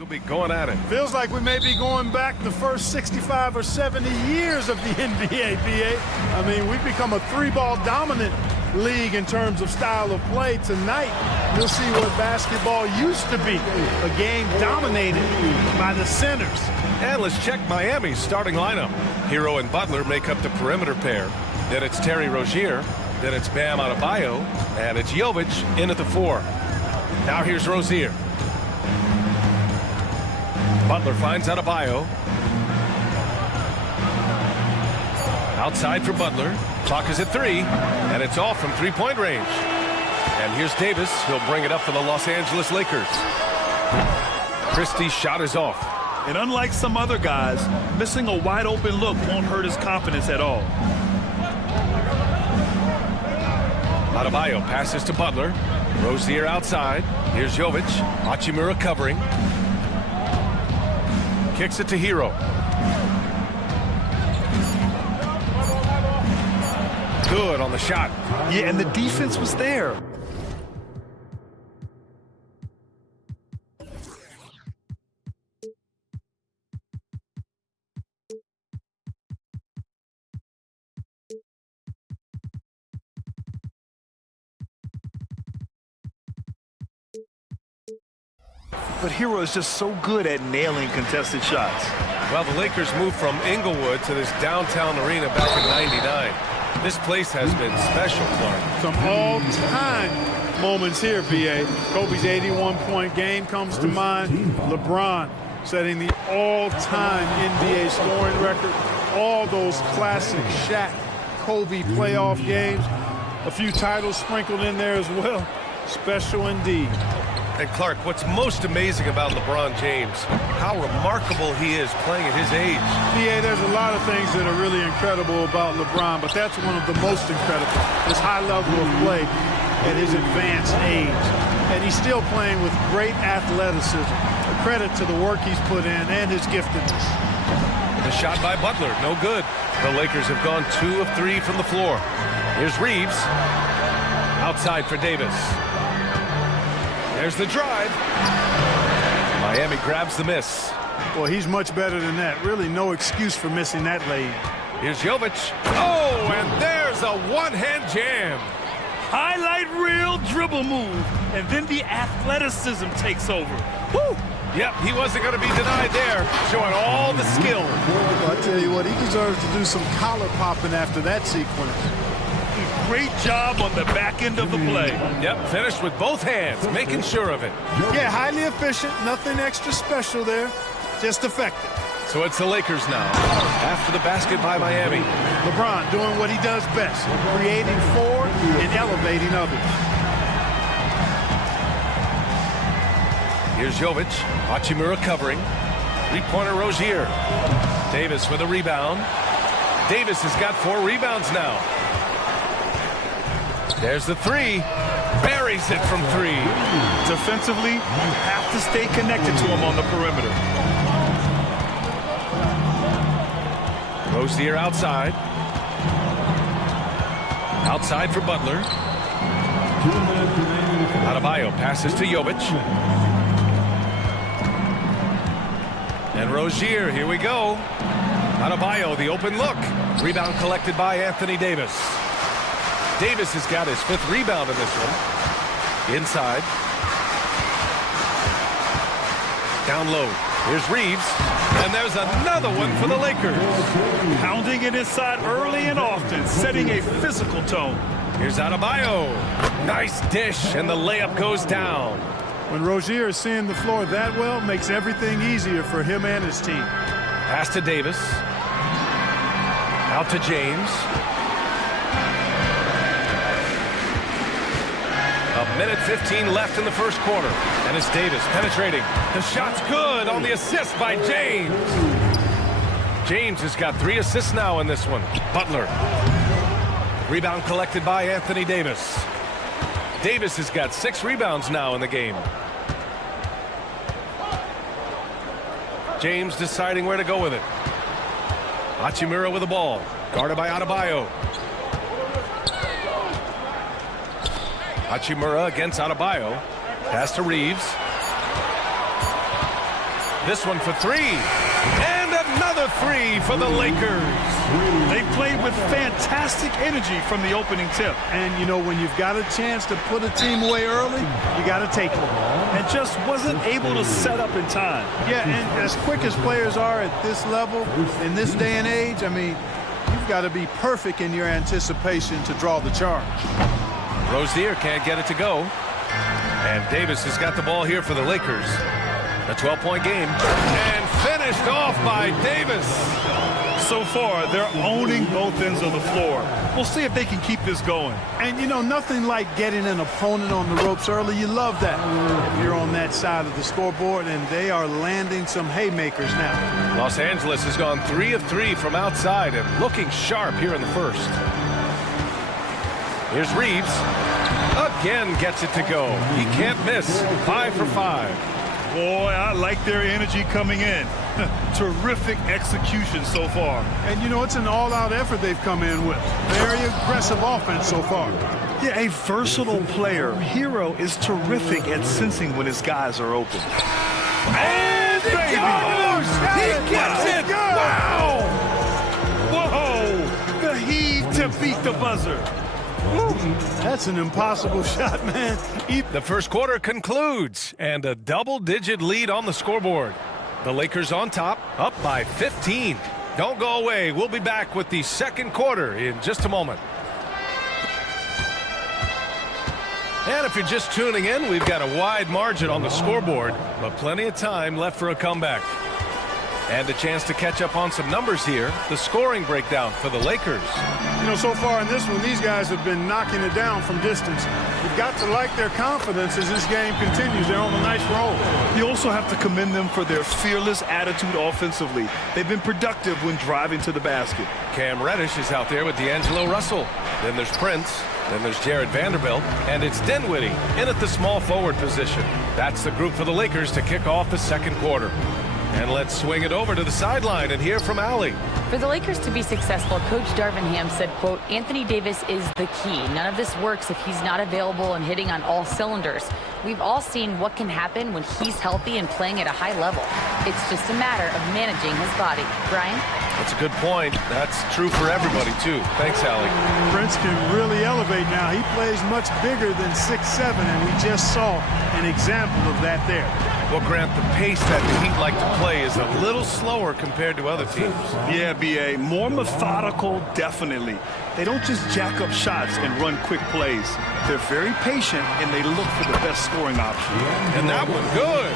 Will be going at it. Feels like we may be going back the first 65 or 70 years of the NBA, BA. I mean, we've become a three-ball dominant league in terms of style of play. Tonight, you'll see what basketball used to be, a game dominated by the centers. And let's check Miami's starting lineup. Hero and Butler make up the perimeter pair. Then it's Terry Rozier. Then it's Bam Adebayo. And it's Jovic in at the 4. Now here's Rozier. Butler finds Adebayo. Outside for Butler. Clock is at 3, and it's off from three-point range. And here's Davis. He'll bring it up for the Los Angeles Lakers. Christie's shot is off. And unlike some other guys, missing a wide-open look won't hurt his confidence at all. Adebayo passes to Butler. Rozier outside. Here's Jovic. Hachimura covering. Kicks it to Hero. Good on the shot. Yeah, and the defense was there. But Hero is just so good at nailing contested shots. Well, the Lakers moved from Inglewood to this downtown arena back in '99. This place has been special, Clark. Some all-time moments here, BA. Kobe's 81-point game comes to mind. LeBron setting the all-time NBA scoring record. All those classic Shaq, Kobe playoff games. A few titles sprinkled in there as well. Special indeed. And Clark, what's most amazing about LeBron James, how remarkable he is playing at his age. BA, there's a lot of things that are really incredible about LeBron, but that's one of the most incredible. His high level of play at his advanced age. And he's still playing with great athleticism. A credit to the work he's put in and his giftedness. The shot by Butler, no good. The Lakers have gone 2 of 3 from the floor. Here's Reeves. Outside for Davis. There's the drive. Miami grabs the miss. Well, he's much better than that. Really no excuse for missing that lane. Here's Jovic. Oh, and there's a one-hand jam. Highlight reel dribble move, and then the athleticism takes over. Woo! Yep, he wasn't going to be denied there, showing all the skill. Well, I tell you what, he deserves to do some collar popping after that sequence. Great job on the back end of the play. Yep, finished with both hands, making sure of it. Yeah, highly efficient, nothing extra special there, just effective. So it's the Lakers now, after the basket by Miami. LeBron doing what he does best, creating for and elevating others. Here's Jovic, Hachimura covering. Three-pointer Rozier. Davis with a rebound. Davis has got 4 rebounds now. There's the 3. Buries it from 3. Defensively, you have to stay connected to him on the perimeter. Rozier outside. Outside for Butler. Adebayo passes to Jovic. And Rozier, here we go. Adebayo, the open look. Rebound collected by Anthony Davis. Davis has got his 5th rebound in this one. Inside. Down low. Here's Reeves. And there's another one for the Lakers. Pounding it inside early and often, setting a physical tone. Here's Adebayo. Nice dish, and the layup goes down. When Rozier is seeing the floor that well, makes everything easier for him and his team. Pass to Davis. Out to James. A minute 15 left in the first quarter. And it's Davis penetrating. The shot's good on the assist by James. James has got 3 assists now in this one. Butler. Rebound collected by Anthony Davis. Davis has got 6 rebounds now in the game. James deciding where to go with it. Hachimura with the ball. Guarded by Adebayo. Hachimura against Adebayo. Pass to Reeves. This one for three. And another three for the Lakers. They played with fantastic energy from the opening tip. And, you know, when you've got a chance to put a team away early, you got to take it. And just wasn't able to set up in time. Yeah, and as quick as players are at this level, in this day and age, I mean, you've got to be perfect in your anticipation to draw the charge. Rozier can't get it to go. And Davis has got the ball here for the Lakers. A 12-point game. And finished off by Davis. So far, they're owning both ends of the floor. We'll see if they can keep this going. And, you know, nothing like getting an opponent on the ropes early. You love that if you're on that side of the scoreboard, and they are landing some haymakers now. Los Angeles has gone 3 of 3 from outside and looking sharp here in the first. Here's Reeves. Again gets it to go. He can't miss. 5 for 5. Boy, I like their energy coming in. Terrific execution so far. And, you know, it's an all-out effort they've come in with. Very aggressive offense so far. Yeah, a versatile player. Hero is terrific at sensing when his guys are open. And it goes! He gets it! Wow! Whoa! The heave to beat the buzzer. Woo. That's an impossible shot, man. The first quarter concludes, and a double-digit lead on the scoreboard. The Lakers on top, up by 15. Don't go away. We'll be back with the second quarter in just a moment. And if you're just tuning in, we've got a wide margin on the scoreboard, but plenty of time left for a comeback. And a chance to catch up on some numbers here. The scoring breakdown for the Lakers. You know, so far in this one, these guys have been knocking it down from distance. You've got to like their confidence as this game continues. They're on a nice roll. You also have to commend them for their fearless attitude offensively. They've been productive when driving to the basket. Cam Reddish is out there with D'Angelo Russell. Then there's Prince. Then there's Jared Vanderbilt. And it's Dinwiddie in at the small forward position. That's the group for the Lakers to kick off the second quarter. And let's swing it over to the sideline and hear from Allie. For the Lakers to be successful, Coach Darvin Ham said, quote, Anthony Davis is the key. None of this works if he's not available and hitting on all cylinders. We've all seen what can happen when he's healthy and playing at a high level. It's just a matter of managing his body. Brian? That's a good point. That's true for everybody, too. Thanks, Allie. Prince can really elevate now. He plays much bigger than 6'7", and we just saw an example of that there. Well, Grant, the pace that the Heat like to play is a little slower compared to other teams. Yeah, B.A., more methodical, definitely. They don't just jack up shots and run quick plays. They're very patient, and they look for the best scoring option. And that was good.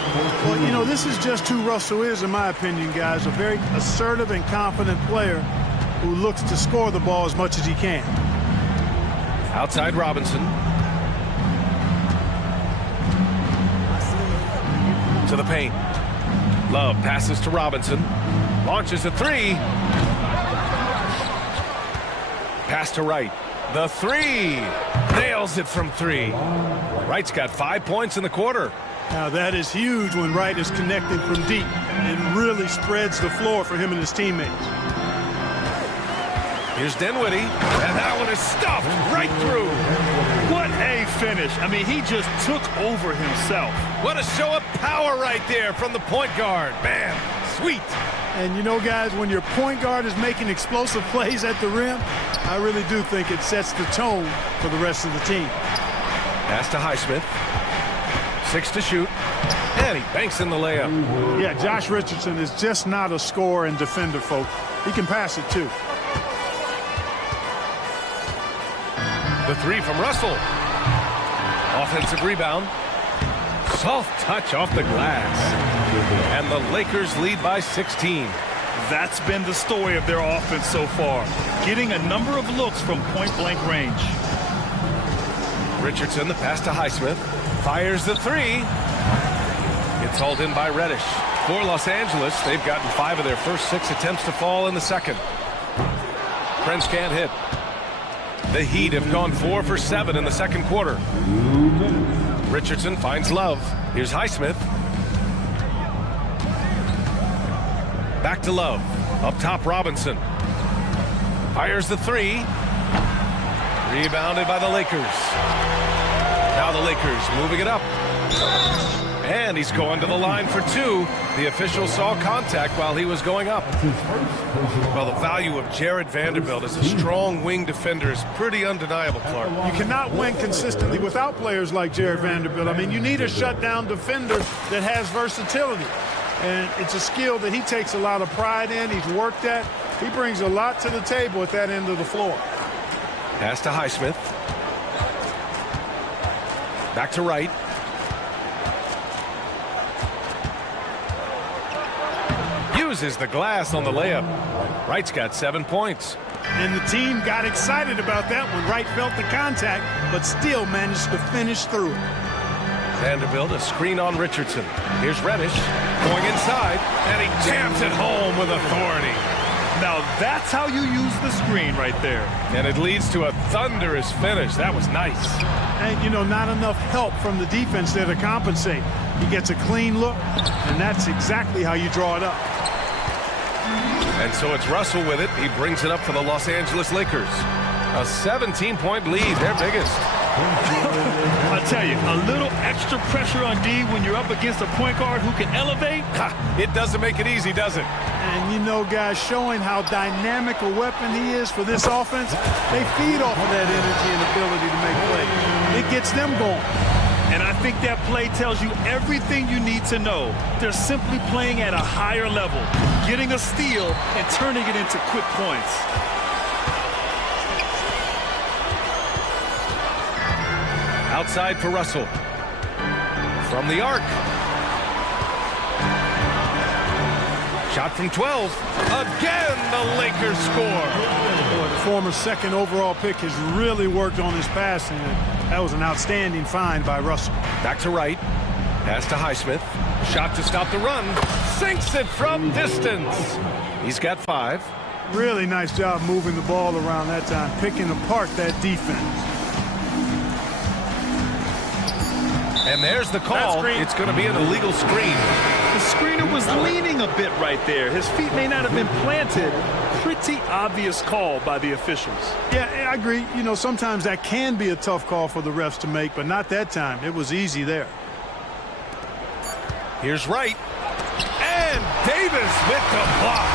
Well, you know, this is just who Russell is, in my opinion, guys. A very assertive and confident player who looks to score the ball as much as he can. Outside Robinson. To the paint. Love passes to Robinson. Launches a three. Pass to Wright. The three. Nails it from three. Wright's got 5 points in the quarter. Now that is huge when Wright is connecting from deep and really spreads the floor for him and his teammates. Here's Dinwiddie, and that one is stuffed right through. What a finish. I mean, he just took over himself. What a show of power right there from the point guard. Man, sweet. And you know, guys, when your point guard is making explosive plays at the rim, I really do think it sets the tone for the rest of the team. Pass to Highsmith. 6 to shoot. And he banks in the layup. Yeah, Josh Richardson is just not a scorer and defender, folks. He can pass it, too. The three from Russell. Offensive rebound. Soft touch off the glass. And the Lakers lead by 16. That's been the story of their offense so far. Getting a number of looks from point-blank range. Richardson, the pass to Highsmith. Fires the three. It's hauled in by Reddish. For Los Angeles, they've gotten 5 of their first 6 attempts to fall in the second. Prince can't hit. The Heat have gone 4 for 7 in the second quarter. Richardson finds Love. Here's Highsmith. Back to Love. Up top, Robinson. Fires the three. Rebounded by the Lakers. Now the Lakers moving it up. And he's going to the line for two. The official saw contact while he was going up. Well, the value of Jared Vanderbilt as a strong wing defender is pretty undeniable, Clark. You cannot win consistently without players like Jared Vanderbilt. I mean, you need a shutdown defender that has versatility. And it's a skill that he takes a lot of pride in. He's worked at. He brings a lot to the table at that end of the floor. Pass to Highsmith. Back to Wright. Uses the glass on the layup. Wright's got 7 points. And the team got excited about that one. Wright felt the contact, but still managed to finish through it. Vanderbilt, a screen on Richardson. Here's Reddish going inside, and he jams it home with authority. Now that's how you use the screen right there. And it leads to a thunderous finish. That was nice. And, you know, not enough help from the defense there to compensate. He gets a clean look, and that's exactly how you draw it up. And so it's Russell with it. He brings it up for the Los Angeles Lakers. A 17-point lead, their biggest. I'll tell you, a little extra pressure on D when you're up against a point guard who can elevate. It doesn't make it easy, does it? And, you know, guys, showing how dynamic a weapon he is for this offense, they feed off of that energy and ability to make plays. It gets them going. And I think that play tells you everything you need to know. They're simply playing at a higher level, getting a steal and turning it into quick points. Outside for Russell. From the arc. Shot from 12. Again, the Lakers score. Boy, the former second overall pick has really worked on his passing. That was an outstanding find by Russell. Back to Wright. Pass to Highsmith. Shot to stop the run. Sinks it from distance. He's got 5. Really nice job moving the ball around that time, picking apart that defense. And there's the call. It's going to be an illegal screen. The screener was leaning a bit right there. His feet may not have been planted. Pretty obvious call by the officials. Yeah, I agree. You know, sometimes that can be a tough call for the refs to make, but not that time. It was easy there. Here's Wright. And Davis with the block.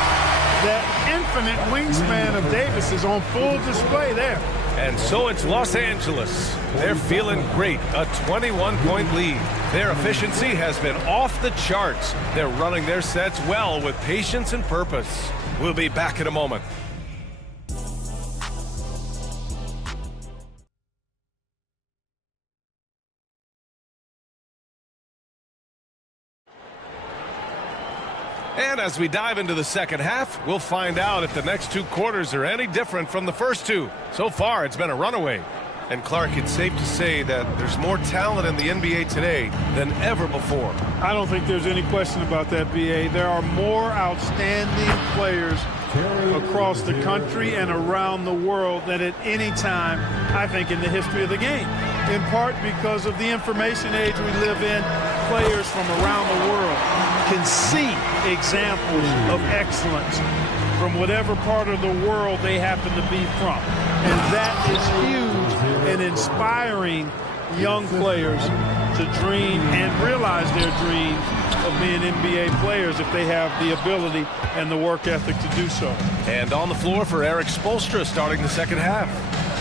That infinite wingspan of Davis is on full display there. And so it's Los Angeles. They're feeling great. A 21-point lead. Their efficiency has been off the charts. They're running their sets well with patience and purpose. We'll be back in a moment. And as we dive into the second half, we'll find out if the next 2 quarters are any different from the first 2. So far, it's been a runaway. And Clark, it's safe to say that there's more talent in the NBA today than ever before. I don't think there's any question about that, B.A. There are more outstanding players across the country and around the world than at any time, I think, in the history of the game. In part because of the information age we live in, players from around the world can see examples of excellence from whatever part of the world they happen to be from. And that is huge in inspiring young players to dream and realize their dreams of being NBA players if they have the ability and the work ethic to do so. And on the floor for Eric Spoelstra starting the second half.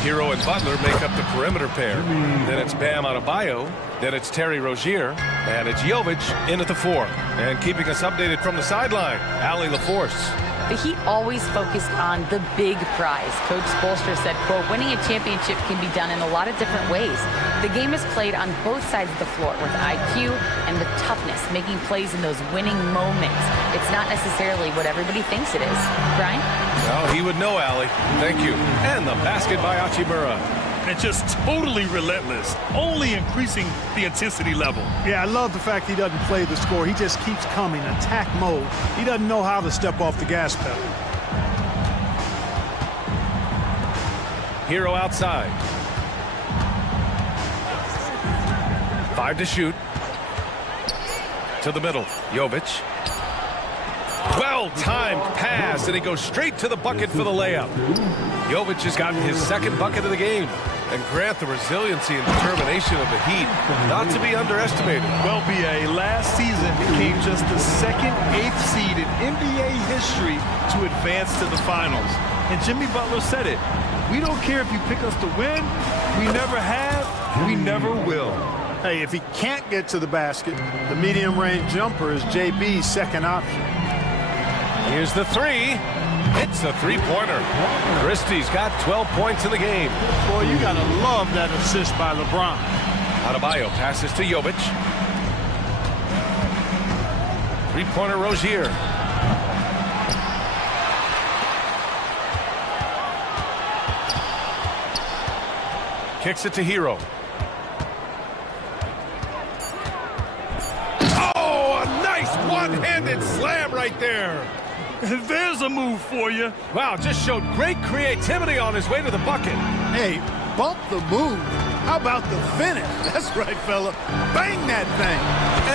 Hero and Butler make up the perimeter pair. Then it's Bam Adebayo. Then it's Terry Rozier. And it's Jovic in at the 4. And keeping us updated from the sideline, Allie LaForce. The Heat always focused on the big prize. Coach Spoelstra said, quote, winning a championship can be done in a lot of different ways. The game is played on both sides of the floor with IQ and with toughness, making plays in those winning moments. It's not necessarily what everybody thinks it is. Brian? Well, he would know, Allie. Thank you. And the basket by Hachimura. And just totally relentless, only increasing the intensity level. Yeah, I love the fact he doesn't play the score. He just keeps coming, attack mode. He doesn't know how to step off the gas pedal. Hero outside. 5 to shoot. To the middle. Jovic. Well-timed pass, and he goes straight to the bucket for the layup. Jovic has gotten his second bucket of the game. And grant the resiliency and determination of the Heat, not to be underestimated. Well, BA, last season became just the second 8th seed in NBA history to advance to the finals. And Jimmy Butler said it. We don't care if you pick us to win. We never have. We never will. Hey, if he can't get to the basket, the medium-range jumper is JB's second option. Here's the three. It's a three-pointer. Christie's got 12 points in the game. Boy, you gotta love that assist by LeBron. Adebayo passes to Jovic. Three-pointer Rozier. Kicks it to Hero. Oh, a nice one-handed slam right there. There's a move for you. Wow, just showed great creativity on his way to the bucket. Hey, bump the move. How about the finish? That's right, fella. Bang that thing.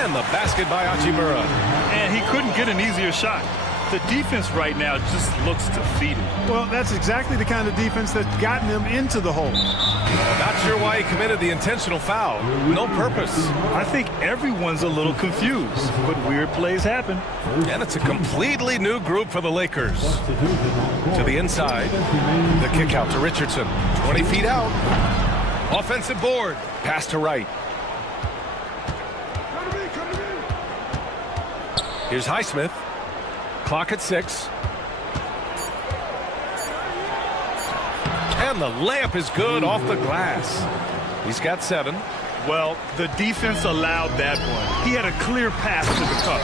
And the basket by Hachimura. And he couldn't get an easier shot. The defense right now just looks defeated. Well, that's exactly the kind of defense that's gotten them into the hole. Not sure why he committed the intentional foul. No purpose. I think everyone's a little confused, but weird plays happen. And it's a completely new group for the Lakers. To the inside. The kick out to Richardson. 20 feet out. Offensive board. Pass to right. Here's Highsmith. Clock at 6. And the layup is good off the glass. He's got 7. Well, the defense allowed that one. He had a clear pass to the cup.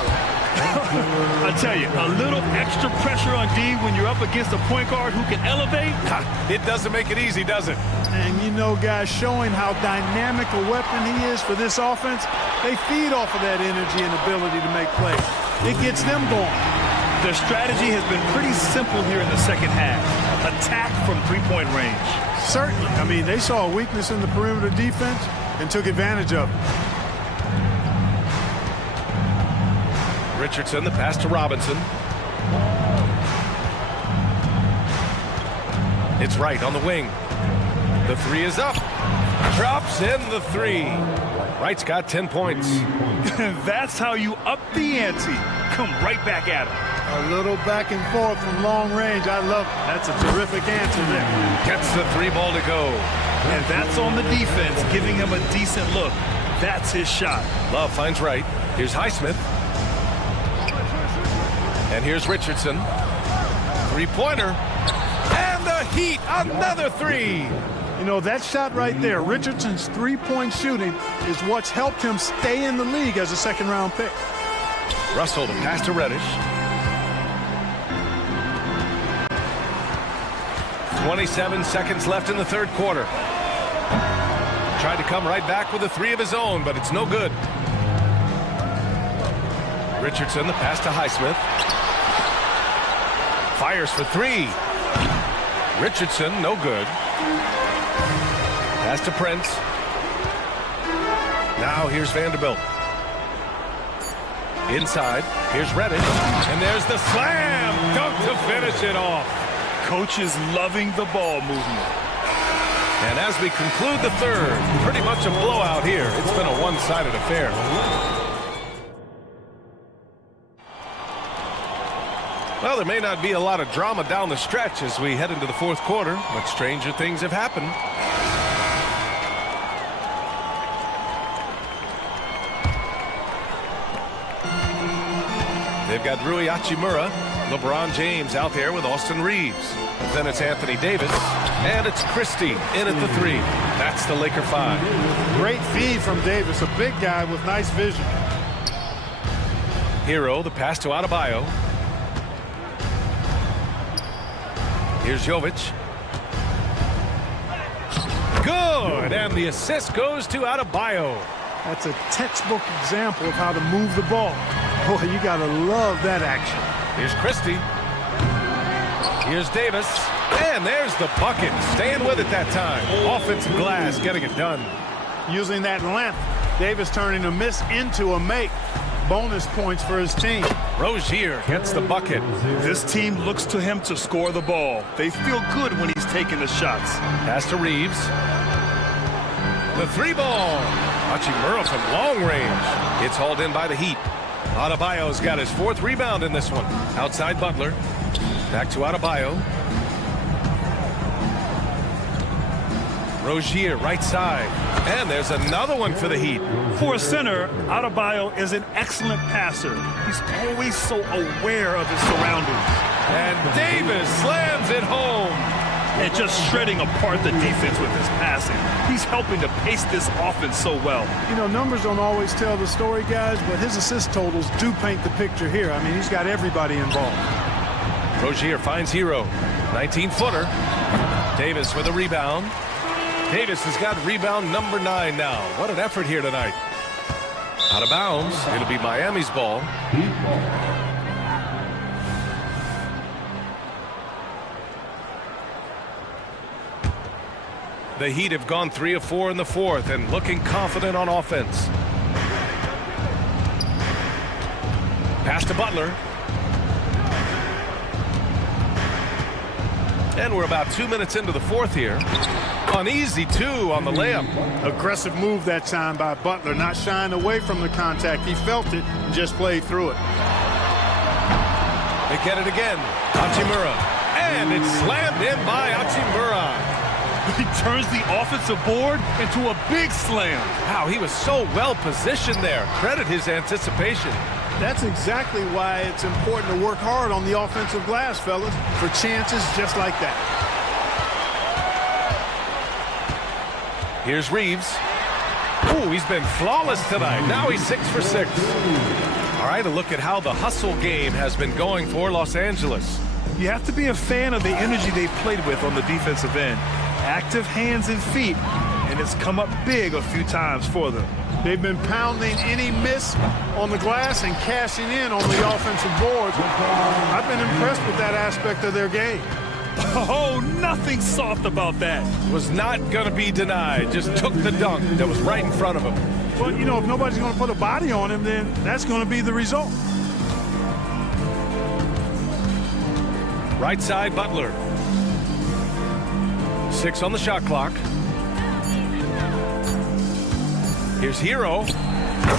I tell you, a little extra pressure on D when you're up against a point guard who can elevate. It doesn't make it easy, does it? And you know, guys, showing how dynamic a weapon he is for this offense, they feed off of that energy and ability to make plays. It gets them going. Their strategy has been pretty simple here in the second half. Attack from three-point range. Certainly. I mean, they saw a weakness in the perimeter defense and took advantage of it. Richardson, the pass to Robinson. It's right on the wing. The three is up. Drops in the three. Wright's got 10 points. That's how you up the ante. Come right back at him. A little back and forth from long range. I love it. That's a terrific answer there. Gets the 3 ball to go. And that's on the defense, giving him a decent look. That's his shot. Love finds Wright. Here's Highsmith. And here's Richardson. Three-pointer. And the Heat, another 3. You know, that shot right there, Richardson's three-point shooting, is what's helped him stay in the league as a second-round pick. Russell, the pass to Reddish. 27 seconds left in the third quarter. Tried to come right back with a 3 of his own, but it's no good. Richardson, the pass to Highsmith. Fires for 3. Richardson, no good. Pass to Prince. Now here's Vanderbilt. Inside, here's Reddish. And there's the slam dunk to finish it off. Coach is loving the ball movement. And as we conclude the third, pretty much a blowout here. It's been a one-sided affair. Well, there may not be a lot of drama down the stretch as we head into the fourth quarter, but stranger things have happened. They've got Rui Hachimura, LeBron James out there with Austin Reeves. Then it's Anthony Davis, and it's Christie in at the 3. That's the Laker 5. Great feed from Davis, a big guy with nice vision. Hero, the pass to Adebayo. Here's Jovic. Good, and the assist goes to Adebayo. That's a textbook example of how to move the ball. Boy, you gotta love that action. Here's Christie. Here's Davis. And there's the bucket. Staying with it that time. Offensive glass, getting it done. Using that length, Davis turning a miss into a make. Bonus points for his team. Rozier gets the bucket. This team looks to him to score the ball. They feel good when he's taking the shots. Pass to Reeves. The three ball. Hachimura from long range. It's hauled in by the Heat. Adebayo's got his fourth rebound in this one. Outside Butler. Back to Adebayo. Rozier, right side. And there's another one for the Heat. For a center, Adebayo is an excellent passer. He's always so aware of his surroundings. And Davis slams it home. And just shredding apart the defense with his passing. He's helping to pace this offense so well. You know, numbers don't always tell the story, guys, but his assist totals do paint the picture here. I mean, he's got everybody involved. Rozier finds Hero. 19-footer. Davis with a rebound. Davis has got rebound number 9 now. What an effort here tonight. Out of bounds. It'll be Miami's ball. The Heat have gone 3 of 4 in the fourth and looking confident on offense. Pass to Butler. And we're about 2 minutes into the fourth here. Uneasy, too, on the layup. Aggressive move that time by Butler, not shying away from the contact. He felt it and just played through it. They get it again. Hachimura. And it's slammed in by Hachimura. He turns the offensive board into a big slam. Wow, he was so well positioned there. Credit his anticipation. That's exactly why it's important to work hard on the offensive glass, fellas, for chances just like that. Here's Reeves. Ooh, he's been flawless tonight. Now he's 6 for 6. All right, a look at how the hustle game has been going for Los Angeles. You have to be a fan of the energy they've played with on the defensive end. Active hands and feet, and it's come up big a few times for them. They've been pounding any miss on the glass and cashing in on the offensive boards. I've been impressed with that aspect of their game. Oh, nothing soft about that. Was not going to be denied. Just took the dunk that was right in front of him. Well, you know, if nobody's going to put a body on him, then that's going to be the result. Right side, Butler. 6 on the shot clock. Here's Hero.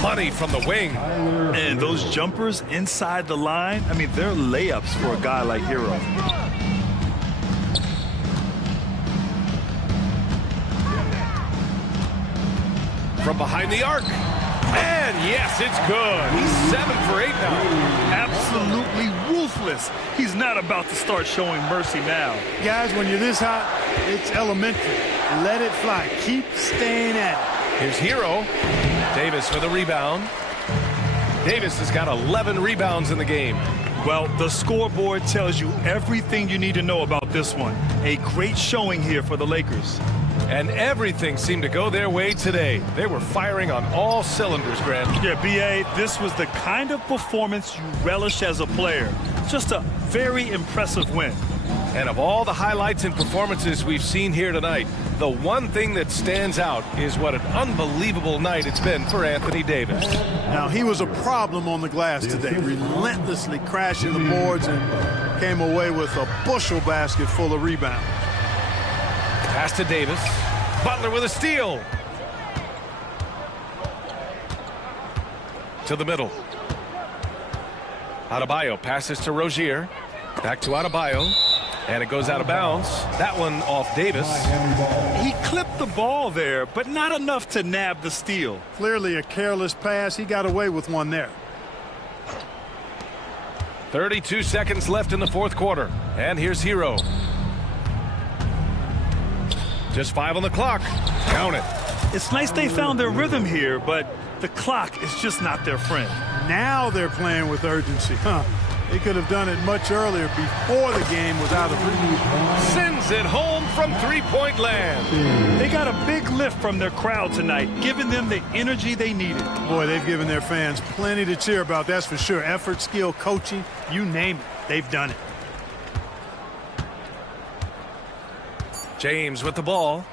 Money from the wing. And those jumpers inside the line, I mean, they're layups for a guy like Hero. From behind the arc. And yes, it's good. He's 7 for 8 now. Absolutely ruthless. He's not about to start showing mercy now. Guys, when you're this hot, it's elementary. Let it fly. Keep staying at it. Here's Hero. Davis with a rebound. Davis has got 11 rebounds in the game. Well, the scoreboard tells you everything you need to know about this one. A great showing here for the Lakers. And everything seemed to go their way today. They were firing on all cylinders, Grant. Yeah, B.A., this was the kind of performance you relish as a player. Just a very impressive win. And of all the highlights and performances we've seen here tonight, the one thing that stands out is what an unbelievable night it's been for Anthony Davis. Now, he was a problem on the glass today, relentlessly crashing the boards and came away with a bushel basket full of rebounds. Pass to Davis. Butler with a steal. To the middle. Adebayo passes to Rozier. Back to Adebayo. And it goes out of bounds. That one off Davis. He clipped the ball there, but not enough to nab the steal. Clearly a careless pass. He got away with one there. 32 seconds left in the fourth quarter. And here's Hero. Just 5 on the clock. Count it. It's nice they found their rhythm here, but the clock is just not their friend. Now they're playing with urgency. They could have done it much earlier before the game was out of reach. Sends it home from three-point land. They got a big lift from their crowd tonight, giving them the energy they needed. Boy, they've given their fans plenty to cheer about, that's for sure. Effort, skill, coaching, you name it, they've done it. James with the ball.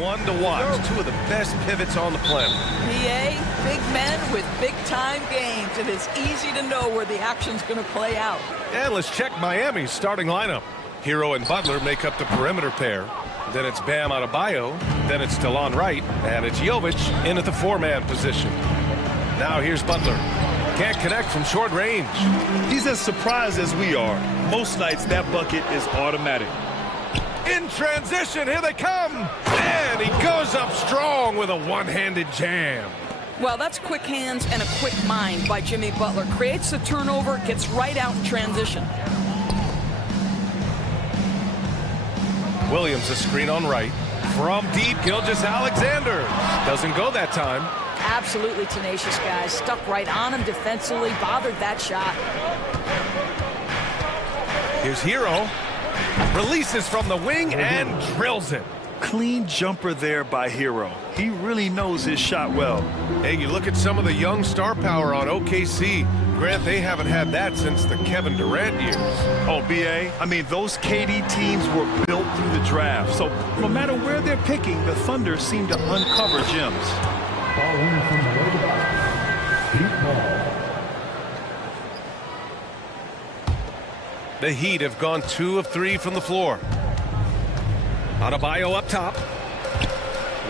one to watch. Two of the best pivots on the planet. PA, big men with big-time games. It is easy to know where the action's going to play out. And let's check Miami's starting lineup. Hero and Butler make up the perimeter pair. Then it's Bam Adebayo. Then it's DeLon Wright. And it's Jovic in at the four-man position. Now here's Butler. Can't connect from short range. He's as surprised as we are. Most nights, that bucket is automatic. In transition, here they come. And he goes up strong with a one-handed jam. Well, that's quick hands and a quick mind by Jimmy Butler. Creates the turnover, gets right out in transition. Williams a screen on right. From deep, Gilgeous-Alexander. Doesn't go that time. Absolutely tenacious, guys. Stuck right on him defensively, bothered that shot. Here's Hero. Releases from the wing and drills it. Clean jumper there by Hero. He really knows his shot well. Hey, you look at some of the young star power on OKC. Grant, they haven't had that since the Kevin Durant years. Oh, BA, I mean, those KD teams were built through the draft. So no matter where they're picking, the Thunder seem to uncover gems. The Heat have gone 2 of 3 from the floor. Adebayo up top.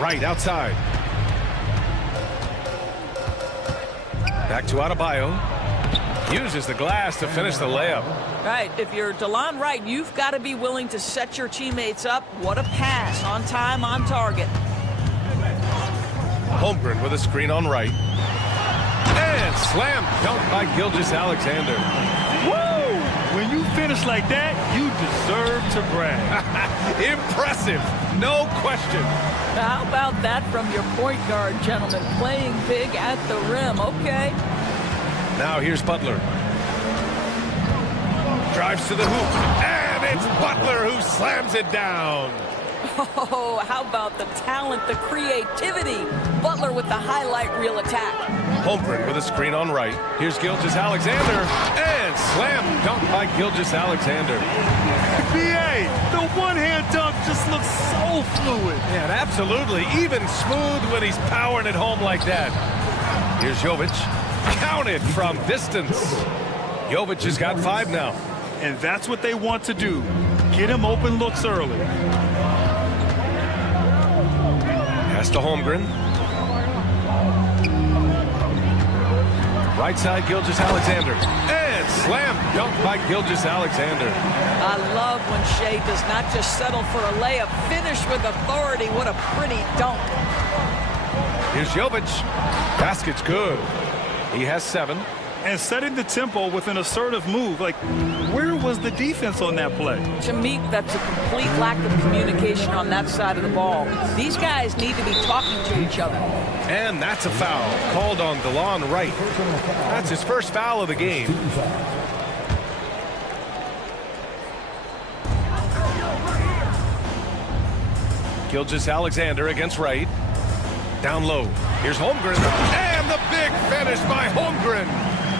Right outside. Back to Adebayo. Uses the glass to finish the layup. Right, if you're DeLon Wright, you've got to be willing to set your teammates up. What a pass, on time, on target. Holmgren with a screen on right. And slam dunk by Gilgeous-Alexander. Woo! When you finish like that, you deserve to brag. Impressive, no question. How about that from your point guard, gentlemen? Playing big at the rim, okay. Now here's Butler. Drives to the hoop, and it's Butler who slams it down. Oh, how about the talent, the creativity? Butler with the highlight reel attack. Holmgren with a screen on right. Here's Gilgeous-Alexander, and slam dunk by Gilgeous-Alexander. BA, the one-hand dunk just looks so fluid. Yeah, absolutely. Even smooth when he's powering it home like that. Here's Jovic. Counted from distance. Jovic has got 5 now. And that's what they want to do. Get him open looks early. Pass to Holmgren. Right side, Gilgeous-Alexander. And slam dunk by Gilgeous-Alexander. I love when Shea does not just settle for a layup. Finish with authority. What a pretty dunk. Here's Jovic. Basket's good. He has 7. And setting the tempo with an assertive move. Like, where was the defense on that play? To me, that's a complete lack of communication on that side of the ball. These guys need to be talking to each other. And that's a foul called on DeLon Wright. That's his first foul of the game. Gilgeous-Alexander against Wright. Down low. Here's Holmgren. And the big finish by Holmgren.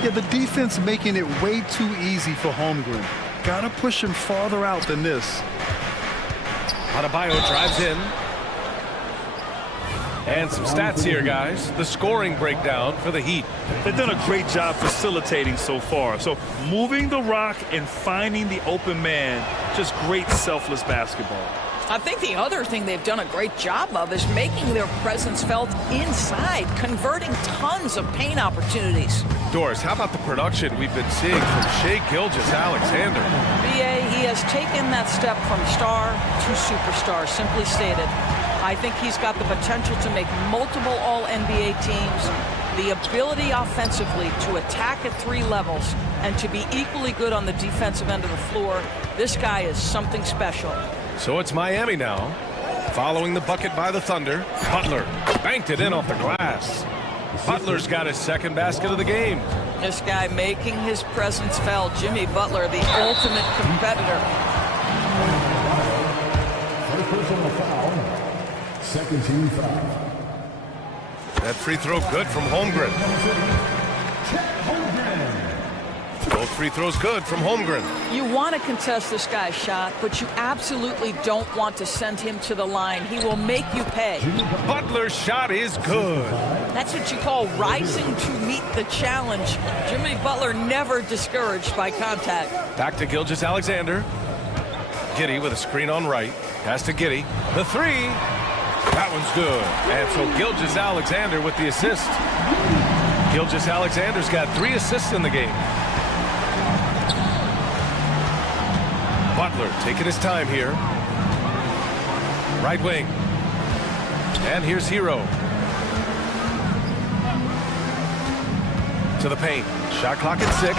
Yeah, the defense making it way too easy for Holmgren. Gotta push him farther out than this. Adebayo drives in. And some stats here, guys. The scoring breakdown for the Heat. They've done a great job facilitating so far. So moving the rock and finding the open man, just great selfless basketball. I think the other thing they've done a great job of is making their presence felt inside, converting tons of paint opportunities. Doris, how about the production we've been seeing from Shai Gilgeous-Alexander? BA, he has taken that step from star to superstar, simply stated. I think he's got the potential to make multiple All-NBA teams, the ability offensively to attack at 3 levels, and to be equally good on the defensive end of the floor. This guy is something special. So it's Miami now, following the bucket by the Thunder. Butler banked it in off the glass. Butler's got his 2nd basket of the game. This guy making his presence felt. Jimmy Butler, the ultimate competitor. Second team foul. That free throw good from Holmgren. Both free throws good from Holmgren. You want to contest this guy's shot, but you absolutely don't want to send him to the line. He will make you pay. Butler's shot is good. That's what you call rising to meet the challenge. Jimmy Butler never discouraged by contact. Back to Gilgeous-Alexander. Giddy with a screen on right. Pass to Giddy. The three. That one's good. And so Gilgeous-Alexander with the assist. Gilgeous-Alexander's got 3 assists in the game. Butler taking his time here. Right wing. And here's Hero. To the paint. Shot clock at 6.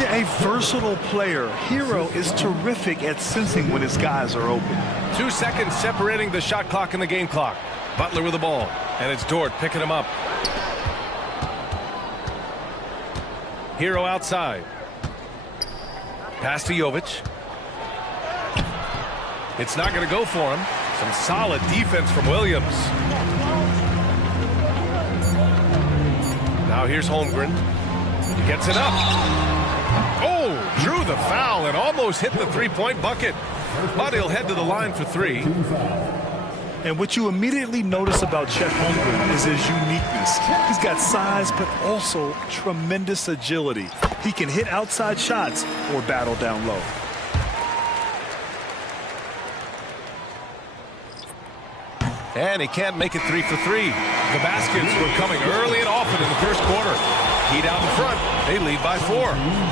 Yeah, a versatile player. Hero is terrific at sensing when his guys are open. 2 seconds separating the shot clock and the game clock. Butler with the ball. And it's Dort picking him up. Hero outside. Pass to Jovic. It's not going to go for him. Some solid defense from Williams. Now here's Holmgren. He gets it up. Oh, drew the foul and almost hit the three-point bucket. But he'll head to the line for 3. And what you immediately notice about Chet Holmgren is his uniqueness. He's got size, but also tremendous agility. He can hit outside shots or battle down low. And he can't make it 3 for 3. The baskets were coming early and often in the first quarter. Heat out in front. They lead by 4.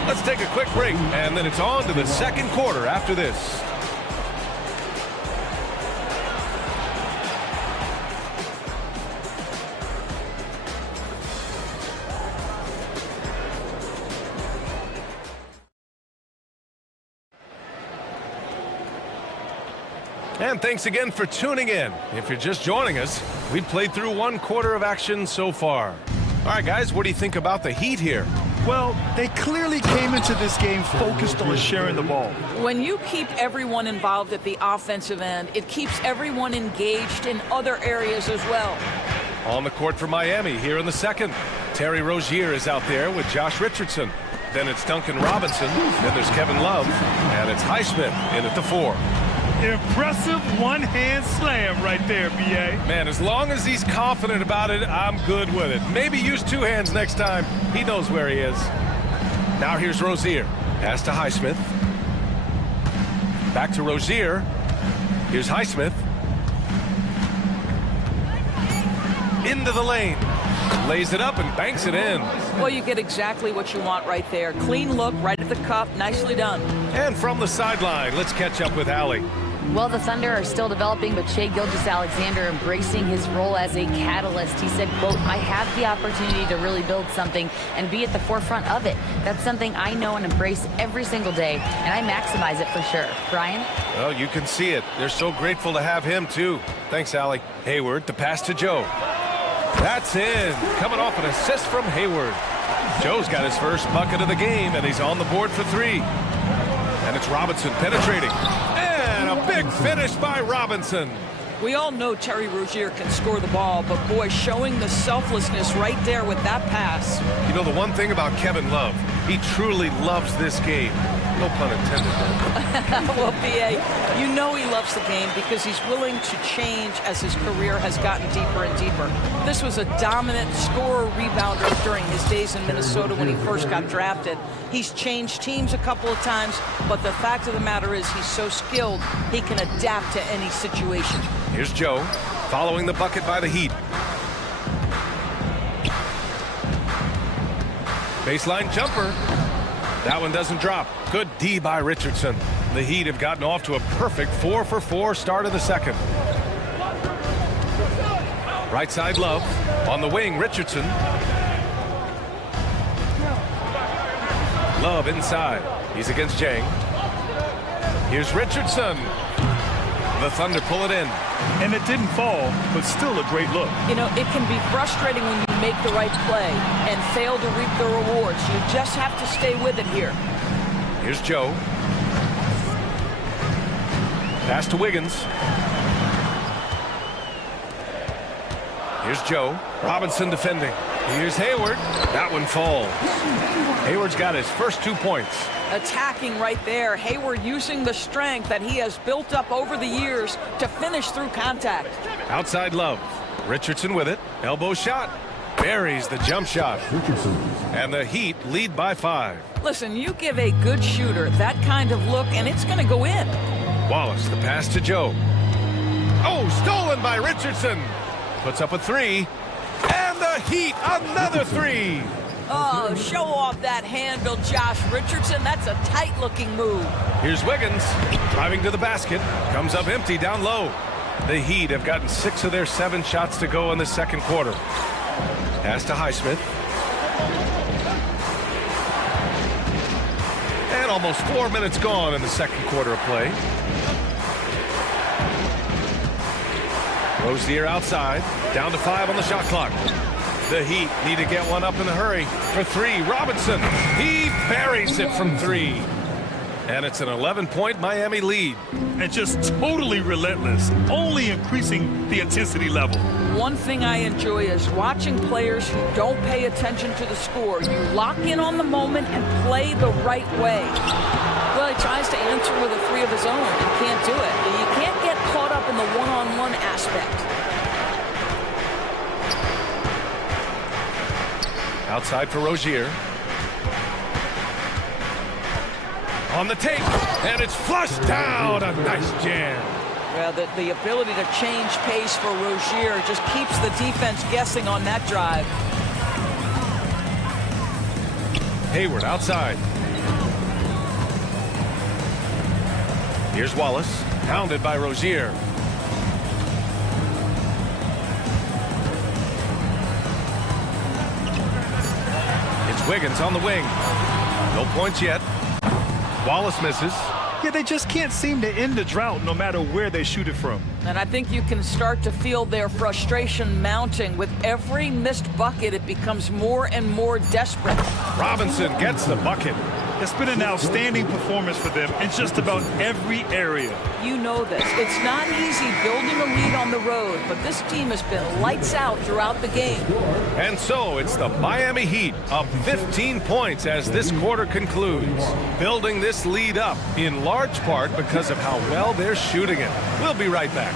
Let's take a quick break, and then it's on to the second quarter after this. And thanks again for tuning in. If you're just joining us, we've played through 1 quarter of action so far. All right, guys, what do you think about the Heat here? Well, they clearly came into this game focused on sharing the ball. When you keep everyone involved at the offensive end, it keeps everyone engaged in other areas as well. On the court for Miami here in the second. Terry Rozier is out there with Josh Richardson. Then it's Duncan Robinson. Then there's Kevin Love. And it's Highsmith in at the 4. Impressive one-hand slam right there, B.A. Man, as long as he's confident about it, I'm good with it. Maybe use 2 hands next time. He knows where he is. Now here's Rozier. Pass to Highsmith. Back to Rozier. Here's Highsmith. Into the lane. Lays it up and banks it in. Well, you get exactly what you want right there. Clean look, right at the cup. Nicely done. And from the sideline, let's catch up with Allie. Well, the Thunder are still developing, but Shai Gilgeous-Alexander embracing his role as a catalyst. He said, quote, I have the opportunity to really build something and be at the forefront of it. That's something I know and embrace every single day, and I maximize it for sure. Brian? Well, you can see it. They're so grateful to have him, too. Thanks, Allie. Hayward, the pass to Joe. That's in. Coming off an assist from Hayward. Joe's got his first bucket of the game, and he's on the board for 3. And it's Robinson penetrating. And a big finish by Robinson. We all know Terry Rozier can score the ball, but boy, showing the selflessness right there with that pass. You know, the one thing about Kevin Love, he truly loves this game. No pun intended. Well, B.A., you know he loves the game because he's willing to change as his career has gotten deeper and deeper. This was a dominant scorer-rebounder during his days in Minnesota when he first got drafted. He's changed teams a couple of times, but the fact of the matter is he's so skilled, he can adapt to any situation. Here's Joe, following the bucket by the Heat. Baseline jumper. That one doesn't drop. Good D by Richardson. The Heat have gotten off to a perfect 4-for-4 start of the second. Right side Love. On the wing, Richardson. Love inside. He's against Jang. Here's Richardson. The Thunder pull it in. And it didn't fall, but still a great look. You know, it can be frustrating when you make the right play and fail to reap the rewards. You just have to stay with it here. Here's Joe. Pass to Wiggins. Here's Joe. Robinson defending. Here's Hayward. That one falls. Hayward's got his first 2 points. Attacking right there. Hayward using the strength that he has built up over the years to finish through contact. Outside Love. Richardson with it. Elbow shot. Buries the jump shot. And the Heat lead by 5. Listen, you give a good shooter that kind of look, and it's going to go in. Wallace, the pass to Joe. Oh, stolen by Richardson. Puts up a 3. And the Heat, another 3. Oh, show off that handle, Josh Richardson. That's a tight-looking move. Here's Wiggins, driving to the basket. Comes up empty down low. The Heat have gotten 6 of their 7 shots to go in the second quarter. Pass to Highsmith. And almost 4 minutes gone in the second quarter of play. Rozier outside, down to 5 on the shot clock. The Heat need to get one up in a hurry. For 3, Robinson. He buries it from 3. And it's an 11-point Miami lead. And just totally relentless, only increasing the intensity level. One thing I enjoy is watching players who don't pay attention to the score. You lock in on the moment and play the right way. Well, he tries to answer with a 3 of his own and can't do it. You can't get caught up in the one-on-one aspect. Outside for Rozier. On the tape, and it's flushed down. A nice jam. Well, the ability to change pace for Rozier just keeps the defense guessing on that drive. Hayward outside. Here's Wallace, pounded by Rozier. It's Wiggins on the wing. No points yet. Wallace misses. Yeah, they just can't seem to end the drought no matter where they shoot it from. And I think you can start to feel their frustration mounting. With every missed bucket, it becomes more and more desperate. Robinson gets the bucket. It's been an outstanding performance for them in just about every area. You know this. It's not easy building a lead on the road, but this team has been lights out throughout the game. And so it's the Miami Heat up 15 points as this quarter concludes. Building this lead up in large part because of how well they're shooting it. We'll be right back.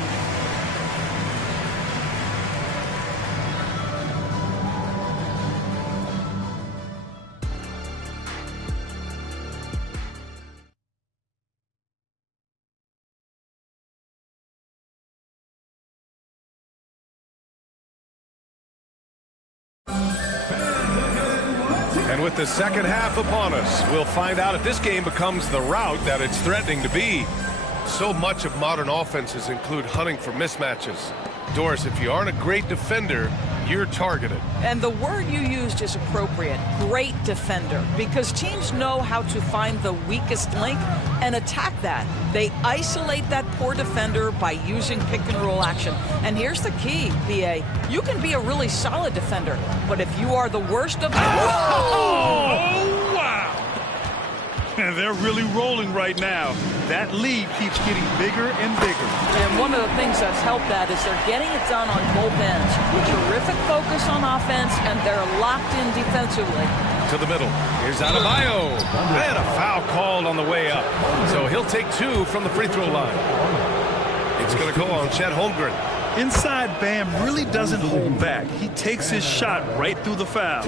And with the second half upon us, we'll find out if this game becomes the rout that it's threatening to be. So much of modern offenses include hunting for mismatches. Doris, if you aren't a great defender, you're targeted. And the word you used is appropriate, great defender, because teams know how to find the weakest link and attack that. They isolate that poor defender by using pick and roll action. And here's the key, BA. You can be a really solid defender, but if you are the worst of them... Oh, wow! And they're really rolling right now. That lead keeps getting bigger and bigger. And one of the things that's helped that is they're getting it done on both ends. Terrific focus on offense, and they're locked in defensively. To the middle. Here's Adebayo. And a foul called on the way up. So he'll take 2 from the free throw line. It's going to go on Chet Holmgren. Inside, Bam really doesn't hold back. He takes his shot right through the foul.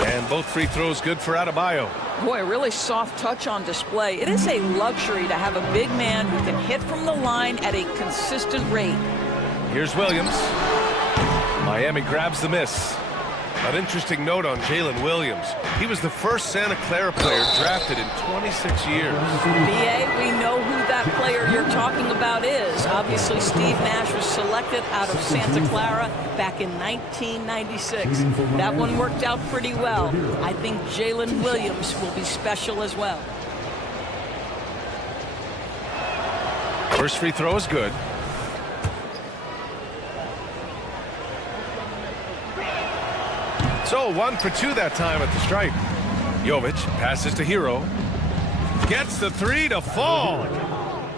And both free throws good for Adebayo. Boy, a really soft touch on display. It is a luxury to have a big man who can hit from the line at a consistent rate. Here's Williams. Miami grabs the miss. An interesting note on Jalen Williams. He was the first Santa Clara player drafted in 26 years. BA, we know who that player you're talking about is. Obviously, Steve Nash was selected out of Santa Clara back in 1996. That one worked out pretty well. I think Jalen Williams will be special as well. First free throw is good. So 1 for 2 that time at the stripe. Jovic passes to Hero. Gets the 3 to fall.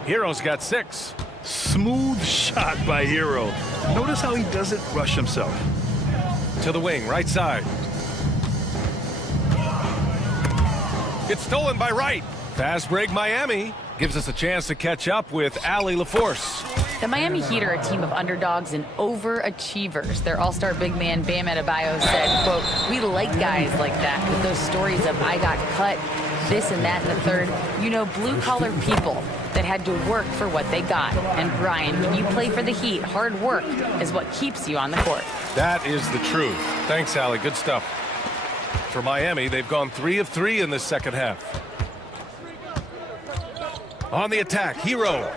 Hero's got 6. Smooth shot by Hero. Notice how he doesn't rush himself. To the wing, right side. It's stolen by Wright. Fast break Miami. Gives us a chance to catch up with Allie LaForce. The Miami Heat are a team of underdogs and overachievers. Their all-star big man, Bam Adebayo, said, quote, "We like guys like that with those stories of I got cut, this and that and the third. You know, blue-collar people that had to work for what they got. And Brian, when you play for the Heat, hard work is what keeps you on the court." That is the truth. Thanks, Allie. Good stuff. For Miami, they've gone 3 of 3 in this second half. On the attack, Hero.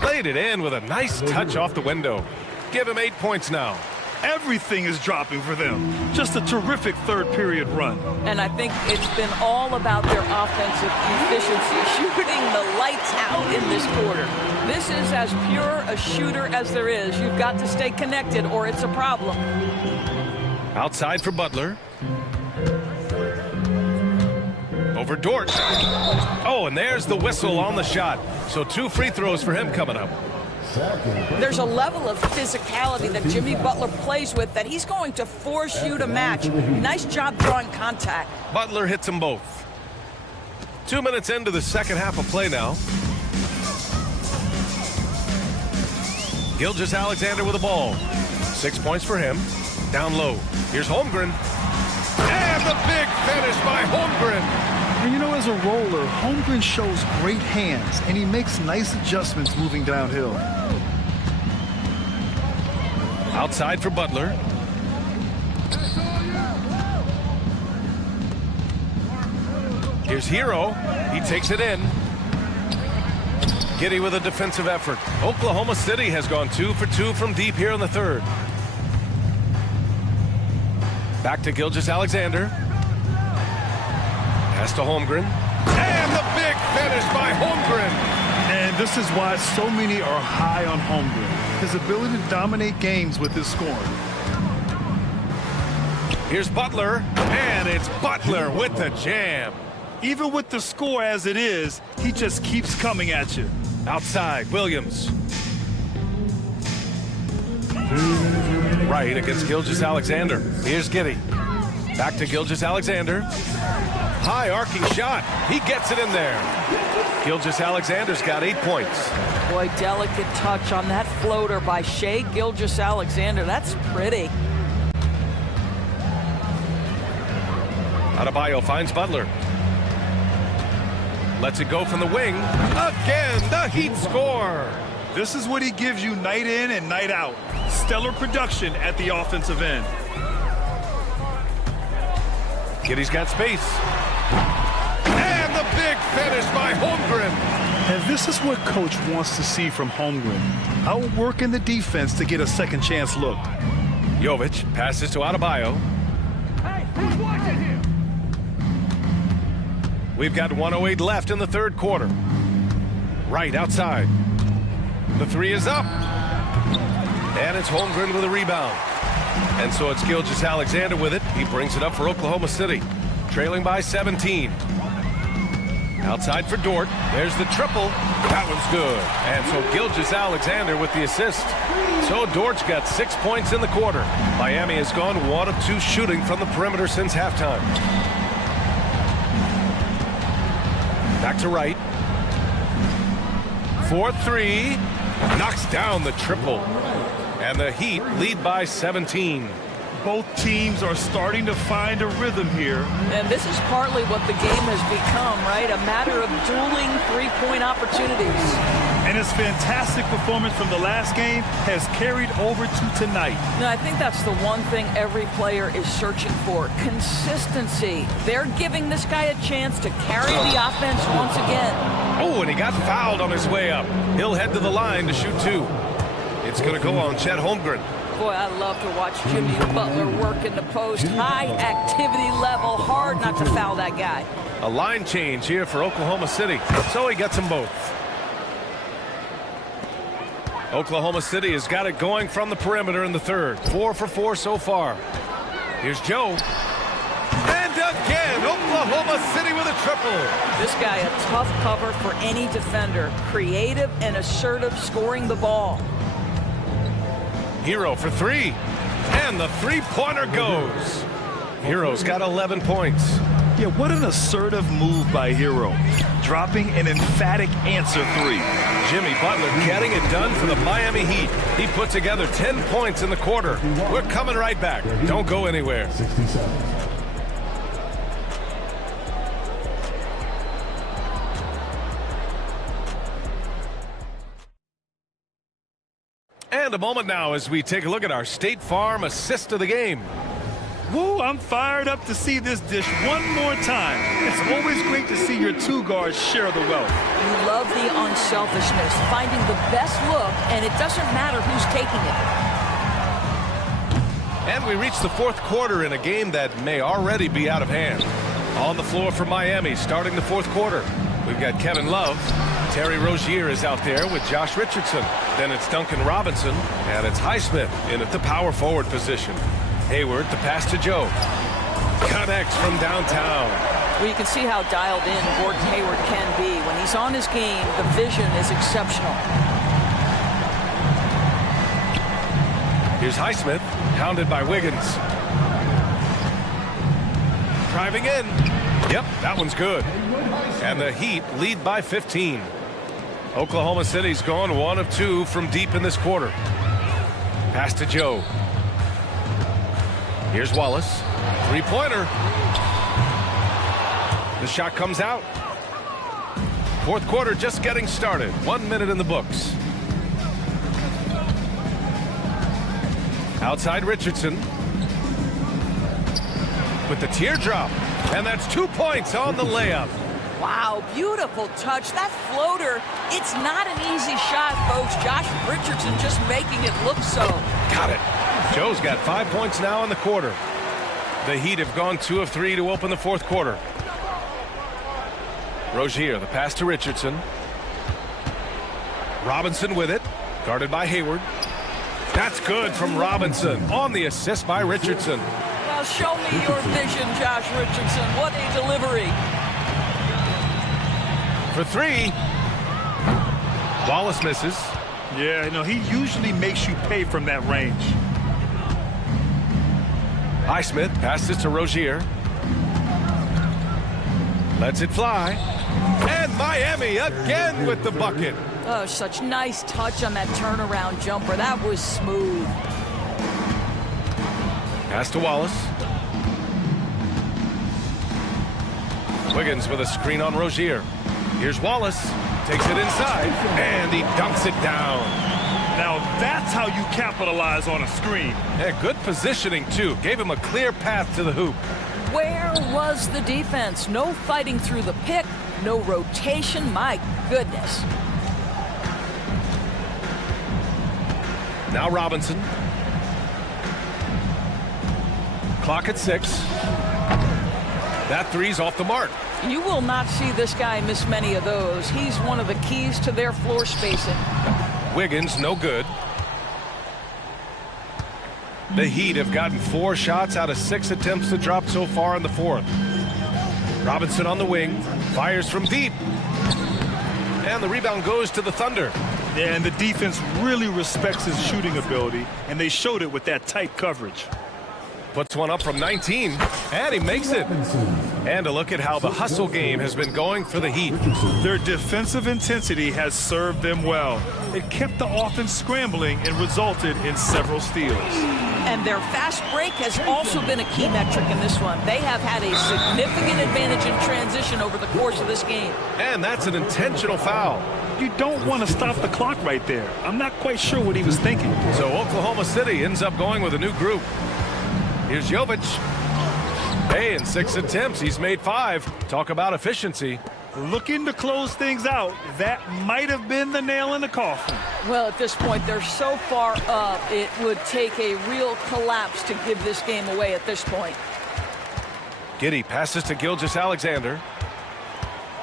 Played it in with a nice touch off the window. Give him 8 points now. Everything is dropping for them. Just a terrific third period run. And I think it's been all about their offensive efficiency, shooting the lights out in this quarter. This is as pure a shooter as there is. You've got to stay connected or it's a problem. Outside for Butler. Over Dort. Oh, and there's the whistle on the shot. So 2 free throws for him coming up. There's a level of physicality that Jimmy Butler plays with that he's going to force you to match. Nice job drawing contact. Butler hits them both. 2 minutes into the second half of play now. Gilgeous-Alexander with the ball. 6 points for him. Down low. Here's Holmgren. And the big finish by Holmgren. And you know, as a roller, Holmgren shows great hands, and he makes nice adjustments moving downhill. Outside for Butler. Here's Hero. He takes it in. Giddey with a defensive effort. Oklahoma City has gone 2 for 2 from deep here in the third. Back to Gilgeous-Alexander. Pass to Holmgren. And the big finish by Holmgren. And this is why so many are high on Holmgren. His ability to dominate games with his scoring. Here's Butler. And it's Butler with the jam. Even with the score as it is, he just keeps coming at you. Outside, Williams. Right against Gilgeous-Alexander. Here's Giddey. Back to Gilgeous-Alexander. High arcing shot. He gets it in there. Gilgeous-Alexander's got 8 points. Boy, delicate touch on that floater by Shai Gilgeous-Alexander. That's pretty. Adebayo finds Butler. Lets it go from the wing. Again, the Heat score. This is what he gives you night in and night out. Stellar production at the offensive end. Giddey's got space. And the big finish by Holmgren. And this is what coach wants to see from Holmgren. Outworking the defense to get a second chance look. Jovic passes to Adebayo. Hey, who's watching here? We've got 1:08 left in the third quarter. Right outside. The 3 is up. And it's Holmgren with a rebound. And so it's Gilgeous-Alexander with it. He brings it up for Oklahoma City. Trailing by 17. Outside for Dort. There's the triple. That one's good. And so Gilgeous-Alexander with the assist. So Dort's got 6 points in the quarter. Miami has gone 1 of 2 shooting from the perimeter since halftime. Back to Wright. 4-3. Knocks down the triple. And the Heat lead by 17. Both teams are starting to find a rhythm here. And this is partly what the game has become, right? A matter of dueling three-point opportunities. And his fantastic performance from the last game has carried over to tonight. Now, I think that's the one thing every player is searching for. Consistency. They're giving this guy a chance to carry the offense once again. Oh, and he got fouled on his way up. He'll head to the line to shoot 2. It's going to go on Chet Holmgren. Boy, I love to watch Jimmy Butler work in the post. High activity level. Hard not to foul that guy. A line change here for Oklahoma City. So he gets them both. Oklahoma City has got it going from the perimeter in the third. 4 for 4 so far. Here's Joe. And again, Oklahoma City with a triple. This guy, a tough cover for any defender. Creative and assertive scoring the ball. Hero for 3. And the three-pointer goes. Hero's got 11 points. Yeah, what an assertive move by Hero. Dropping an emphatic answer three. Jimmy Butler getting it done for the Miami Heat. He put together 10 points in the quarter. We're coming right back. Don't go anywhere. 60 seconds. And a moment now as we take a look at our State Farm assist of the game. Woo, I'm fired up to see this dish one more time. It's always great to see your two guards share the wealth. You love the unselfishness, finding the best look, and it doesn't matter who's taking it. And we reach the fourth quarter in a game that may already be out of hand. On the floor for Miami, starting the fourth quarter. We've got Kevin Love. Terry Rozier is out there with Josh Richardson. Then it's Duncan Robinson, and it's Highsmith in at the power forward position. Hayward, the pass to Joe. Connects from downtown. Well, you can see how dialed in Gordon Hayward can be. When he's on his game, the vision is exceptional. Here's Highsmith, hounded by Wiggins. Driving in. Yep, that one's good. And the Heat lead by 15. Oklahoma City's gone 1 of 2 from deep in this quarter. Pass to Joe. Here's Wallace. Three-pointer. The shot comes out. Fourth quarter just getting started. 1 minute in the books. Outside Richardson. With the teardrop. And that's 2 points on the layup. Wow, beautiful touch. That floater, it's not an easy shot, folks. Josh Richardson just making it look so. Got it. Joe's got 5 points now in the quarter. The Heat have gone 2 of 3 to open the fourth quarter. Rozier, the pass to Richardson. Robinson with it, guarded by Hayward. That's good from Robinson on the assist by Richardson. Now show me your vision, Josh Richardson. What a delivery. For three. Wallace misses. Yeah, no, he usually makes you pay from that range. Highsmith passes to Rozier. Lets it fly. And Miami again with the bucket. Oh, such nice touch on that turnaround jumper. That was smooth. Pass to Wallace. Wiggins with a screen on Rozier. Here's Wallace. Takes it inside. And he dunks it down. Now that's how you capitalize on a screen. Yeah, good positioning, too. Gave him a clear path to the hoop. Where was the defense? No fighting through the pick. No rotation. My goodness. Now Robinson. Clock at 6. That three's off the mark. You will not see this guy miss many of those. He's one of the keys to their floor spacing. Wiggins, no good. The Heat have gotten 4 shots out of 6 attempts to drop so far in the fourth. Robinson on the wing, fires from deep. And the rebound goes to the Thunder. Yeah, and the defense really respects his shooting ability, and they showed it with that tight coverage. Puts one up from 19, and he makes it. And a look at how the hustle game has been going for the Heat. Their defensive intensity has served them well. It kept the offense scrambling and resulted in several steals. And their fast break has also been a key metric in this one. They have had a significant advantage in transition over the course of this game. And that's an intentional foul. You don't want to stop the clock right there. I'm not quite sure what he was thinking. So Oklahoma City ends up going with a new group. Here's Jovic. Hey, in 6 attempts, he's made 5. Talk about efficiency. Looking to close things out. That might have been the nail in the coffin. Well, at this point, they're so far up, it would take a real collapse to give this game away at this point. Giddey passes to Gilgeous-Alexander.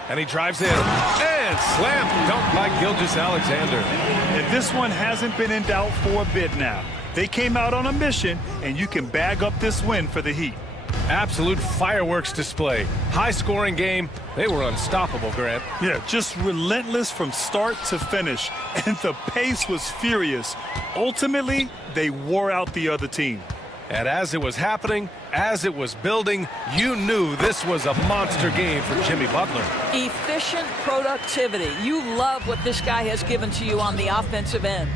And he drives in. And slam dunk by Gilgeous-Alexander. And this one hasn't been in doubt for a bit now. They came out on a mission, and you can bag up this win for the Heat. Absolute fireworks display. High-scoring game. They were unstoppable, Grant. Yeah, just relentless from start to finish. And the pace was furious. Ultimately, they wore out the other team. And as it was happening, as it was building, you knew this was a monster game for Jimmy Butler. Efficient productivity. You love what this guy has given to you on the offensive end.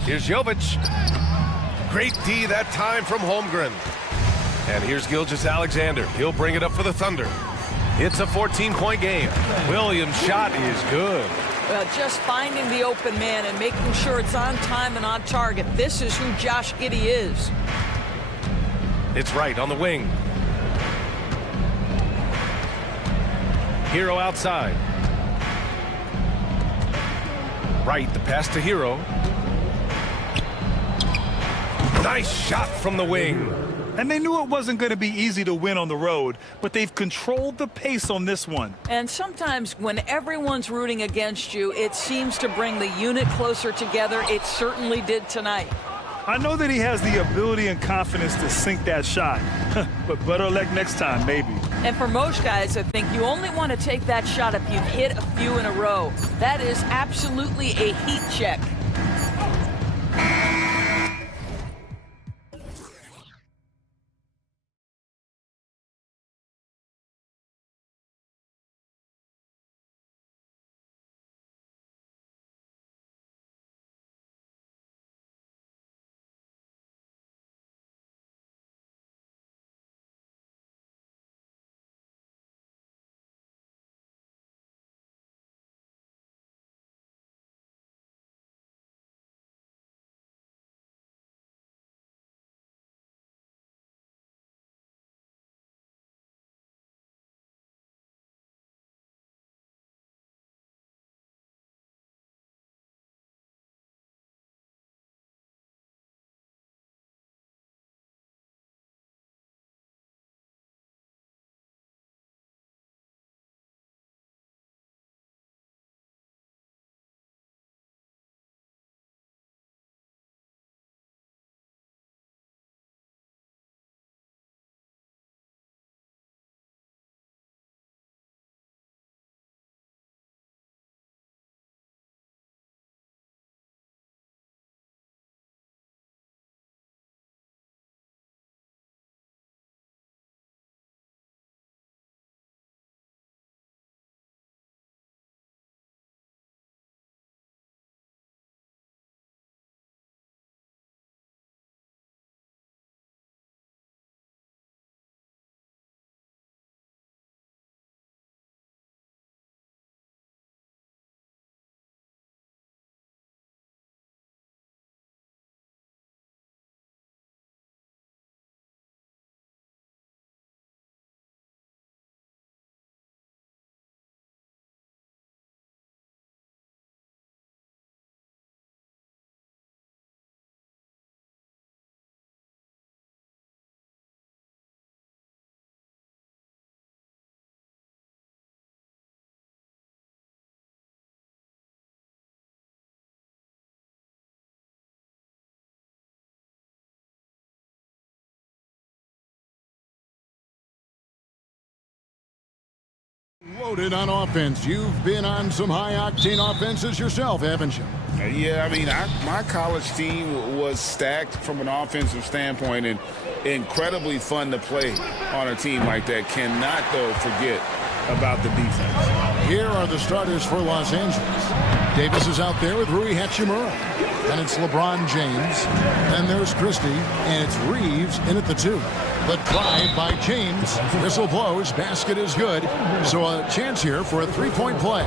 Here's Jovic. Great D that time from Holmgren. And here's Gilgeous-Alexander. He'll bring it up for the Thunder. It's a 14-point game. Williams' shot is good. Well, just finding the open man and making sure it's on time and on target. This is who Josh Giddey is. It's right on the wing. Hero outside. Right, the pass to Hero. Nice shot from the wing. And they knew it wasn't going to be easy to win on the road, but they've controlled the pace on this one. And sometimes when everyone's rooting against you, it seems to bring the unit closer together. It certainly did tonight. I know that he has the ability and confidence to sink that shot, but better luck next time, maybe. And for most guys, I think you only want to take that shot if you've hit a few in a row. That is absolutely a heat check. Loaded on offense. You've been on some high-octane offenses yourself, haven't you? Yeah, I mean, my college team was stacked from an offensive standpoint and incredibly fun to play on a team like that. Cannot, though, forget about the defense. Here are the starters for Los Angeles. Davis is out there with Rui Hachimura. And it's LeBron James. And there's Christie. And it's Reeves in at the 2. The drive by James. Whistle blows. Basket is good. So a chance here for a three-point play.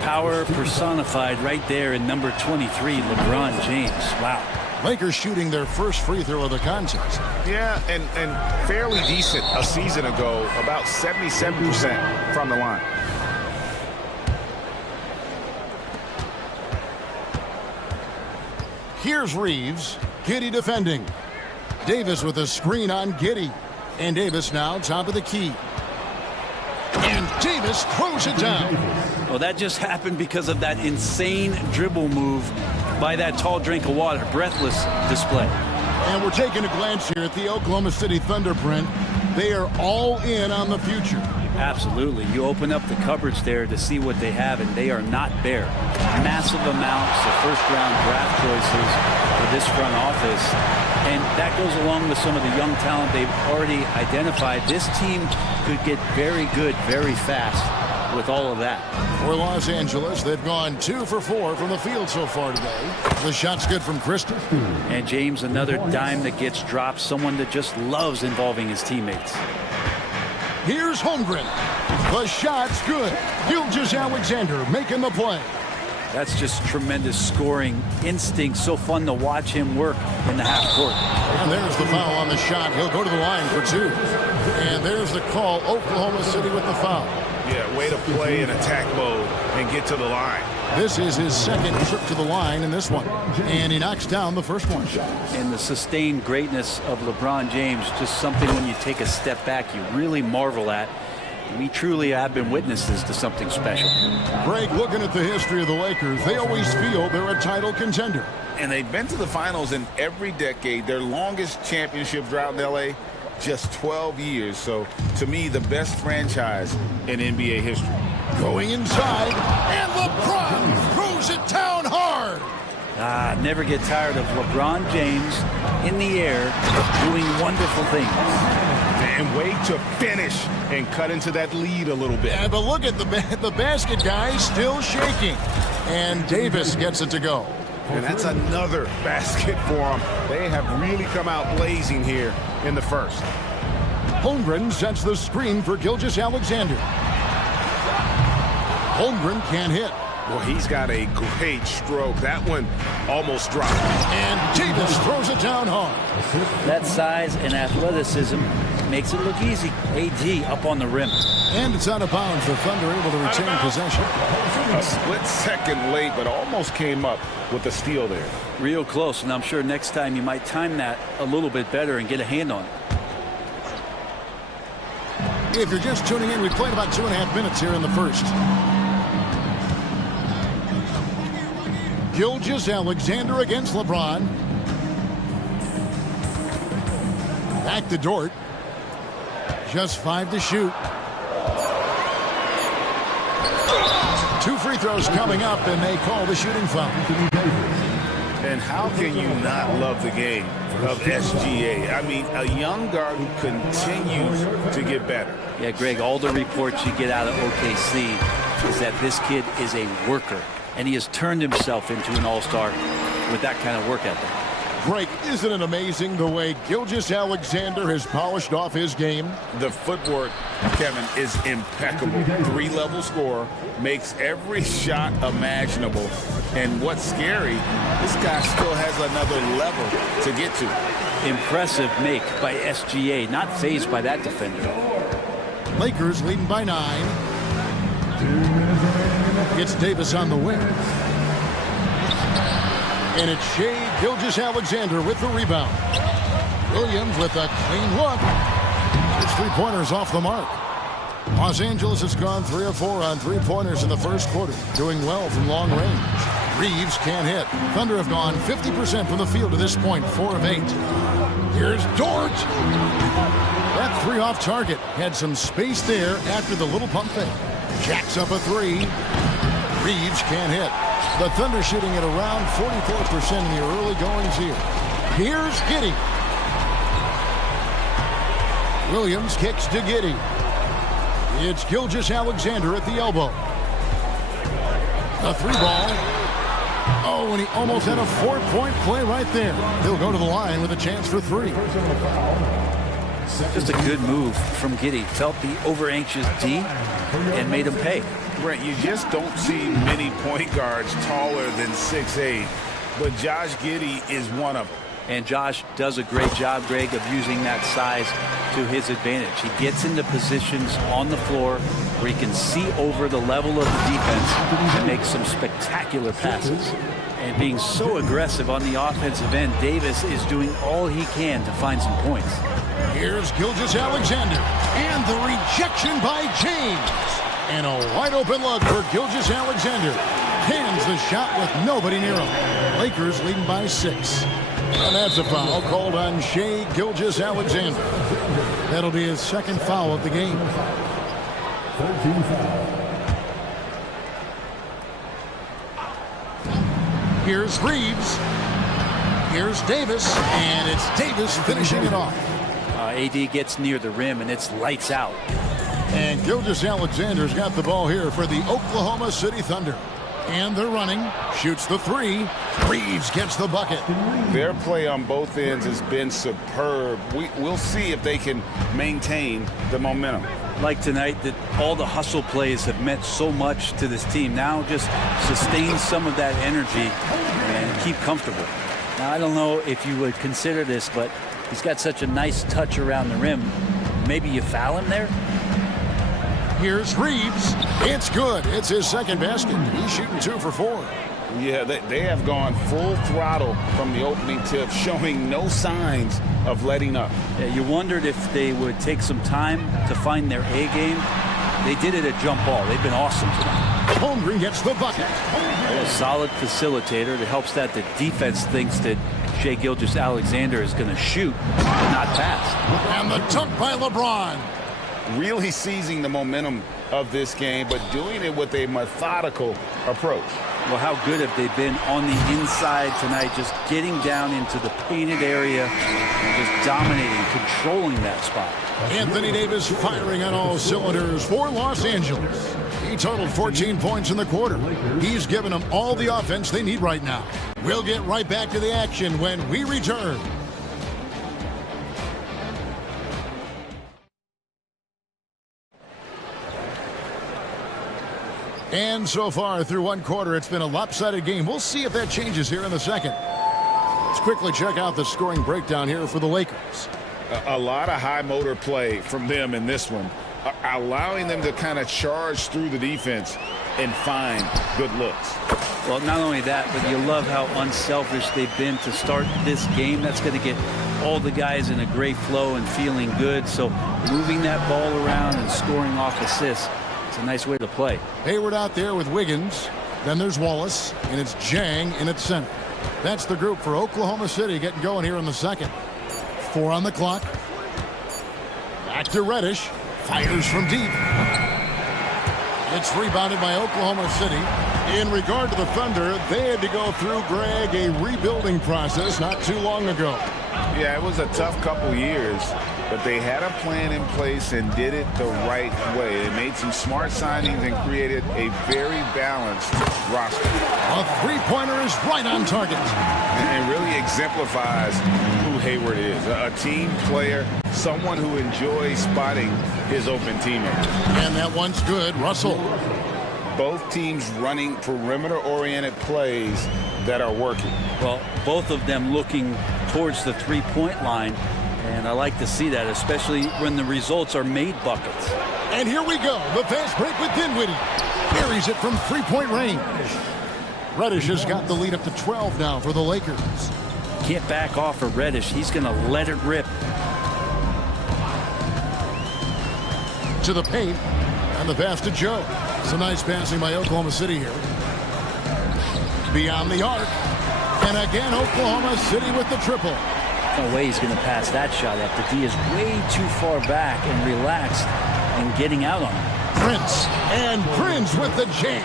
Power personified right there in number 23, LeBron James. Wow. Lakers shooting their first free throw of the contest. Yeah, and fairly decent a season ago, about 77% from the line. Here's Reeves. Giddey defending. Davis with a screen on Giddey. And Davis now top of the key. And Davis throws it down. Well, that just happened because of that insane dribble move by that tall drink of water. Breathless display. And we're taking a glance here at the Oklahoma City Thunder print. They are all in on the future. Absolutely. You open up the cupboards there to see what they have, and they are not bare. Massive amounts of first-round draft choices for this front office. And that goes along with some of the young talent they've already identified. This team could get very good very fast with all of that. For Los Angeles, they've gone 2 for 4 from the field so far today. The shot's good from Christie. And James, another dime that gets dropped, someone that just loves involving his teammates. Here's Holmgren. The shot's good. Gilgeous-Alexander making the play. That's just tremendous scoring instinct. So fun to watch him work in the half court. And there's the foul on the shot. He'll go to the line for 2. And there's the call. Oklahoma City with the foul. Yeah, way to play in attack mode and get to the line. This is his second trip to the line in this one. And he knocks down the first one. And the sustained greatness of LeBron James, just something when you take a step back, you really marvel at. We truly have been witnesses to something special. Greg, looking at the history of the Lakers, they always feel they're a title contender. And they've been to the finals in every decade. Their longest championship drought in LA, just 12 years. So, to me, the best franchise in NBA history. Going inside, and LeBron throws it down hard. Never get tired of LeBron James in the air doing wonderful things. And wait to finish and cut into that lead a little bit. Yeah, but look at the basket guy still shaking. And Davis gets it to go. And that's another basket for them. They have really come out blazing here in the first. Holmgren sets the screen for Gilgeous-Alexander. Holmgren can't hit. Well, he's got a great stroke. That one almost dropped. And Davis throws it down hard. That size and athleticism makes it look easy. AD up on the rim. And it's out of bounds. The Thunder able to retain possession. A split second late, but almost came up with the steal there. Real close, and I'm sure next time you might time that a little bit better and get a hand on it. If you're just tuning in, we played about 2.5 minutes here in the first. Gilgeous-Alexander against LeBron. Back to Dort. Just 5 to shoot. 2 free throws coming up, and they call the shooting foul. And how can you not love the game of SGA? I mean, a young guard who continues to get better. Yeah, Greg, all the reports you get out of OKC is that this kid is a worker, and he has turned himself into an all-star with that kind of work ethic. Greg, isn't it amazing the way Gilgeous-Alexander has polished off his game? The footwork, Kevin, is impeccable. 3-level scorer, makes every shot imaginable. And what's scary, this guy still has another level to get to. Impressive make by SGA, not fazed by that defender. Lakers leading by 9. It's Davis on the wing. And it's Shai Gilgeous-Alexander with the rebound. Williams with a clean look. His 3-pointers off the mark. Los Angeles has gone 3 of 4 on 3-pointers in the first quarter, doing well from long range. Reeves can't hit. Thunder have gone 50% from the field to this point, 4 of 8. Here's Dort. That 3 off target. Had some space there after the little pump fake. Jacks up a 3. Reeves can't hit. The Thunder shooting at around 44% in the early goings here. Here's Giddey. Williams kicks to Giddey. It's Gilgeous-Alexander at the elbow. A 3-ball. Oh, and he almost had a 4-point play right there. He'll go to the line with a chance for 3. Just a good move from Giddey. Felt the over-anxious D and made him pay. Brent, you just don't see many point guards taller than 6'8", but Josh Giddey is one of them. And Josh does a great job, Greg, of using that size to his advantage. He gets into positions on the floor where he can see over the level of the defense and make some spectacular passes. And being so aggressive on the offensive end, Davis is doing all he can to find some points. Here's Gilgeous-Alexander, and the rejection by James. And a wide open look for Gilgeous-Alexander. Hands the shot with nobody near him. Lakers leading by 6. And that's a foul called on Shai Gilgeous-Alexander. That'll be his second foul of the game. Here's Reeves. Here's Davis. And it's Davis finishing it off. AD gets near the rim, and it's lights out. And Gilgeous-Alexander's got the ball here for the Oklahoma City Thunder. And they're running. Shoots the three. Reeves gets the bucket. Their play on both ends has been superb. We'll see if they can maintain the momentum. Like tonight, that all the hustle plays have meant so much to this team. Now just sustain some of that energy and keep comfortable. Now, I don't know if you would consider this, but he's got such a nice touch around the rim. Maybe you foul him there? Here's Reeves. It's good. It's his second basket. He's shooting 2 for 4. Yeah, they have gone full throttle from the opening tip, showing no signs of letting up. Yeah, you wondered if they would take some time to find their A game. They did it at jump ball. They've been awesome tonight. Holmgren gets the bucket. A solid facilitator that helps that the defense thinks that Shai Gilgeous-Alexander is going to shoot, but not pass. And the dunk by LeBron. Really seizing the momentum of this game, but doing it with a methodical approach. Well, how good have they been on the inside tonight, just getting down into the painted area and just dominating, controlling that spot. Anthony Davis firing on all cylinders for Los Angeles. He totaled 14 points in the quarter. He's given them all the offense they need right now. We'll get right back to the action when we return. And so far through one quarter, it's been a lopsided game. We'll see if that changes here in the second. Let's quickly check out the scoring breakdown here for the Lakers. A lot of high motor play from them in this one, allowing them to kind of charge through the defense and find good looks. Well, not only that, but you love how unselfish they've been to start this game. That's going to get all the guys in a great flow and feeling good. So moving that ball around and scoring off assists, it's a nice way to play. Hayward out there with Wiggins. Then there's Wallace, and it's Jang in its center. That's the group for Oklahoma City getting going here in the second. 4 on the clock. Back to Reddish. Fires from deep. It's rebounded by Oklahoma City. In regard to the Thunder, they had to go through, Greg, a rebuilding process not too long ago. Yeah, it was a tough couple years, but they had a plan in place and did it the right way. They made some smart signings and created a very balanced roster. A three-pointer is right on target. And really exemplifies who Hayward is. A team player, someone who enjoys spotting his open teammates. And that one's good. Russell. Both teams running perimeter-oriented plays that are working. Well, both of them looking towards the three-point line, and I like to see that, especially when the results are made buckets. And here we go. The fast break with Dinwiddie. Carries it from three-point range. Reddish has got the lead up to 12 now for the Lakers. Can't back off of Reddish. He's going to let it rip. To the paint, and the pass to Joe. It's a nice passing by Oklahoma City here. Beyond the arc. And again, Oklahoma City with the triple. No way he's going to pass that shot after D is way too far back and relaxed and getting out on him. Prince. And Prince with the jam.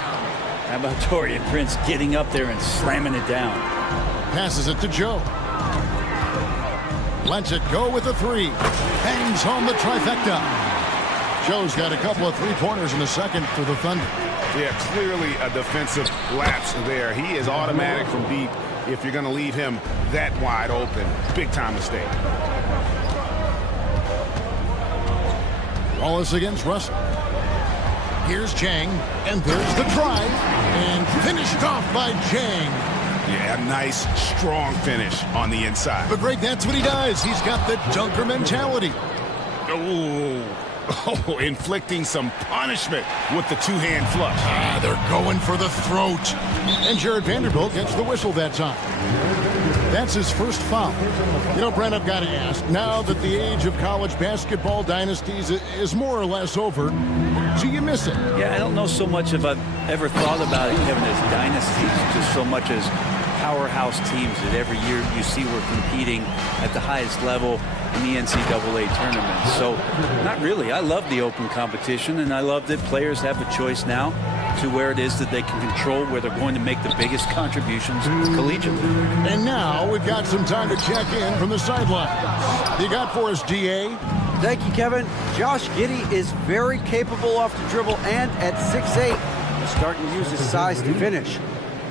How about Taurean Prince getting up there and slamming it down? Passes it to Joe. Lets it go with the three. Bangs home the trifecta. Joe's got a couple of three-pointers in the second for the Thunder. Yeah, clearly a defensive lapse there. He is automatic from deep if you're going to leave him that wide open. Big-time mistake. Wallace against Russell. Here's Jang, and there's the drive, and finished off by Jang. Yeah, a nice, strong finish on the inside. But Greg, that's what he does. He's got the dunker mentality. Oh, inflicting some punishment with the two-hand flush. They're going for the throat. And Jared Vanderbilt gets the whistle that time. That's his first foul. You know, Brent, I've got to ask, now that the age of college basketball dynasties is more or less over, do you miss it? Yeah, I don't know so much if I've ever thought about it, Kevin, as dynasties, just so much as powerhouse teams that every year you see we're competing at the highest level in the NCAA tournament. So, not really. I love the open competition, and I love that players have a choice now to where it is that they can control where they're going to make the biggest contributions collegiately. And now we've got some time to check in from the sidelines. You got for us, DA? Thank you, Kevin. Josh Giddey is very capable off the dribble, and at 6'8", he's starting to use his size to finish.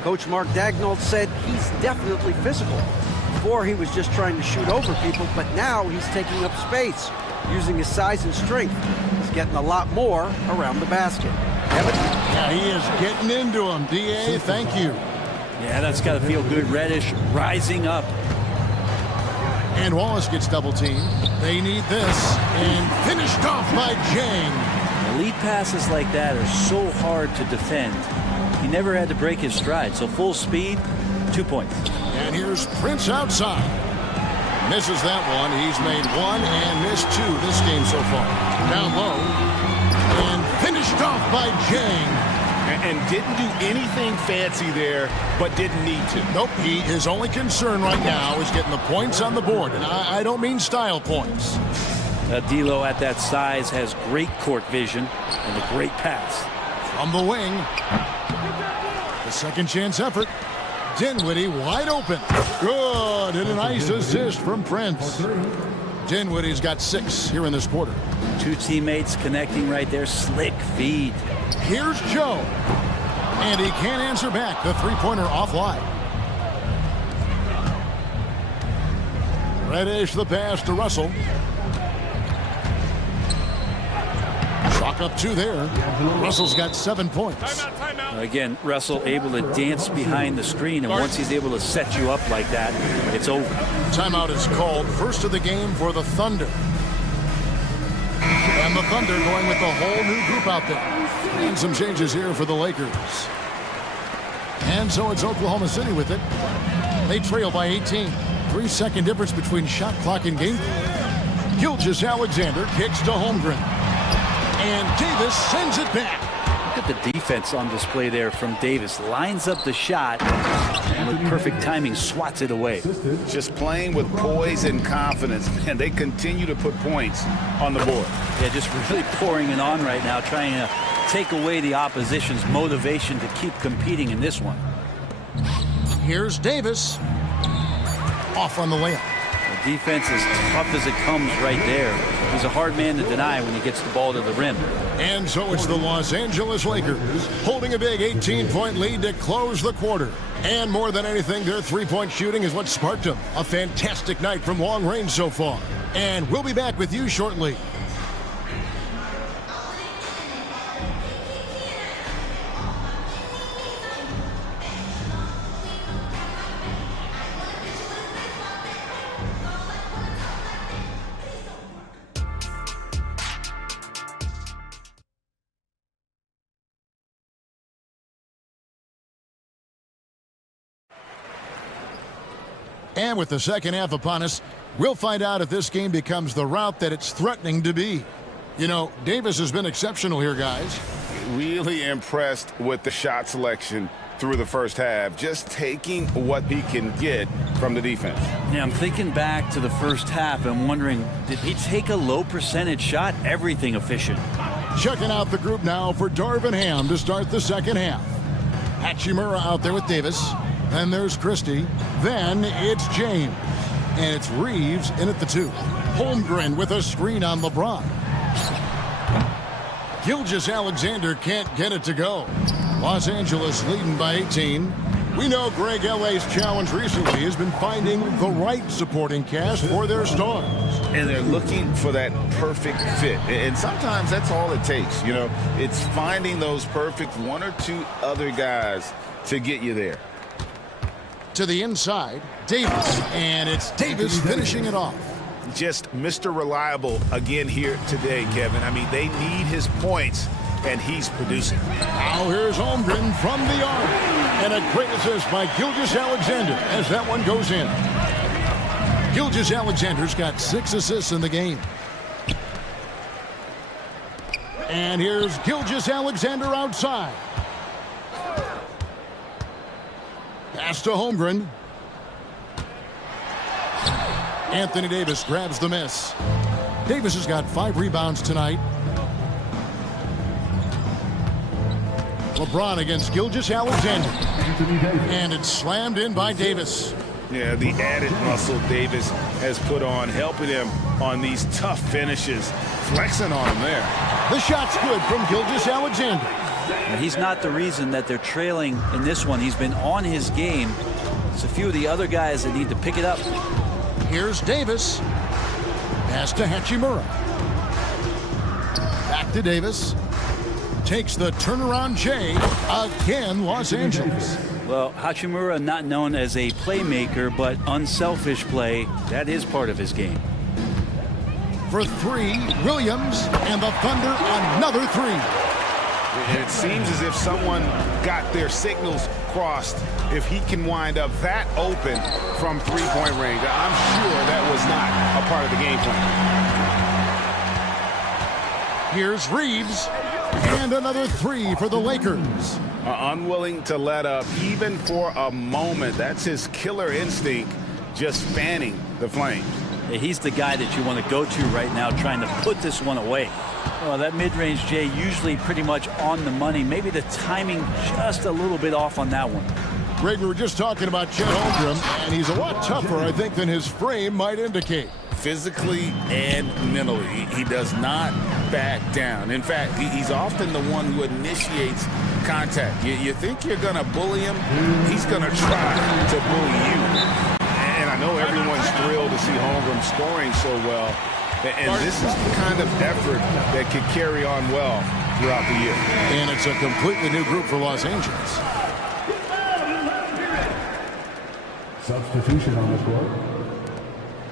Coach Mark Dagnall said he's definitely physical. Before, he was just trying to shoot over people, but now he's taking up space, using his size and strength. He's getting a lot more around the basket. Kevin? Yeah, he is getting into him. DA, thank you. Yeah, that's got to feel good. Reddish rising up. And Wallace gets double teamed. They need this. And finished off by Jang. Elite passes like that are so hard to defend. He never had to break his stride, so full speed, 2 points. And here's Prince outside. Misses that one. He's made one and missed two this game so far. Down low. And finished off by Jang. And didn't do anything fancy there, but didn't need to. Nope. His only concern right now is getting the points on the board. And I don't mean style points. D'Lo at that size has great court vision and a great pass. From the wing. The second chance effort. Dinwiddie wide open. Good. And a nice assist from Prince. Dinwiddie's got 6 here in this quarter. Two teammates connecting right there. Slick feed. Here's Joe. And he can't answer back. The three-pointer offline. Reddish the pass to Russell. Chalk up 2 there. Russell's got 7 points. Again, Russell able to dance behind the screen, and once he's able to set you up like that, it's over. Timeout is called. First of the game for the Thunder. And the Thunder going with the whole new group out there. And some changes here for the Lakers. And so it's Oklahoma City with it. They trail by 18. 3-second difference between shot clock and game. Gilgeous-Alexander kicks to Holmgren. And Davis sends it back. Look at the defense on display there from Davis. Lines up the shot and with perfect timing swats it away. Just playing with poise and confidence, and they continue to put points on the board. Yeah, just really pouring it on right now, trying to take away the opposition's motivation to keep competing in this one. Here's Davis. Off on the layup. The defense is tough as it comes right there. He's a hard man to deny when he gets the ball to the rim. And so it's the Los Angeles Lakers holding a big 18-point lead to close the quarter. And more than anything, their three-point shooting is what sparked them. A fantastic night from long range so far. And we'll be back with you shortly. And with the second half upon us, we'll find out if this game becomes the route that it's threatening to be. You know, Davis has been exceptional here, guys. Really impressed with the shot selection through the first half, just taking what he can get from the defense. Yeah, I'm thinking back to the first half and wondering, did he take a low percentage shot? Everything efficient. Checking out the group now for Darvin Ham to start the second half. Hachimura out there with Davis. Then there's Christie. Then it's James. And it's Reeves in at the 2. Holmgren with a screen on LeBron. Gilgeous-Alexander can't get it to go. Los Angeles leading by 18. We know Greg L.A.'s challenge recently has been finding the right supporting cast for their stars. And they're looking for that perfect fit. And sometimes that's all it takes. You know, it's finding those perfect 1 or 2 other guys to get you there. To the inside, Davis, and it's Davis finishing it off. Just Mr. Reliable again here today, Kevin. I mean, they need his points, and he's producing. Now here's Holmgren from the arc, and a great assist by Gilgeous-Alexander as that one goes in. Gilgeous-Alexander's got 6 assists in the game. And here's Gilgeous-Alexander outside. Pass to Holmgren. Anthony Davis grabs the miss. Davis has got 5 rebounds tonight. LeBron against Gilgeous-Alexander. And it's slammed in by Davis. Yeah, the added muscle Davis has put on, helping him on these tough finishes. Flexing on him there. The shot's good from Gilgeous-Alexander. And he's not the reason that they're trailing in this one. He's been on his game. It's a few of the other guys that need to pick it up. Here's Davis. Pass to Hachimura. Back to Davis. Takes the turnaround J. Again, Los Angeles. Well, Hachimura not known as a playmaker, but unselfish play. That is part of his game. For 3, Williams, and the Thunder another 3. And it seems as if someone got their signals crossed. If he can wind up that open from three-point range, I'm sure that was not a part of the game plan. Here's Reeves, and another 3 for the Lakers. Unwilling to let up even for a moment. That's his killer instinct, just fanning the flames. He's the guy that you want to go to right now, trying to put this one away. Well, that mid-range J usually pretty much on the money. Maybe the timing just a little bit off on that one. Greg, we were just talking about Chet Holmgren, and he's a lot tougher, I think, than his frame might indicate. Physically and mentally, he does not back down. In fact, he's often the one who initiates contact. You think you're going to bully him, he's going to try to bully you. And I know everyone's thrilled to see Holmgren scoring so well. And this is the kind of effort that could carry on well throughout the year. And it's a completely new group for Los Angeles. Substitution on the court.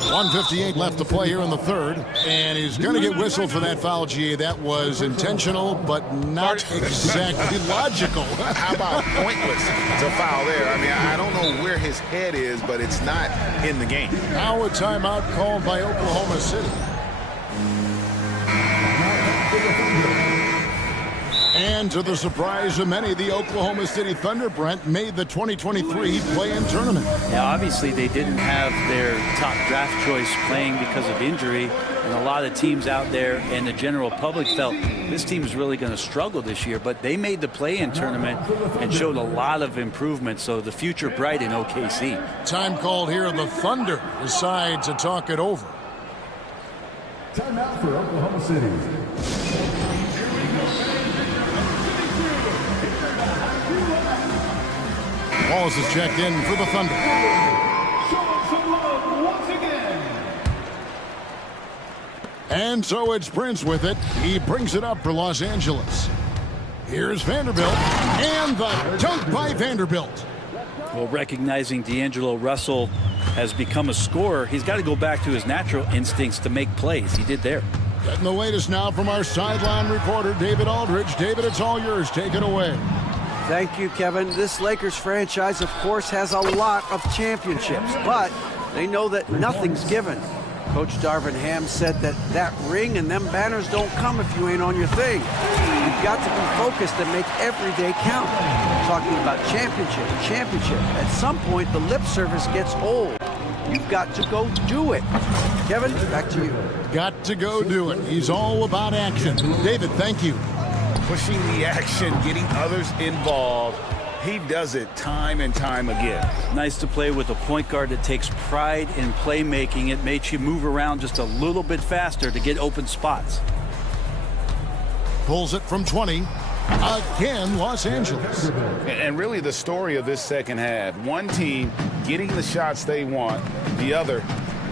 1:58 left to play here in the third. And he's going to get whistled for that foul, GA. That was intentional, but not exactly logical. How about pointless to foul there? I mean, I don't know where his head is, but it's not in the game. Now a timeout called by Oklahoma City. And to the surprise of many, the Oklahoma City Thunder, Brent, made the 2023 play-in tournament. Yeah, obviously they didn't have their top draft choice playing because of injury, and a lot of teams out there and the general public felt this team is really going to struggle this year, but they made the play-in tournament and showed a lot of improvement, so the future bright in OKC. Time called here. The Thunder decide to talk it over. Timeout for Oklahoma City. Wallace is checked in for the Thunder. And so it's Prince with it. He brings it up for Los Angeles. Here's Vanderbilt, and the dunk by Vanderbilt. Well, recognizing D'Angelo Russell has become a scorer, he's got to go back to his natural instincts to make plays. He did there. Getting the latest now from our sideline reporter, David Aldridge. David, it's all yours. Take it away. Thank you, Kevin. This Lakers franchise, of course, has a lot of championships, but they know that nothing's given. Coach Darvin Ham said that ring and them banners don't come if you ain't on your thing. You've got to be focused and make every day count. Talking about championship. At some point, the lip service gets old. You've got to go do it. Kevin, back to you. Got to go do it. He's all about action. David, thank you. Pushing the action, getting others involved. He does it time and time again. Nice to play with a point guard that takes pride in playmaking. It makes you move around just a little bit faster to get open spots. Pulls it from 20. Again, Los Angeles. And really the story of this second half. One team getting the shots they want, the other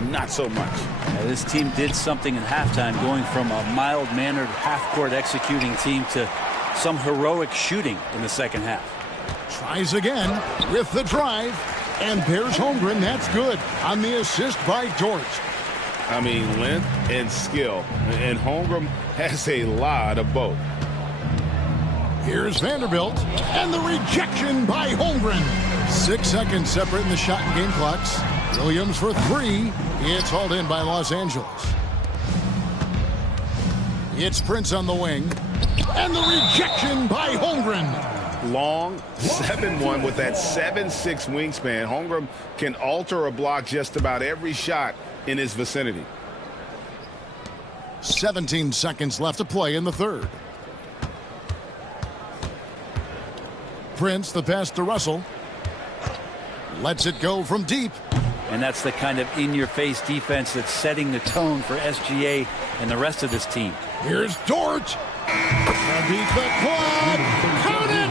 not so much. Yeah, this team did something in halftime, going from a mild-mannered half-court executing team to some heroic shooting in the second half. Tries again with the drive, and there's Holmgren. That's good on the assist by George. I mean, length and skill, and Holmgren has a lot of both. Here's Vanderbilt, and the rejection by Holmgren. 6 seconds separating the shot and game clocks. Williams for 3. It's hauled in by Los Angeles. It's Prince on the wing, and the rejection by Holmgren. long, 7'1", with that 7'6" wingspan. Holmgren can alter or block just about every shot in his vicinity. 17 seconds left to play in the third. Prince, the pass to Russell. Lets it go from deep. And that's the kind of in-your-face defense that's setting the tone for SGA and the rest of this team. Here's Dort. Beat the quad. Count it.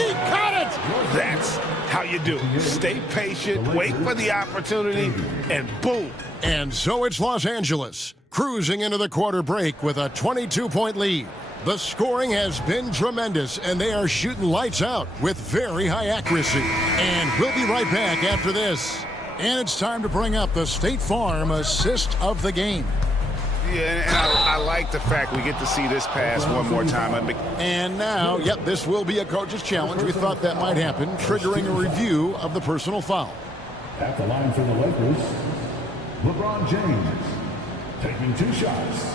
He caught it. That's how you do it. Stay patient, wait for the opportunity, and boom. And so it's Los Angeles, cruising into the quarter break with a 22-point lead. The scoring has been tremendous, and they are shooting lights out with very high accuracy. And we'll be right back after this. And it's time to bring up the State Farm assist of the game. Yeah, and I like the fact we get to see this pass one more time. And now, yep, this will be a coach's challenge. We thought that might happen, triggering a review of the personal foul. At the line for the Lakers, LeBron James taking 2 shots.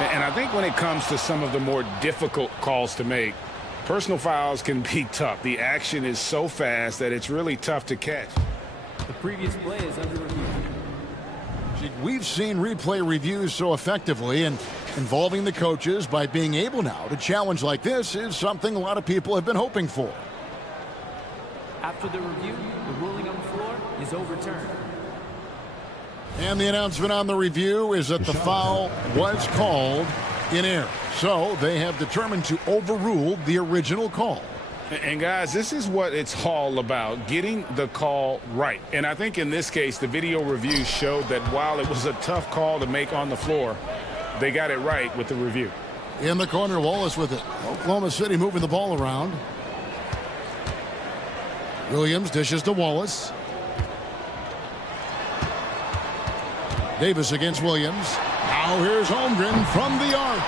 And I think when it comes to some of the more difficult calls to make, personal fouls can be tough. The action is so fast that it's really tough to catch. The previous play is under review. We've seen replay reviews so effectively, and involving the coaches by being able now to challenge like this is something a lot of people have been hoping for. After the review, the ruling on the floor is overturned. And the announcement on the review is that the foul was called in error. So they have determined to overrule the original call. And guys, this is what it's all about, getting the call right. And I think in this case, the video review showed that while it was a tough call to make on the floor, they got it right with the review. In the corner, Wallace with it. Oklahoma City moving the ball around. Williams dishes to Wallace. Davis against Williams. Now here's Holmgren from the arc.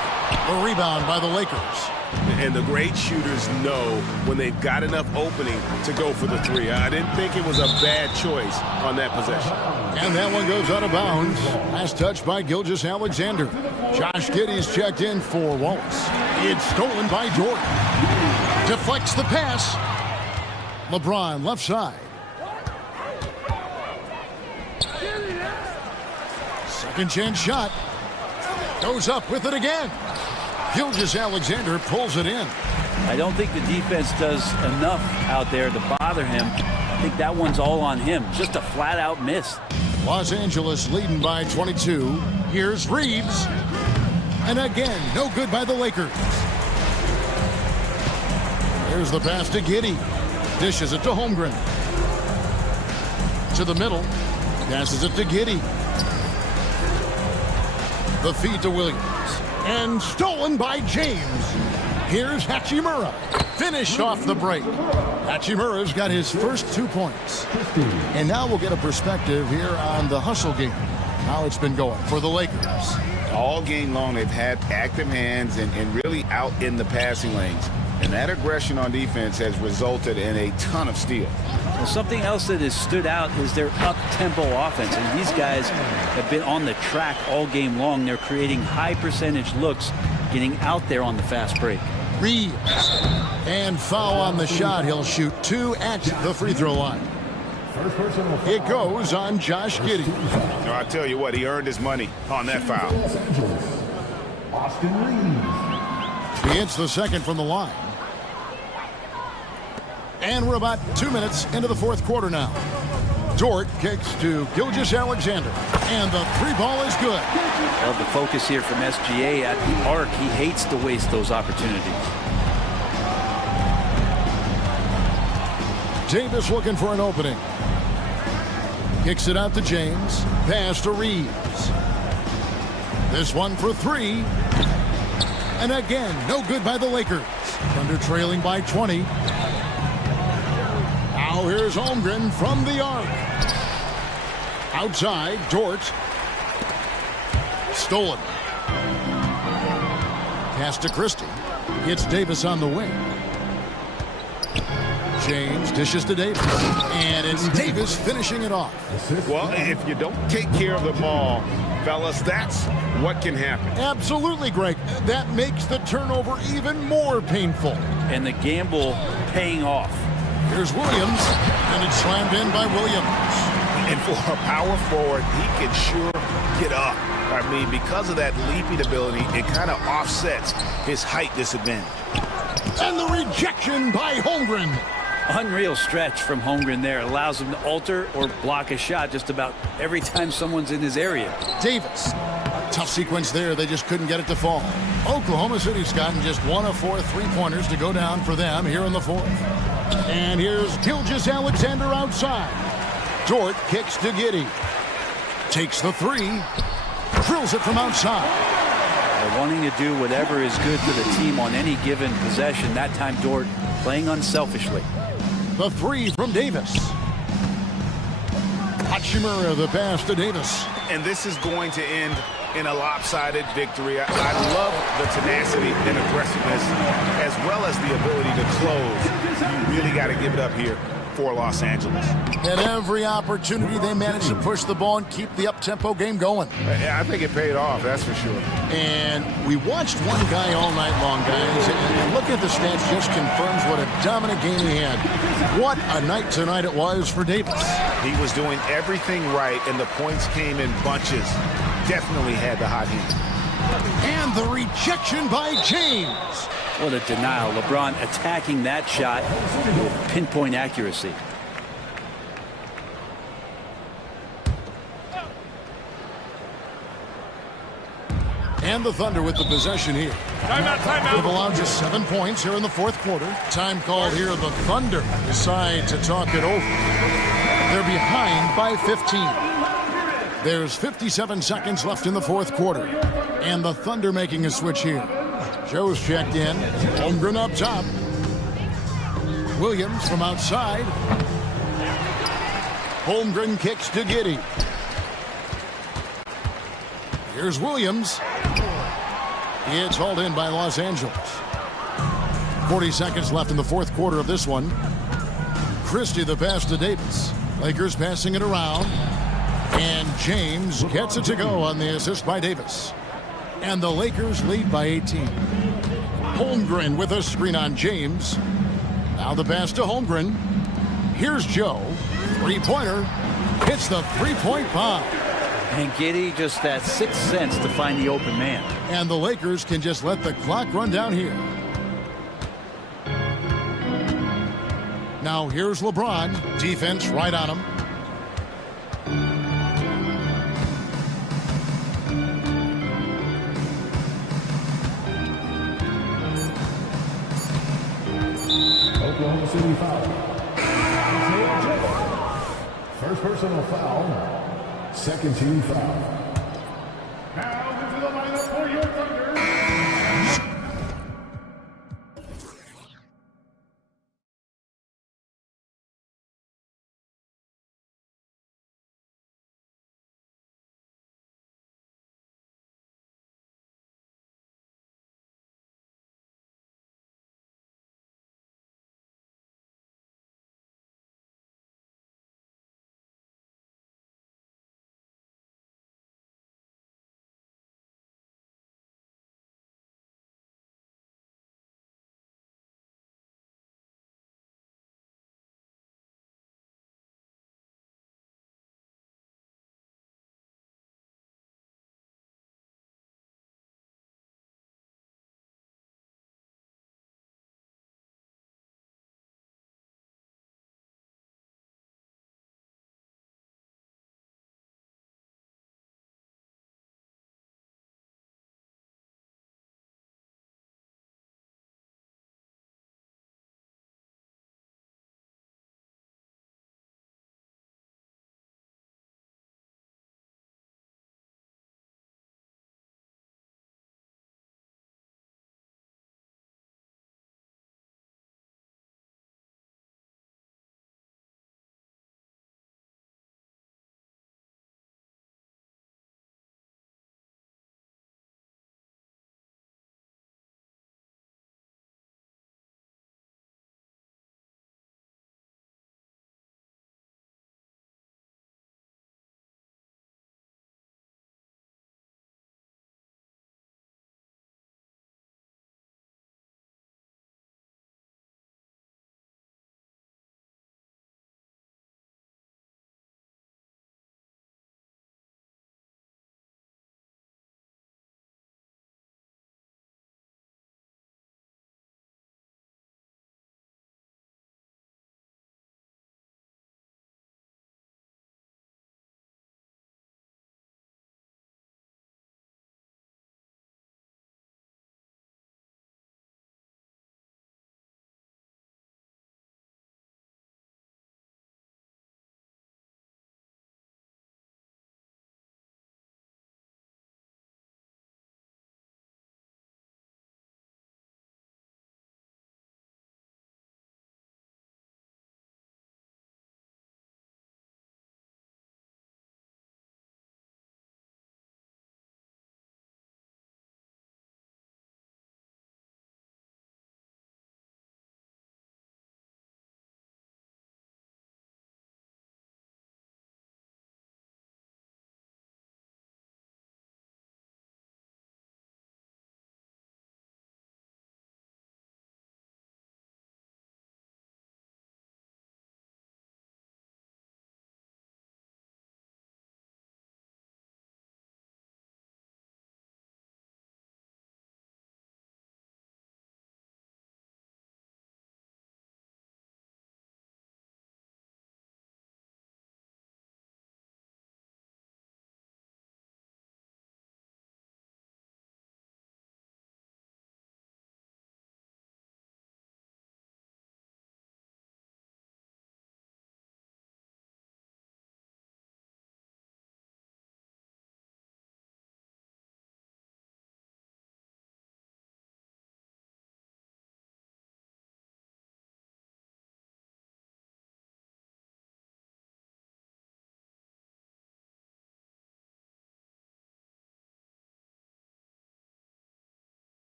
A rebound by the Lakers. And the great shooters know when they've got enough opening to go for the three. I didn't think it was a bad choice on that possession. And that one goes out of bounds. Last touch by Gilgeous-Alexander. Josh Giddey's checked in for Wallace. It's stolen by Jordan. Deflects the pass. LeBron left side. Second chance shot. Goes up with it again. Gilgeous-Alexander pulls it in. I don't think the defense does enough out there to bother him. I think that one's all on him. Just a flat-out miss. Los Angeles leading by 22. Here's Reeves. And again, no good by the Lakers. There's the pass to Giddey. Dishes it to Holmgren. To the middle. Passes it to Giddey. The feed to Williams. And stolen by James. Here's Hachimura. Finished off the break. Hachimura's got his first 2 points. And now we'll get a perspective here on the hustle game. How it's been going for the Lakers. All game long, they've had active hands and really out in the passing lanes. And that aggression on defense has resulted in a ton of steals. Well, something else that has stood out is their up-tempo offense. And these guys have been on the track all game long. They're creating high-percentage looks, getting out there on the fast break. Reeves. And foul on the shot. He'll shoot 2 at the free throw line. It goes on Josh Giddey. No, I tell you what, he earned his money on that foul. He hits the second from the line. And we're about 2 minutes into the fourth quarter now. Dort kicks to Gilgeous-Alexander. And the 3 ball is good. Love the focus here from SGA at the arc. He hates to waste those opportunities. Davis looking for an opening. Kicks it out to James. Pass to Reeves. This one for 3. And again, no good by the Lakers. Thunder trailing by 20. Now here's Holmgren from the arc. Outside, Dort. Stolen. Pass to Christie. It's Davis on the wing. James dishes to Davis. And it's Davis finishing it off. Well, if you don't take care of the ball Fellas, that's what can happen. Absolutely, Greg. That makes the turnover even more painful. And the gamble paying off. Here's Williams, and it's slammed in by Williams. And for a power forward, he can sure get up. I mean, because of that leaping ability, it kind of offsets his height disadvantage. And the rejection by Holmgren. Unreal stretch from Holmgren there. Allows him to alter or block a shot just about every time someone's in his area. Davis. Tough sequence there. They just couldn't get it to fall. Oklahoma City's gotten just 1 of 4 three-pointers to go down for them here in the fourth. And here's Gilgeous-Alexander outside. Dort kicks to Giddey. Takes the three. Drills it from outside. They're wanting to do whatever is good for the team on any given possession. That time, Dort playing unselfishly. The three from Davis. Hachimura, the pass to Davis. And this is going to end in a lopsided victory. I love the tenacity and aggressiveness, as well as the ability to close. You really got to give it up here for Los Angeles. At every opportunity, they managed to push the ball and keep the up-tempo game going. I think it paid off, that's for sure. And we watched one guy all night long, guys, and looking at the stats just confirms what a dominant game he had. What a night tonight it was for Davis. He was doing everything right, and the points came in bunches. Definitely had the hot hand. And the rejection by James. What a denial. LeBron attacking that shot with pinpoint accuracy. And the Thunder with the possession here. Timeout. They've allowed just 7 points here in the fourth quarter. Time called here. The Thunder decide to talk it over. They're behind by 15. There's 57 seconds left in the fourth quarter. And the Thunder making a switch here. Joe's checked in. Holmgren up top. Williams from outside. Holmgren kicks to Giddey. Here's Williams. It's hauled in by Los Angeles. 40 seconds left in the fourth quarter of this one. Christie the pass to Davis. Lakers passing it around. And James gets it to go on the assist by Davis. And the Lakers lead by 18. Holmgren with a screen on James. Now the pass to Holmgren. Here's Joe. Three-pointer. Hits the three-point bomb. And Giddey just that sixth sense to find the open man. And the Lakers can just let the clock run down here. Now here's LeBron. Defense right on him. Oklahoma City foul. First personal foul. Second team foul. Now into the lineup for your Thunder.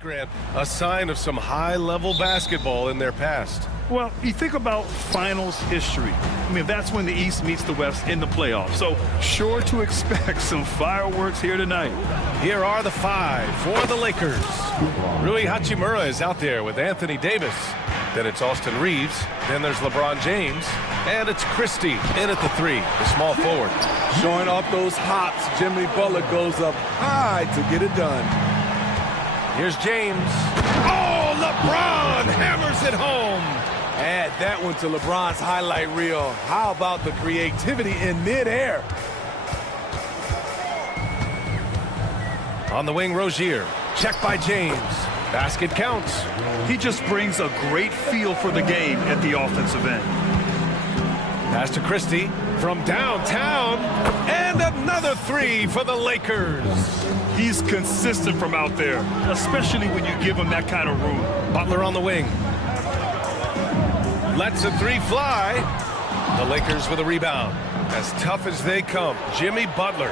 Grant, a sign of some high-level basketball in their past. Well, you think about finals history. I mean, that's when the East meets the West in the playoffs. So sure to expect some fireworks here tonight. Here are the five for the Lakers. Rui Hachimura is out there with Anthony Davis. Then it's Austin Reeves. Then there's LeBron James. And it's Christie in at the three, the small forward. Showing off those hops, Jimmy Butler goes up high to get it done. Here's James. Oh, LeBron hammers it home. Add that one to LeBron's highlight reel. How about the creativity in midair? On the wing, Rozier. Check by James. Basket counts. He just brings a great feel for the game at the offensive end. Pass to Christie from downtown. And another three for the Lakers. He's consistent from out there, especially when you give him that kind of room. Butler on the wing. Lets a three fly. The Lakers with a rebound. As tough as they come, Jimmy Butler.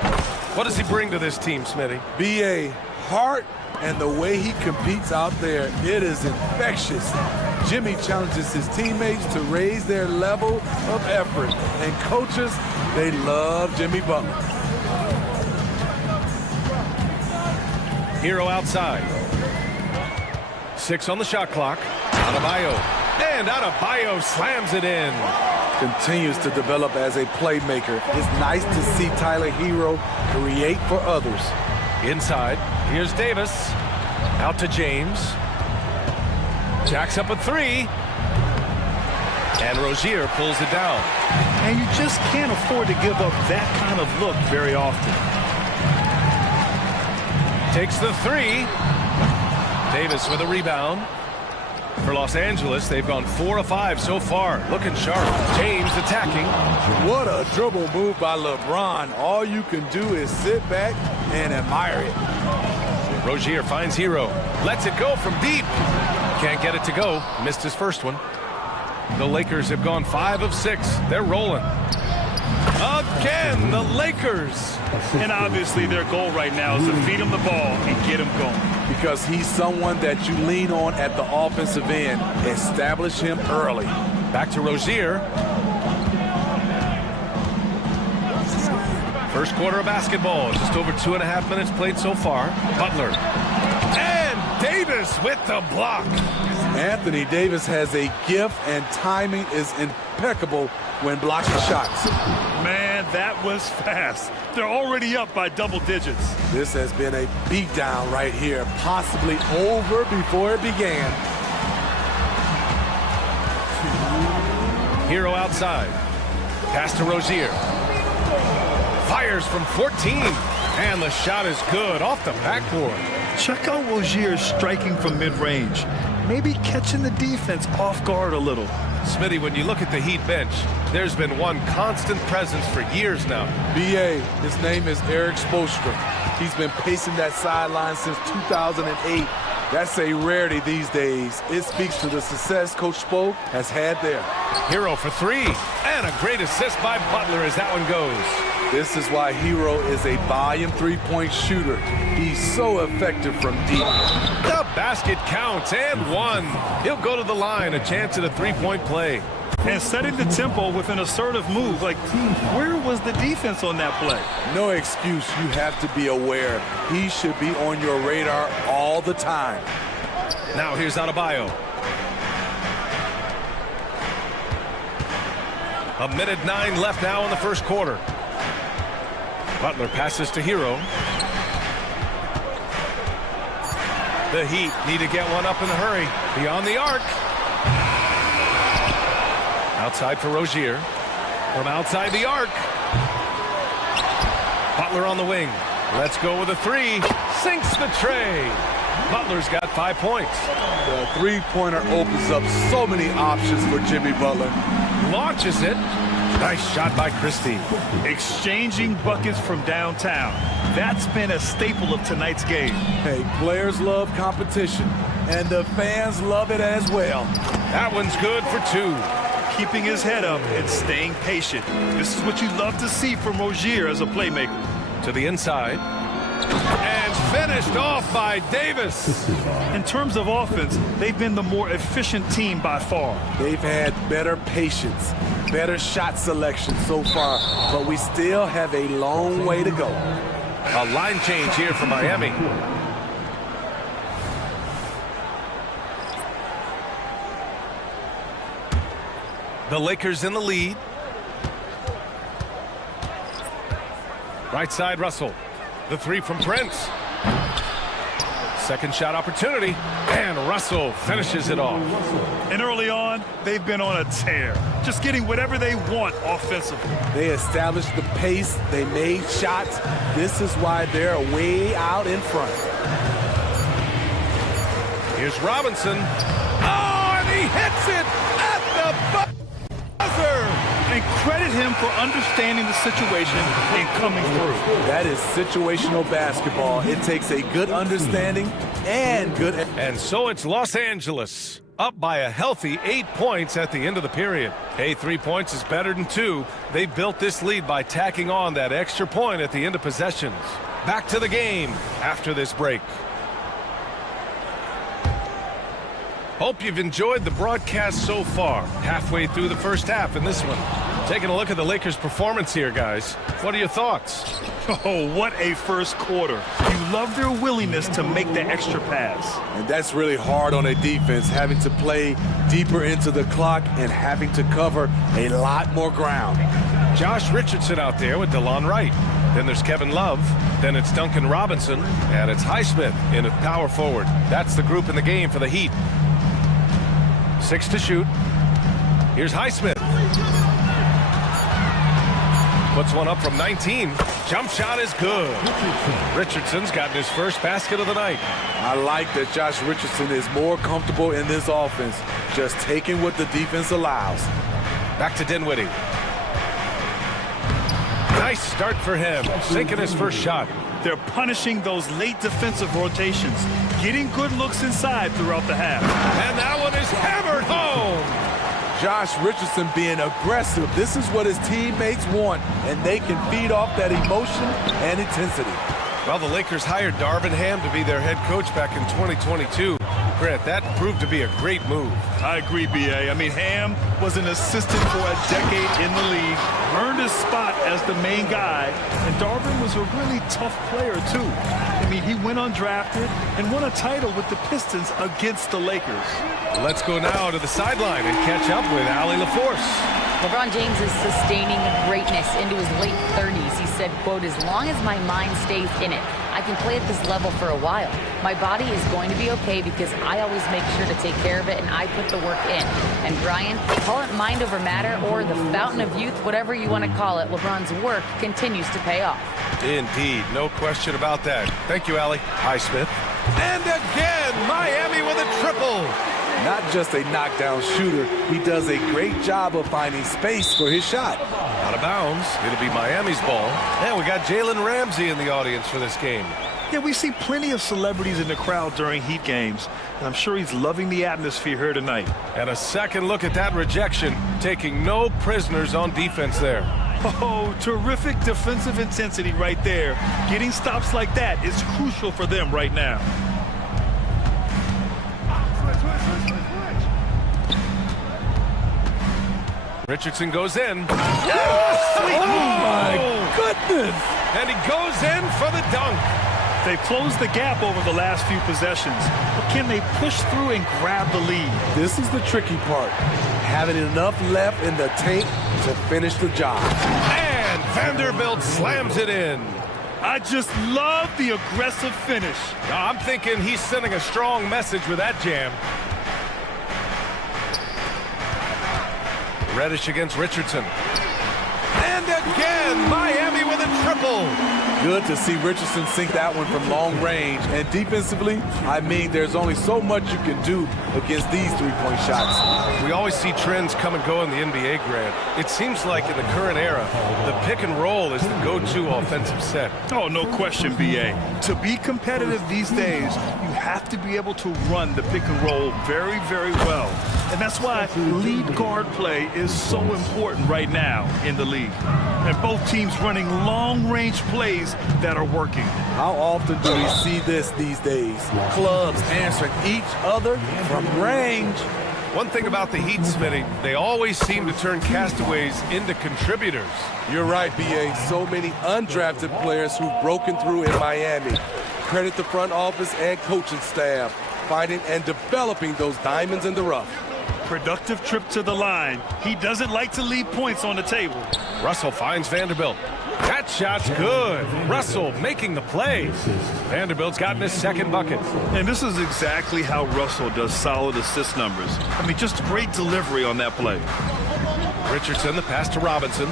What does he bring to this team, Smitty? B.A. heart and the way he competes out there, it is infectious. Jimmy challenges his teammates to raise their level of effort. And coaches, they love Jimmy Butler. Hero outside. 6 on the shot clock. Adebayo. And Adebayo slams it in. Continues to develop as a playmaker. It's nice to see Tyler Hero create for others. Inside. Here's Davis. Out to James. Jacks up a three. And Rozier pulls it down. And you just can't afford to give up that kind of look very often. Takes the three. Davis with a rebound. For Los Angeles, they've gone 4 of 5 so far. Looking sharp. James attacking. What a dribble move by LeBron. All you can do is sit back and admire it. Rozier finds Hero. Lets it go from deep. Can't get it to go. Missed his first one. The Lakers have gone 5 of 6. They're rolling. Again, the Lakers. And obviously their goal right now is to feed him the ball and get him going. Because he's someone that you lean on at the offensive end. Establish him early. Back to Rozier. First quarter of basketball. Just over 2.5 minutes played so far. Butler. And Davis with the block. Anthony Davis has a gift, and timing is impeccable when blocking shots. Man, that was fast. They're already up by double digits. This has been a beatdown right here, possibly over before it began. Hero outside. Pass to Rozier. Fires from 14. And the shot is good off the backboard. Check out Rozier's striking from mid-range. Maybe catching the defense off guard a little. Smitty, when you look at the Heat bench, there's been one constant presence for years now. B.A., his name is Eric Spoelstra. He's been pacing that sideline since 2008. That's a rarity these days. It speaks to the success Coach Spo has had there. Hero for three. And a great assist by Butler as that one goes. This is why Hero is a volume three-point shooter. He's so effective from deep. The basket counts and one. He'll go to the line, a chance at a three-point play. And setting the tempo with an assertive move. Like, where was the defense on that play? No excuse. You have to be aware. He should be on your radar all the time. Now here's Adebayo. 1:09 left now in the first quarter. Butler passes to Hero. The Heat need to get one up in a hurry. Beyond the arc. Outside for Rozier. From outside the arc. Butler on the wing. Let's go with a three. Sinks the tray. Butler's got 5 points. The three-pointer opens up so many options for Jimmy Butler. Launches it. Nice shot by Christie. Exchanging buckets from downtown. That's been a staple of tonight's game. Hey, players love competition, and the fans love it as well. That one's good for two. Keeping his head up and staying patient. This is what you love to see from Rozier as a playmaker. To the inside. And finished off by Davis. In terms of offense, they've been the more efficient team by far. They've had better patience, better shot selection so far, but we still have a long way to go. A line change here for Miami. The Lakers in the lead. Right side, Russell. The three from Prince. Second shot opportunity, and Russell finishes it off. And early on, they've been on a tear, just getting whatever they want offensively. They established the pace, they made shots. This is why they're way out in front. Here's Robinson. Oh, and he hits it at the buzzer. And credit him for understanding the situation and coming through. That is situational basketball. It takes a good understanding and good... And so it's Los Angeles, up by a healthy 8 points at the end of the period. Hey, 3 points is better than 2. They built this lead by tacking on that extra point at the end of possessions. Back to the game after this break. Hope you've enjoyed the broadcast so far. Halfway through the first half in this one. Taking a look at the Lakers' performance here, guys. What are your thoughts? Oh, what a first quarter. You love their willingness to make the extra pass. And that's really hard on a defense, having to play deeper into the clock and having to cover a lot more ground. Josh Richardson out there with DeLon Wright. Then there's Kevin Love. Then it's Duncan Robinson. And it's Highsmith in at power forward. That's the group in the game for the Heat. 6 to shoot. Here's Highsmith. Puts one up from 19. Jump shot is good. Richardson's gotten his first basket of the night. I like that Josh Richardson is more comfortable in this offense, just taking what the defense allows. Back to Dinwiddie. Nice start for him, sinking his first shot. They're punishing those late defensive rotations, getting good looks inside throughout the half. And that one is hammered home. Josh Richardson being aggressive. This is what his teammates want, and they can feed off that emotion and intensity. Well, the Lakers hired Darvin Ham to be their head coach back in 2022. Grant, that proved to be a great move. I agree, B.A. I mean, Ham was an assistant for a decade in the league, earned his spot as the main guy, and Darvin was a really tough player, too. I mean, he went undrafted and won a title with the Pistons against the Lakers. Let's go now to the sideline and catch up with Allie LaForce. LeBron James is sustaining greatness into his late 30s. He said, quote, "As long as my mind stays in it, I can play at this level for a while. My body is going to be okay because I always make sure to take care of it and I put the work in." And Brian, call it mind over matter or the fountain of youth, whatever you want to call it, LeBron's work continues to pay off. Indeed, no question about that. Thank you, Allie. Highsmith. And again, Miami with a triple. Not just a knockdown shooter, he does a great job of finding space for his shot. Out of bounds, it'll be Miami's ball. And we got Jalen Ramsey in the audience for this game. Yeah, we see plenty of celebrities in the crowd during Heat games, and I'm sure he's loving the atmosphere here tonight. And a second look at that rejection, taking no prisoners on defense there. Oh, terrific defensive intensity right there. Getting stops like that is crucial for them right now. Richardson goes in. Oh, my goodness! And he goes in for the dunk. They've closed the gap over the last few possessions, but can they push through and grab the lead? This is the tricky part. Having enough left in the tank to finish the job. And Vanderbilt slams it in. I just love the aggressive finish. I'm thinking he's sending a strong message with that jam. Reddish against Richardson. And again, Miami with a triple. Good to see Richardson sink that one from long range. And defensively, I mean, there's only so much you can do against these three-point shots. We always see trends come and go in the NBA, Grant. It seems like in the current era, the pick and roll is the go-to offensive set. Oh, no question, B.A. To be competitive these days, you have to be able to run the pick and roll very, very well. And that's why lead guard play is so important right now in the league. And both teams running long-range plays schemes that are working. How often do we see this these days? Clubs answering each other from range. One thing about the Heat, Smitty, they always seem to turn castaways into contributors. You're right, B.A. So many undrafted players who've broken through in Miami. Credit the front office and coaching staff, finding and developing those diamonds in the rough. Productive trip to the line. He doesn't like to leave points on the table. Russell finds Vanderbilt. That shot's good. Russell making the play. Vanderbilt's gotten his second bucket. And this is exactly how Russell does solid assist numbers. I mean, just great delivery on that play. Richardson, the pass to Robinson.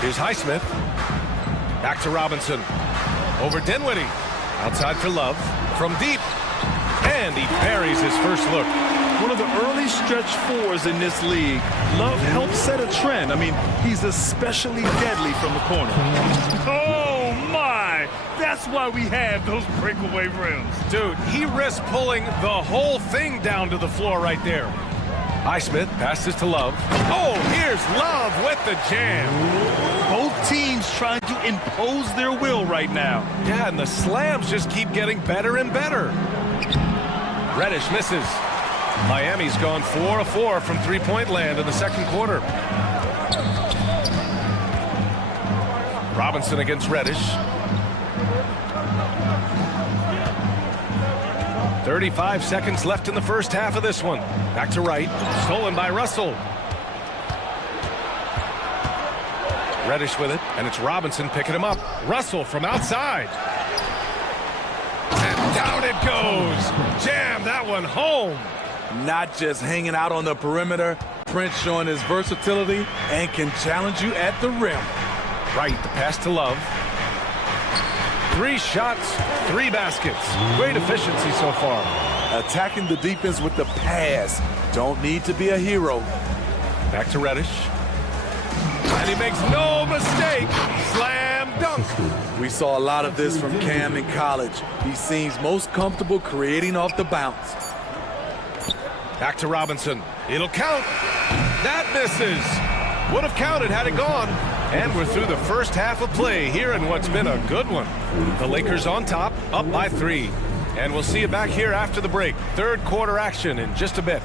Here's Highsmith. Back to Robinson. Over Dinwiddie. Outside for Love. From deep. And he buries his first look. One of the early stretch fours in this league. Love helped set a trend. I mean, he's especially deadly from the corner. Oh, my! That's why we have those breakaway rims. Dude, he risked pulling the whole thing down to the floor right there. Highsmith passes to Love. Oh, here's Love with the jam. Both teams trying to impose their will right now. Yeah, and the slams just keep getting better and better. Reddish misses. Miami's gone 4 of 4 from three-point land in the second quarter. Robinson against Reddish. 35 seconds left in the first half of this one. Back to Wright. Stolen by Russell. Reddish with it, and it's Robinson picking him up. Russell from outside. And down it goes. Jam that one home. Not just hanging out on the perimeter, Prince showing his versatility and can challenge you at the rim. Right, the pass to Love. 3 shots, 3 baskets. Great efficiency so far. Attacking the defense with the pass. Don't need to be a hero. Back to Reddish. And he makes no mistake. Slam dunk. We saw a lot of this from Cam in college. He seems most comfortable creating off the bounce. Back to Robinson. It'll count. That misses. Would have counted had it gone. And we're through the first half of play here in what's been a good one. The Lakers on top, up by 3. And we'll see you back here after the break. Third quarter action in just a bit.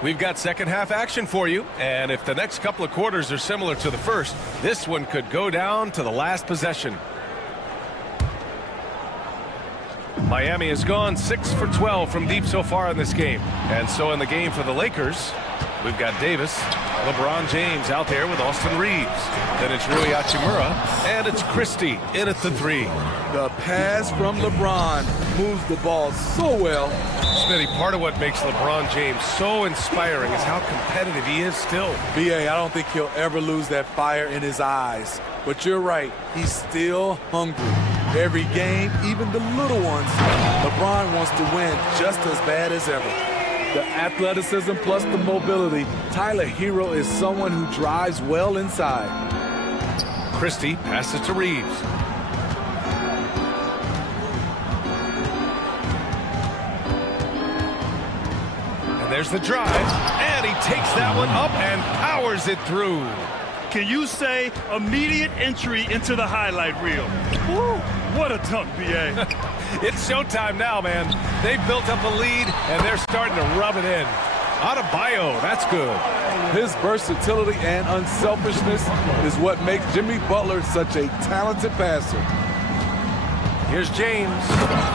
We've got second half action for you, and if the next couple of quarters are similar to the first, this one could go down to the last possession. Miami has gone 6 for 12 from deep so far in this game. And so in the game for the Lakers, we've got Davis, LeBron James out there with Austin Reeves. Then it's Rui Hachimura, and it's Christie in at the 3. The pass from LeBron moves the ball so well. Smitty, part of what makes LeBron James so inspiring is how competitive he is still. B.A., I don't think he'll ever lose that fire in his eyes. But you're right, he's still hungry. Every game, even the little ones, LeBron wants to win just as bad as ever. The athleticism plus the mobility, Tyler Hero is someone who drives well inside. Christie passes to Reeves. And there's the drive, and he takes that one up and powers it through. Can you say immediate entry into the highlight reel? Woo, what a dunk, B.A. It's showtime now, man. They've built up a lead, and they're starting to rub it in. Adebayo, that's good. His versatility and unselfishness is what makes Jimmy Butler such a talented passer. Here's James.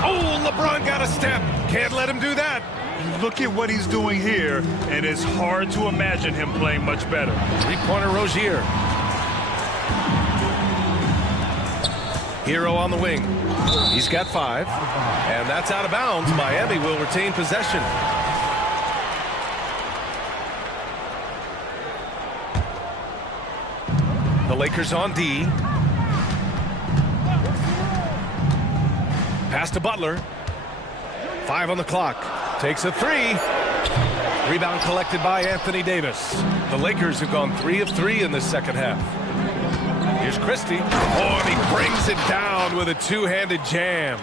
Oh, LeBron got a step. Can't let him do that. Look at what he's doing here, and it's hard to imagine him playing much better. Three-pointer Rozier. Hero on the wing. He's got 5, and that's out of bounds. Miami will retain possession. The Lakers on D. Pass to Butler. 5 on the clock. takes a three. Rebound collected by Anthony Davis. The Lakers have gone 3 of 3 in this second half. Here's Christie. Oh, and he brings it down with a two-handed jam.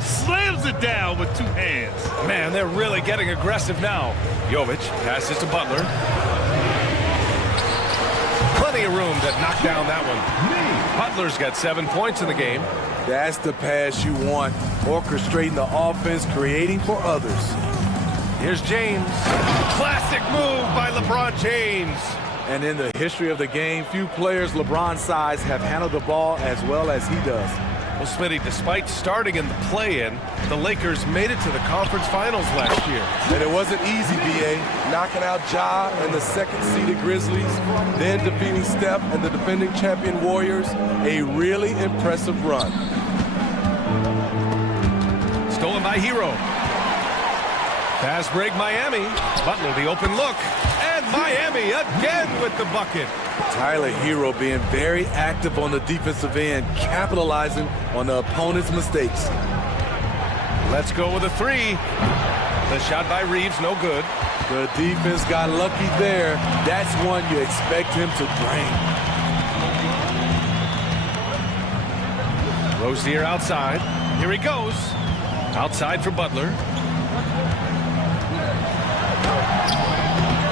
Slams it down with two hands. Man, they're really getting aggressive now. Jovic passes to Butler. Plenty of room to knock down that one. Butler's got 7 points in the game. That's the pass you want. Orchestrating the offense, creating for others. Here's James. Classic move by LeBron James. And in the history of the game, few players LeBron's size have handled the ball as well as he does. Well, Smitty, despite starting in the play-in, the Lakers made it to the conference finals last year. And it wasn't easy, B.A. Knocking out Ja and the second-seeded Grizzlies, then defeating Steph and the defending champion Warriors. A really impressive run. Stolen by Hero. Fast break Miami. Butler the open look. And Miami again with the bucket. Tyler Hero being very active on the defensive end, capitalizing on the opponent's mistakes. Let's go with a three. The shot by Reeves, no good. The defense got lucky there. That's one you expect him to drain. Rozier outside. Here he goes. Outside for Butler.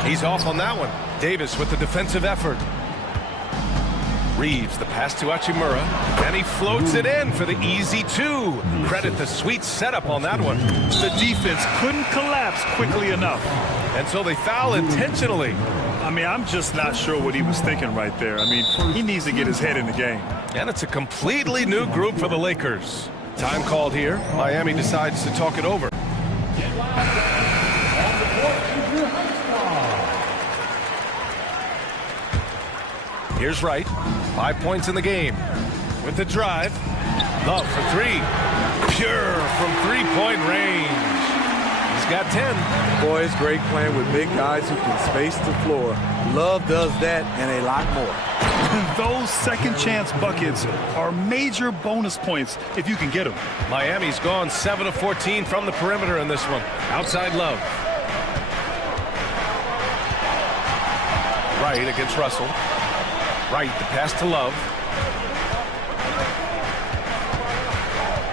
He's off on that one. Davis with the defensive effort. Reeves, the pass to Hachimura, and he floats it in for the easy two. Credit the sweet setup on that one. The defense couldn't collapse quickly enough. And so they foul intentionally. I mean, I'm just not sure what he was thinking right there. I mean, he needs to get his head in the game. And it's a completely new group for the Lakers. Time called here. Miami decides to talk it over. Here's Wright. 5 points in the game. With the drive. Love for three. Pure from three-point range. He's got 10. Boy, it's great playing with big guys who can space the floor. Love does that and a lot more. Those second chance buckets are major bonus points if you can get them. Miami's gone 7 of 14 from the perimeter in this one. Outside Love. Wright against Russell. Wright, the pass to Love.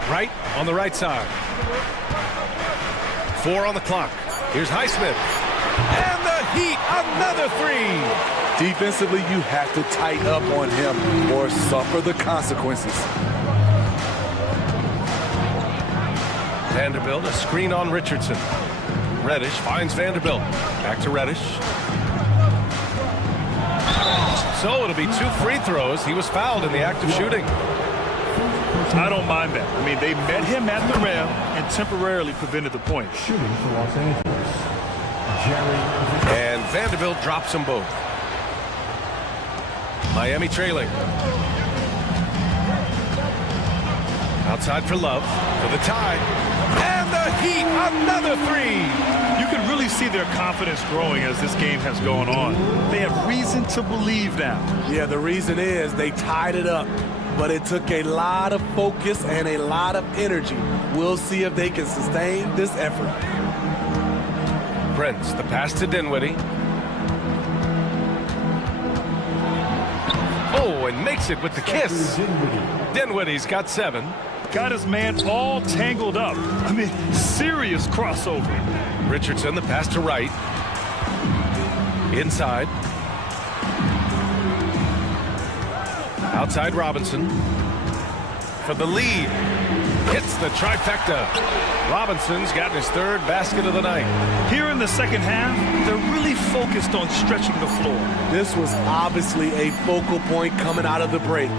Wright on the right side. 4 on the clock. Here's Highsmith. And the Heat, another three. Defensively, you have to tighten up on him or suffer the consequences. Vanderbilt, a screen on Richardson. Reddish finds Vanderbilt. Back to Reddish. So it'll be 2 free throws. He was fouled in the act of shooting. I don't mind that. I mean, they met him at the rim and temporarily prevented the point. Shooting for Los Angeles, And Vanderbilt drops them both. Miami trailing. Outside for Love for the tie. And the Heat, another three. You can really see their confidence growing as this game has gone on. They have reason to believe now. Yeah, the reason is they tied it up, but it took a lot of focus and a lot of energy. We'll see if they can sustain this effort. Prince, the pass to Dinwiddie. Oh, and makes it with the kiss. Dinwiddie's got 7. Got his man all tangled up. I mean, serious crossover. Richardson, the pass to Wright. Inside. Outside Robinson. For the lead. Hits the trifecta. Robinson's gotten his 3rd basket of the night. Here in the second half, they're really focused on stretching the floor. This was obviously a focal point coming out of the break.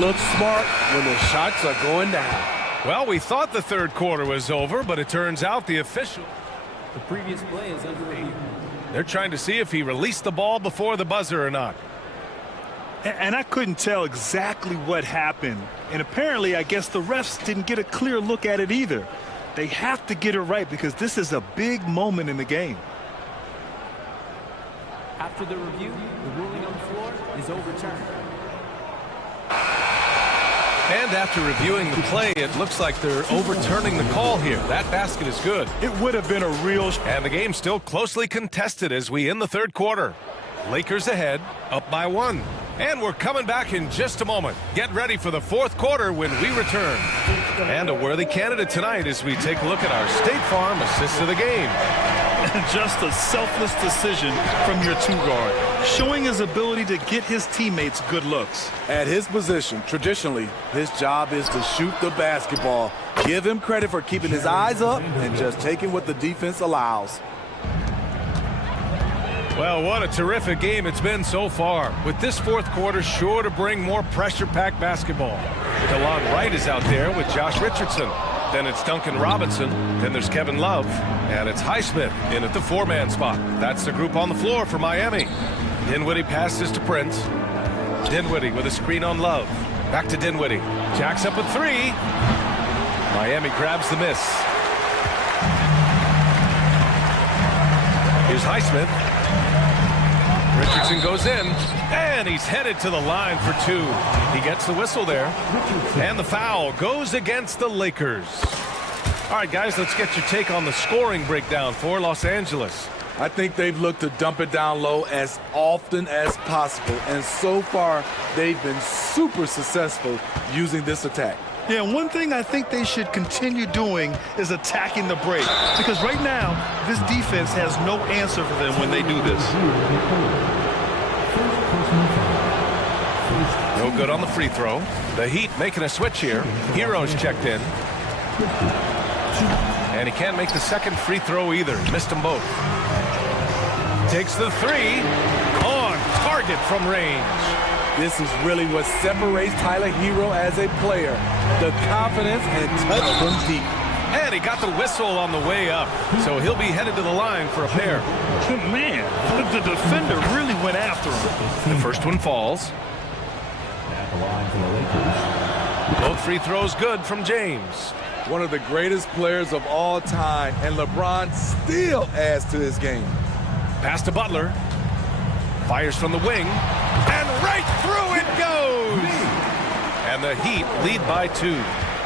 Look smart when the shots are going down. Well, we thought the 3rd quarter was over, but it turns out the official. The previous play is under review. They're trying to see if he released the ball before the buzzer or not. And I couldn't tell exactly what happened. And apparently, I guess the refs didn't get a clear look at it either. They have to get it right because this is a big moment in the game. After the review, the ruling on the floor is overturned. And after reviewing the play, it looks like they're overturning the call here. That basket is good. It would have been a real... And the game's still closely contested as we end the third quarter. Lakers ahead, up by 1. And we're coming back in just a moment. Get ready for the fourth quarter when we return. And a worthy candidate tonight as we take a look at our State Farm assist of the game. Just a selfless decision from your two-guard, showing his ability to get his teammates good looks. At his position, traditionally, his job is to shoot the basketball. Give him credit for keeping his eyes up and just taking what the defense allows. Well, what a terrific game it's been so far. With this fourth quarter sure to bring more pressure-packed basketball. DeLon Wright is out there with Josh Richardson. Then it's Duncan Robinson. Then there's Kevin Love. And it's Highsmith in at the 4-man spot. That's the group on the floor for Miami. Dinwiddie passes to Prince. Dinwiddie with a screen on Love. Back to Dinwiddie. Jacks up a 3. Miami grabs the miss. Here's Highsmith. Richardson goes in, and he's headed to the line for 2. He gets the whistle there, and the foul goes against the Lakers. All right, guys, let's get your take on the scoring breakdown for Los Angeles. I think they've looked to dump it down low as often as possible, and so far, they've been super successful using this attack. Yeah, one thing I think they should continue doing is attacking the break. Because right now, this defense has no answer for them when they do this. No good on the free throw. The Heat making a switch here. Hero's checked in. And he can't make the second free throw either. Missed them both. Takes the 3. On target from range. This is really what separates Tyler Hero as a player. The confidence and touch from deep. And he got the whistle on the way up. So he'll be headed to the line for a pair. Man, the defender really went after him. The first one falls. Both free throws good from James. One of the greatest players of all time, and LeBron still adds to his game. Pass to Butler. Fires from the wing. And right through it goes! And the Heat lead by 2.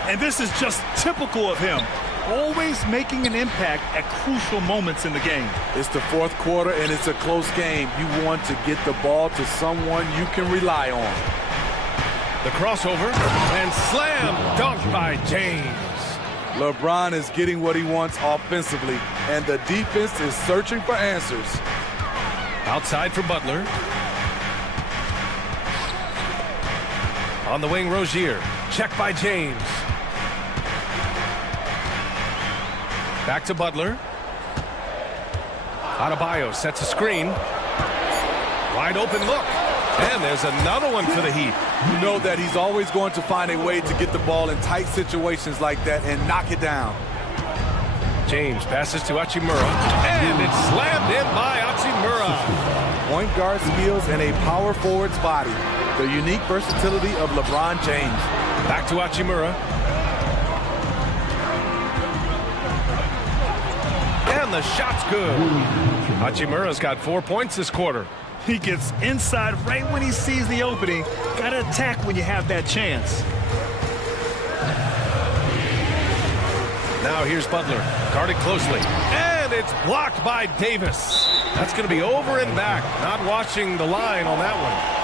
And this is just typical of him. Always making an impact at crucial moments in the game. It's the fourth quarter, and it's a close game. You want to get the ball to someone you can rely on. The crossover, and slam dunk by James. LeBron is getting what he wants offensively, and the defense is searching for answers. Outside for Butler. On the wing, Rozier. Check by James. Back to Butler. Adebayo sets a screen. Wide open look. And there's another one for the Heat. You know that he's always going to find a way to get the ball in tight situations like that and knock it down. James passes to Hachimura. And it's slammed in by Hachimura. Point guard skills and a power forward's body. The unique versatility of LeBron James. Back to Hachimura. And the shot's good. Hachimura's got 4 points this quarter. He gets inside right when he sees the opening. Gotta attack when you have that chance. Now here's Butler, guarded closely. And it's blocked by Davis. That's going to be over and back. Not watching the line on that one.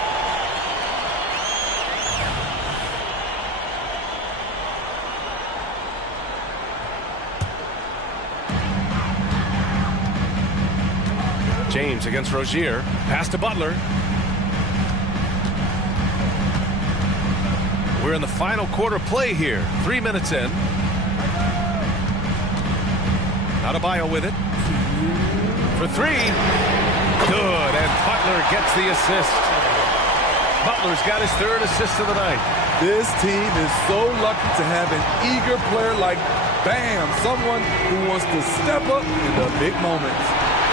James against Rozier. Pass to Butler. We're in the final quarter play here. 3 minutes in. Adebayo with it. For 3. Good. And Butler gets the assist. Butler's got his 3rd assist of the night. This team is so lucky to have an eager player like Bam. Someone who wants to step up in the big moments.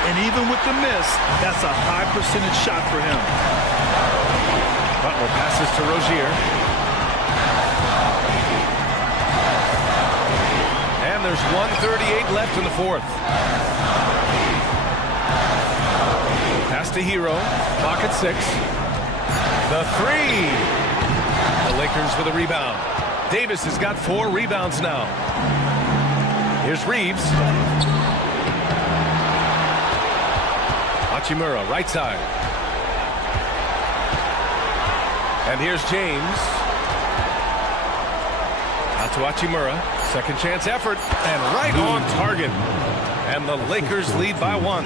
And even with the miss, that's a high percentage shot for him. Butler passes to Rozier. And there's 1:38 left in the fourth. Pass to Hero. Clock at 6. The 3. The Lakers with a rebound. Davis has got 4 rebounds now. Here's Reeves. Hachimura, right side. And here's James. Out to Hachimura. Second chance effort. And right on target. And the Lakers lead by 1.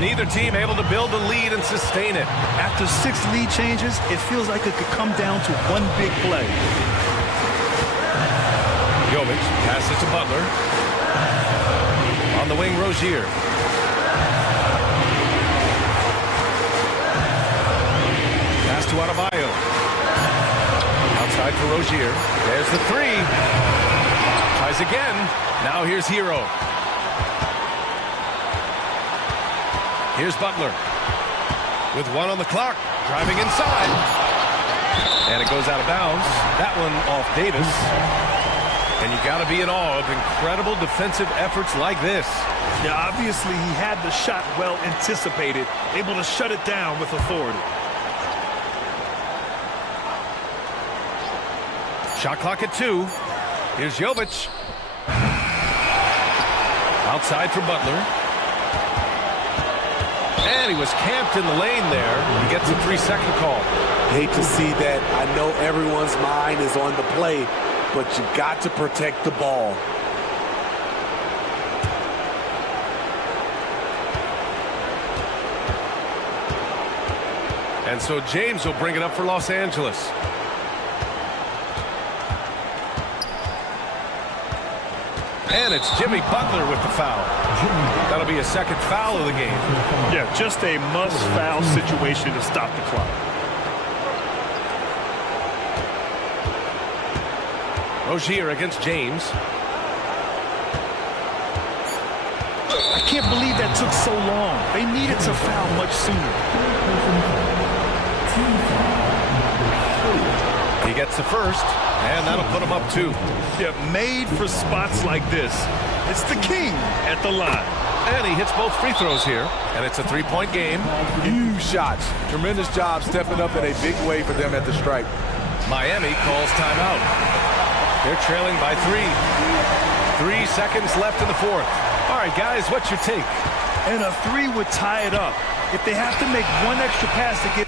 Neither team able to build the lead and sustain it. After 6 lead changes, it feels like it could come down to one big play. Jovic passes it to Butler. On the wing, Rozier. Pass to Adebayo. Outside for Rozier. There's the 3. Tries again. Now here's Hero. Here's Butler. With 1 on the clock. Driving inside. And it goes out of bounds. That one off Davis. And you got to be in awe of incredible defensive efforts like this. Yeah, obviously he had the shot well anticipated, able to shut it down with authority. Shot clock at 2. Here's Jovic. Outside for Butler. And he was camped in the lane there. He gets a 3-second call. Hate to see that. I know everyone's mind is on the play, but you got to protect the ball. And so James will bring it up for Los Angeles. And it's Jimmy Butler with the foul. That'll be a second foul of the game. Yeah, just a must-foul situation to stop the clock. Rozier against James. I can't believe that took so long. They needed to foul much sooner. He gets the first, and that'll put him up 2. Yeah, made for spots like this. It's the king at the line. And he hits both free throws here, and it's a 3-point game. Huge shots. Tremendous job stepping up in a big way for them at the stripe. Miami calls timeout. They're trailing by 3. 3 seconds left in the 4th. All right, guys, what's your take? And a 3 would tie it up. If they have to make one extra pass to get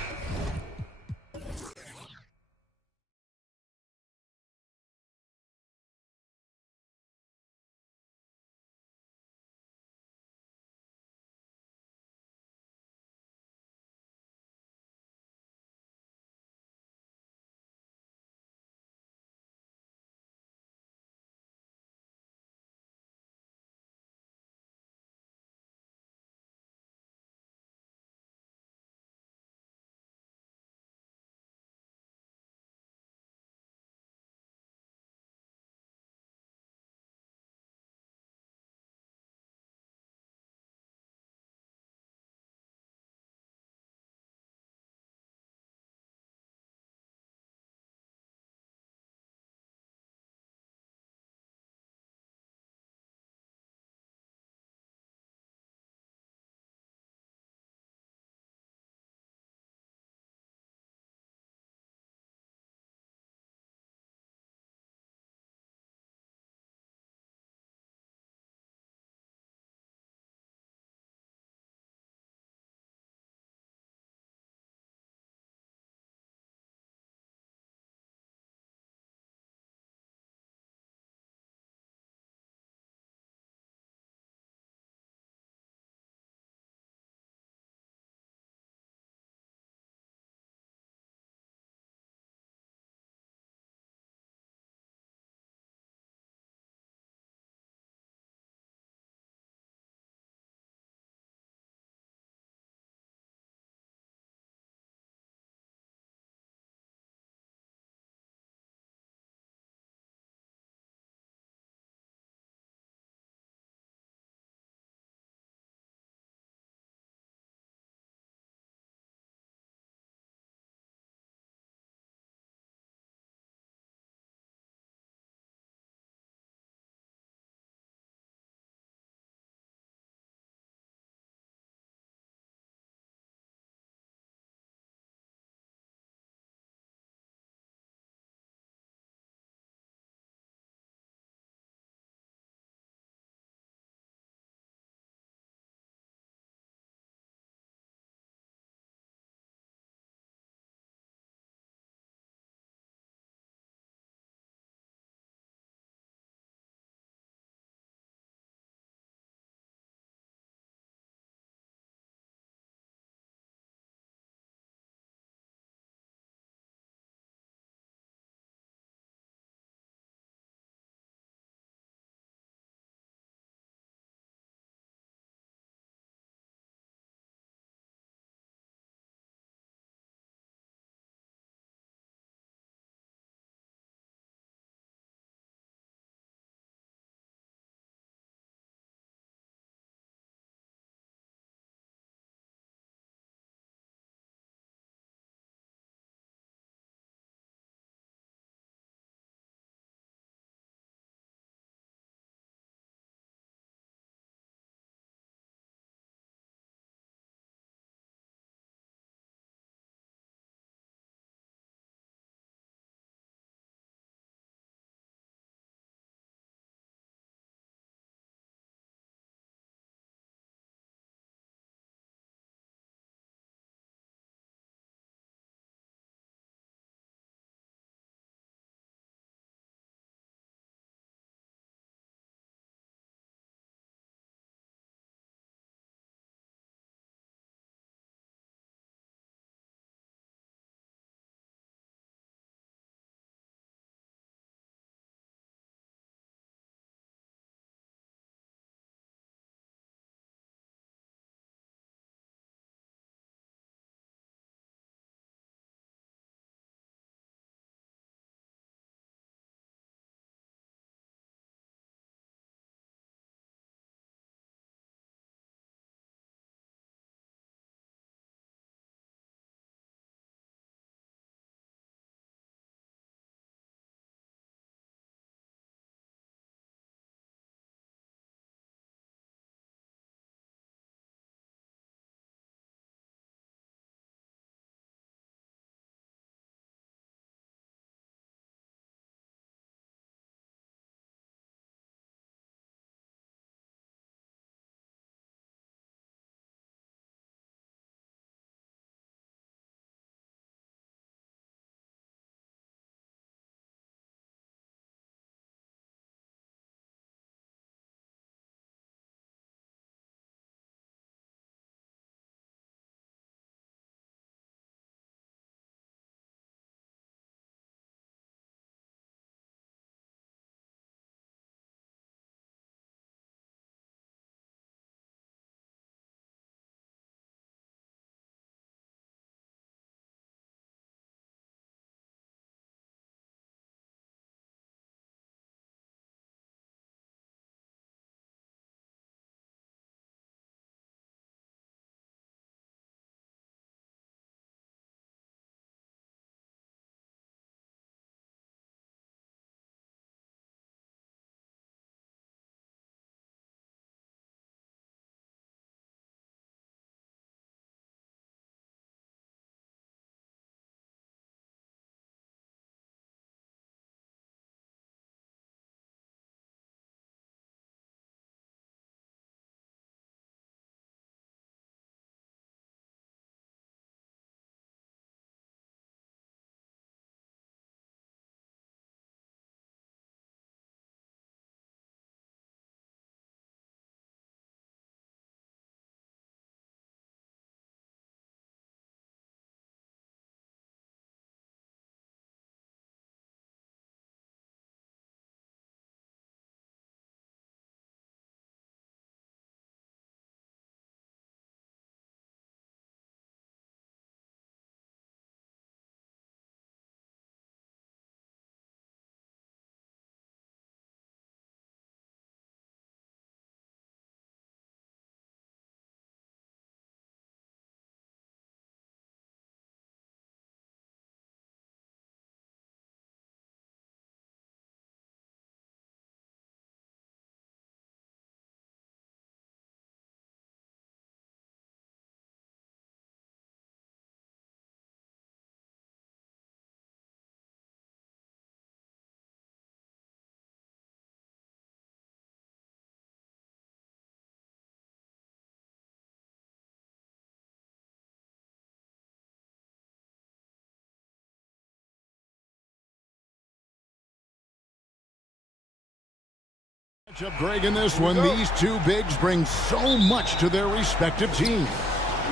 Matchup, Greg, in this one. These two bigs bring so much to their respective teams.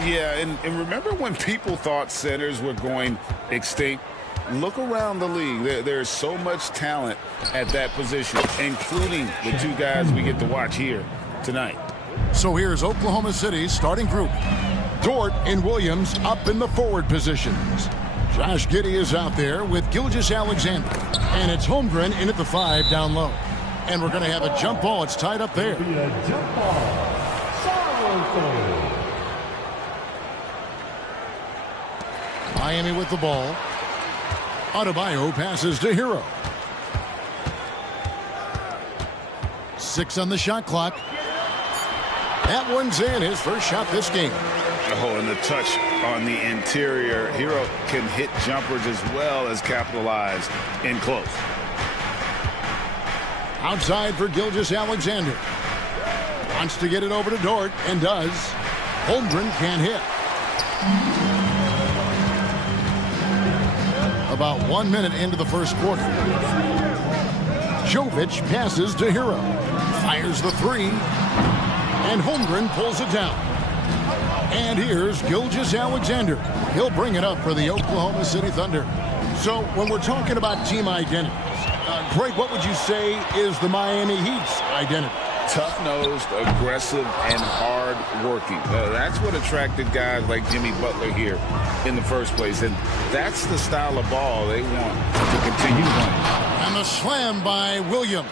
Yeah, and remember when people thought centers were going extinct? Look around the league. There's so much talent at that position, including the two guys we get to watch here tonight. So here's Oklahoma City's starting group. Dort and Williams up in the forward positions. Josh Giddey is out there with Gilgeous-Alexander. And it's Holmgren in at the 5 down low. And we're going to have a jump ball. It's tied up there. Jump ball. Miami with the ball. Adebayo passes to Hero. 6 on the shot clock. That one's in, his first shot this game. Oh, and the touch on the interior. Hero can hit jumpers as well as capitalize in close. Outside for Gilgeous-Alexander. Wants to get it over to Dort, and does. Holmgren can't hit. About 1 minute into the first quarter. Jovic passes to Hero. Fires the 3. And Holmgren pulls it down. And here's Gilgeous-Alexander. He'll bring it up for the Oklahoma City Thunder. So when we're talking about team identities, Greg, what would you say is the Miami Heat's identity? Tough-nosed, aggressive, and hard-working. That's what attracted guys like Jimmy Butler here in the first place. And that's the style of ball they want to continue playing. And the slam by Williams.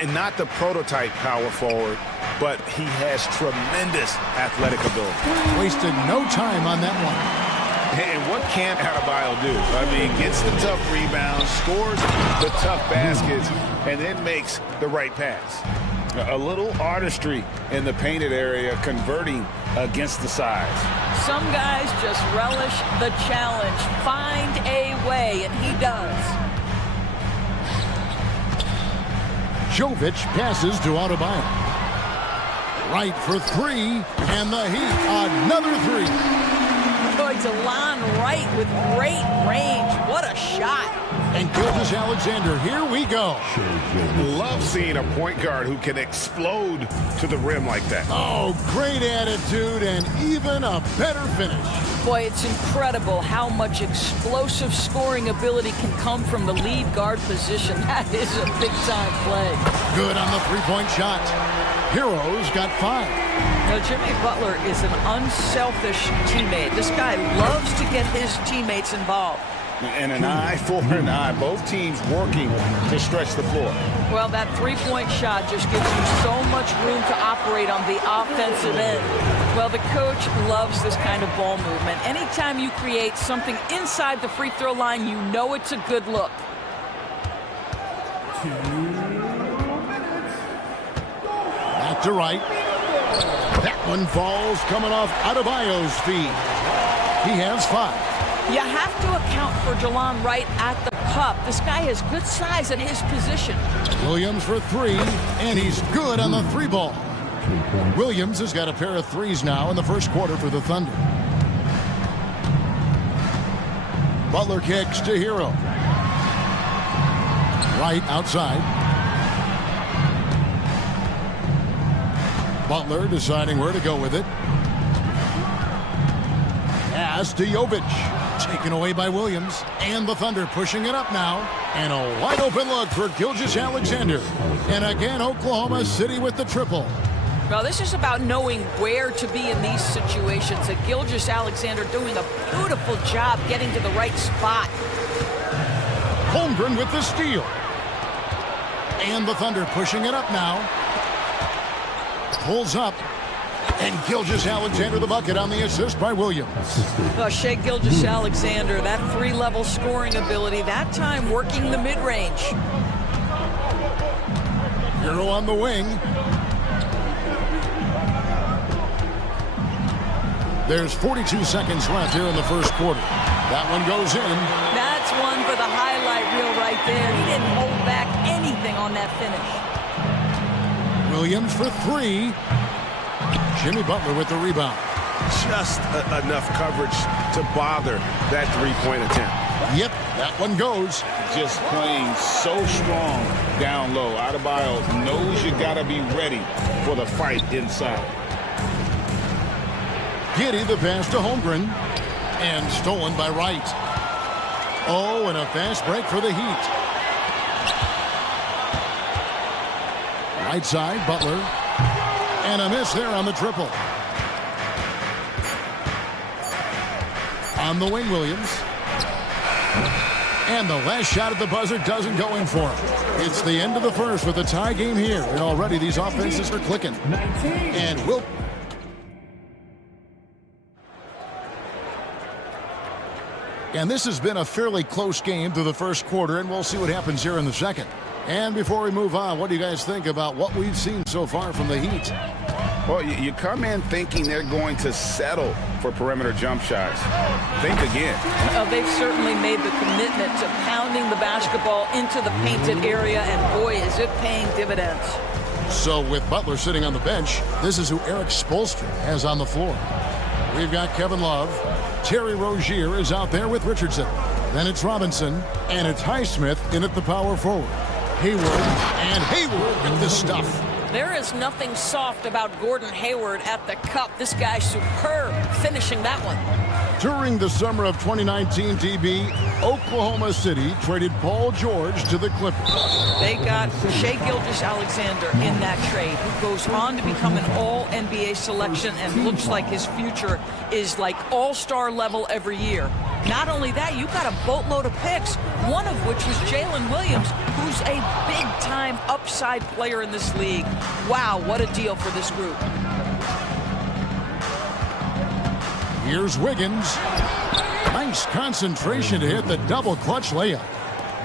And not the prototype power forward, but he has tremendous athletic ability. Wasted no time on that one. And what can't Adebayo do? I mean, gets the tough rebounds, scores the tough baskets, and then makes the right pass. A little artistry in the painted area, converting against the size. Some guys just relish the challenge. Find a way, and he does. Jovic passes to Adebayo. Right for 3, and the Heat, another 3. Boy, Delon Wright with great range. What a shot. And Gilgeous-Alexander, here we go. Love seeing a point guard who can explode to the rim like that. Oh, great attitude and even a better finish. Boy, it's incredible how much explosive scoring ability can come from the lead guard position. That is a big-time play. Good on the three-point shot. Hero's got 5. Now, Jimmy Butler is an unselfish teammate. This guy loves to get his teammates involved. And an eye for an eye. Both teams working to stretch the floor. Well, that three-point shot just gives you so much room to operate on the offensive end. Well, the coach loves this kind of ball movement. Anytime you create something inside the free throw line, you know it's a good look. Back to right. That one falls coming off Adebayo's feet. He has 5. You have to account for Delon Wright at the cup. This guy has good size at his position. Williams for 3, and he's good on the 3 ball. Williams has got a pair of 3s now in the first quarter for the Thunder. Butler kicks to Hero. Right outside. Butler deciding where to go with it. Pass to Jovic. Taken away by Williams. And the Thunder pushing it up now. And a wide open look for Gilgeous-Alexander. And again, Oklahoma City with the triple. Well, this is about knowing where to be in these situations. And Gilgeous-Alexander doing a beautiful job getting to the right spot. Holmgren with the steal. And the Thunder pushing it up now. Pulls up. And Gilgeous-Alexander the bucket on the assist by Williams. Shea Gilgeous-Alexander, that 3-level scoring ability, that time working the mid-range. Hero on the wing. There's 42 seconds left here in the first quarter. That one goes in. That's one for the highlight reel right there. He didn't hold back anything on that finish. Williams for 3. Jimmy Butler with the rebound. Just enough coverage to bother that three-point attempt. Yep, That one goes. Just playing so strong down low. Adebayo knows you got to be ready for the fight inside. Giddey the pass to Holmgren. And stolen by Wright. Oh, and a fast break for the Heat. Right side, Butler. And a miss there on the triple. On the wing, Williams. And the last shot at the buzzer doesn't go in for him. It's the end of the first with a tie game here. And already these offenses are clicking. And Will. And this has been a fairly close game through the first quarter, and we'll see what happens here in the second. And before we move on, what do you guys think about what we've seen so far from the Heat? Well, you come in thinking they're going to settle for perimeter jump shots. Think again. They've certainly made the commitment to pounding the basketball into the painted area, and boy, is it paying dividends. So with Butler sitting on the bench, this is who Eric Spoelstra has on the floor. We've got Kevin Love. Terry Rozier is out there with Richardson. Then it's Robinson, and it's Highsmith in at the power forward. Hayward, and Hayward with the stuff. There is nothing soft about Gordon Hayward at the cup. This guy's superb finishing that one. During the summer of 2019, DB, Oklahoma City traded Paul George to the Clippers. They got Shai Gilgeous-Alexander in that trade, who goes on to become an all-NBA selection and looks like his future is like all-star level every year. Not only that, you got a boatload of picks, one of which was Jalen Williams, who's a big-time upside player in this league. Wow, what a deal for this group. Here's Wiggins. Nice concentration to hit the double clutch layup.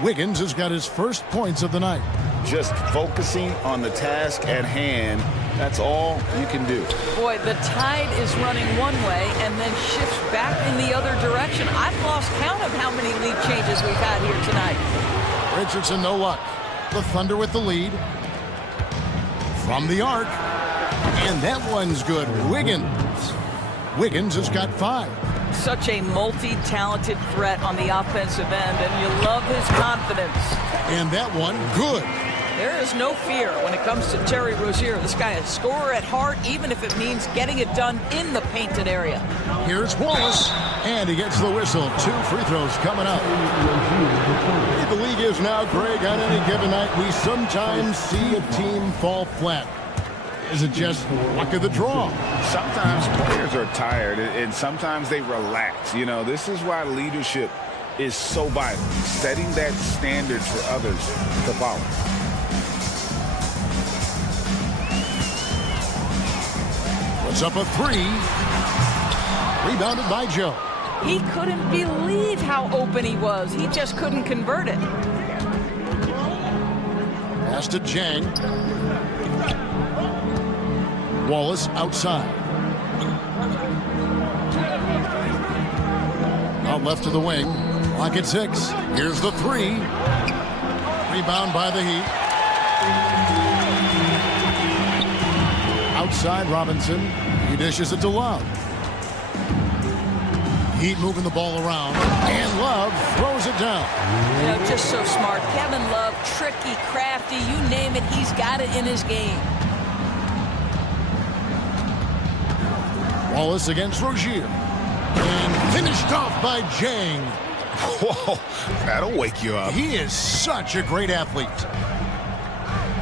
Wiggins has got his first points of the night. Just focusing on the task at hand. That's all you can do. Boy, the tide is running one way and then shifts back in the other direction. I've lost count of how many lead changes we've had here tonight. Richardson, no luck. The Thunder with the lead. From the arc. And that one's good. Wiggins has got 5. Such a multi-talented threat on the offensive end, and you love his confidence. And that one, good. There is no fear when it comes to Terry Rozier. This guy is a scorer at heart, even if it means getting it done in the painted area. Here's Wallace, and he gets the whistle. 2 free throws coming up. The league is now, Greg, on any given night, we sometimes see a team fall flat. Is it just luck of the draw? Sometimes players are tired, and sometimes they relax. You know, this is why leadership is so vital, setting that standard for others to follow. Puts up a 3. Rebounded by Joe. He couldn't believe how open he was. He just couldn't convert it. Pass to Jang. Wallace outside. Out left to the wing. Lock at 6. Here's the 3. Rebound by the Heat. Outside Robinson. He dishes it to Love. Heat moving the ball around. And Love throws it down. You know, just so smart. Kevin Love, tricky, crafty, you name it, he's got it in his game. Wallace against Rozier. And finished off by Jang. Whoa, that'll wake you up. He is such a great athlete.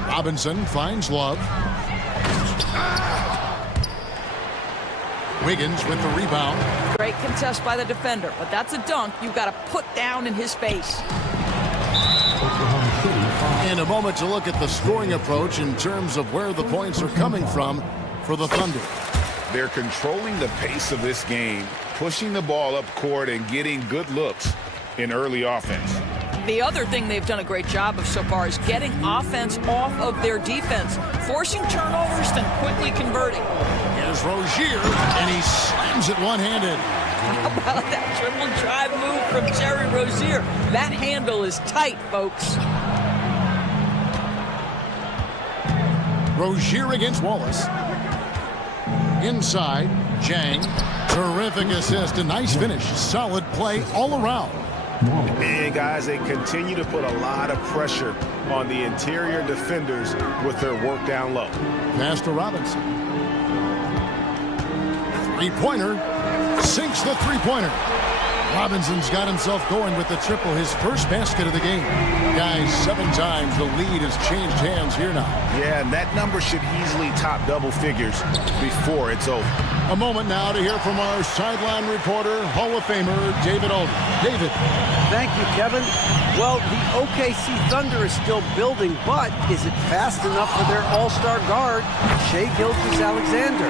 Robinson finds Love. Wiggins with the rebound. Great contest by the defender, but that's a dunk you've got to put down in his face. In a moment to look at the scoring approach in terms of where the points are coming from for the Thunder. They're controlling the pace of this game, pushing the ball up court and getting good looks in early offense. The other thing they've done a great job of so far is getting offense off of their defense, forcing turnovers, then quickly converting. Here's Rozier, and he slams it one-handed. How about that triple drive move from Terry Rozier? That handle is tight, folks. Rozier against Wallace. Inside, Jang. Terrific assist, a nice finish. Solid play all around. And guys, they continue to put a lot of pressure on the interior defenders with their work down low. Pass to Robinson. Three-pointer. Sinks the three-pointer. Robinson's got himself going with the triple, his first basket of the game. Guys, 7 times the lead has changed hands here now. Yeah, and that number should easily top double figures before it's over. A moment now to hear from our sideline reporter, Hall of Famer David Aldridge. David. Thank you, Kevin. Well, the OKC Thunder is still building, but is it fast enough for their all-star guard, Shai Gilgeous-Alexander?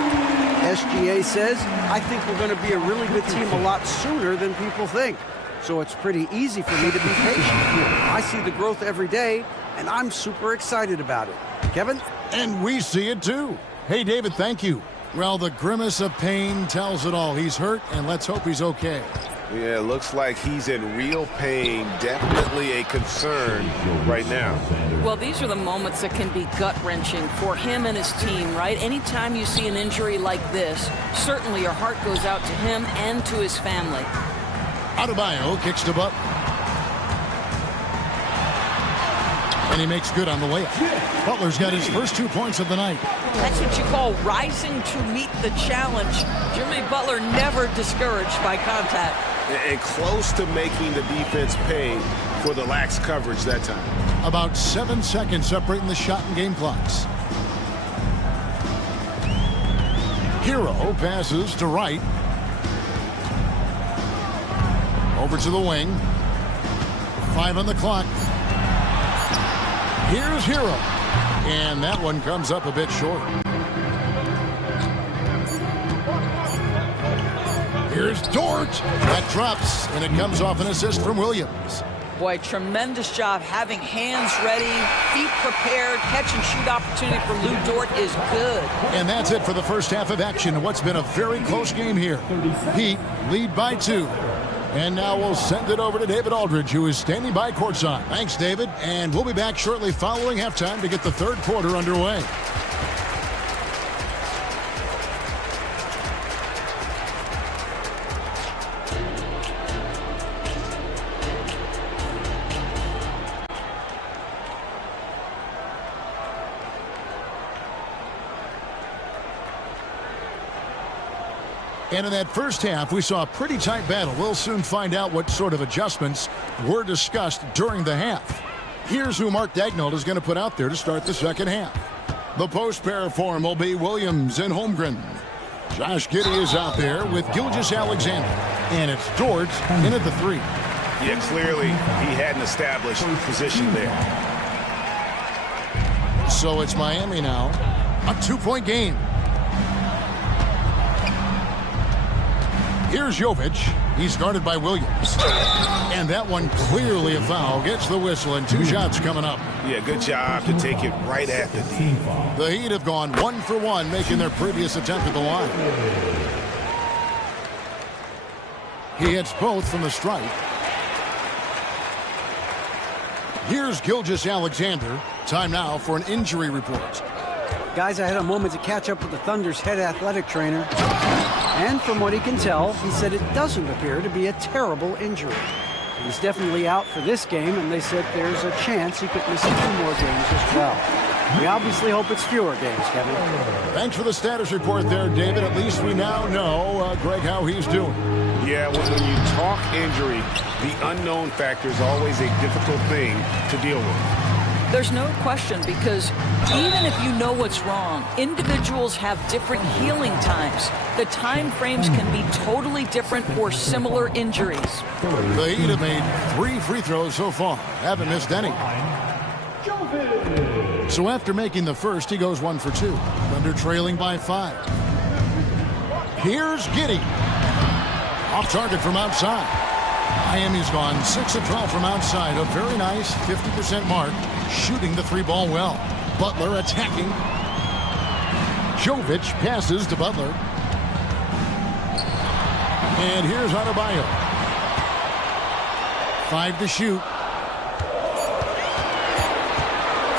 SGA says, I think we're going to be a really good team a lot sooner than people think. So it's pretty easy for me to be patient. I see the growth every day, and I'm super excited about it. Kevin? And we see it too. Hey, David, thank you. Well, the grimace of pain tells it all. He's hurt, and let's hope he's okay. Yeah, it looks like he's in real pain. Definitely a concern right now. Well, these are the moments that can be gut-wrenching for him and his team, right? Anytime you see an injury like this, certainly your heart goes out to him and to his family. Adebayo kicks to Butler. And he makes good on the layup. Butler's got his first 2 points of the night. That's what you call rising to meet the challenge. Jimmy Butler never discouraged by contact. And close to making the defense pay for the lax coverage that time. About 7 seconds separating the shot and game clocks. Hero passes to Wright. Over to the wing. 5 on the clock. Here's Hero. And that one comes up a bit short. Here's Dort. That drops, and it comes off an assist from Williams. Boy, tremendous job having hands ready, feet prepared, catch and shoot opportunity for Lou Dort is good. And that's it for the first half of action. What's been a very close game here. Heat lead by 2. And now we'll send it over to David Aldridge, who is standing by courtside. Thanks, David. And we'll be back shortly following halftime to get the third quarter underway. And in that first half, we saw a pretty tight battle. We'll soon find out what sort of adjustments were discussed during the half. Here's who Mark Daigneault is going to put out there to start the second half. The post pair form will be Williams and Holmgren. Josh Giddey is out there with Gilgeous-Alexander. And it's Dort in at the 3. Yeah, clearly he had an established position there. So it's Miami now. A 2-point game. Here's Jovic. He's guarded by Williams. And that one clearly a foul. Gets the whistle and 2 shots coming up. Yeah, good job to take it right at the D. The Heat have gone 1 for 1, making their previous attempt at the line. He hits both from the stripe. Here's Gilgeous-Alexander. Time now for an injury report. Guys, I had a moment to catch up with the Thunder's head athletic trainer. And from what he can tell, he said it doesn't appear to be a terrible injury. He's definitely out for this game, and they said there's a chance he could miss 2 more games as well. We obviously hope it's fewer games, Kevin. Thanks for the status report there, David. At least we now know, Greg, how he's doing. Yeah, when you talk injury, the unknown factor is always a difficult thing to deal with. There's no question, because even if you know what's wrong, individuals have different healing times. The time frames can be totally different for similar injuries. The Heat have made 3 free throws so far. Haven't missed any. So after making the first, he goes 1 for 2. Thunder trailing by 5. Here's Giddey. Off target from outside. Miami's gone 6 of 12 from outside. A very nice 50% mark. Shooting the 3-ball well. Butler attacking. Jovic passes to Butler. And here's Adebayo. 5 to shoot.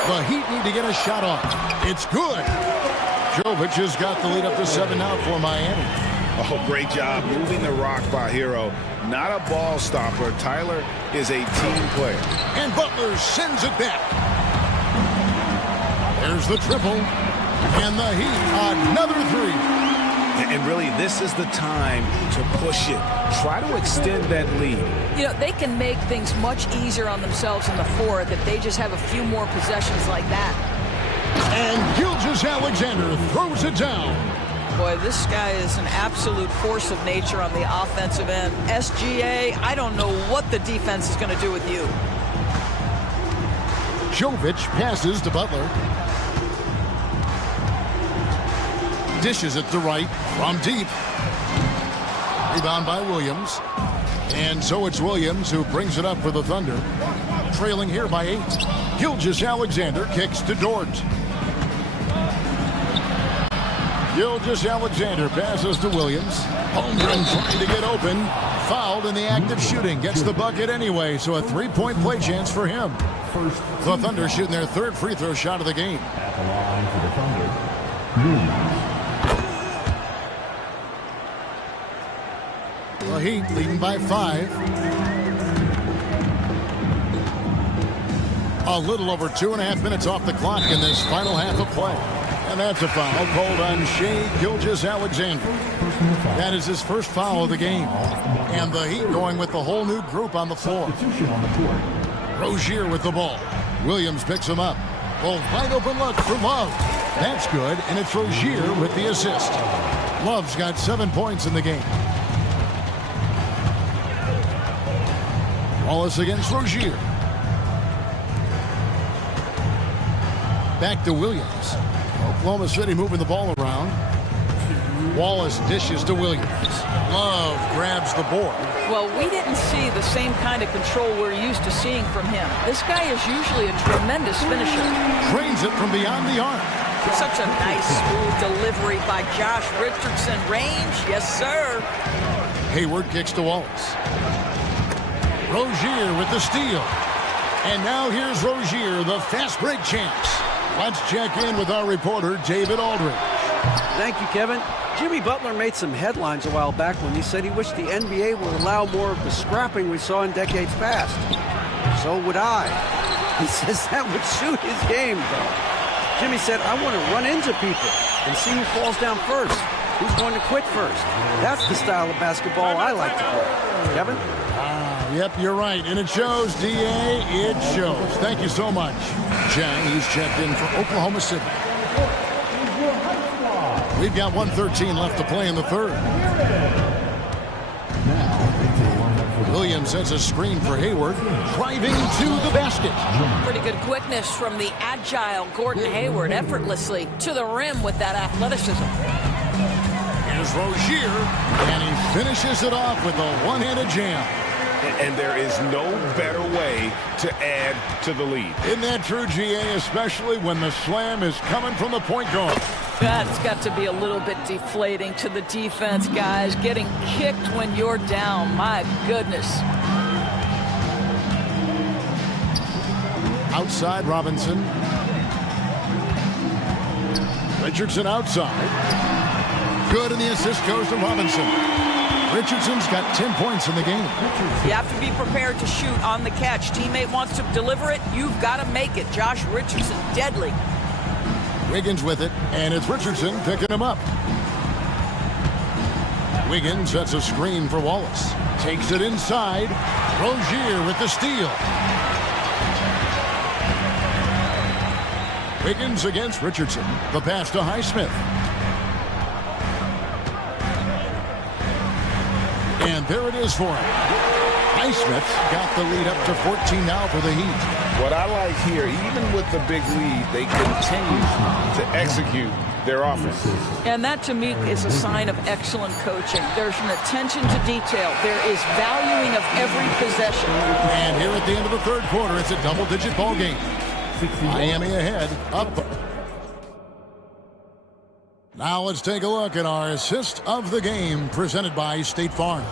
The Heat need to get a shot off. It's good. Jovic has got the lead up to 7 now for Miami. Oh, great job moving the rock by Hero. Not a ball stopper. Tyler is a team player. And Butler sends it back. There's the triple. And the Heat, another three. And really, this is the time to push it. Try to extend that lead. You know, they can make things much easier on themselves in the fourth if they just have a few more possessions like that. And Gilgeous-Alexander throws it down. Boy, this guy is an absolute force of nature on the offensive end. SGA, I don't know what the defense is going to do with you. Jovic passes to Butler. Dishes it to right from deep. Rebound by Williams. And so it's Williams who brings it up for the Thunder. Trailing here by 8. Gilgeous-Alexander kicks to Dort. Gilgeous-Alexander passes to Williams. Holmgren trying to get open. Fouled in the act of shooting. Gets the bucket anyway, so a three-point play chance for him. The Thunder shooting their third free throw shot of the game. At the line for the Thunder, Williams. The Heat leading by 5. A little over 2.5 minutes off the clock in this final half of play. And that's a foul called on Shai Gilgeous-Alexander. That is his first foul of the game. And the Heat going with the whole new group on the floor. Rozier with the ball. Williams picks him up. Oh, wide open look for Love. That's good, and it's Rozier with the assist. Love's got 7 points in the game. Wallace against Rozier. Back to Williams. Oklahoma City moving the ball around. Wallace dishes to Williams. Love grabs the board. Well, we didn't see the same kind of control we're used to seeing from him. This guy is usually a tremendous finisher. Trains it from beyond the arc. Such a nice, smooth delivery by Josh Richardson. Range, yes, sir. Hayward kicks to Wallace. Rozier with the steal. And now here's Rozier, the fast break champs. Let's check in with our reporter, David Aldridge. Thank you, Kevin. Jimmy Butler made some headlines a while back when he said he wished the NBA would allow more of the scrapping we saw in decades past. So would I. He says that would suit his game, though. Jimmy said, I want to run into people and see who falls down first, who's going to quit first. That's the style of basketball I like to play. Kevin? Yep, you're right. And it shows, D.A., it shows. Thank you so much. Chang, who's checked in for Oklahoma City. We've got 1:13 left to play in the third. Williams sets a screen for Hayward, driving to the basket. Pretty good quickness from the agile Gordon Hayward, effortlessly to the rim with that athleticism. Here's Rozier, and he finishes it off with a one-handed jam. And there is no better way to add to the lead. Isn't that true, GA, especially when the slam is coming from the point guard? That's got to be a little bit deflating to the defense, guys. Getting kicked when you're down, my goodness. Outside, Robinson. Richardson outside. Good, and the assist goes to Robinson. Richardson's got 10 points in the game. You have to be prepared to shoot on the catch. Teammate wants to deliver it, you've got to make it. Josh Richardson, deadly. Wiggins with it, and it's Richardson picking him up. Wiggins sets a screen for Wallace. Takes it inside. Rozier with the steal. Wiggins against Richardson. The pass to Highsmith. And there it is for him. Highsmith got the lead up to 14 now for the Heat. What I like here, even with the big lead, they continue to execute their offense. And that, to me, is a sign of excellent coaching. There's an attention to detail. There is valuing of every possession. And here at the end of the third quarter, it's a double-digit ball game. Miami ahead, up. Now let's take a look at our assist of the game presented by State Farm.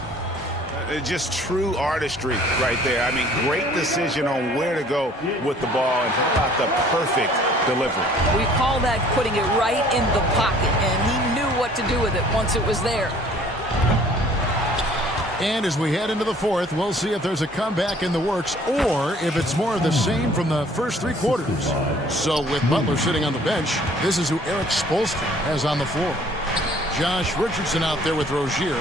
Just true artistry right there. I mean, great decision on where to go with the ball, and how about the perfect delivery. We call that putting it right in the pocket, and he knew what to do with it once it was there. And as we head into the fourth, we'll see if there's a comeback in the works or if it's more of the same from the first three quarters. So with Butler sitting on the bench, this is who Eric Spoelstra has on the floor. Josh Richardson out there with Rozier.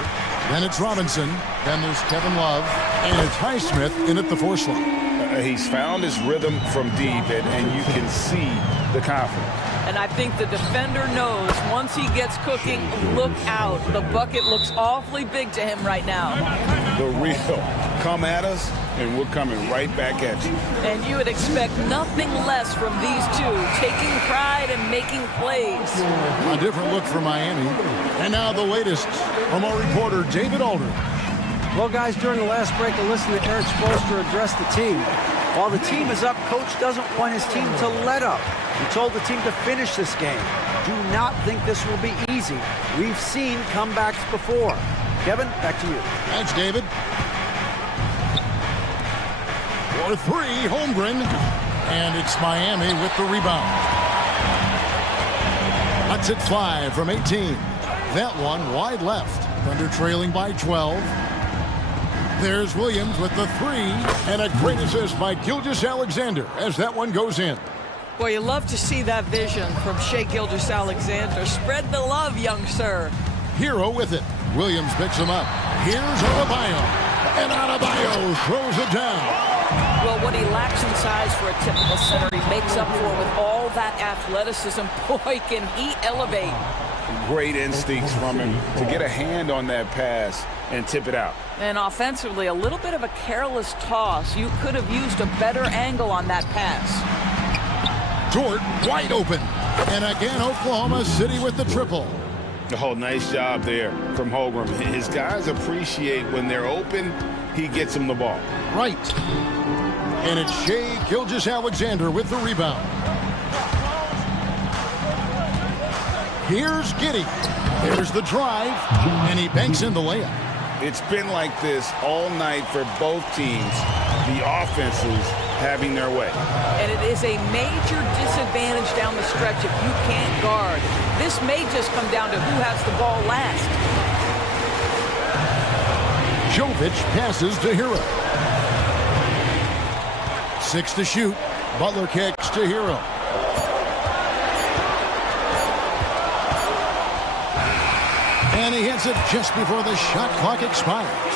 Then it's Robinson. Then there's Kevin Love. And it's Highsmith in at the 4 slot. He's found his rhythm from deep, and you can see the confidence. And I think the defender knows once he gets cooking, look out. The bucket looks awfully big to him right now. The real come at us, and we're coming right back at you. And you would expect nothing less from these two, taking pride and making plays. A different look for Miami. And now the latest from our reporter, David Alder. Well, guys, during the last break, I listened to Eric Spoelstra address the team. While the team is up, Coach doesn't want his team to let up. He told the team to finish this game. Do not think this will be easy. We've seen comebacks before. Kevin, back to you. Thanks, David. For 3, Holmgren. And it's Miami with the rebound. Lets it fly from 18. That one wide left. Thunder trailing by 12. There's Williams with the 3. And a great assist by Gilgeous-Alexander as that one goes in. Boy, you love to see that vision from Shai Gilgeous-Alexander. Spread the love, young sir. Hero with it. Williams picks him up. Here's Adebayo. And Adebayo throws it down. Well, what he lacks in size for a typical center, he makes up for with all that athleticism. Boy, can he elevate. Great instincts from him to get a hand on that pass and tip it out. And offensively, a little bit of a careless toss. You could have used a better angle on that pass. Dort wide open. And again, Oklahoma City with the triple. Oh, nice job there from Holmgren. His guys appreciate when they're open, he gets them the ball. Right. And it's Shai Gilgeous-Alexander with the rebound. Here's Giddey. There's the drive. And he banks in the layup. It's been like this all night for both teams. The offenses having their way. And it is a major disadvantage down the stretch if you can't guard. This may just come down to who has the ball last. Jovic passes to Hero. 6 to shoot. Butler kicks to Hero. And he hits it just before the shot clock expires.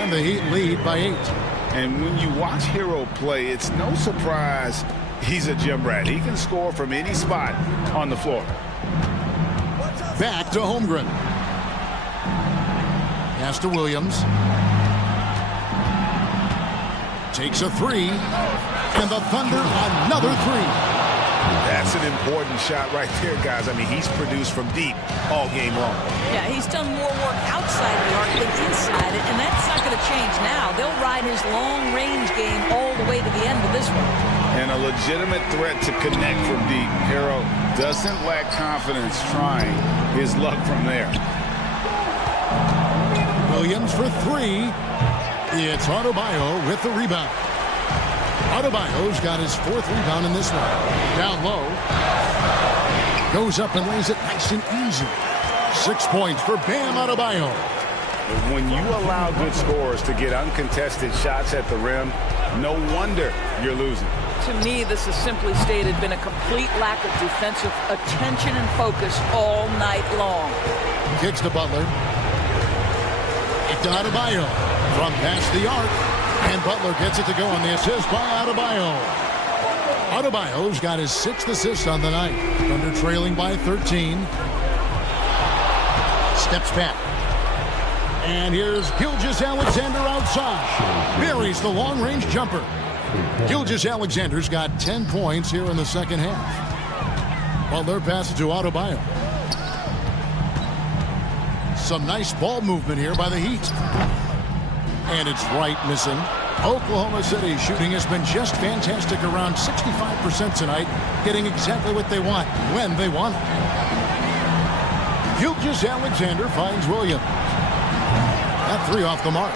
And the Heat lead by 8. And when you watch Hero play, it's no surprise he's a gym rat. He can score from any spot on the floor. Back to Holmgren. Pass to Williams. Takes a 3. And the Thunder another 3. That's an important shot right there, guys. I mean, he's produced from deep all game long. Yeah, he's done more work outside the arc than inside it, and that's not going to change now. They'll ride his long-range game all the way to the end of this one. And a legitimate threat to connect from deep. Hero doesn't lack confidence trying his luck from there. Williams for 3. It's Adebayo with the rebound. Adebayo's got his 4th rebound in this one. Down low. Goes up and lays it nice and easy. 6 points for Bam Adebayo. When you allow good scorers to get uncontested shots at the rim, no wonder you're losing. To me, this is simply stated been a complete lack of defensive attention and focus all night long. Kicks to Butler. Back to Adebayo. From past the arc. And Butler gets it to go on the assist by Adebayo. Adebayo's got his 6th assist on the night. Thunder trailing by 13. Steps back. And here's Gilgeous-Alexander outside. Buries the long-range jumper. Gilgeous-Alexander's got 10 points here in the second half. Butler passes to Adebayo. Some nice ball movement here by the Heat. And it's right missing. Oklahoma City shooting has been just fantastic, around 65% tonight, getting exactly what they want when they want it. Gilgeous-Alexander finds Williams. That 3 off the mark.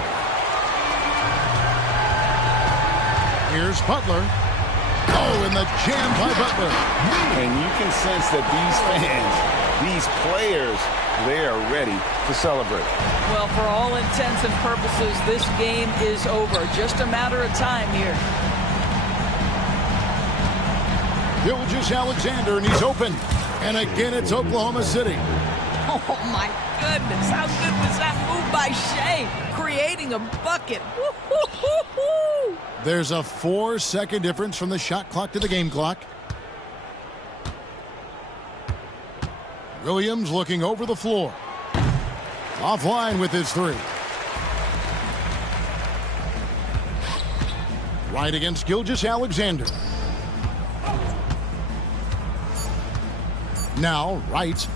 Here's Butler. Oh, and the jam by Butler. And you can sense that these fans, these players they are ready to celebrate. Well, for all intents and purposes, this game is over. Just a matter of time here. Gilgeous-Alexander, and he's open. And again, it's Oklahoma City. Oh, my goodness. How good was that move by Shea, creating a bucket? Woo-hoo-hoo-hoo. There's a 4-second difference from the shot clock to the game clock. Williams looking over the floor. Offline with his three. Right against Gilgeous-Alexander. Now, Wright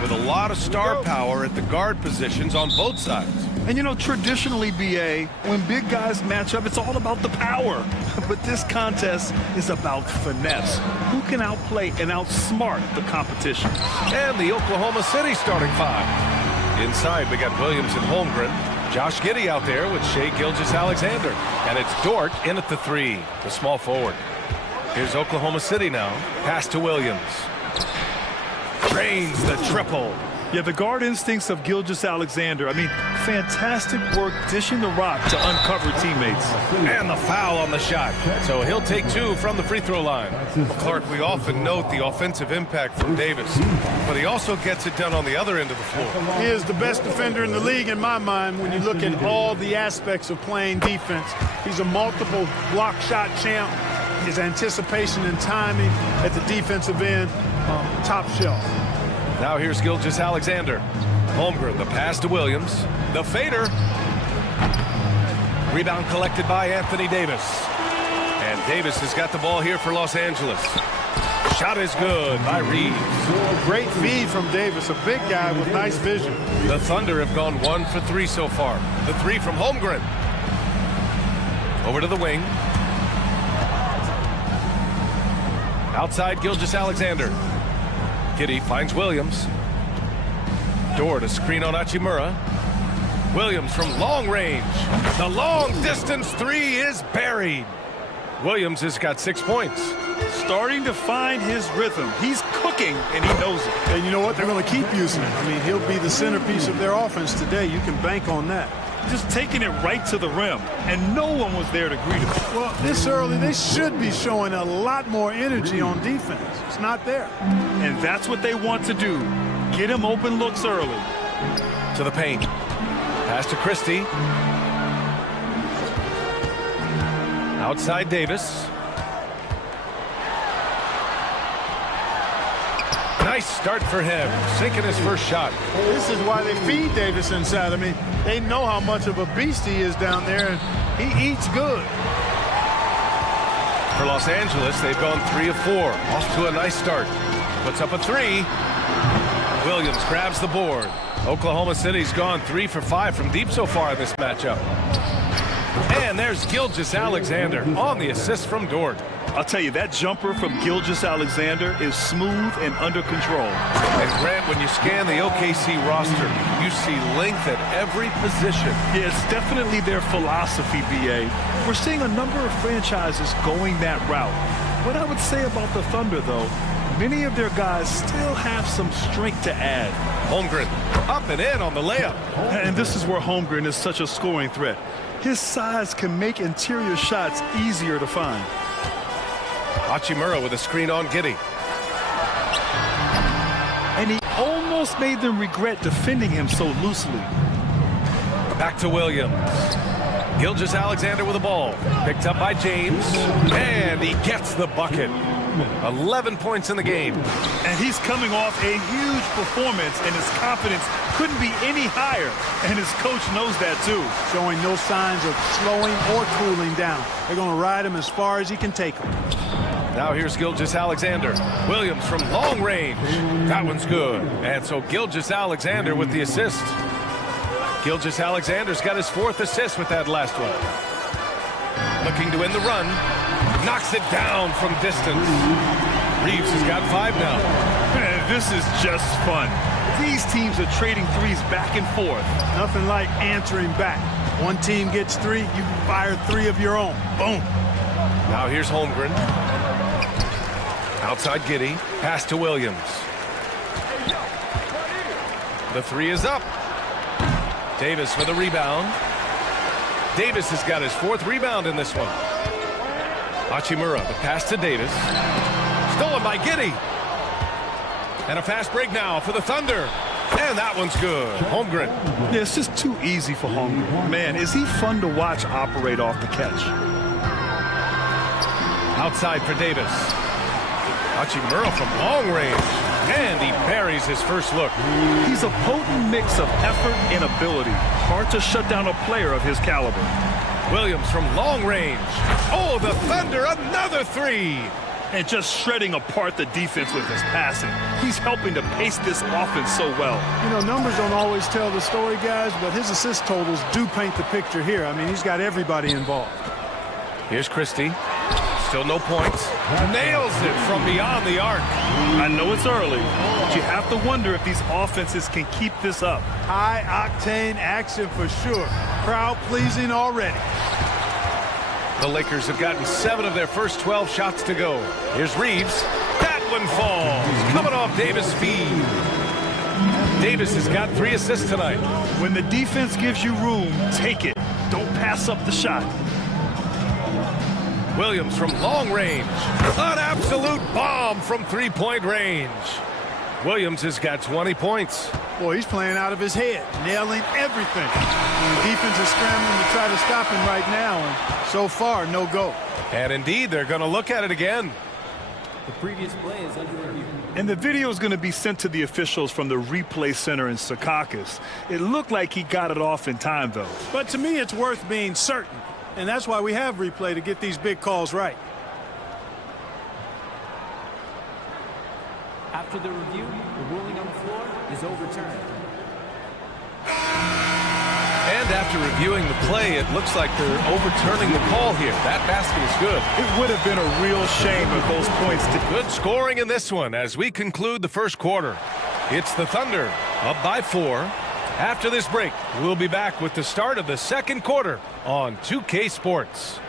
with a lot of star power at the guard positions on both sides. And you know, traditionally, BA, when big guys match up, it's all about the power. But this contest is about finesse. Who can outplay and outsmart the competition? And the Oklahoma City starting five. Inside, we got Williams and Holmgren. Josh Giddey out there with Shai Gilgeous-Alexander. And it's Dort in at the three, the small forward. Here's Oklahoma City now. Pass to Williams. Drains the triple. Yeah, the guard instincts of Gilgeous-Alexander. I mean, fantastic work dishing the rock to uncover teammates. And the foul on the shot. So he'll take two from the free throw line. Well, Clark, we often note the offensive impact from Davis, but he also gets it done on the other end of the floor. He is the best defender in the league in my mind when you look at all the aspects of playing defense. He's a multiple block shot champ. His anticipation and timing at the defensive end, top shelf. Now here's Gilgeous-Alexander. Holmgren, the pass to Williams. The fader. Rebound collected by Anthony Davis. And Davis has got the ball here for Los Angeles. Shot is good by Reeves. Great feed from Davis, a big guy with nice vision. The Thunder have gone 1 for 3 so far. The three from Holmgren. Over to the wing. Outside Gilgeous-Alexander. Giddey finds Williams. Dort a screen on Hachimura. Williams from long range. The long distance three is buried. Williams has got 6 points. Starting to find his rhythm. He's cooking, and he knows it. And you know what? They're going to keep using it. I mean, he'll be the centerpiece of their offense today. You can bank on that. Just taking it right to the rim, and no one was there to greet him. Well, this early, they should be showing a lot more energy on defense. It's not there. And that's what they want to do. Get him open looks early. To the paint. Pass to Christie. Outside Davis. Nice start for him, sinking his first shot. This is why they feed Davis inside. I mean, they know how much of a beast he is down there, and he eats good. For Los Angeles, they've gone 3 of 4, off to a nice start. Puts up a three. Williams grabs the board. Oklahoma City's gone 3 for 5 from deep so far in this matchup. And there's Gilgeous-Alexander on the assist from Dort. I'll tell you, that jumper from Gilgeous-Alexander is smooth and under control. And Grant, when you scan the OKC roster, you see length at every position. Yeah, it's definitely their philosophy, BA. We're seeing a number of franchises going that route. What I would say about the Thunder, though, many of their guys still have some strength to add. Holmgren up and in on the layup. And this is where Holmgren is such a scoring threat. His size can make interior shots easier to find. Hachimura with a screen on Giddey. And he almost made them regret defending him so loosely. Back to Williams. Gilgeous-Alexander with the ball. Picked up by James. And he gets the bucket. 11 points in the game. And he's coming off a huge performance, and his confidence couldn't be any higher. And his coach knows that too. Showing no signs of slowing or cooling down. They're going to ride him as far as he can take him. Now here's Gilgeous-Alexander. Williams from long range. That one's good. And so Gilgeous-Alexander with the assist. Gilgeous-Alexander's got his 4th assist with that last one. Looking to end the run. Knocks it down from distance. Reeves has got 5 now. Man, this is just fun. These teams are trading threes back and forth. Nothing like answering back. One team gets 3, you fire 3 of your own. Boom. Now here's Holmgren. Outside Giddey. Pass to Williams. The 3 is up. Davis with a rebound. Davis has got his 4th rebound in this one. Hachimura, the pass to Davis. Stolen by Giddey. And a fast break now for the Thunder. And that one's good. Holmgren. Yeah, it's just too easy for Holmgren. Man, is he fun to watch operate off the catch. Outside for Davis. Hachimura from long range. And he buries his first look. He's a potent mix of effort and ability. Hard to shut down a player of his caliber. Williams from long range. Oh, the Thunder, another 3. and just shredding apart the defense with his passing. He's helping to pace this offense so well. You know, numbers don't always tell the story, guys, but his assist totals do paint the picture here. I mean, he's got everybody involved. Here's Christie. Still no points. Nails it from beyond the arc. I know it's early, but you have to wonder if these offenses can keep this up. High-octane action for sure. Crowd-pleasing already. The Lakers have gotten 7 of their first 12 shots to go. Here's Reeves. That one falls. Coming off Davis' feed. Davis has got 3 assists tonight. When the defense gives you room, take it. Don't pass up the shot. Williams from long range. An absolute bomb from 3-point range. Williams has got 20 points. Boy, he's playing out of his head, nailing everything. The defense is scrambling to try to stop him right now, and so far, no go. And indeed, they're going to look at it again. The previous play is under review. And the video is going to be sent to the officials from the replay center in Secaucus. It looked like he got it off in time, though. But to me, it's worth being certain. And that's why we have replay, to get these big calls right. After the review, the ruling on the floor is overturned. And after reviewing the play, it looks like they're overturning the call here. That basket is good. It would have been a real shame if those points did. Good scoring in this one as we conclude the first quarter. It's the Thunder up by 4. After this break, we'll be back with the start of the second quarter on 2K Sports.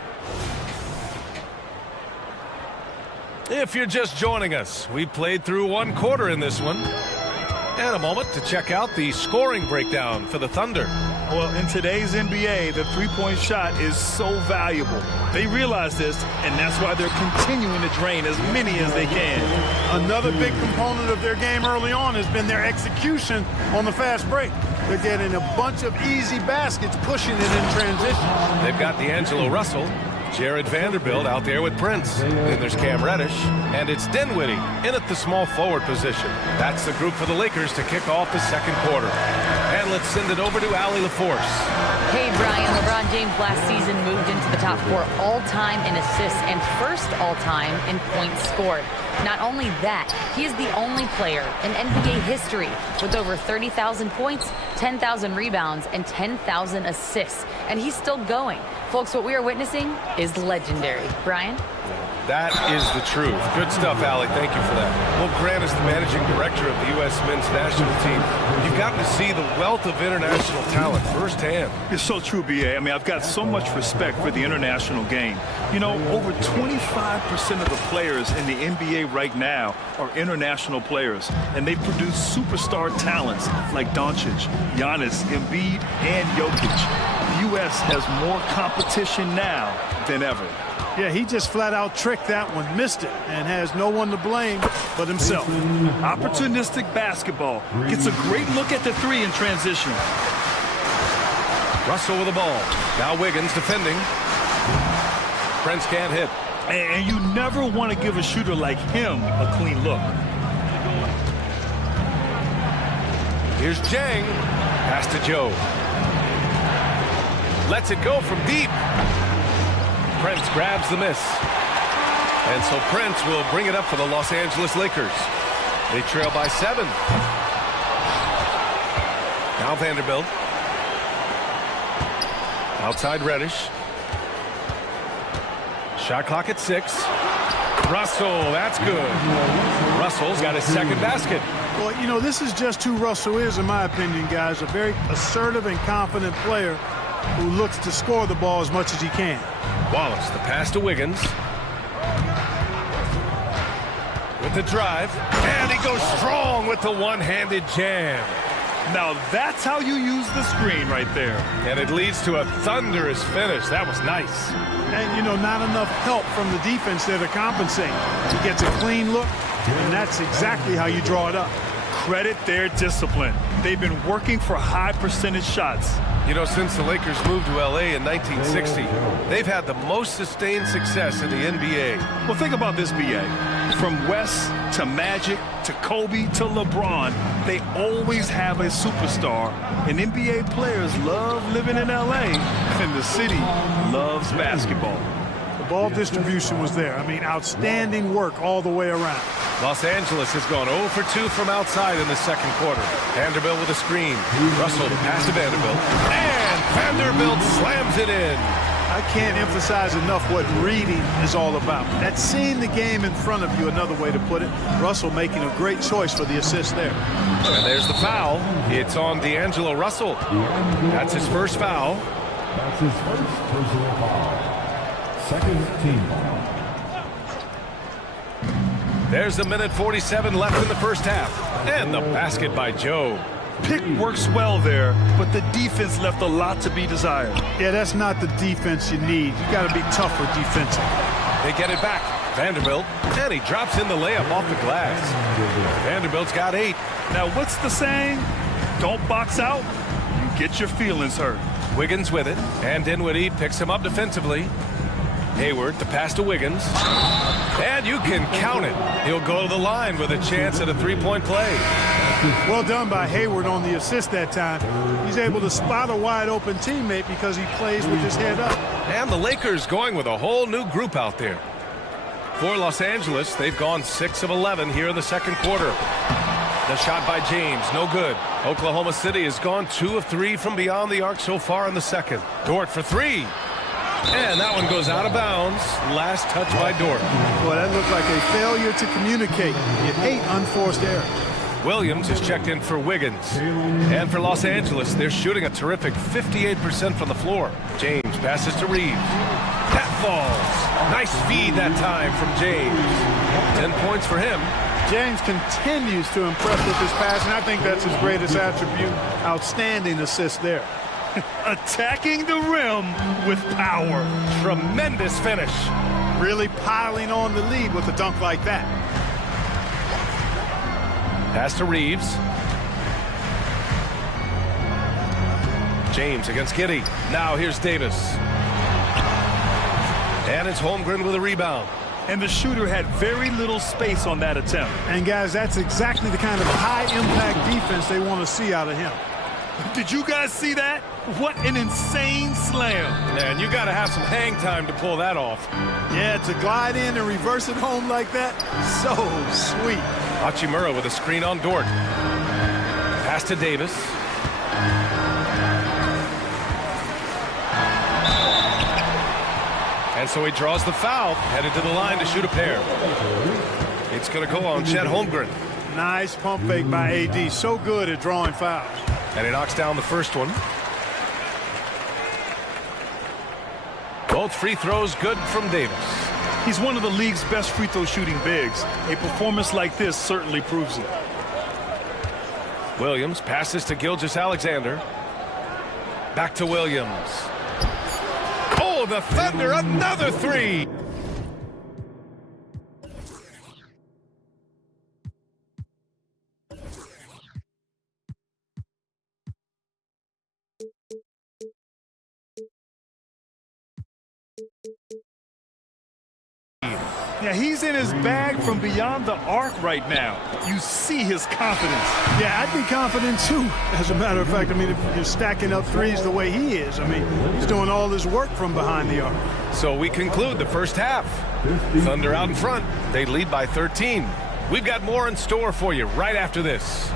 If you're just joining us, we played through 1 quarter in this one. And a moment to check out the scoring breakdown for the Thunder. Well, in today's NBA, the three-point shot is so valuable. They realize this, and that's why they're continuing to drain as many as they can. Another big component of their game early on has been their execution on the fast break. They're getting a bunch of easy baskets, pushing it in transition. They've got D'Angelo Russell, Jared Vanderbilt out there with Prince. Then there's Cam Reddish, and it's Dinwiddie in at the small forward position. That's the group for the Lakers to kick off the second quarter. And let's send it over to Allie LaForce. Hey, Brian. LeBron James last season moved into the top 4 all-time in assists and first all-time in points scored. Not only that, he is the only player in NBA history with over 30,000 points, 10,000 rebounds, and 10,000 assists. And he's still going. Folks, what we are witnessing is legendary. Brian? That is the truth. Good stuff, Allie. Thank you for that. Well, Grant is the managing director of the U.S. men's national team. You've gotten to see the wealth of international talent firsthand. It's so true, B.A. I mean, I've got so much respect for the international game. You know, over 25% of the players in the NBA right now are international players, and they produce superstar talents like Doncic, Giannis, Embiid, and Jokic. The U.S. has more competition now than ever. Yeah, he just flat out tricked that one, missed it, and has no one to blame but himself. Opportunistic basketball. Gets a great look at the 3 in transition. Russell with the ball. Now Wiggins defending. Prince can't hit. And you never want to give a shooter like him a clean look. Here's Jang. Pass to Joe. Lets it go from deep. Prince grabs the miss. And so Prince will bring it up for the Los Angeles Lakers. They trail by 7. Now Vanderbilt. Outside Reddish. Shot clock at 6. Russell, that's good. Russell's got his second basket. Well, you know, this is just who Russell is, in my opinion, guys. A very assertive and confident player who looks to score the ball as much as he can. Wallace, the pass to Wiggins. With the drive. And he goes strong with the one-handed jam. Now that's how you use the screen right there. And it leads to a thunderous finish. That was nice. And, you know, not enough help from the defense there to compensate. He gets a clean look, and that's exactly how you draw it up. Credit their discipline. They've been working for high percentage shots. You know, since the Lakers moved to L.A. in 1960, they've had the most sustained success in the NBA. Well, think about this, B.A. From West to Magic to Kobe to LeBron, they always have a superstar. And NBA players love living in L.A., and the city loves basketball. Ball distribution was there. I mean, outstanding work all the way around. Los Angeles has gone 0 for 2 from outside in the second quarter. Vanderbilt with a screen. Russell to pass to Vanderbilt. And Vanderbilt slams it in. I can't emphasize enough what reading is all about. That's seeing the game in front of you, another way to put it. Russell making a great choice for the assist there. And there's the foul. It's on D'Angelo Russell. That's his first foul. That's his first personal foul. Second team foul. There's a minute 47 left in the first half. And the basket by Joe. Pick works well there, but the defense left a lot to be desired. Yeah, that's not the defense you need. You got to be tougher defensive. They get it back. Vanderbilt, and he drops in the layup off the glass. Vanderbilt's got 8. Now, what's the saying? Don't box out, you get your feelings hurt. Wiggins with it, and Dinwiddie picks him up defensively. Hayward to pass to Wiggins. And you can count it. He'll go to the line with a chance at a three-point play. Well done by Hayward on the assist that time. He's able to spot a wide-open teammate because he plays with his head up. And the Lakers going with a whole new group out there. For Los Angeles, they've gone 6 of 11 here in the second quarter. The shot by James, no good. Oklahoma City has gone 2 of 3 from beyond the arc so far in the second. Dort for 3. And that one goes out of bounds. Last touch by Dort. Boy, that looked like a failure to communicate. You hate unforced errors. Williams is checked in for Wiggins. And for Los Angeles, they're shooting a terrific 58% from the floor. James passes to Reeves. That falls. Nice feed that time from James. 10 points for him. James continues to impress with his passing. I think that's his greatest attribute. Outstanding assist there. Attacking the rim with power. Tremendous finish. Really piling on the lead with a dunk like that. Pass to Reeves. James against Giddey. Now here's Davis. And it's Holmgren with a rebound. And the shooter had very little space on that attempt. And guys, that's exactly the kind of high-impact defense they want to see out of him. Did you guys see that? What an insane slam. Man, you got to have some hang time to pull that off. Yeah, to glide in and reverse it home like that, so sweet. Hachimura with a screen on Dort. Pass to Davis. And so he draws the foul, headed to the line to shoot a pair. It's going to go on Chet Holmgren. Nice pump fake by AD. So good at drawing fouls. And he knocks down the first one. Both free throws good from Davis. He's one of the league's best free throw shooting bigs. A performance like this certainly proves it. Williams passes to Gilgeous-Alexander. Back to Williams. Oh, the Thunder, another 3. Yeah, he's in his bag from beyond the arc right now. You see his confidence. Yeah, I'd be confident too. As a matter of fact, I mean, if you're stacking up threes the way he is, I mean, he's doing all his work from behind the arc. So we conclude the first half. Thunder out in front. They lead by 13. We've got more in store for you right after this.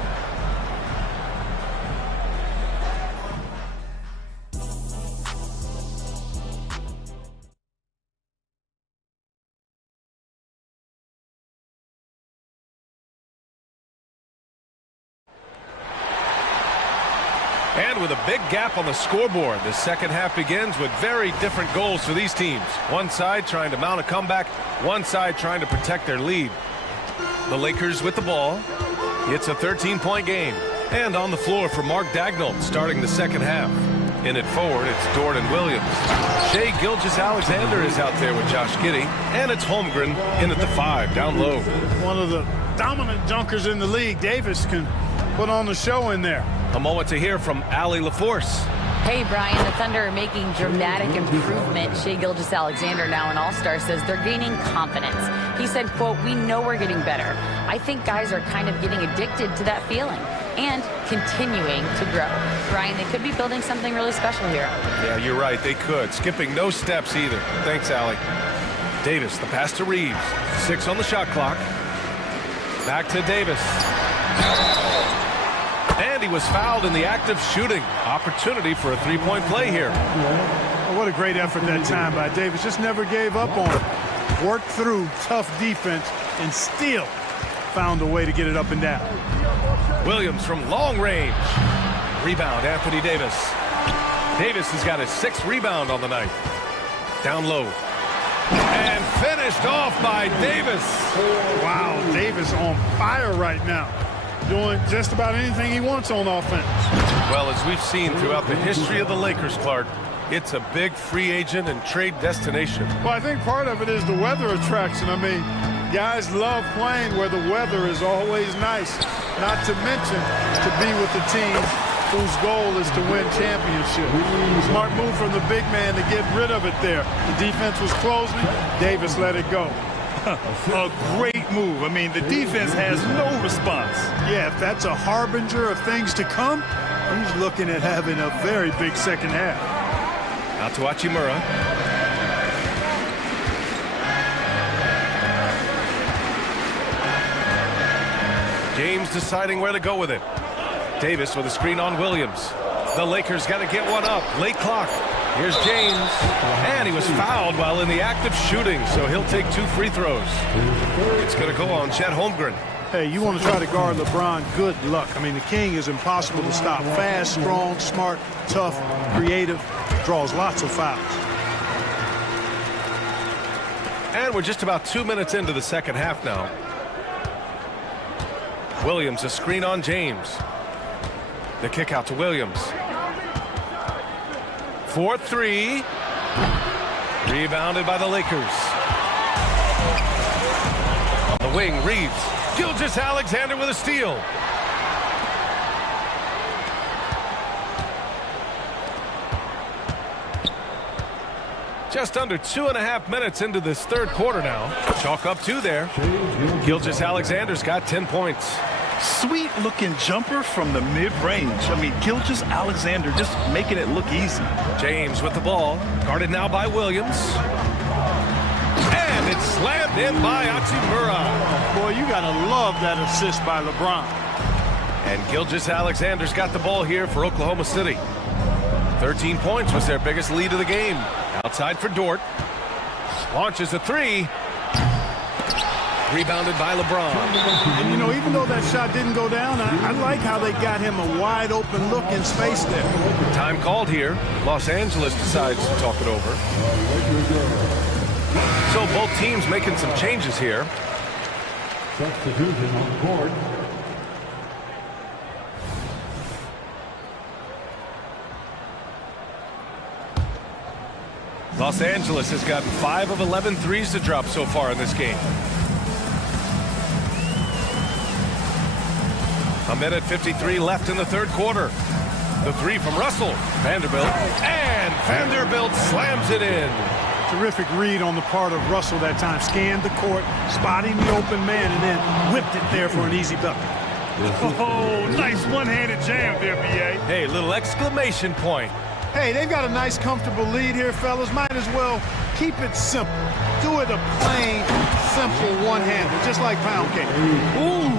And with a big gap on the scoreboard, the second half begins with very different goals for these teams. One side trying to mount a comeback, one side trying to protect their lead. The Lakers with the ball. It's a 13-point game. And on the floor for Mark Daigneault starting the second half. In it forward, it's Dort and Williams. Shai Gilgeous-Alexander is out there with Josh Giddey. And it's Holmgren in at the 5, down low. One of the dominant dunkers in the league. Davis can put on the show in there. A moment to hear from Allie LaForce. Hey, Brian, the Thunder are making dramatic improvement. Shai Gilgeous-Alexander, now an all-star, says they're gaining confidence. He said, quote, "We know we're getting better. I think guys are kind of getting addicted to that feeling and continuing to grow." Brian, they could be building something really special here. Yeah, you're right. They could. Skipping no steps either. Thanks, Allie. Davis, the pass to Reeves. 6 on the shot clock. Back to Davis. And he was fouled in the act of shooting. Opportunity for a three-point play here. Well, what a great effort that time by Davis. Just never gave up on it. Worked through tough defense and still found a way to get it up and down. Williams from long range. Rebound, Anthony Davis. Davis has got his 6th rebound on the night. Down low. And finished off by Davis. Wow, Davis on fire right now. Doing just about anything he wants on offense. Well, as we've seen throughout the history of the Lakers, Clark, it's a big free agent and trade destination. Well, I think part of it is the weather attraction. I mean, guys love playing where the weather is always nice. Not to mention to be with the team whose goal is to win championship. Smart move from the big man to get rid of it there. The defense was closing. Davis let it go. A great move. I mean, the defense has no response. Yeah, if that's a harbinger of things to come, he's looking at having a very big second half. Out to Hachimura. James deciding where to go with it. Davis with a screen on Williams. The Lakers got to get one up. Late clock. Here's James. And he was fouled while in the act of shooting, so he'll take 2 free throws. It's going to go on Chet Holmgren. Hey, you want to try to guard LeBron, good luck. I mean, the king is impossible to stop. Fast, strong, smart, tough, creative, draws lots of fouls. And we're just about 2 minutes into the second half now. Williams, a screen on James. The kick out to Williams. 4-3. Rebounded by the Lakers. On the wing, Reeves. Gilgeous-Alexander with a steal. Just under 2.5 minutes into this third quarter now. Chalk up 2 there. Gilgeous-Alexander's got 10 points. Sweet-looking jumper from the mid-range. I mean, Gilgeous-Alexander just making it look easy. James with the ball. Guarded now by Williams. And it's slammed in by Hachimura. Boy, you got to love that assist by LeBron. And Gilgeous-Alexander's got the ball here for Oklahoma City. 13 points was their biggest lead of the game. Outside for Dort. Launches a 3. Rebounded by LeBron. And, you know, even though that shot didn't go down, I like how they got him a wide open look in space there. Time called here. Los Angeles decides to talk it over. So both teams making some changes here. Substitution on the court. Los Angeles has gotten 5 of 11 threes to drop so far in this game. A minute 53 left in the third quarter. The 3 from Russell. Vanderbilt. And Vanderbilt slams it in. Terrific read on the part of Russell that time. Scanned the court, spotting the open man, and then whipped it there for an easy bucket. Oh, nice one-handed jam there, B.A. Hey, little exclamation point. Hey, they've got a nice, comfortable lead here, fellas. Might as well keep it simple. Do it a plain, simple one-hander, just like pound cake. Ooh,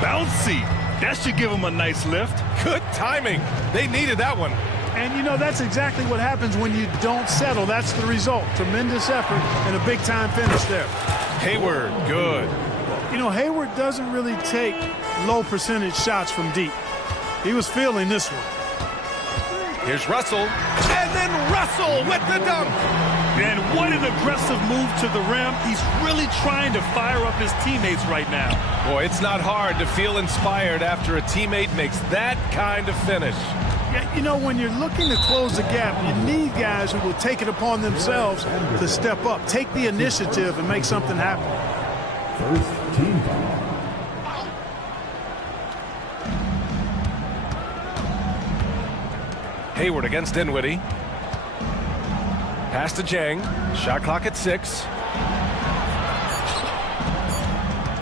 bouncy. That should give them a nice lift. Good timing. They needed that one. And, you know, that's exactly what happens when you don't settle. That's the result. Tremendous effort and a big-time finish there. Hayward, good. You know, Hayward doesn't really take low-percentage shots from deep. He was feeling this one. Here's Russell. And then Russell with the dunk. And what an aggressive move to the rim. He's really trying to fire up his teammates right now. Boy, it's not hard to feel inspired after a teammate makes that kind of finish. Yeah, you know, when you're looking to close the gap, you need guys who will take it upon themselves to step up, take the initiative, and make something happen. First team foul. Hayward against Dinwiddie. Pass to Jang. Shot clock at 6.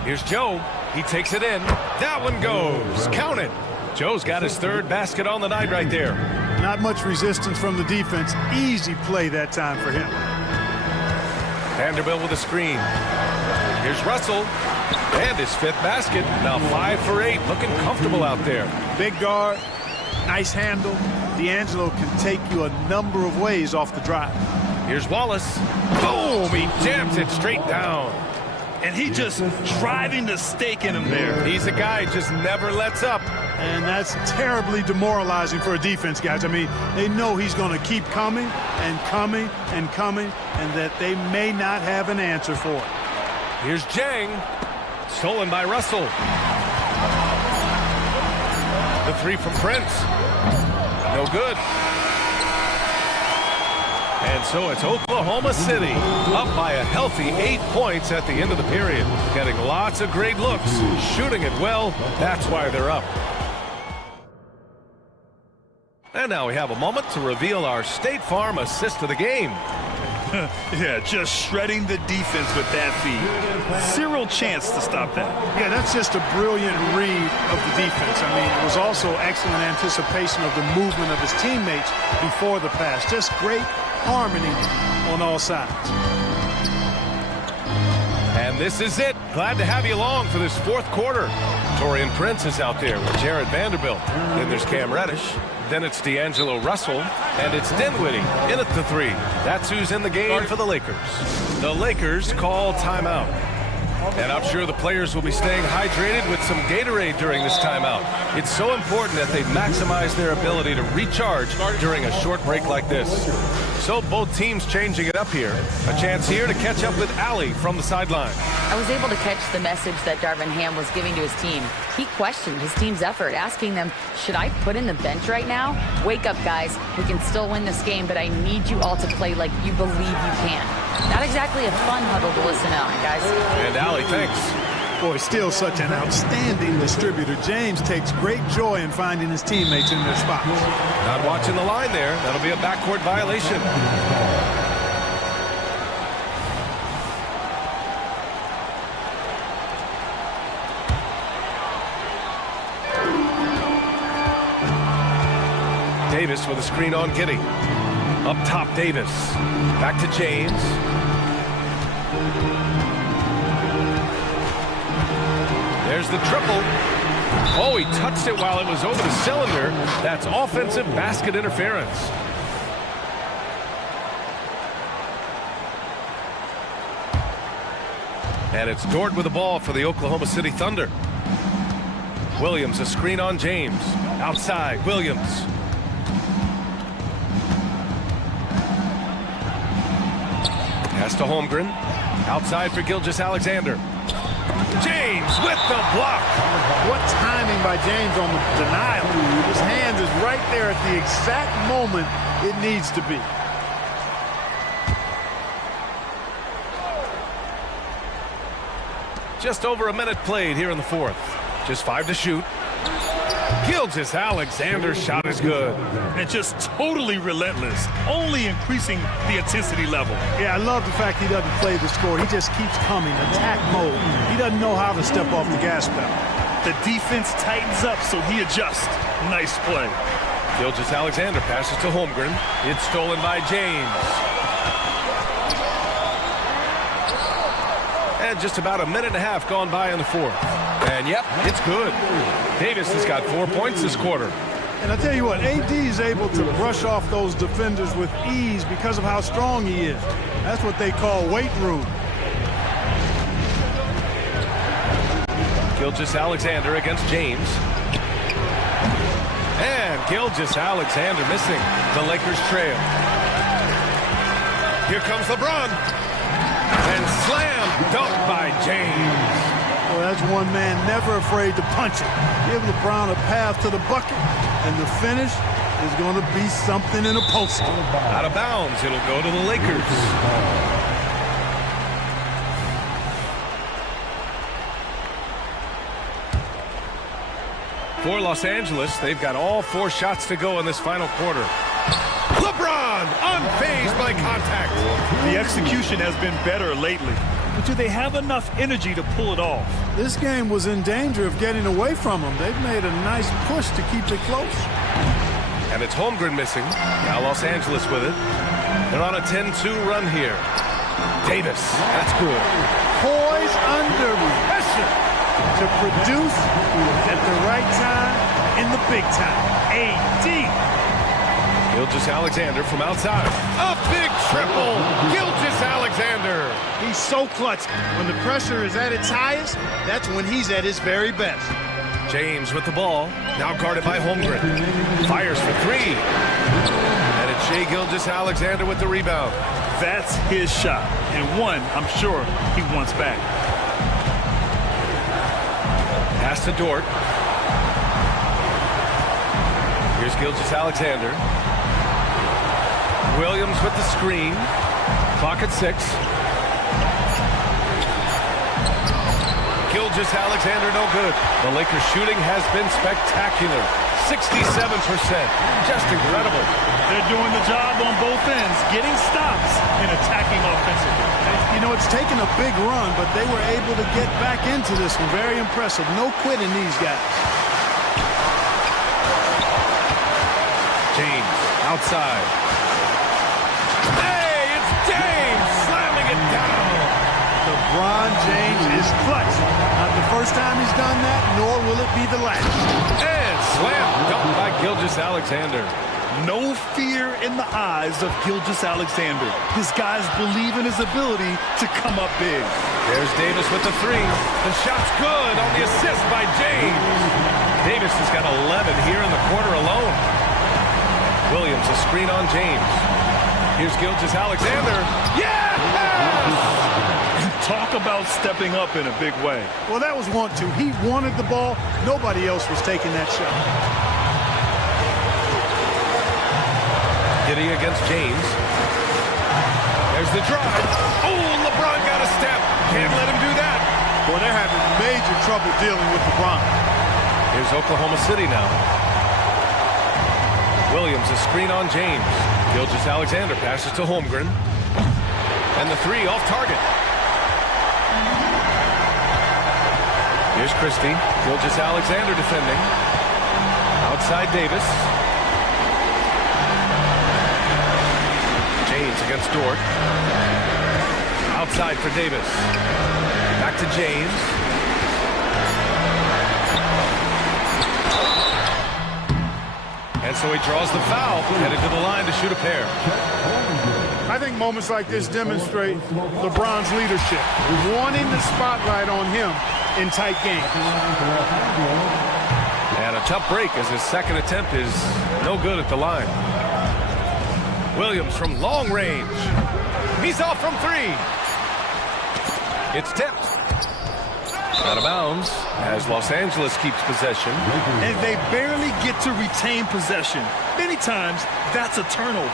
Here's Joe. He takes it in. That one goes. Count it. Joe's got his 3rd basket on the night right there. Not much resistance from the defense. Easy play that time for him. Vanderbilt with a screen. Here's Russell. And his fifth basket. Now 5 for 8. Looking comfortable out there. Big guard, nice handle. D'Angelo can take you a number of ways off the drive. Here's Wallace. Boom! He jams it straight down. And he just driving the stake in him there. He's a guy who just never lets up. And that's terribly demoralizing for a defense, guys. I mean, they know he's going to keep coming and coming and coming, and that they may not have an answer for it. Here's Jang. Stolen by Russell. The three from Prince. No good. And so it's Oklahoma City up by a healthy 8 points at the end of the period. Getting lots of great looks, shooting it well. That's why they're up. And now we have a moment to reveal our State Farm assist of the game. Yeah, just shredding the defense with that feed. Zero chance to stop that. Yeah, that's just a brilliant read of the defense. I mean, it was also excellent anticipation of the movement of his teammates before the pass. Just great harmony on all sides. And this is it. Glad to have you along for this fourth quarter. Torian Prince is out there with Jared Vanderbilt. Then there's Cam Reddish. Then it's D'Angelo Russell. And it's Dinwiddie in at the three. That's who's in the game for the Lakers. The Lakers call timeout. And I'm sure the players will be staying hydrated with some Gatorade during this timeout. It's so important that they maximize their ability to recharge during a short break like this. So both teams changing it up here. A chance here to catch up with Allie from the sideline. I was able to catch the message that Darvin Ham was giving to his team. He questioned his team's effort, asking them, should I put in the bench right now? Wake up, guys. We can still win this game, but I need you all to play like you believe you can. Not exactly a fun huddle to listen on, guys. And Allie, thanks. Boy, still such an outstanding distributor. James takes great joy in finding his teammates in their spots. Not watching the line there. That'll be a backcourt violation. Davis with a screen on Giddey. Up top, Davis. Back to James. There's the triple. Oh, he touched it while it was over the cylinder. That's offensive basket interference. And it's Dort with the ball for the Oklahoma City Thunder. Williams, a screen on James. Outside, Williams. Pass to Holmgren. Outside for Gilgeous-Alexander. James with the block. What timing by James on the denial. His hand is right there at the exact moment it needs to be. Just over a minute played here in the fourth. Just 5 to shoot. Gilgeous-Alexander's shot is good. And just totally relentless, only increasing the intensity level. Yeah, I love the fact he doesn't play the score. He just keeps coming, attack mode. He doesn't know how to step off the gas pedal. The defense tightens up, so he adjusts. Nice play. Gilgeous-Alexander passes to Holmgren. It's stolen by James. And just about a minute and a half gone by in the fourth. And yep, it's good. Davis has got 4 points this quarter. And I tell you what, AD is able to brush off those defenders with ease because of how strong he is. That's what they call weight room. Gilgeous-Alexander against James. And Gilgeous-Alexander missing. The Lakers trail. Here comes LeBron. And slam dunk by James. Well, that's one man never afraid to punch it. Give LeBron a path to the bucket, and the finish is going to be something in a poster. Out of bounds, it'll go to the Lakers. For Los Angeles, they've got all 4 shots to go in this final quarter. LeBron, unfazed by contact. The execution has been better lately. But do they have enough energy to pull it off? This game was in danger of getting away from them. They've made a nice push to keep it close. And it's Holmgren missing. Now Los Angeles with it. They're on a 10-2 run here. Davis, that's good. Poise under pressure to produce at the right time in the big time. AD. Gilgeous-Alexander from outside. A big triple. Gilgeous-Alexander. He's so clutch. When the pressure is at its highest, that's when he's at his very best. James with the ball. Now guarded by Holmgren. Fires for three. And it's Shai Gilgeous-Alexander with the rebound. That's his shot, and one I'm sure he wants back. Pass to Dort. Here's Gilgeous-Alexander. Williams with the screen. Clock at 6. Gilgeous-Alexander no good. The Lakers shooting has been spectacular. 67%. Just incredible. They're doing the job on both ends, getting stops and attacking offensively. You know, it's taken a big run, but they were able to get back into this one. Very impressive. No quitting these guys. James outside. Hey, it's James slamming it down. LeBron James is clutch. Not the first time he's done that, nor will it be the last. And slam dunk by Gilgeous-Alexander. No fear in the eyes of Gilgeous-Alexander. This guy's believe in his ability to come up big. There's Davis with the three. The shot's good on the assist by James. Davis has got 11 here in the quarter alone. Williams a screen on James. Here's Gilgeous-Alexander. Yeah! Talk about stepping up in a big way. Well, that was 1-2. He wanted the ball. Nobody else was taking that shot. Giddy against James. There's the drive. Oh, LeBron got a step. Can't let him do that. Boy, they're having major trouble dealing with LeBron. Here's Oklahoma City now. Williams a screen on James. Gilgeous-Alexander passes to Holmgren. And the three off target. Here's Christie. Gilgeous-Alexander defending. Outside Davis. James against Dort. Outside for Davis. Back to James. And so he draws the foul, headed to the line to shoot a pair. I think moments like this demonstrate LeBron's leadership, wanting the spotlight on him in tight games. And a tough break as his second attempt is no good at the line. Williams from long range. He's off from three. It's tipped. Out of bounds as Los Angeles keeps possession. And they barely get to retain possession. Many times, that's a turnover.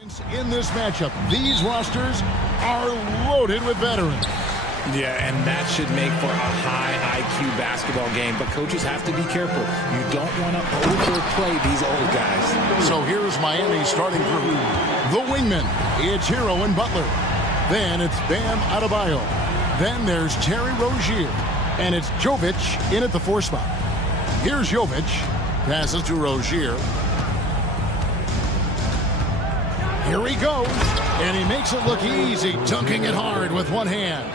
In this matchup, these rosters are loaded with veterans. Yeah, and that should make for a high IQ basketball game, but coaches have to be careful. You don't want to overplay these old guys. So here's Miami's starting group. The wingmen, it's Hero and Butler. Then it's Bam Adebayo. Then there's Terry Rozier. And it's Jovic in at the 4 spot. Here's Jovic. Passes to Rozier. Here he goes. And he makes it look easy, dunking it hard with one hand.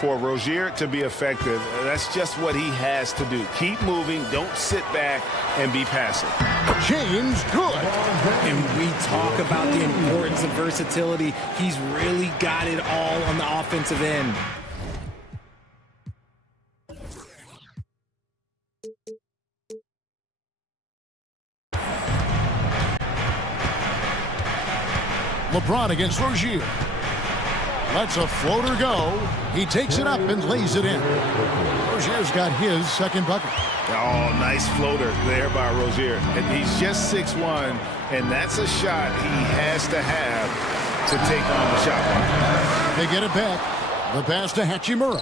For Rozier to be effective, that's just what he has to do. Keep moving, don't sit back and be passive. James, good. And we talk about the importance of versatility. He's really got it all on the offensive end. LeBron against Rozier. Lets a floater go. He takes it up and lays it in. Rozier's got his second bucket. Oh, nice floater there by Rozier. And he's just 6'1", and that's a shot he has to have to take on the shot clock. They get it back. The pass to Hachimura.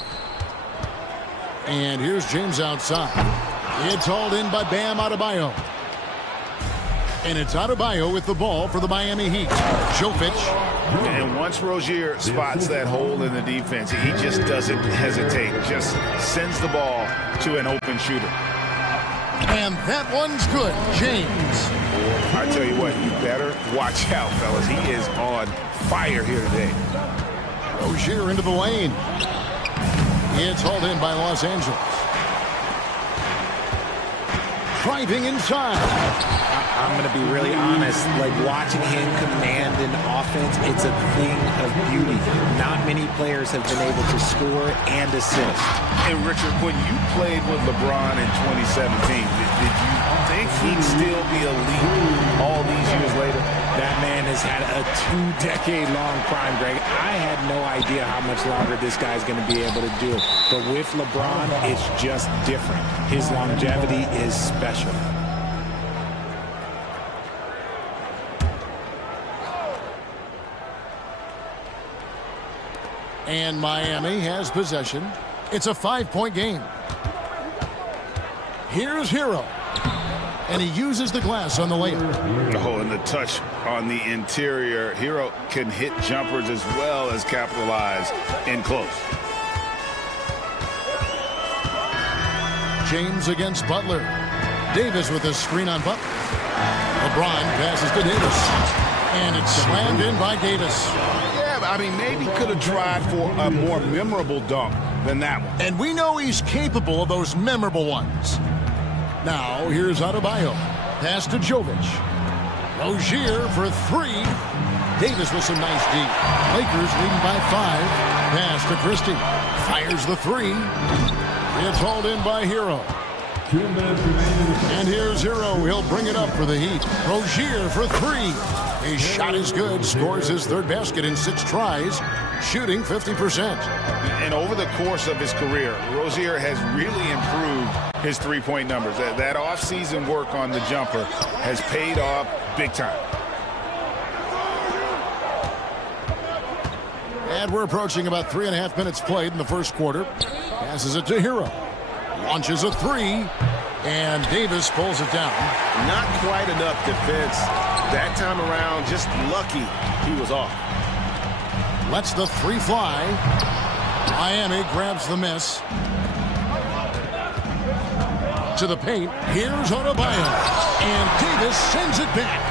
And here's James outside. It's hauled in by Bam Adebayo. And it's Adebayo with the ball for the Miami Heat. Jovic. And once Rozier spots that hole in the defense, he just doesn't hesitate. Just sends the ball to an open shooter. And that one's good. James. I tell you what, you better watch out, fellas. He is on fire here today. Rozier into the lane. It's hauled in by Los Angeles. Driving inside. I'm going to be really honest, like watching him command an offense, it's a thing of beauty. Not many players have been able to score and assist. And Richard, when you played with LeBron in 2017, did you think he'd still be elite all these years later? That man has had a 2-decade-long prime, Greg. I had no idea how much longer this guy's going to be able to do it. But with LeBron, it's just different. His longevity is special. And Miami has possession. It's a 5-point game. Here's Hero. And he uses the glass on the layup. Oh, and the touch on the interior. Hero can hit jumpers as well as capitalize in close. James against Butler. Davis with a screen on Butler. LeBron passes to Davis. And it's slammed in by Davis. Yeah, I mean, maybe could have tried for a more memorable dunk than that one. And we know he's capable of those memorable ones. Now, here's Adebayo. Pass to Jovic. Rozier for 3. Davis with some nice deep. Lakers leading by 5. Pass to Christie. Fires the 3. It's hauled in by Hero. And here's Hero. He'll bring it up for the Heat. Rozier for 3. His shot is good. Scores his 3rd basket in 6 tries. Shooting 50%. And over the course of his career, Rozier has really improved his 3-point numbers. That off-season work on the jumper has paid off big time. And we're approaching about 3.5 minutes played in the first quarter. Passes it to Hero. Launches a 3. And Davis pulls it down. Not quite enough defense. That time around, just lucky he was off. Lets the 3 fly. Miami grabs the miss. To the paint. Here's Adebayo. And Davis sends it back.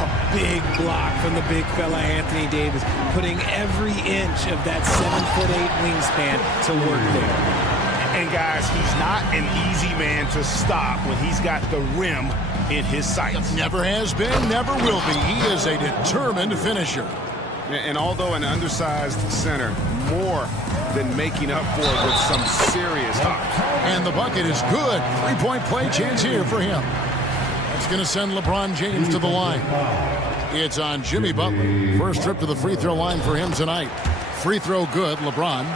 A big block from the big fella Anthony Davis, putting every inch of that 7'8" wingspan to work there. And guys, he's not an easy man to stop when he's got the rim in his sights. Never has been, never will be. He is a determined finisher. And although an undersized center, more than making up for it with some serious hops. And the bucket is good. 3-point play chance here for him. That's going to send LeBron James to the line. It's on Jimmy Butler. First trip to the free throw line for him tonight. Free throw good, LeBron.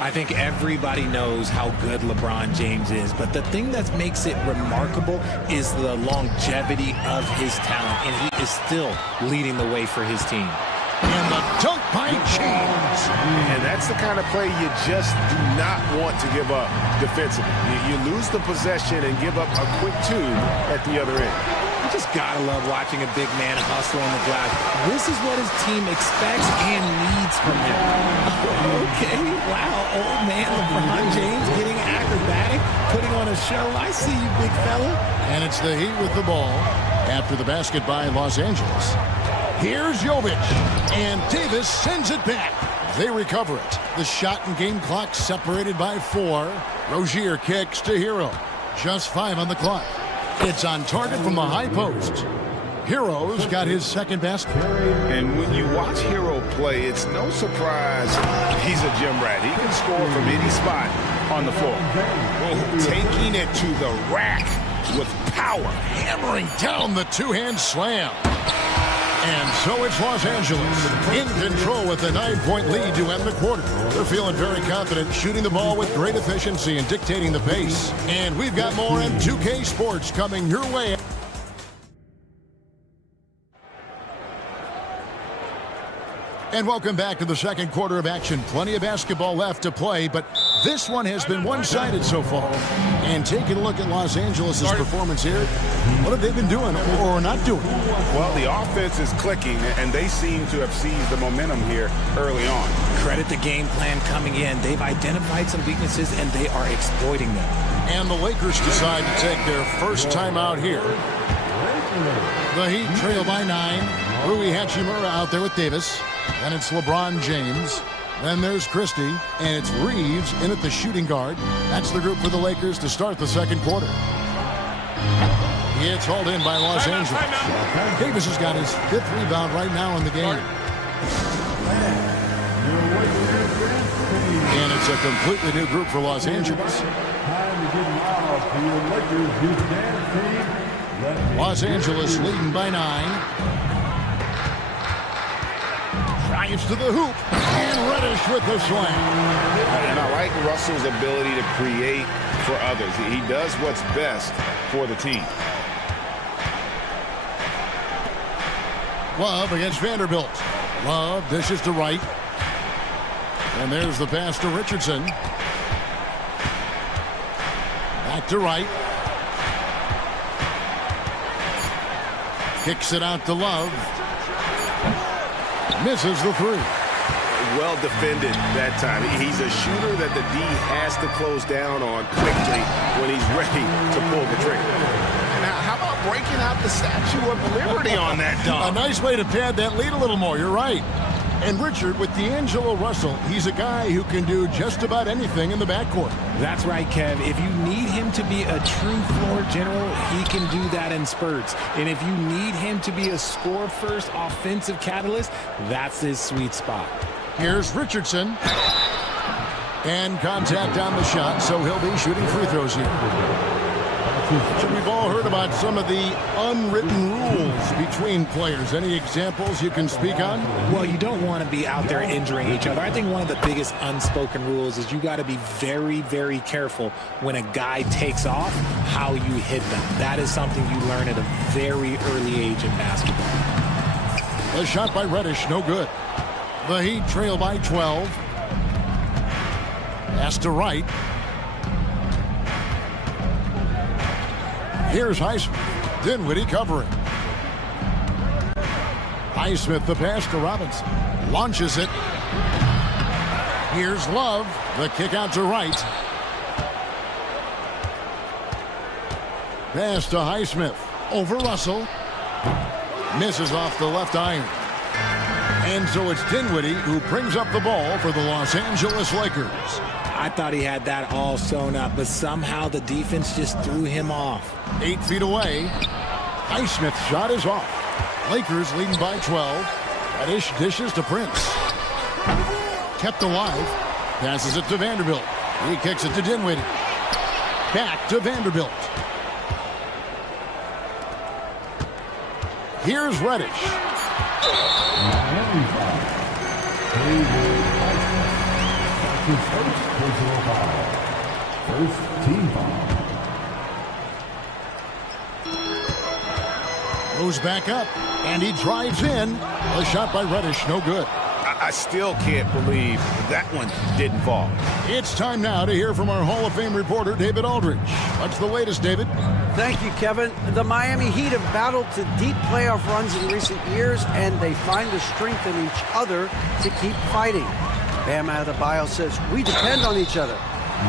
I think everybody knows how good LeBron James is, but the thing that makes it remarkable is the longevity of his talent, and he is still leading the way for his team. And the dunk by James. And that's the kind of play you just do not want to give up defensively. You lose the possession and give up a quick two at the other end. You just gotta love watching a big man hustle on the glass. This is what his team expects and needs from him. Okay, wow, old man LeBron James getting acrobatic, putting on a show. I see you, big fella. And it's the Heat with the ball after the basket by Los Angeles. Here's Jovic, and Davis sends it back. They recover it. The shot and game clock separated by 4. Rozier kicks to Hero. Just 5 on the clock. It's on target from the high post. Hero's got his second basket. And when you watch Hero play, it's no surprise he's a gym rat. He can score from any spot on the floor. Taking it to the rack with power. Hammering down the two-hand slam. And so it's Los Angeles in control with a 9-point lead to end the quarter. They're feeling very confident, shooting the ball with great efficiency and dictating the pace. And we've got more M2K Sports coming your way. And welcome back to the second quarter of action. Plenty of basketball left to play, but this one has been one-sided so far. And taking a look at Los Angeles' performance here, what have they been doing or not doing? Well, the offense is clicking, and they seem to have seized the momentum here early on. Credit the game plan coming in. They've identified some weaknesses, and they are exploiting them. And the Lakers decide to take their first time out here. The Heat trail by 9. Rui Hachimura out there with Davis. Then it's LeBron James. Then there's Christie, and it's Reeves in at the shooting guard. That's the group for the Lakers to start the second quarter. It's hauled in by Los Angeles. Davis has got his 5th rebound right now in the game. And it's a completely new group for Los Angeles. Los Angeles leading by 9. Drives to the hoop, and Reddish with the slam. And I like Russell's ability to create for others. He does what's best for the team. Love against Vanderbilt. Love dishes to Wright. And there's the pass to Richardson. Back to Wright. Kicks it out to Love. Misses the 3. Well defended that time. He's a shooter that the D has to close down on quickly when he's ready to pull the trigger. Now, how about breaking out the Statue of Liberty on that dunk? A nice way to pad that lead a little more. You're right. And Richard, with D'Angelo Russell, he's a guy who can do just about anything in the backcourt. That's right, Kev. If you need him to be a true floor general, he can do that in spurts. And if you need him to be a score-first offensive catalyst, that's his sweet spot. Here's Richardson. And contact on the shot, so he'll be shooting free throws here. So we've all heard about some of the unwritten rules between players. Any examples you can speak on? Well, you don't want to be out there injuring each other. I think one of the biggest unspoken rules is you got to be very, very careful when a guy takes off, how you hit them. That is something you learn at a very early age in basketball. A shot by Reddish, no good. The Heat trail by 12. Pass to Wright. Here's Highsmith. Dinwiddie covering. Highsmith the pass to Robinson. Launches it. Here's Love. The kick out to Wright. Pass to Highsmith. Over Russell. Misses off the left iron. And so it's Dinwiddie who brings up the ball for the Los Angeles Lakers. I thought he had that all sewn up, but somehow the defense just threw him off. 8 feet away. Highsmith's shot is off. Lakers leading by 12. Reddish dishes to Prince. Kept alive. Passes it to Vanderbilt. He kicks it to Dinwiddie. Back to Vanderbilt. Here's Reddish. his first personal foul. First team foul. Moves back up, and he drives in. A shot by Reddish, no good. I still can't believe that one didn't fall. It's time now to hear from our Hall of Fame reporter, David Aldridge. What's the latest, David? Thank you, Kevin. The Miami Heat have battled to deep playoff runs in recent years, and they find the strength in each other to keep fighting. Bam Adebayo says, we depend on each other.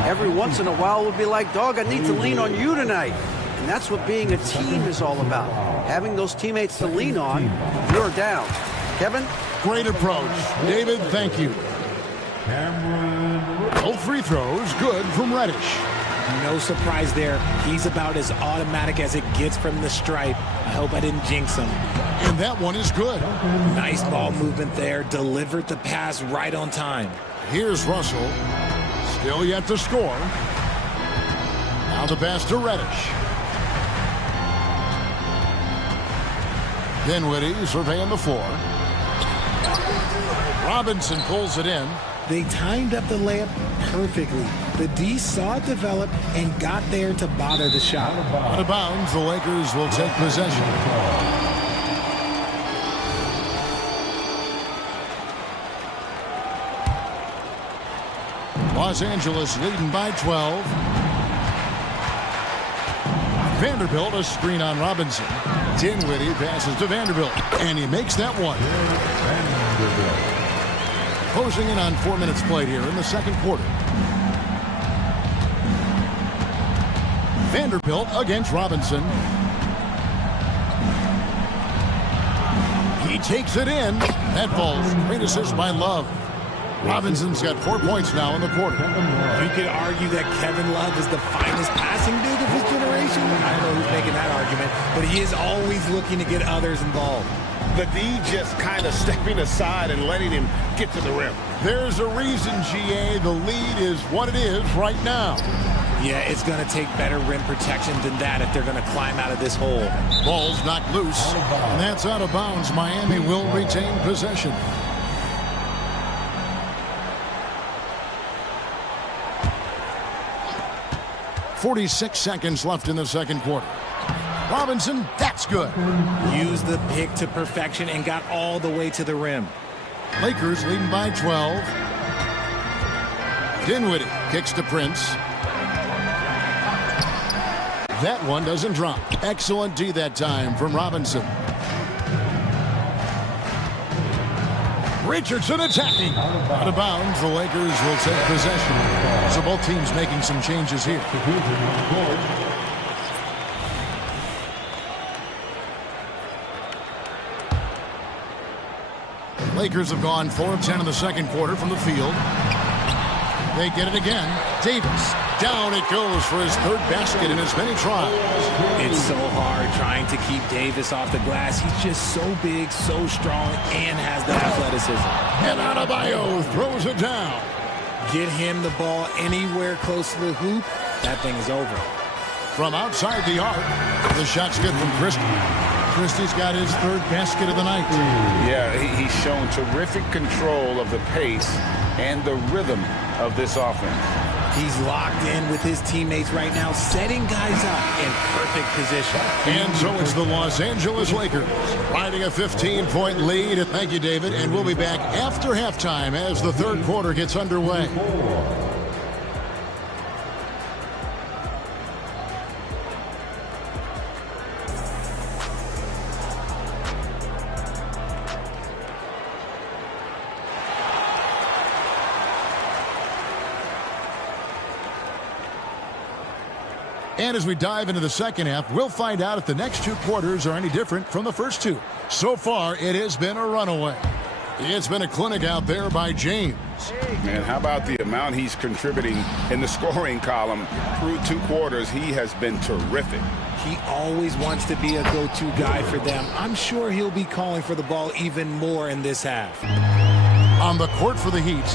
Every once in a while, we'll be like, dog, I need to lean on you tonight. And that's what being a team is all about. Having those teammates to lean on, you're down. Kevin? Great approach. David, thank you. Both free throws, good from Reddish. No surprise there. He's about as automatic as it gets from the stripe. I hope I didn't jinx him. And that one is good. Nice ball movement there. Delivered the pass right on time. Here's Russell. Still yet to score. Now the pass to Reddish. Dinwiddie surveying the floor. Robinson pulls it in. They timed up the layup perfectly. The D saw it develop and got there to bother the shot. Out of bounds, the Lakers will take possession. Los Angeles leading by 12. Vanderbilt, a screen on Robinson. Dinwiddie passes to Vanderbilt, and he makes that one. Closing in on 4 minutes played here in the second quarter. Vanderbilt against Robinson. He takes it in. That ball's great assist by Love. Robinson's got 4 points now in the quarter. You could argue that Kevin Love is the finest passing big of his generation. I don't know who's making that argument, but he is always looking to get others involved. The D just kind of stepping aside and letting him get to the rim. There's a reason, GA, the lead is what it is right now. Yeah, it's going to take better rim protection than that if they're going to climb out of this hole. Ball's knocked loose, and that's out of bounds. Miami will retain possession. .46 seconds left in the second quarter. Robinson, that's good. Used the pick to perfection and got all the way to the rim. Lakers leading by 12. Dinwiddie kicks to Prince. That one doesn't drop. Excellent D that time from Robinson. Richardson attacking. Out of bounds, the Lakers will take possession. So both teams making some changes here. Lakers have gone 4 of 10 in the second quarter from the field. They get it again. Davis. Down it goes for his third basket in as many tries. It's so hard trying to keep Davis off the glass. He's just so big, so strong, and has the athleticism. And Adebayo throws it down. Get him the ball anywhere close to the hoop, that thing is over. From outside the arc, the shot's good from Christie. Christie's got his third basket of the night. Yeah, he's shown terrific control of the pace and the rhythm of this offense. He's locked in with his teammates right now, setting guys up in perfect position. And so it's the Los Angeles Lakers riding a 15-point lead. Thank you, David. And we'll be back after halftime as the third quarter gets underway. And as we dive into the second half, we'll find out if the next two quarters are any different from the first two. So far, it has been a runaway. It's been a clinic out there by James. Man, how about the amount he's contributing in the scoring column through 2 quarters? He has been terrific. He always wants to be a go-to guy for them. I'm sure he'll be calling for the ball even more in this half. On the court for the Heat,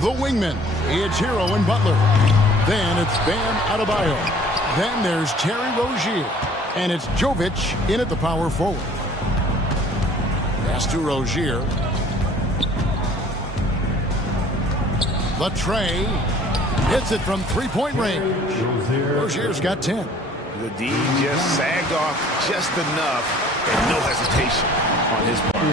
the wingmen, it's Hero and Butler. Then it's Bam Adebayo. Then there's Terry Rozier, and it's Jovic in at the power forward. Pass to Rozier. Latrey hits it from three-point range. Rozier's got 10. The D just sagged off just enough and no hesitation on his part.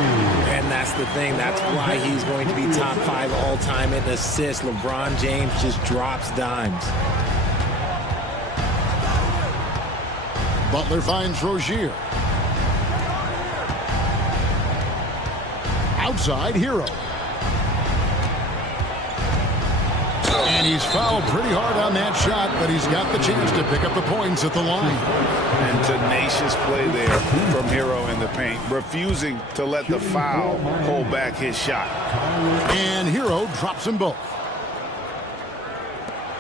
And that's the thing. That's why he's going to be top 5 all-time in assists. LeBron James just drops dimes. Butler finds Rozier. Outside, Hero. And he's fouled pretty hard on that shot, but he's got the chance to pick up the points at the line. And tenacious play there from Hero in the paint, refusing to let the foul hold back his shot. And Hero drops them both.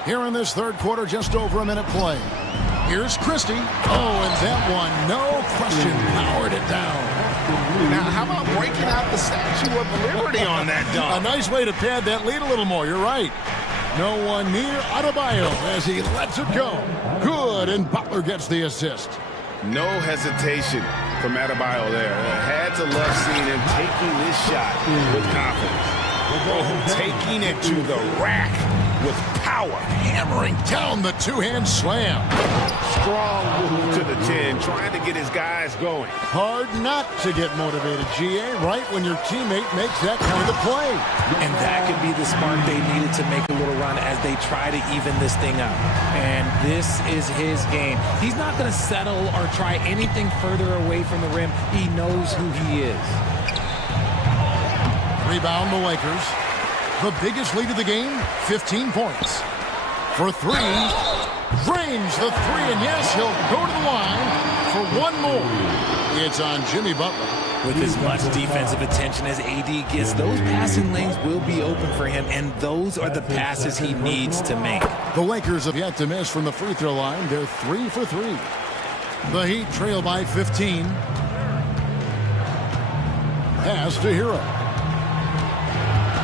Here in this third quarter, just over a minute play. Here's Christie. Oh, and that one, no question, powered it down. Now, how about breaking out the Statue of Liberty on that dunk? A nice way to pad that lead a little more. You're right. No one near Adebayo as he lets it go. Good, and Butler gets the assist. No hesitation from Adebayo there. Had to love seeing him taking this shot with confidence. Oh, taking it to the rack with power. Hammering down the two-hand slam. Strong move to the 10, trying to get his guys going. Hard not to get motivated, GA, right when your teammate makes that kind of play. And that could be the spark they needed to make a little run as they try to even this thing up. And this is his game. He's not going to settle or try anything further away from the rim. He knows who he is. Rebound the Lakers. The biggest lead of the game, 15 points. For three, drains the three, and yes, he'll go to the line for one more. It's on Jimmy Butler. With as much defensive attention as AD gets, those passing lanes will be open for him, and those are the passes he needs to make. The Lakers have yet to miss from the free throw line. They're 3 for 3. The Heat trail by 15. Pass to Hero.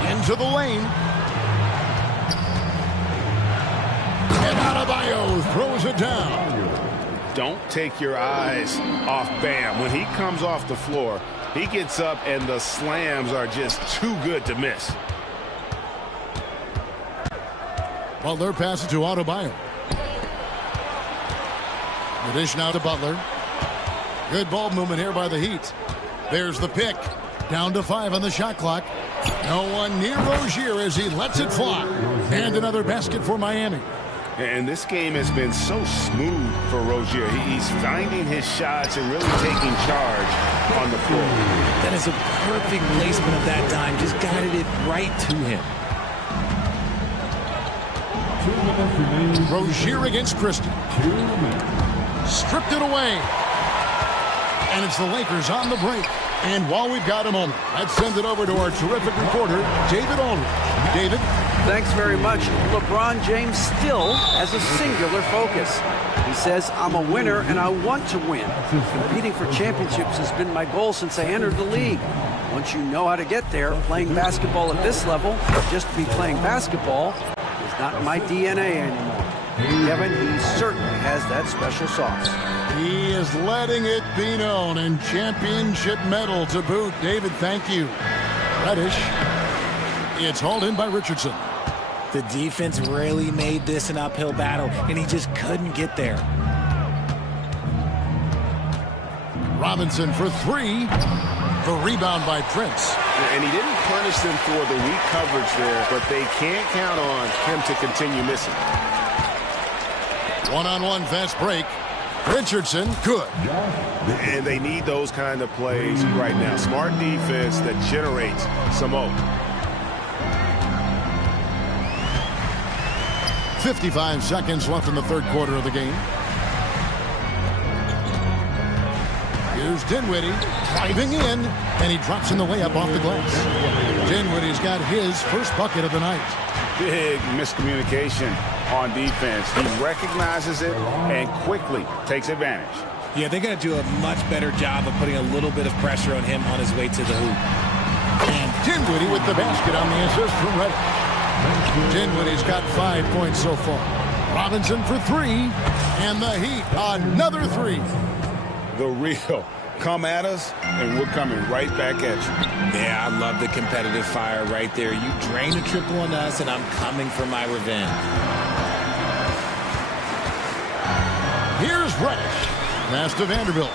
Into the lane. And Adebayo throws it down. Don't take your eyes off Bam. When he comes off the floor, he gets up and the slams are just too good to miss. Butler passes to Adebayo. The dish now to Butler. Good ball movement here by the Heat. There's the pick. Down to 5 on the shot clock. No one near Rozier as he lets it fly. And another basket for Miami. And this game has been so smooth for Rozier. He's finding his shots and really taking charge on the floor. That is a perfect placement of that dime. Just guided it right to him. 2 minutes remaining. Rozier against Christie. 2 minutes. Stripped it away. And it's the Lakers on the break. And while we've got a moment, let's send it over to our terrific reporter, David Aldridge. David? Thanks very much. LeBron James still has a singular focus. He says, I'm a winner and I want to win. Competing for championships has been my goal since I entered the league. Once you know how to get there, playing basketball at this level, just to be playing basketball, is not in my DNA anymore. Kevin, he certainly has that special sauce. He is letting it be known, and championship medal to boot. David, thank you. Reddish. It's hauled in by Richardson. The defense really made this an uphill battle, and he just couldn't get there. Robinson for 3. The rebound by Prince. And he didn't punish them for the weak coverage there, but they can't count on him to continue missing. One-on-one fast break. Richardson, good. And they need those kind of plays right now. Smart defense that generates some hope. 55 seconds left in the third quarter of the game. Here's Dinwiddie driving in, and he drops in the layup off the glass. Dinwiddie's got his first bucket of the night. Big miscommunication on defense. He recognizes it and quickly takes advantage. Yeah, they got to do a much better job of putting a little bit of pressure on him on his way to the hoop. And Dinwiddie with the basket on the assist from Reddish. Dinwiddie's got 5 points so far. Robinson for 3, and the Heat another 3. The real Come at us, and we're coming right back at you. Yeah, I love the competitive fire right there. You drain a triple on us, and I'm coming for my revenge. Here's Reddish. Pass to Vanderbilt.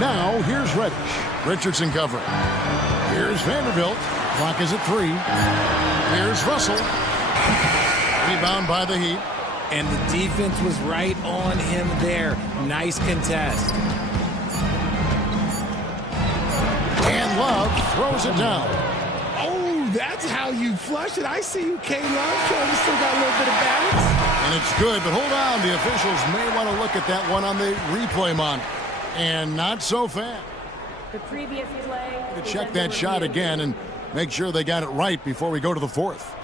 Now, here's Reddish. Richardson covering. Here's Vanderbilt. Clock is at 3. Here's Russell. Rebound by the Heat. And the defense was right on him there. Nice contest. And Love throws it down. Oh, that's how you flush it. I see you, K-Love. Showing you still got a little bit of balance. And it's good, but hold on. The officials may want to look at that one on the replay monitor. And not so fast. The previous play. Check that shot again and make sure they got it right before we go to the fourth.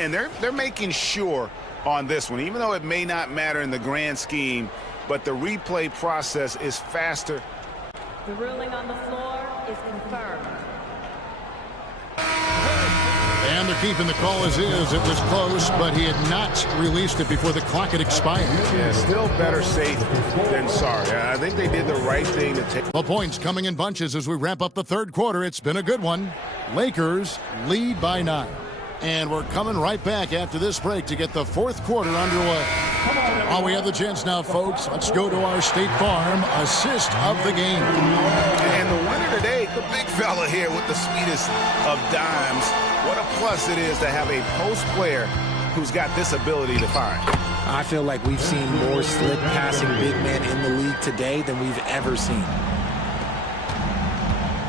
And they're making sure on this one, even though it may not matter in the grand scheme, but the replay process is faster. The ruling on the floor is confirmed. And they're keeping the call as is. It was close, but he had not released it before the clock had expired. Yeah, still better safe than sorry. I think they did the right thing to take. The points coming in bunches as we wrap up the third quarter. It's been a good one. Lakers lead by 9. And we're coming right back after this break to get the fourth quarter underway. Oh, we have the chance now, folks. Let's go to our State Farm assist of the game. And the winner today, the big fella here with the sweetest of dimes. What a plus it is to have a post player who's got this ability to find. I feel like we've seen more slick passing big men in the league today than we've ever seen.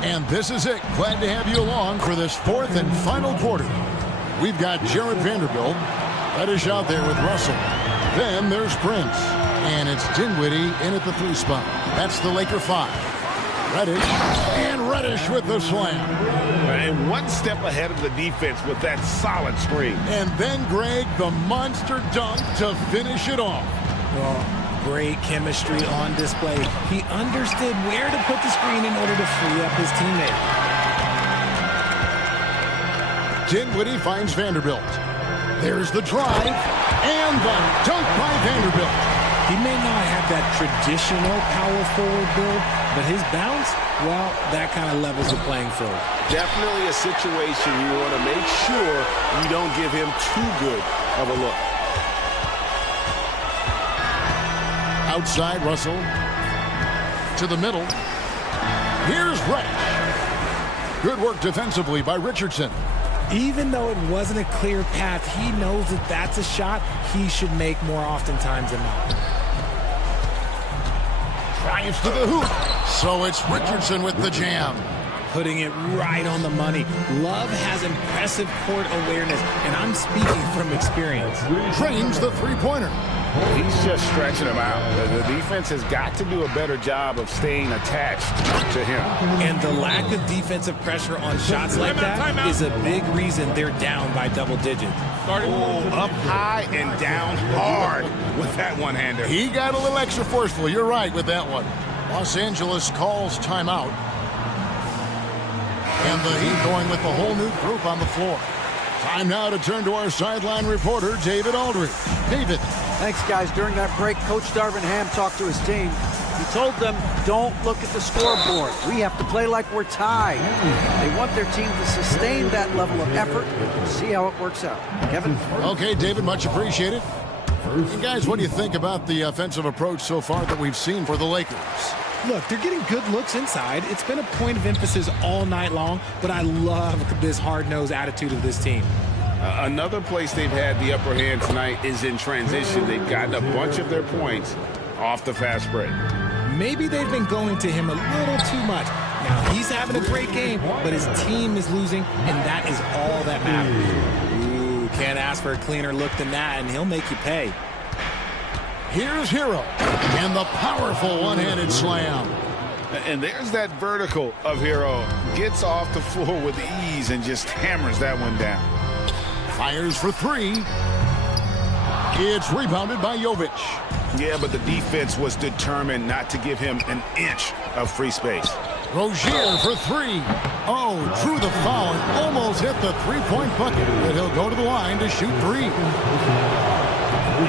And this is it. Glad to have you along for this fourth and final quarter. We've got Jared Vanderbilt. Reddish out there with Russell. Then there's Prince. And it's Dinwiddie in at the 3 spot. That's the Laker 5. Reddish. And Reddish with the slam. And one step ahead of the defense with that solid screen. And then Greg, the monster dunk to finish it off. Oh, great chemistry on display. He understood where to put the screen in order to free up his teammate. Dinwiddie finds Vanderbilt. There's the drive and the dunk by Vanderbilt. He may not have that traditional power forward build, but his bounce, well, that kind of levels the playing field. Definitely a situation you want to make sure you don't give him too good of a look. Outside, Russell. To the middle. Here's Reddish. Good work defensively by Richardson. Even though it wasn't a clear path, he knows that that's a shot he should make more oftentimes than not. Drives to the hoop. So it's Richardson with the jam. Putting it right on the money. Love has impressive court awareness, and I'm speaking from experience. Trains the three-pointer. He's just stretching him out. The defense has got to do a better job of staying attached to him. And the lack of defensive pressure on shots like that is a big reason they're down by double digits. Up high and down hard with that one-hander. He got a little extra forceful. You're right with that one. Los Angeles calls timeout. And the Heat going with the whole new group on the floor. Time now to turn to our sideline reporter, David Aldridge. David. Thanks, guys. During that break, Coach Darvin Ham talked to his team. He told them, don't look at the scoreboard. We have to play like we're tied. They want their team to sustain that level of effort. We'll see how it works out. Kevin? Okay, David, much appreciated. And guys, what do you think about the offensive approach so far that we've seen for the Lakers? Look, they're getting good looks inside. It's been a point of emphasis all night long, but I love this hard-nosed attitude of this team. Another place they've had the upper hand tonight is in transition. They've gotten a bunch of their points off the fast break. Maybe they've been going to him a little too much. Now, he's having a great game, but his team is losing, and that is all that matters. Ooh, can't ask for a cleaner look than that, and he'll make you pay. Here's Hero, and the powerful one-handed slam. And there's that vertical of Hero. Gets off the floor with ease and just hammers that one down. Fires for three. It's rebounded by Jovic. Yeah, but the defense was determined not to give him an inch of free space. Rozier for three. Oh, drew the foul and almost hit the three-point bucket, but he'll go to the line to shoot three.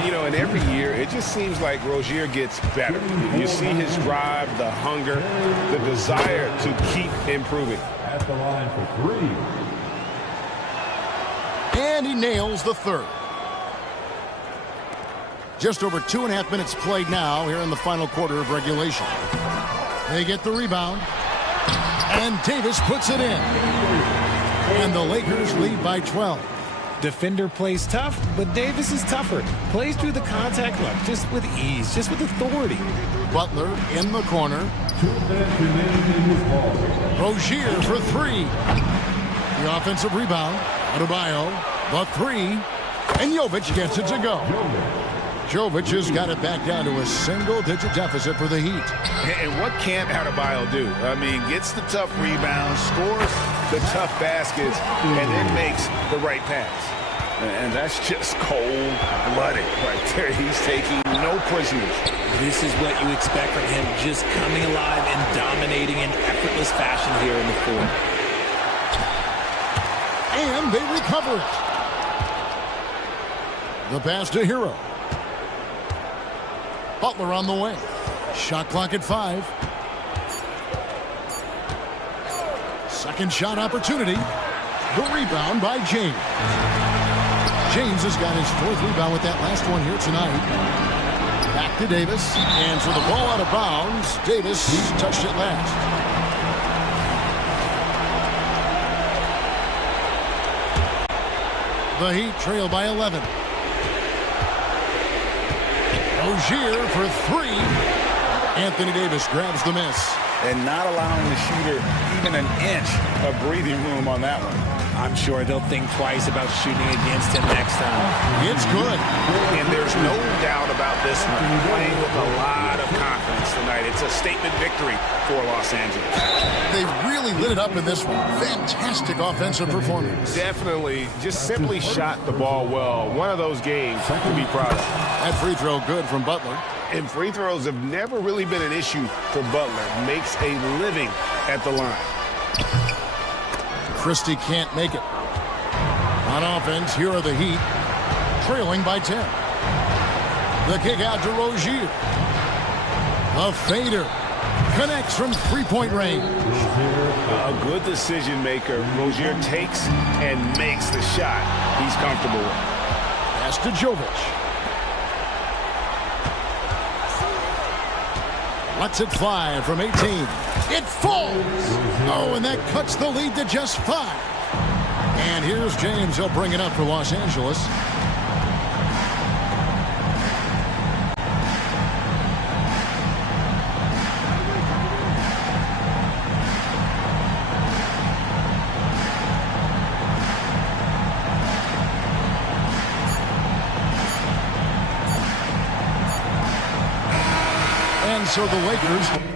You know, and every year, it just seems like Rozier gets better. You see his drive, the hunger, the desire to keep improving. At the line for three. And he nails the third. Just over 2.5 minutes played now here in the final quarter of regulation. They get the rebound. And Davis puts it in. And the Lakers lead by 12. Defender plays tough, but Davis is tougher. Plays through the contact look, just with ease, just with authority. Butler in the corner. Rozier for three. The offensive rebound. Adebayo, the three. And Jovic gets it to go. Jovic has got it back down to a single-digit deficit for the Heat. And what can't Adebayo do? I mean, gets the tough rebounds, scores the tough baskets, and then makes the right pass. And that's just cold-blooded right there. He's taking no prisoners. This is what you expect from him, just coming alive and dominating in effortless fashion here in the fourth. And they recover it. The pass to Hero. Butler on the wing. Shot clock at 5. Second shot opportunity. The rebound by James. James has got his 4th rebound with that last one here tonight. Back to Davis. And for the ball out of bounds, Davis touched it last. The Heat trail by 11. Rozier for three. Anthony Davis grabs the miss. And not allowing the shooter even an inch of breathing room on that one. I'm sure they'll think twice about shooting against him next time. It's good. And there's no doubt about this one. Playing with a lot of confidence tonight. It's a statement victory for Los Angeles. They really lit it up in this one. Fantastic offensive performance. Definitely just simply shot the ball well. One of those games to be proud of. That free throw good from Butler. And free throws have never really been an issue for Butler. Makes a living at the line. Christie can't make it. On offense, here are the Heat, trailing by 10. The kick out to Rozier. The fader connects from three-point range. A good decision maker. Rozier takes and makes the shot he's comfortable with. Pass to Jovic. Lets it fly from 18. It falls. Oh, and that cuts the lead to just 5. And here's James. He'll bring it up for Los Angeles. And so the Lakers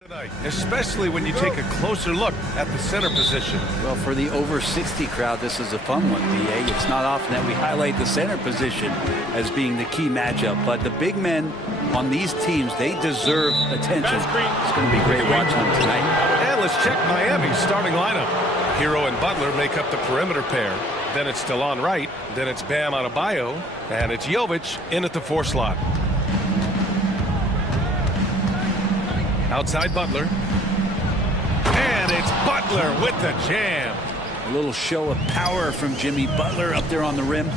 Tonight, especially when you take a closer look at the center position. Well, for the over 60 crowd, this is a fun one, BA. It's not often that we highlight the center position as being the key matchup, but the big men on these teams, they deserve attention. It's going to be great watching them tonight. And let's check Miami's starting lineup. Hero and Butler make up the perimeter pair. Then it's Delon Wright. Then it's Bam Adebayo. And it's Jovic in at the 4 slot. Outside Butler. And it's Butler with the jam. A little show of power from Jimmy Butler up there on the rim.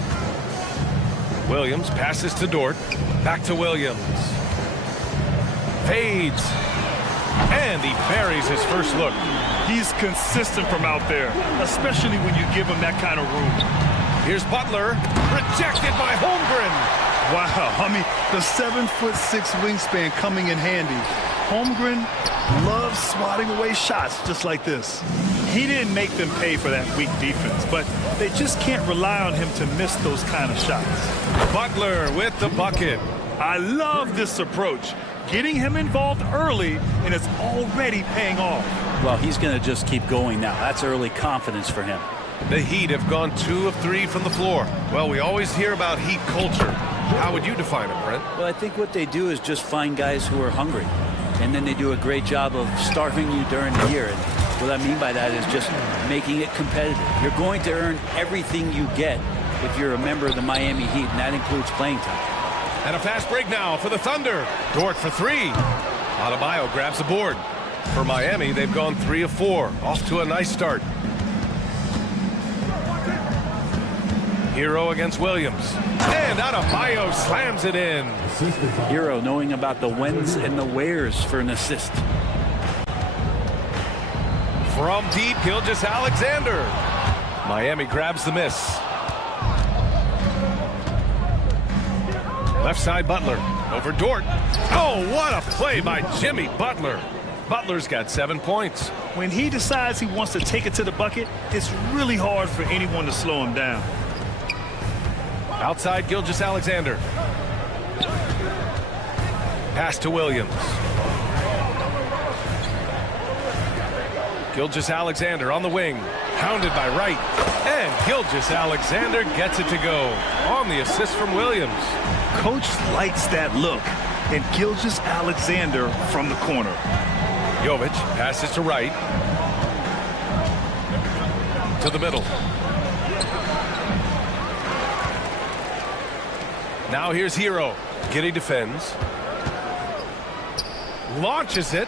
Williams passes to Dort. Back to Williams. Fades. And he buries his first look. He's consistent from out there, especially when you give him that kind of room. Here's Butler. Rejected by Holmgren. Wow, I mean, the 7'6" wingspan coming in handy. Holmgren loves swatting away shots just like this. He didn't make them pay for that weak defense, but they just can't rely on him to miss those kind of shots. Butler with the bucket. I love this approach. Getting him involved early, and it's already paying off. Well, he's going to just keep going now. That's early confidence for him. The Heat have gone 2 of 3 from the floor. Well, we always hear about Heat culture. How would you define it, Brent? Well, I think what they do is just find guys who are hungry. And then they do a great job of starving you during the year. And what I mean by that is just making it competitive. You're going to earn everything you get if you're a member of the Miami Heat, and that includes playing time. And a fast break now for the Thunder. Dort for 3. Adebayo grabs the board. For Miami, they've gone 3 of 4. Off to a nice start. Hero against Williams. And Adebayo slams it in. Hero knowing about the whens and the wheres for an assist. From deep, Gilgeous-Alexander. Miami grabs the miss. Left side Butler. Over Dort. Oh, what a play by Jimmy Butler. Butler's got 7 points. When he decides he wants to take it to the bucket, it's really hard for anyone to slow him down. Outside Gilgeous-Alexander. Pass to Williams. Gilgeous-Alexander on the wing. Hounded by Wright. And Gilgeous-Alexander gets it to go. On the assist from Williams. Coach likes that look. And Gilgeous-Alexander from the corner. Jovic passes to Wright. To the middle. Now here's Hero. Giddey defends. Launches it.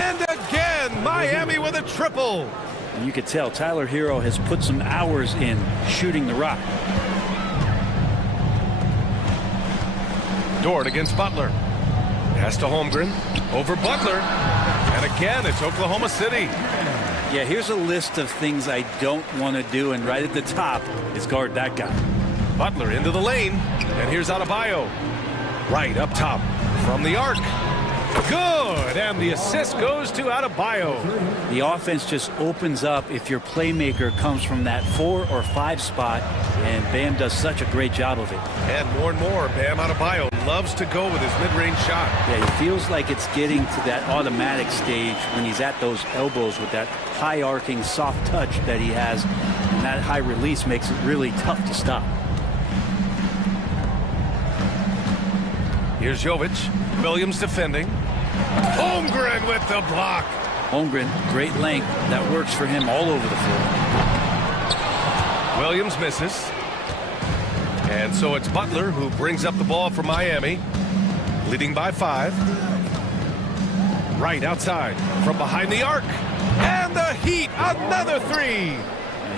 And again, Miami with a triple. And you could tell Tyler Hero has put some hours in shooting the rock. Dort against Butler. Pass to Holmgren. Over Butler. And again, it's Oklahoma City. Yeah, here's a list of things I don't want to do, and right at the top is guard that guy. Butler into the lane. And here's Adebayo. Right up top. From the arc. Good. And the assist goes to Adebayo. The offense just opens up if your playmaker comes from that 4 or 5 spot, and Bam does such a great job of it. And more, Bam Adebayo loves to go with his mid-range shot. Yeah, it feels like it's getting to that automatic stage when he's at those elbows with that high arcing soft touch that he has, and that high release makes it really tough to stop. Here's Jovic. Williams defending. Holmgren with the block. Holmgren, great length. That works for him all over the floor. Williams misses. And so it's Butler who brings up the ball for Miami. Leading by 5. Right outside. From behind the arc. And the Heat, another 3.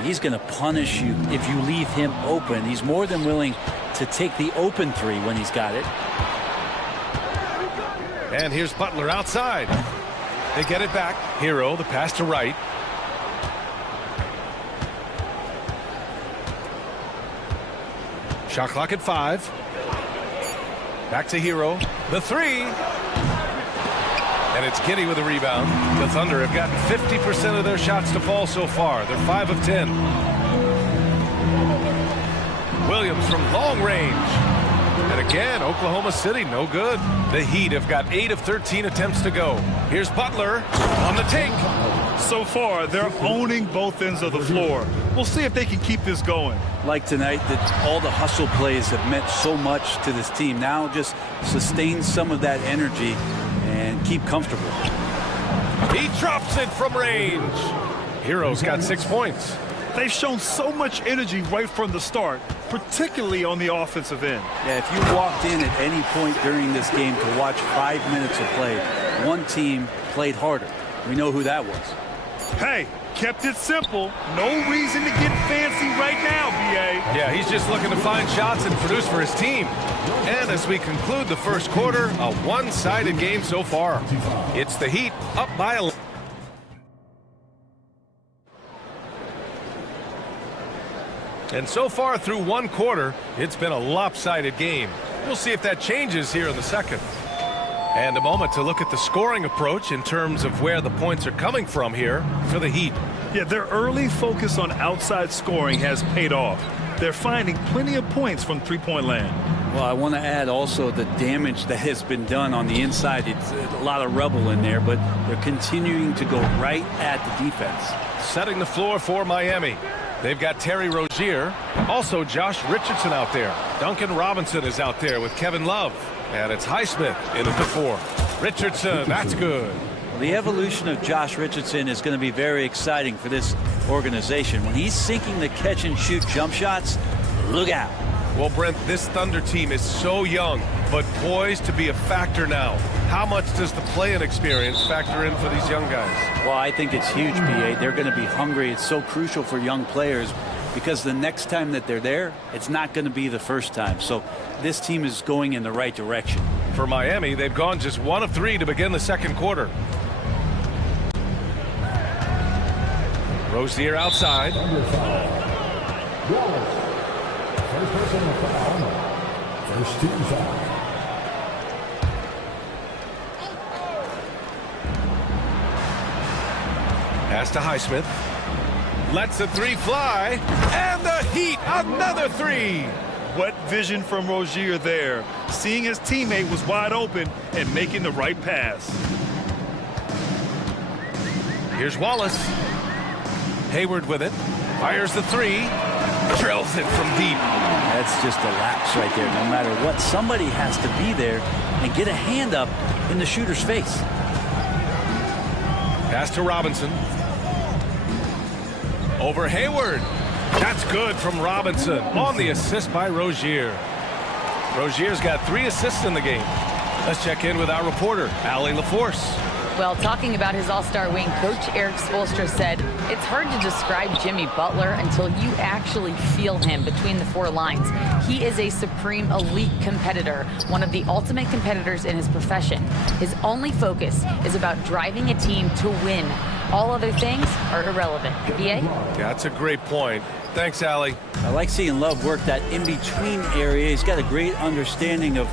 He's going to punish you if you leave him open. He's more than willing to take the open 3 when he's got it. And here's Butler outside. They get it back. Hero, the pass to Wright. Shot clock at 5. Back to Hero. The 3. And it's Giddey with a rebound. The Thunder have gotten 50% of their shots to fall so far. They're 5 of 10. Williams from long range. And again, Oklahoma City, no good. The Heat have got 8 of 13 attempts to go. Here's Butler on the take. So far, they're owning both ends of the floor. We'll see if they can keep this going. Like tonight, that all the hustle plays have meant so much to this team. Now just sustain some of that energy and keep comfortable. He drops it from range. Heroes got 6 points. They've shown so much energy right from the start, particularly on the offensive end. Yeah, if you walked in at any point during this game to watch 5 minutes of play, one team played harder. We know who that was. Hey, kept it simple. No reason to get fancy right now, B.A. Yeah, he's just looking to find shots and produce for his team. And as we conclude the first quarter, a one-sided game so far. It's the Heat up by 11. And so far through one quarter, it's been a lopsided game. We'll see if that changes here in the second. And a moment to look at the scoring approach in terms of where the points are coming from here for the Heat. Yeah, their early focus on outside scoring has paid off. They're finding plenty of points from three-point land. Well, I want to add also the damage that has been done on the inside. It's a lot of rubble in there, but they're continuing to go right at the defense. Setting the floor for Miami. They've got Terry Rozier, also Josh Richardson out there. Duncan Robinson is out there with Kevin Love. And it's Highsmith in at the 4. Richardson, that's good. The evolution of Josh Richardson is going to be very exciting for this organization. When he's sinking the catch-and-shoot jump shots, look out. Well, Brent, this Thunder team is so young, but poised to be a factor now. How much does the play-in experience factor in for these young guys? Well, I think it's huge, B.A. They're going to be hungry. It's so crucial for young players because the next time that they're there, it's not going to be the first time. So this team is going in the right direction. For Miami, they've gone just 1 of 3 to begin the second quarter. Rozier outside. First personal foul. First team foul. Pass to Highsmith. Lets the 3 fly. And the Heat, another 3. What vision from Rozier there. Seeing his teammate was wide open and making the right pass. Here's Wallace. Hayward with it. Fires the 3. Drills it from deep. That's just a lapse right there. No matter what, somebody has to be there and get a hand up in the shooter's face. Pass to Robinson. Over Hayward. That's good from Robinson on the assist by Rozier. Rozier's got 3 assists in the game. Let's check in with our reporter, Allie LaForce. Well, talking about his all-star wing, Coach Eric Spoelstra said, it's hard to describe Jimmy Butler until you actually feel him between the 4 lines. He is a supreme elite competitor, one of the ultimate competitors in his profession. His only focus is about driving a team to win. All other things are irrelevant. B.A.? Yeah, that's a great point. Thanks, Allie. I like seeing Love work that in-between area. He's got a great understanding of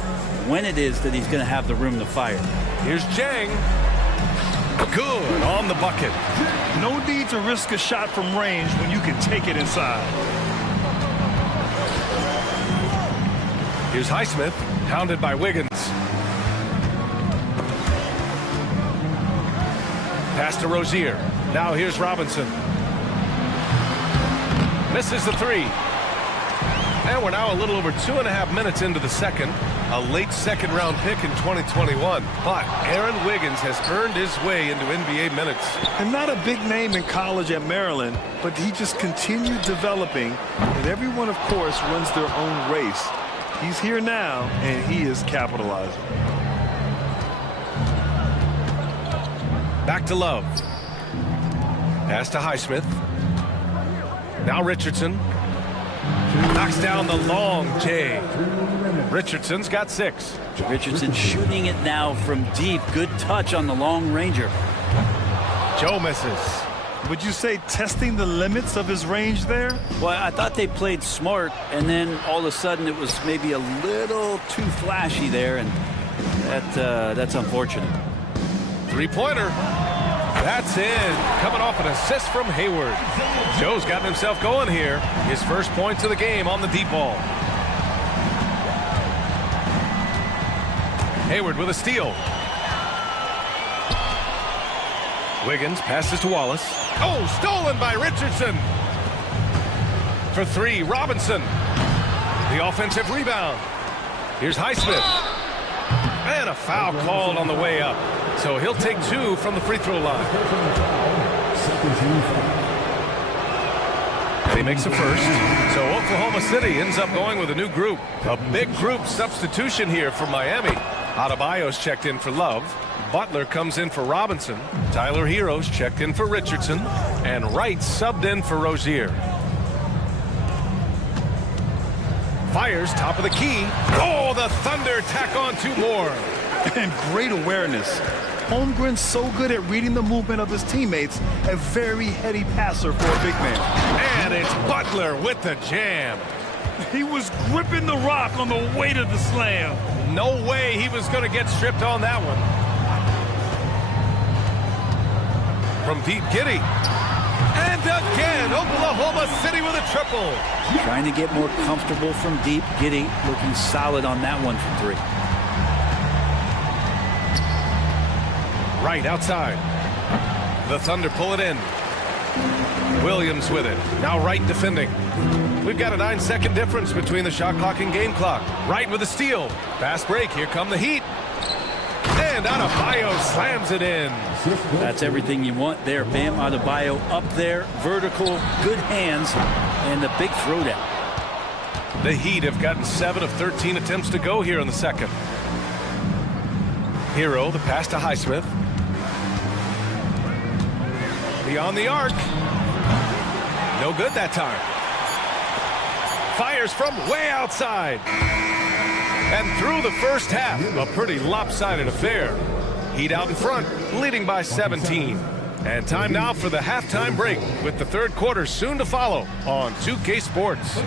when it is that he's going to have the room to fire. Here's Jang. Good on the bucket. No need to risk a shot from range when you can take it inside. Here's Highsmith, hounded by Wiggins. Pass to Rozier. Now here's Robinson. Misses the 3. And we're now a little over 2.5 minutes into the second. A late second-round pick in 2021. But Aaron Wiggins has earned his way into NBA minutes. And not a big name in college at Maryland, but he just continued developing. And everyone, of course, runs their own race. He's here now, and he is capitalizing. Back to Love. Pass to Highsmith. Now Richardson. Knocks down the long J. Richardson's got 6. Richardson shooting it now from deep. Good touch on the long ranger. Joe misses. Would you say testing the limits of his range there? Well, I thought they played smart, and then all of a sudden it was maybe a little too flashy there, and that's unfortunate. 3-pointer. That's in. Coming off an assist from Hayward. Joe's gotten himself going here. His first points of the game on the deep ball. Hayward with a steal. Wiggins passes to Wallace. Oh, stolen by Richardson. For three, Robinson. The offensive rebound. Here's Highsmith. And a foul called on the way up. So he'll take two from the free throw line. And he makes a first. So Oklahoma City ends up going with a new group. A big group substitution here for Miami. Adebayo's checked in for Love. Butler comes in for Robinson. Tyler Hero's checked in for Richardson. And Wright subbed in for Rozier. Fires top of the key. Oh, the Thunder tack on two more. And great awareness. Holmgren's so good at reading the movement of his teammates. A very heady passer for a big man. And it's Butler with the jam. He was gripping the rock on the way to the slam. No way he was going to get stripped on that one. From deep, Giddey. And again, Oklahoma City with a triple. Trying to get more comfortable from deep. Giddey looking solid on that one from three. Right outside. The Thunder pull it in. Williams with it. Now Wright defending. We've got a 9-second difference between the shot clock and game clock. Wright with a steal. Fast break. Here come the Heat. And Adebayo slams it in. That's everything you want there. Bam Adebayo up there. Vertical. Good hands. And the big throwdown. The Heat have gotten 7 of 13 attempts to go here in the second. Hero, the pass to Highsmith. Beyond the arc. No good that time. Fires from way outside. And through the first half, a pretty lopsided affair. Heat out in front, leading by 17. And time now for the halftime break, with the third quarter soon to follow on 2K Sports.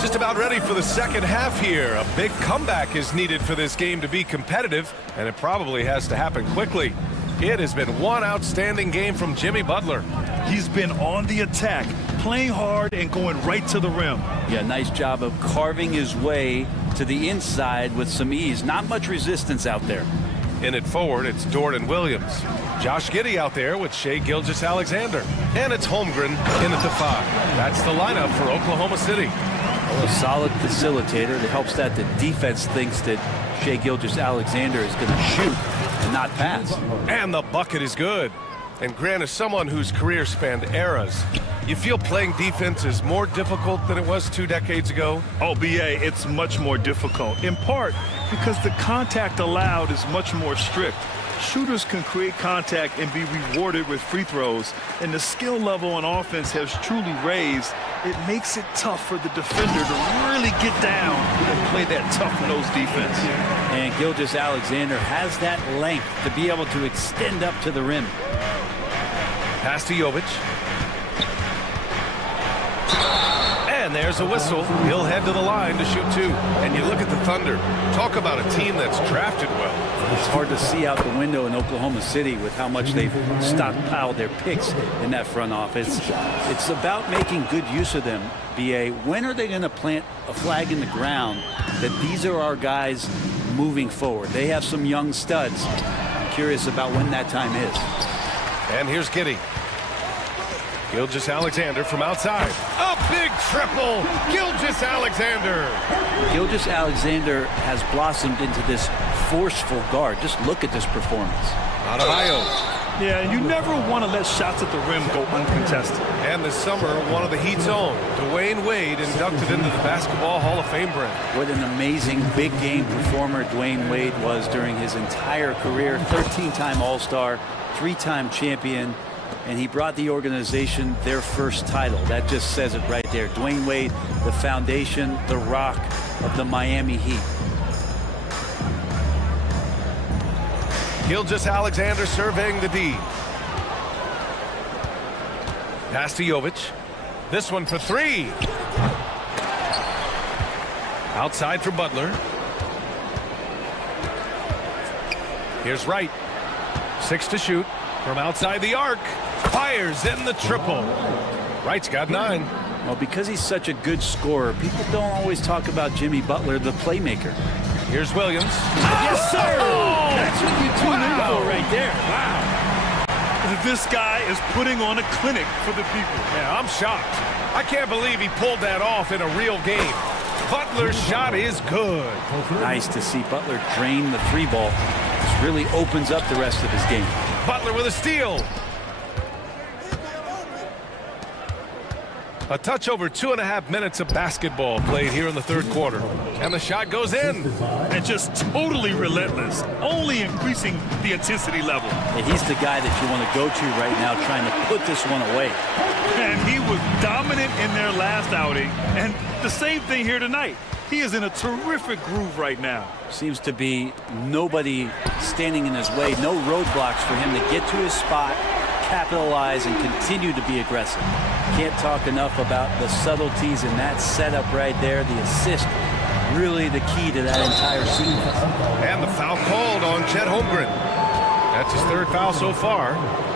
Just about ready for the second half here. A big comeback is needed for this game to be competitive, and it probably has to happen quickly. It has been one outstanding game from Jimmy Butler. He's been on the attack, playing hard and going right to the rim. Yeah, nice job of carving his way to the inside with some ease. Not much resistance out there. In it forward, it's Dort and Williams. Josh Giddey out there with Shai Gilgeous-Alexander. And it's Holmgren in at the 5. That's the lineup for Oklahoma City. A solid facilitator that helps that the defense thinks that Shai Gilgeous-Alexander is going to shoot and not pass. And the bucket is good. And Grant, as someone whose career spanned eras, you feel playing defense is more difficult than it was 2 decades ago? Oh, BA, it's much more difficult, in part because the contact allowed is much more strict. Shooters can create contact and be rewarded with free throws, and the skill level on offense has truly raised. It makes it tough for the defender to really get down and play that tough-nosed defense. And Gilgeous-Alexander has that length to be able to extend up to the rim. Pass to Jovic. And there's a whistle. He'll head to the line to shoot 2. And you look at the Thunder. Talk about a team that's drafted well. It's hard to see out the window in Oklahoma City with how much they've stockpiled their picks in that front office. It's about making good use of them, BA. When are they going to plant a flag in the ground that these are our guys moving forward? They have some young studs. I'm curious about when that time is. And here's Giddey. Gilgeous-Alexander from outside. A big triple. Gilgeous-Alexander. Gilgeous-Alexander has blossomed into this forceful guard. Just look at this performance. Adebayo. Yeah, you never want to let shots at the rim go uncontested. And this summer, one of the Heat's own, Dwayne Wade, inducted into the Basketball Hall of Fame, Brent. What an amazing big game performer Dwayne Wade was during his entire career. 13-time All-Star, 3-time champion. And he brought the organization their first title. That just says it right there. Dwayne Wade, the foundation, the rock of the Miami Heat. Gilgeous-Alexander surveying the D. Pass to Jovic. This one for three. Outside for Butler. Here's Wright. 6 to shoot from outside the arc. Fires in the triple. Wright's got 9. Well, because he's such a good scorer, people don't always talk about Jimmy Butler, the playmaker. Here's Williams. Yes, sir! That's what you tune in for right there. Wow. This guy is putting on a clinic for the people. Yeah, I'm shocked. I can't believe he pulled that off in a real game. Butler's shot is good. Nice to see Butler drain the 3-ball. This really opens up the rest of his game. Butler with a steal. A touch over 2.5 minutes of basketball played here in the third quarter. And the shot goes in. And just totally relentless, only increasing the intensity level. Yeah, he's the guy that you want to go to right now, trying to put this one away. And he was dominant in their last outing. And the same thing here tonight. He is in a terrific groove right now. Seems to be nobody standing in his way, no roadblocks for him to get to his spot, capitalize, and continue to be aggressive. Can't talk enough about the subtleties in that setup right there. The assist, really the key to that entire scene. And the foul called on Chet Holmgren. That's his 3rd foul so far.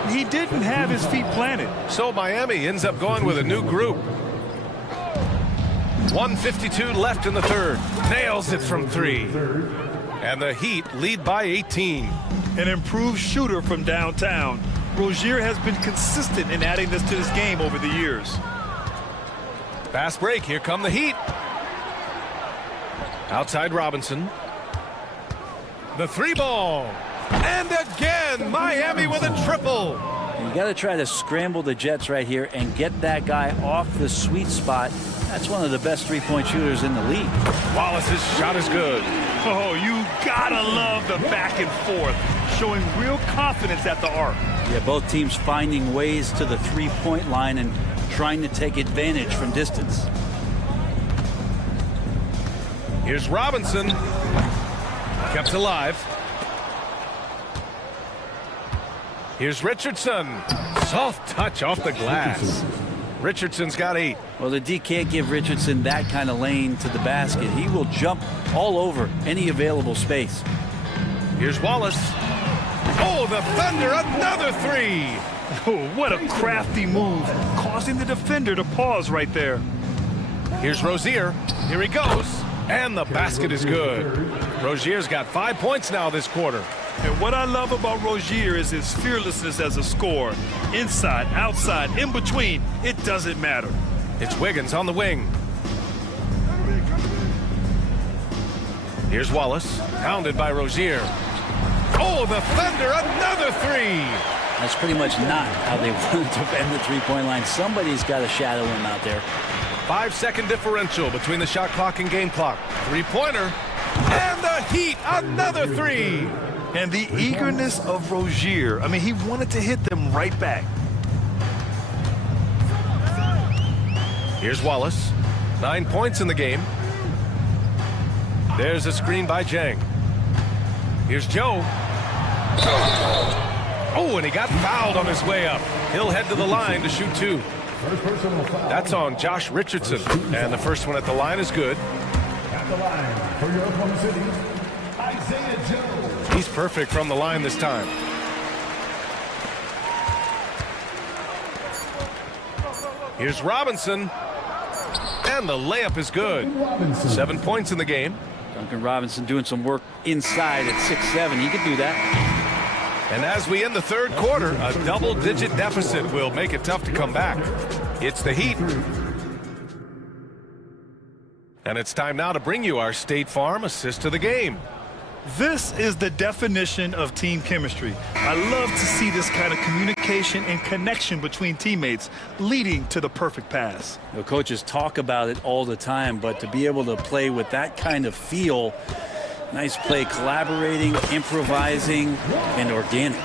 He didn't have his feet planted. So Miami ends up going with a new group. 1:52 left in the third. Nails it from 3. And the Heat lead by 18. An improved shooter from downtown. Rozier has been consistent in adding this to his game over the years. Fast break. Here come the Heat. Outside Robinson. The 3-ball. And again, Miami with a triple. You got to try to scramble the Jets right here and get that guy off the sweet spot. That's one of the best 3-point shooters in the league. Wallace's shot is good. Oh, you gotta love the back and forth, showing real confidence at the arc. Yeah, both teams finding ways to the 3-point line and trying to take advantage from distance. Here's Robinson. Kept alive. Here's Richardson. Soft touch off the glass. Richardson's got 8. Well, the D can't give Richardson that kind of lane to the basket. He will jump all over any available space. Here's Wallace. Oh, the Thunder, another 3. Oh, what a crafty move, causing the defender to pause right there. Here's Rozier. Here he goes. And the basket is good. Rozier's got 5 points now this quarter. And what I love about Rozier is his fearlessness as a scorer. Inside, outside, in between, it doesn't matter. It's Wiggins on the wing. Here's Wallace, pounded by Rozier. Oh, the Thunder, another 3. That's pretty much not how they want to defend the 3-point line. Somebody's got to shadow him out there. 5-second differential between the shot clock and game clock. 3-pointer. And the Heat, another 3. And the eagerness of Rozier. I mean, he wanted to hit them right back. Here's Wallace. 9 points in the game. There's a screen by Jang. Here's Joe. Oh, and he got fouled on his way up. He'll head to the line to shoot 2. That's on Josh Richardson. And the first one at the line is good. At the line for your Oklahoma City, Isaiah Joe. He's perfect from the line this time. Here's Robinson. And the layup is good. 7 points in the game. Duncan Robinson doing some work inside at 6'7". He could do that. And as we end the third quarter, a double-digit deficit will make it tough to come back. It's the Heat. And it's time now to bring you our State Farm assist of the game. This is the definition of team chemistry. I love to see this kind of communication and connection between teammates leading to the perfect pass. The coaches talk about it all the time, but to be able to play with that kind of feel, nice play, collaborating, improvising, and organic.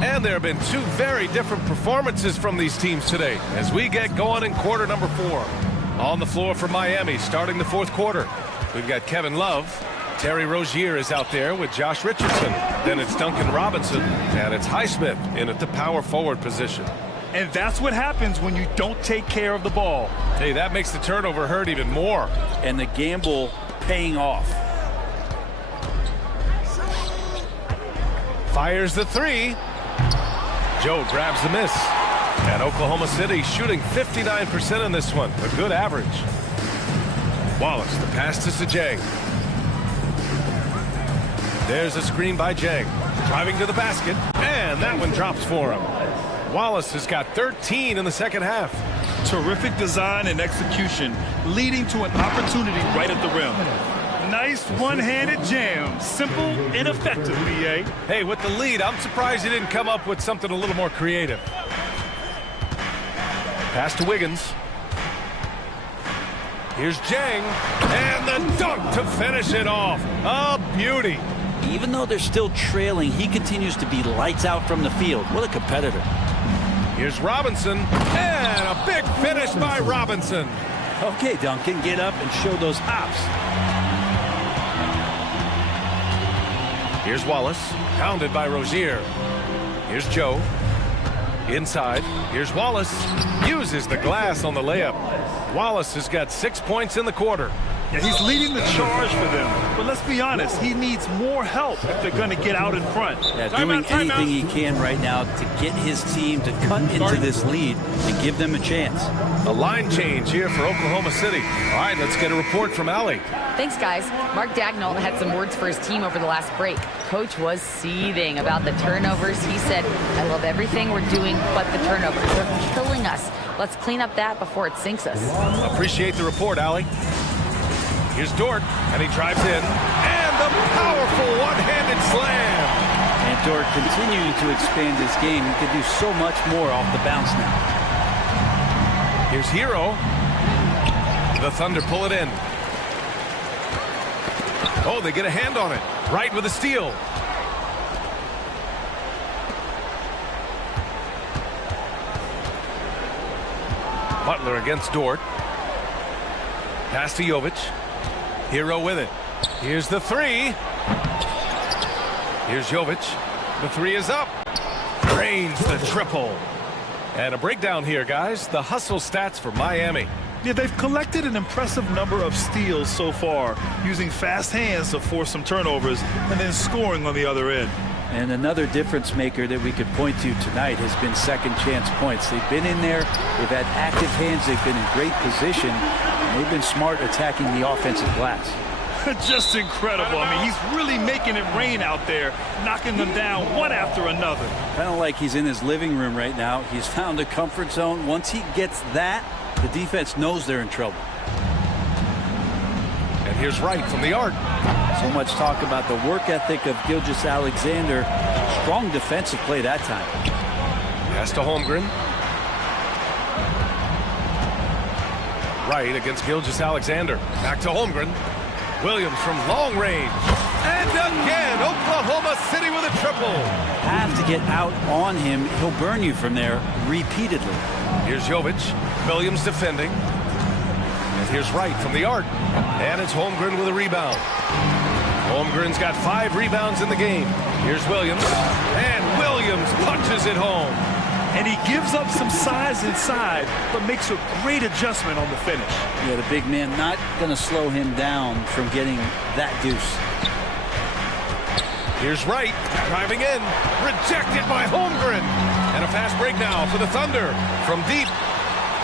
And there have been 2 very different performances from these teams today as we get going in quarter number 4. On the floor for Miami, starting the fourth quarter, we've got Kevin Love. Terry Rozier is out there with Josh Richardson. Then it's Duncan Robinson, and it's Highsmith in at the power forward position. And that's what happens when you don't take care of the ball. Hey, that makes the turnover hurt even more. And the gamble paying off. Fires the three. Joe grabs the miss. And Oklahoma City shooting 59% in this one. A good average. Wallace, the pass to Sajang. There's a screen by Jang. Driving to the basket. And that one drops for him. Wallace has got 13 in the second half. Terrific design and execution, leading to an opportunity right at the rim. Nice one-handed jam. Simple and effective, BA. Hey, with the lead, I'm surprised he didn't come up with something a little more creative. Pass to Wiggins. Here's Jang. And the dunk to finish it off. A beauty. Even though they're still trailing, he continues to be lights out from the field. What a competitor. Here's Robinson. And a big finish by Robinson. Okay, Duncan, get up and show those hops. Here's Wallace, pounded by Rozier. Here's Joe. Inside, here's Wallace. Uses the glass on the layup. Wallace has got 6 points in the quarter. Yeah, he's leading the charge for them. But let's be honest, he needs more help if they're going to get out in front. Yeah, doing anything he can right now to get his team to cut into this lead and give them a chance. A line change here for Oklahoma City. All right, let's get a report from Allie. Thanks, guys. Mark Daigneault had some words for his team over the last break. Coach was seething about the turnovers. He said, I love everything we're doing but the turnovers. They're killing us. Let's clean up that before it sinks us. Appreciate the report, Allie. Here's Dort, and he drives in. And the powerful one-handed slam. And Dort continuing to expand his game. He can do so much more off the bounce now. Here's Hero. The Thunder pull it in. Oh, they get a hand on it. Right with a steal. Butler against Dort. Pass to Jovic. Hero with it. Here's the three. Here's Jovic. The three is up. Drains the triple. And a breakdown here, guys. The hustle stats for Miami. Yeah, they've collected an impressive number of steals so far, using fast hands to force some turnovers and then scoring on the other end. And another difference maker that we could point to tonight has been second chance points. They've been in there, they've had active hands, they've been in great position, and they've been smart attacking the offensive glass. Just incredible. I mean, he's really making it rain out there, knocking them down one after another. Kind of like he's in his living room right now. He's found a comfort zone. Once he gets that, the defense knows they're in trouble. And here's Wright from the arc. So much talk about the work ethic of Gilgeous-Alexander. Strong defensive play that time. Pass to Holmgren. Wright against Gilgeous-Alexander. Back to Holmgren. Williams from long range. And again, Oklahoma City with a triple. Have to get out on him. He'll burn you from there repeatedly. Here's Jovic. Williams defending. And here's Wright from the arc. And it's Holmgren with a rebound. Holmgren's got 5 rebounds in the game. Here's Williams. And Williams punches it home. And he gives up some size inside, but makes a great adjustment on the finish. Yeah, the big man not going to slow him down from getting that deuce. Here's Wright driving in. Rejected by Holmgren. And a fast break now for the Thunder from deep.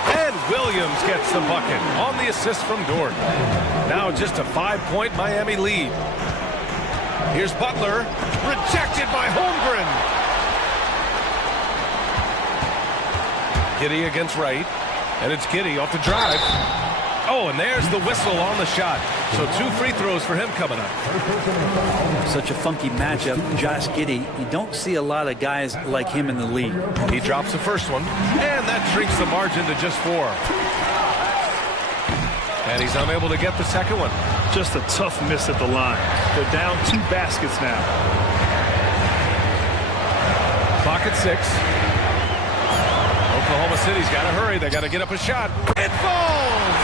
And Williams gets the bucket on the assist from Dort. Now just a 5-point Miami lead. Here's Butler. Rejected by Holmgren. Giddey against Wright. And it's Giddey off the drive. Oh, and there's the whistle on the shot. So 2 free throws for him coming up. Such a funky matchup. Josh Giddey, you don't see a lot of guys like him in the league. He drops the first one, and that shrinks the margin to just 4. And he's unable to get the second one. Just a tough miss at the line. They're down 2 baskets now. Clock at 6. Oklahoma City's got to hurry. They got to get up a shot. It falls!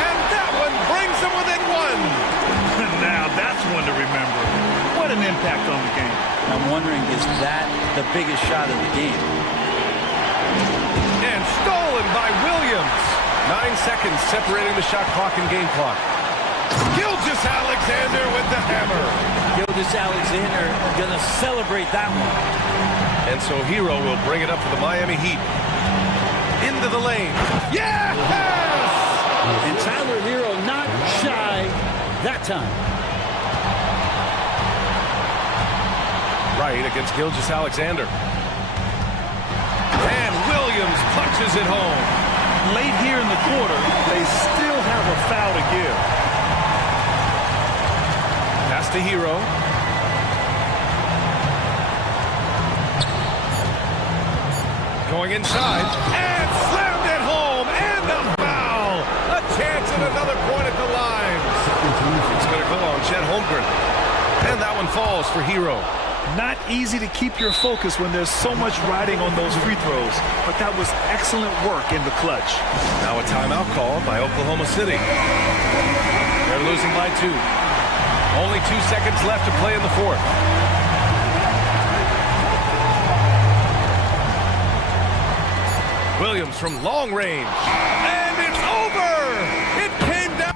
And that one brings them within 1. Now that's one to remember. What an impact on the game. I'm wondering, is that the biggest shot of the game? Stolen by Williams. 9 seconds separating the shot clock and game clock. Gilgeous-Alexander with the hammer. Gilgeous-Alexander going to celebrate that one. And so Hero will bring it up for the Miami Heat. Into the lane. Yes! And Tyler Hero not shy that time. Right against Gilgeous-Alexander. And Williams punches it home. Late here in the quarter, they still have a foul to give. Pass to Hero. Going inside. And slammed it home. And the foul. A chance at another point at the line. It's going to go on Chet Holmgren. And that one falls for Hero. Not easy to keep your focus when there's so much riding on those free throws, but that was excellent work in the clutch. Now a timeout called by Oklahoma City. They're losing by 2. Only 2 seconds left to play in the fourth. Williams from long range. And it's over! It came down.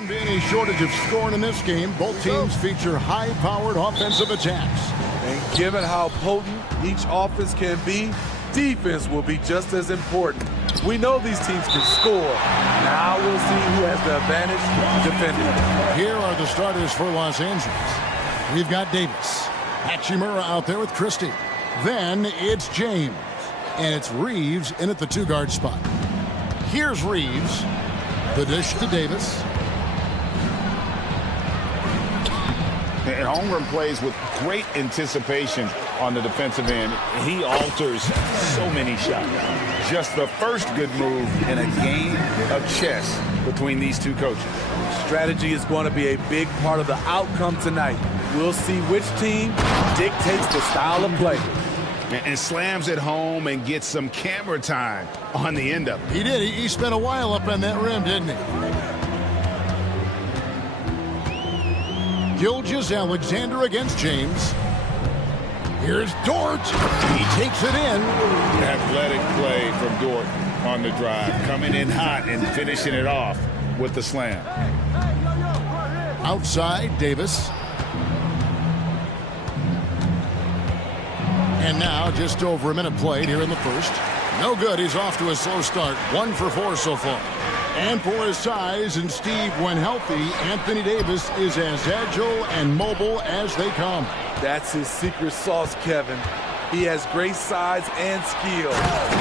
Shouldn't be any shortage of scoring in this game. Both teams feature high-powered offensive attacks. And given how potent each offense can be, defense will be just as important. We know these teams can score. Now we'll see who has the advantage defending. Here are the starters for Los Angeles. We've got Davis. Hachimura out there with Christie. Then it's James. And it's Reeves in at the two-guard spot. Here's Reeves. The dish to Davis. And Holmgren plays with great anticipation on the defensive end. He alters so many shots. Just the first good move in a game of chess between these two coaches. Strategy is going to be a big part of the outcome tonight. We'll see which team dictates the style of play. And slams it home and gets some camera time on the end of it. He did. He spent a while up on that rim, didn't he? Gilgeous-Alexander against James. Here's Dort. He takes it in. Athletic play from Dort on the drive. Coming in hot and finishing it off with the slam. Outside, Davis. And now just over a minute played here in the first. No good. He's off to a slow start. 1 for 4 so far. And for his size and Steve, when healthy, Anthony Davis is as agile and mobile as they come. That's his secret sauce, Kevin. He has great size and skill,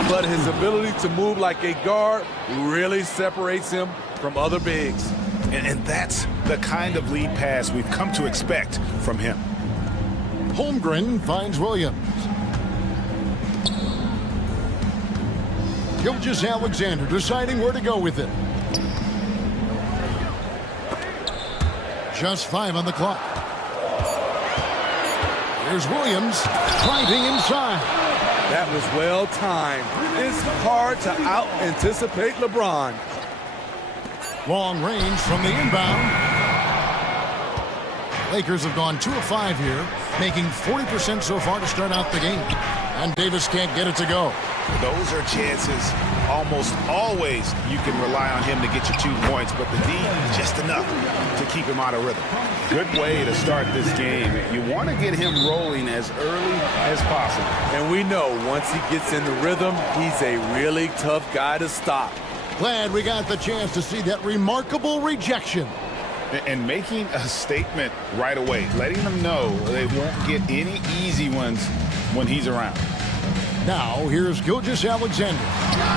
but his ability to move like a guard really separates him from other bigs. And that's the kind of lead pass we've come to expect from him. Holmgren finds Williams. Gilgeous-Alexander deciding where to go with it. Just 5 on the clock. Here's Williams driving inside. That was well timed. It's hard to out-anticipate LeBron. Long range from the inbound. Lakers have gone 2 of 5 here, making 40% so far to start out the game. And Davis can't get it to go. Those are chances almost always you can rely on him to get you 2 points, but the D, just enough to keep him out of rhythm. Good way to start this game. You want to get him rolling as early as possible. And we know once he gets in the rhythm, he's a really tough guy to stop. Glad we got the chance to see that remarkable rejection. And making a statement right away, letting them know they won't get any easy ones when he's around. Now, here's Gilgeous-Alexander.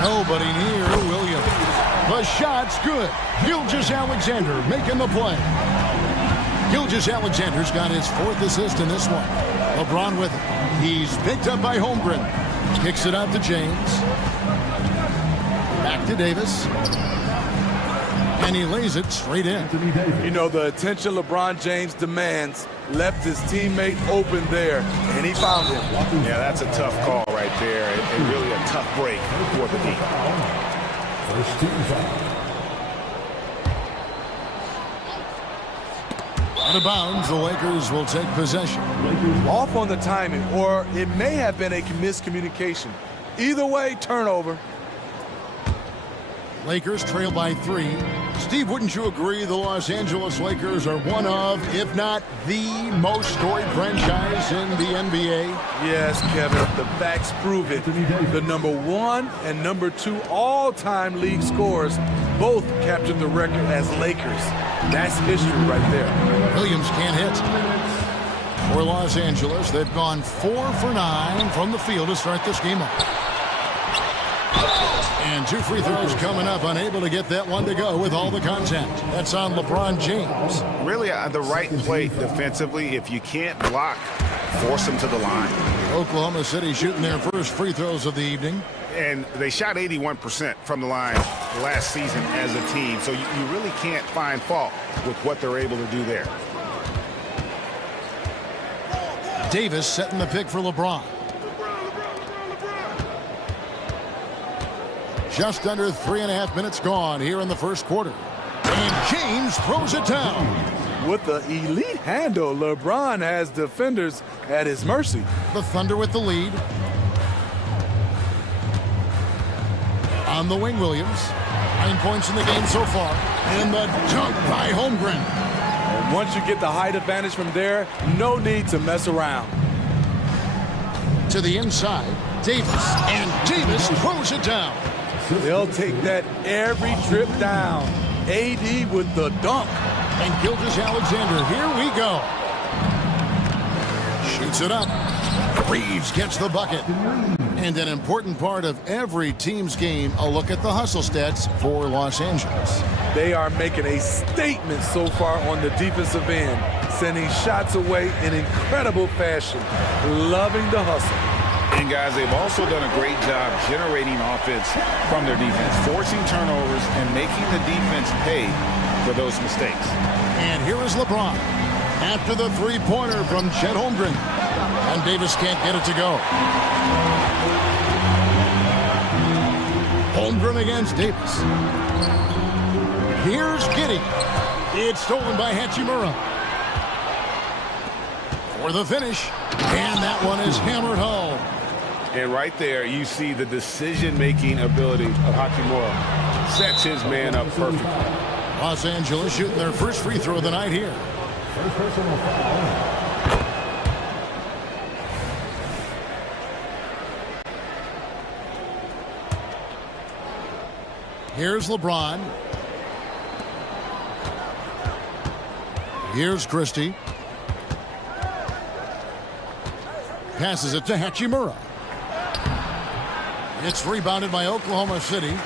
Nobody near Williams. The shot's good. Gilgeous-Alexander making the play. Gilgeous-Alexander's got his 4th assist in this one. LeBron with it. He's picked up by Holmgren. Kicks it out to James. Back to Davis. And he lays it straight in. You know, the attention LeBron James demands left his teammate open there, and he found him. Yeah, that's a tough call right there, and really a tough break for the team. First team foul. Out of bounds, the Lakers will take possession. Off on the timing, or it may have been a miscommunication. Either way, turnover. Lakers trail by 3. Steve, wouldn't you agree the Los Angeles Lakers are one of, if not the most storied franchise in the NBA? Yes, Kevin, the facts prove it. The number 1 and number 2 all-time league scorers both captured the record as Lakers. That's history right there. Williams can't hit. For Los Angeles, they've gone 4 for 9 from the field to start this game off. And 2 free throws coming up, unable to get that one to go with all the contact. That's on LeBron James. Really the right play defensively. If you can't block, force them to the line. Oklahoma City shooting their first free throws of the evening. And they shot 81% from the line last season as a team. So you really can't find fault with what they're able to do there. Davis setting the pick for LeBron. Just under 3.5 minutes gone here in the first quarter. And James throws it down. With the elite handle, LeBron has defenders at his mercy. The Thunder with the lead. On the wing, Williams. 9 points in the game so far. And the dunk by Holmgren. And once you get the height advantage from there, no need to mess around. To the inside, Davis. And Davis throws it down. They'll take that every trip down. AD with the dunk. And Gilgeous-Alexander, here we go. Shoots it up. Reeves gets the bucket. And an important part of every team's game, a look at the hustle stats for Los Angeles. They are making a statement so far on the defensive end, sending shots away in incredible fashion. Loving the hustle. And guys, they've also done a great job generating offense from their defense, forcing turnovers and making the defense pay for those mistakes. And here is LeBron after the three-pointer from Chet Holmgren. And Davis can't get it to go. Holmgren against Davis. Here's Giddey. It's stolen by Hachimura. For the finish. And that one is hammered home. And right there, you see the decision-making ability of Hachimura. Sets his man up perfectly. Los Angeles shooting their first free throw of the night here. First personal foul. Here's LeBron. Here's Christie. Passes it to Hachimura. It's rebounded by Oklahoma City. For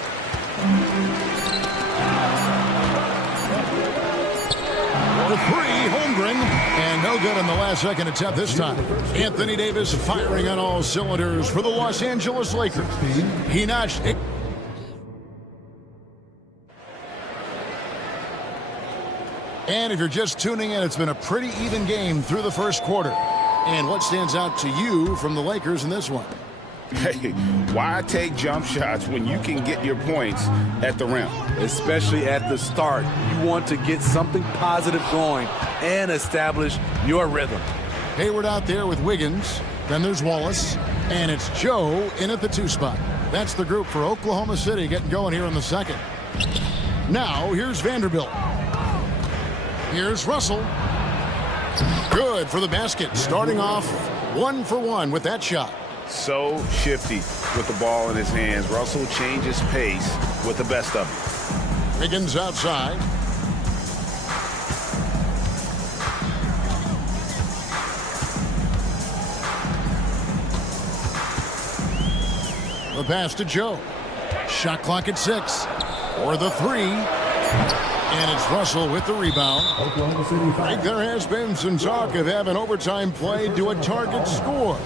three, Holmgren. And no good on the last second attempt this time. Anthony Davis firing on all cylinders for the Los Angeles Lakers. He notched it. And if you're just tuning in, it's been a pretty even game through the first quarter. And what stands out to you from the Lakers in this one? Hey, why take jump shots when you can get your points at the rim? Especially at the start. You want to get something positive going and establish your rhythm. Hayward out there with Wiggins. Then there's Wallace. And it's Joe in at the 2 spot. That's the group for Oklahoma City getting going here in the second. Now, here's Vanderbilt. Here's Russell. Good for the basket. Starting off 1 for 1 with that shot. So shifty with the ball in his hands. Russell changes pace with the best of it. Wiggins outside. The pass to Joe. Shot clock at 6. For the 3. And it's Russell with the rebound. I think there has been some talk of having overtime play do a target score.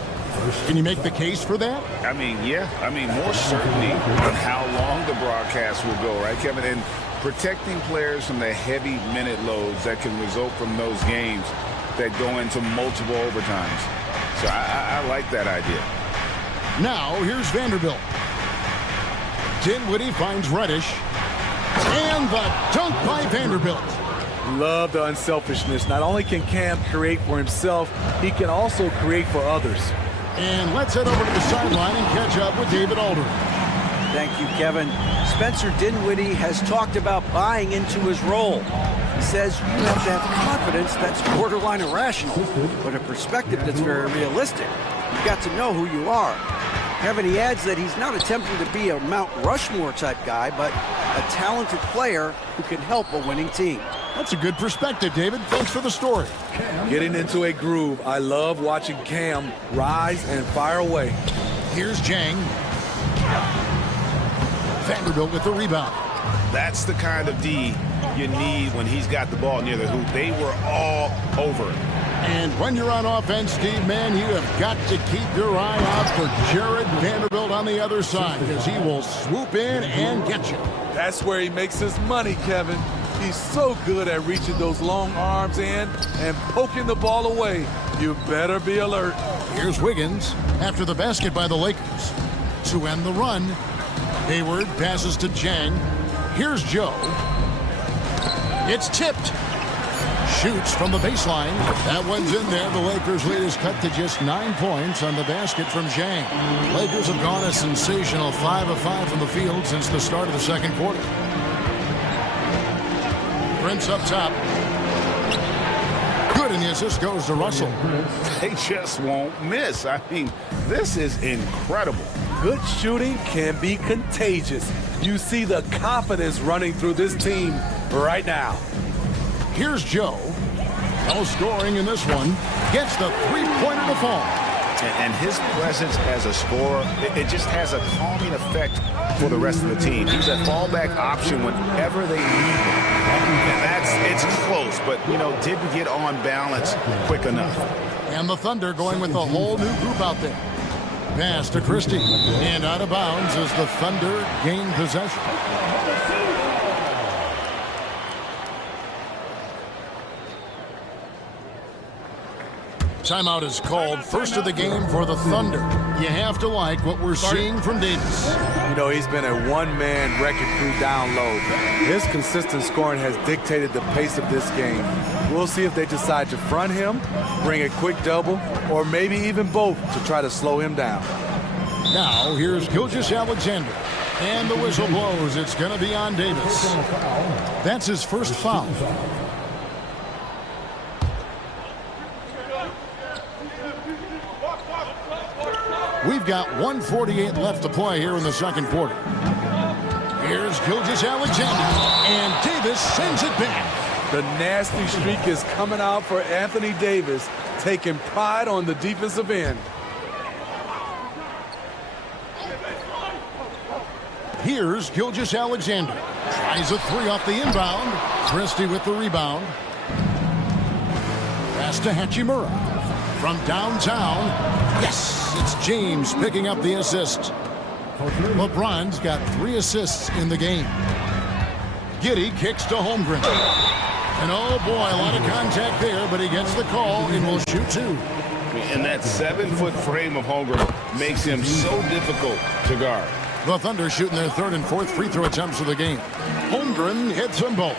Can you make the case for that? I mean, yeah. I mean, more certainty on how long the broadcast will go, right, Kevin? And protecting players from the heavy minute loads that can result from those games that go into multiple overtimes. So I like that idea. Now, here's Vanderbilt. Dinwiddie finds Reddish. And the dunk by Vanderbilt. Love the unselfishness. Not only can Cam create for himself, he can also create for others. And let's head over to the sideline and catch up with David Aldridge. Thank you, Kevin. Spencer Dinwiddie has talked about buying into his role. He says you have to have confidence that's borderline irrational, but a perspective that's very realistic. You've got to know who you are. Kevin, he adds that he's not attempting to be a Mount Rushmore type guy, but a talented player who can help a winning team. That's a good perspective, David. Thanks for the story. Getting into a groove. I love watching Cam rise and fire away. Here's Jang. Vanderbilt with the rebound. That's the kind of D you need when he's got the ball near the hoop. They were all over it. And when you're on offense, Steve, man, you have got to keep your eye out for Jared Vanderbilt on the other side, because he will swoop in and get you. That's where he makes his money, Kevin. He's so good at reaching those long arms in and poking the ball away. You better be alert. Here's Wiggins after the basket by the Lakers. To end the run, Hayward passes to Jang. Here's Joe. It's tipped. shoots from the baseline. That one's in there. The Lakers' lead is cut to just 9 points on the basket from Zhang. Lakers have gone a sensational 5 of 5 from the field since the start of the second quarter. Prince up top. Good, and the assist goes to Russell. They just won't miss. I mean, this is incredible. Good shooting can be contagious. You see the confidence running through this team right now. Here's Joe. No scoring in this one. Gets the three-pointer to fall. And his presence as a scorer, it just has a calming effect for the rest of the team. He's a fallback option whenever they need him. And it's close, but, you know, didn't get on balance quick enough. And the Thunder going with a whole new group out there. Pass to Christie. And out of bounds as the Thunder gain possession. Timeout is called. First of the game for the Thunder. You have to like what we're seeing from Davis. You know, he's been a one-man wrecking crew down low. His consistent scoring has dictated the pace of this game. We'll see if they decide to front him, bring a quick double, or maybe even both to try to slow him down. Now, here's Gilgeous-Alexander. And the whistle blows. It's going to be on Davis. That's his first foul. We've got 1:48 left to play here in the second quarter. Here's Gilgeous-Alexander. And Davis sends it back. The nasty streak is coming out for Anthony Davis, taking pride on the defensive end. Here's Gilgeous-Alexander. Tries a three off the inbound. Christie with the rebound. Pass to Hachimura. From downtown. Yes, it's James picking up the assist. LeBron's got 3 assists in the game. Giddey kicks to Holmgren. And oh boy, a lot of contact there, but he gets the call and will shoot 2. And that 7-foot frame of Holmgren makes him so difficult to guard. The Thunder shooting their 3rd and 4th free throw attempts of the game. Holmgren hits them both.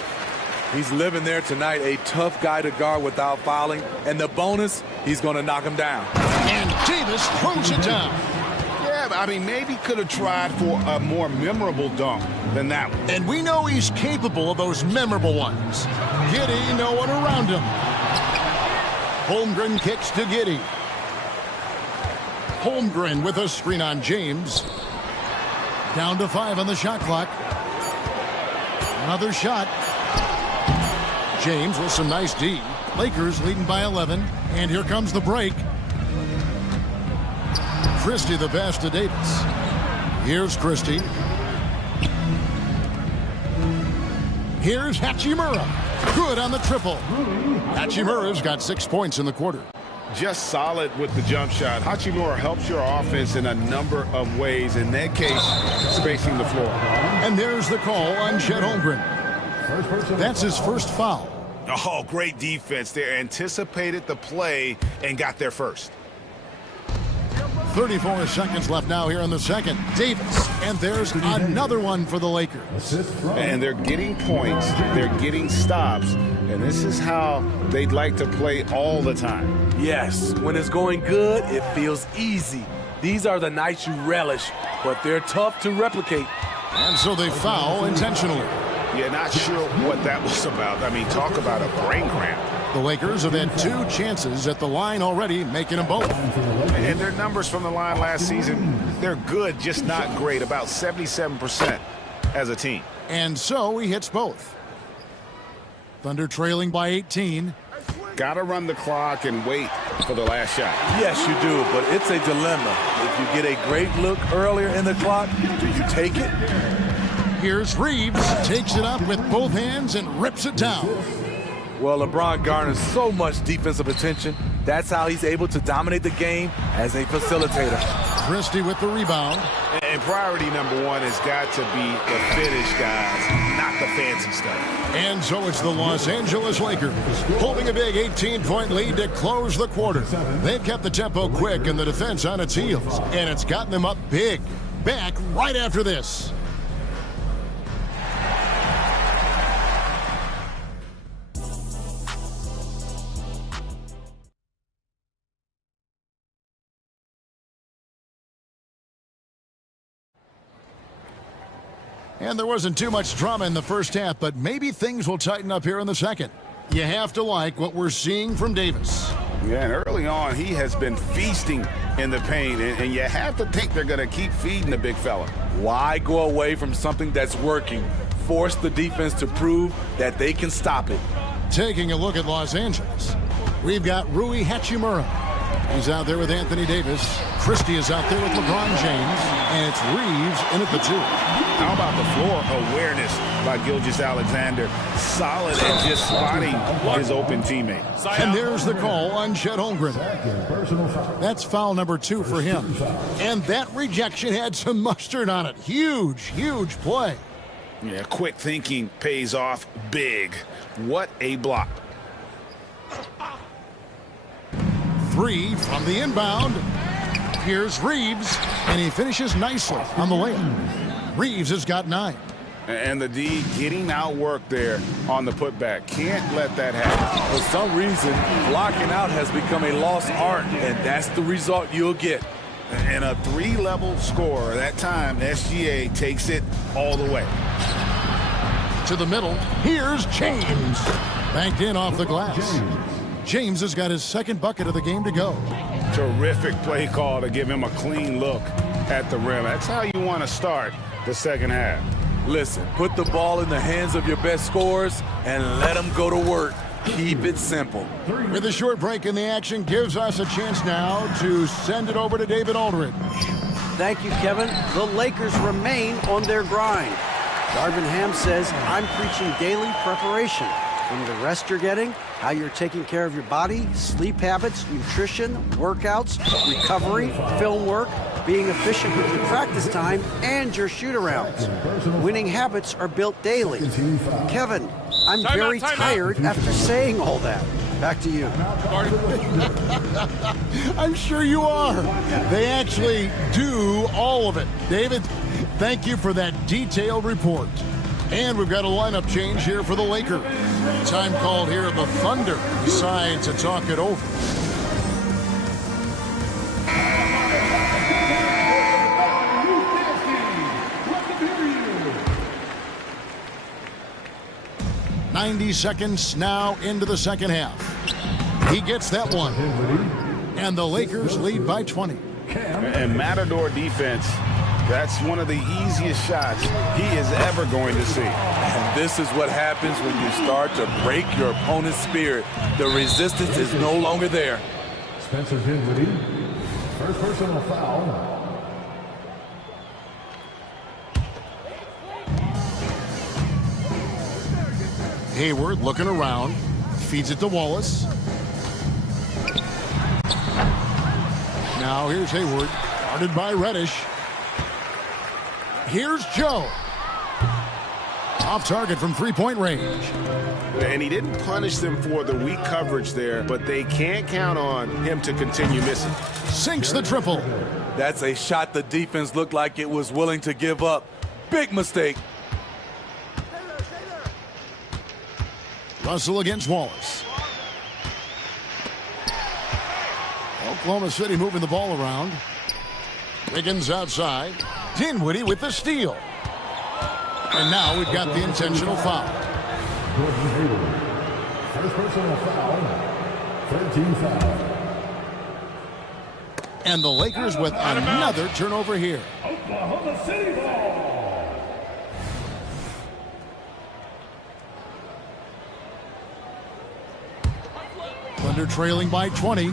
He's living there tonight, a tough guy to guard without fouling. And the bonus, he's going to knock him down. And Davis throws it down. Yeah, I mean, maybe could have tried for a more memorable dunk than that one. And we know he's capable of those memorable ones. Giddey, no one around him. Holmgren kicks to Giddey. Holmgren with a screen on James. Down to 5 on the shot clock. Another shot. James with some nice D. Lakers leading by 11. And here comes the break. Christie the pass to Davis. Here's Christie. Here's Hachimura. Good on the triple. Hachimura's got 6 points in the quarter. Just solid with the jump shot. Hachimura helps your offense in a number of ways. In that case, spacing the floor. And there's the call on Chet Holmgren. That's his first foul. Oh, great defense. They anticipated the play and got there first. 34 seconds left now here in the second. Davis, and there's another one for the Lakers. And they're getting points, they're getting stops, and this is how they'd like to play all the time. Yes, when it's going good, it feels easy. These are the nights you relish, but they're tough to replicate. And so they foul intentionally. Yeah, not sure what that was about. I mean, talk about a brain cramp. The Lakers have had 2 chances at the line already, making them both. And their numbers from the line last season, they're good, just not great. About 77% as a team. And so he hits both. Thunder trailing by 18. Got to run the clock and wait for the last shot. Yes, you do, but it's a dilemma. If you get a great look earlier in the clock, do you take it? Here's Reeves, takes it up with both hands and rips it down. Well, LeBron garners so much defensive attention. That's how he's able to dominate the game as a facilitator. Christie with the rebound. And priority number 1 has got to be the finish, guys, not the fancy stuff. And so it's the Los Angeles Lakers holding a big 18-point lead to close the quarter. They've kept the tempo quick and the defense on its heels, and it's gotten them up big. Back right after this. And there wasn't too much drama in the first half, but maybe things will tighten up here in the second. You have to like what we're seeing from Davis. Yeah, and early on, he has been feasting in the paint, and you have to think they're going to keep feeding the big fella. Why go away from something that's working? Force the defense to prove that they can stop it. Taking a look at Los Angeles, we've got Rui Hachimura. He's out there with Anthony Davis. Christie is out there with LeBron James. And it's Reeves in at the 2. How about the floor awareness by Gilgeous-Alexander? Solid at just spotting his open teammate. And there's the call on Chet Holmgren. That's foul number 2 for him. And that rejection had some mustard on it. Huge, huge play. Yeah, quick thinking pays off big. What a block. 3 from the inbound. Here's Reeves, and he finishes nicely on the layup. Reeves has got 9. And the D getting outworked there on the putback. Can't let that happen. For some reason, blocking out has become a lost art, and that's the result you'll get. And a 3-level scorer. That time, SGA takes it all the way. To the middle, here's James. Banked in off the glass. James has got his second bucket of the game to go. Terrific play call to give him a clean look at the rim. That's how you want to start the second half. Listen, put the ball in the hands of your best scorers and let them go to work. Keep it simple. With a short break in the action, gives us a chance now to send it over to David Aldridge. Thank you, Kevin. The Lakers remain on their grind. Darvin Ham says, I'm preaching daily preparation. From the rest you're getting, how you're taking care of your body, sleep habits, nutrition, workouts, recovery, film work, being efficient with your practice time, and your shoot-arounds. Winning habits are built daily. Kevin, I'm very tired after saying all that. Back to you. I'm sure you are. They actually do all of it. David, thank you for that detailed report. And we've got a lineup change here for the Lakers. Time called here. The Thunder decide to talk it over. "90 seconds now into the second half. He gets that one. And the Lakers lead by 20. And Matador defense, that's one of the easiest shots he is ever going to see. And this is what happens when you start to break your opponent's spirit. The resistance is no longer there. Spencer Dinwiddie, first personal foul. Hayward looking around, feeds it to Wallace. Now here's Hayward, guarded by Reddish. Here's Joe. Off target from three-point range. And he didn't punish them for the weak coverage there, but they can't count on him to continue missing. Sinks the triple. That's a shot the defense looked like it was willing to give up. Big mistake. Russell against Wallace. Oklahoma City moving the ball around. Wiggins outside. Dinwiddie with the steal. And now we've got the intentional foul. First personal foul. 13 foul. And the Lakers with another turnover here. Oklahoma City ball. Thunder trailing by 20.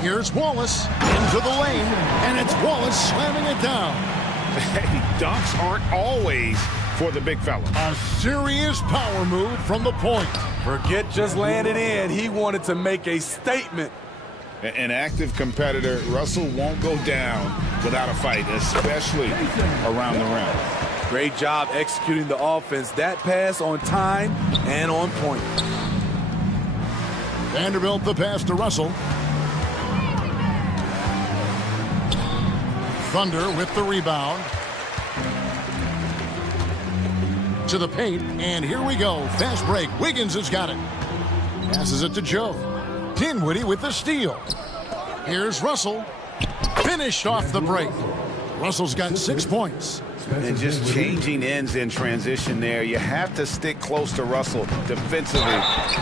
Here's Wallace into the lane, and it's Wallace slamming it down. Hey, dunks aren't always for the big fella. A serious power move from the point. Forget just laying it in. He wanted to make a statement. An active competitor, Russell won't go down without a fight, especially around the rim. Great job executing the offense. That pass on time and on point. Vanderbilt the pass to Russell. Thunder with the rebound. To the paint, and here we go. Fast break. Wiggins has got it. Passes it to Joe. Dinwiddie with the steal. Here's Russell. Finished off the break. Russell's got 6 points. And just changing ends in transition there. You have to stick close to Russell defensively,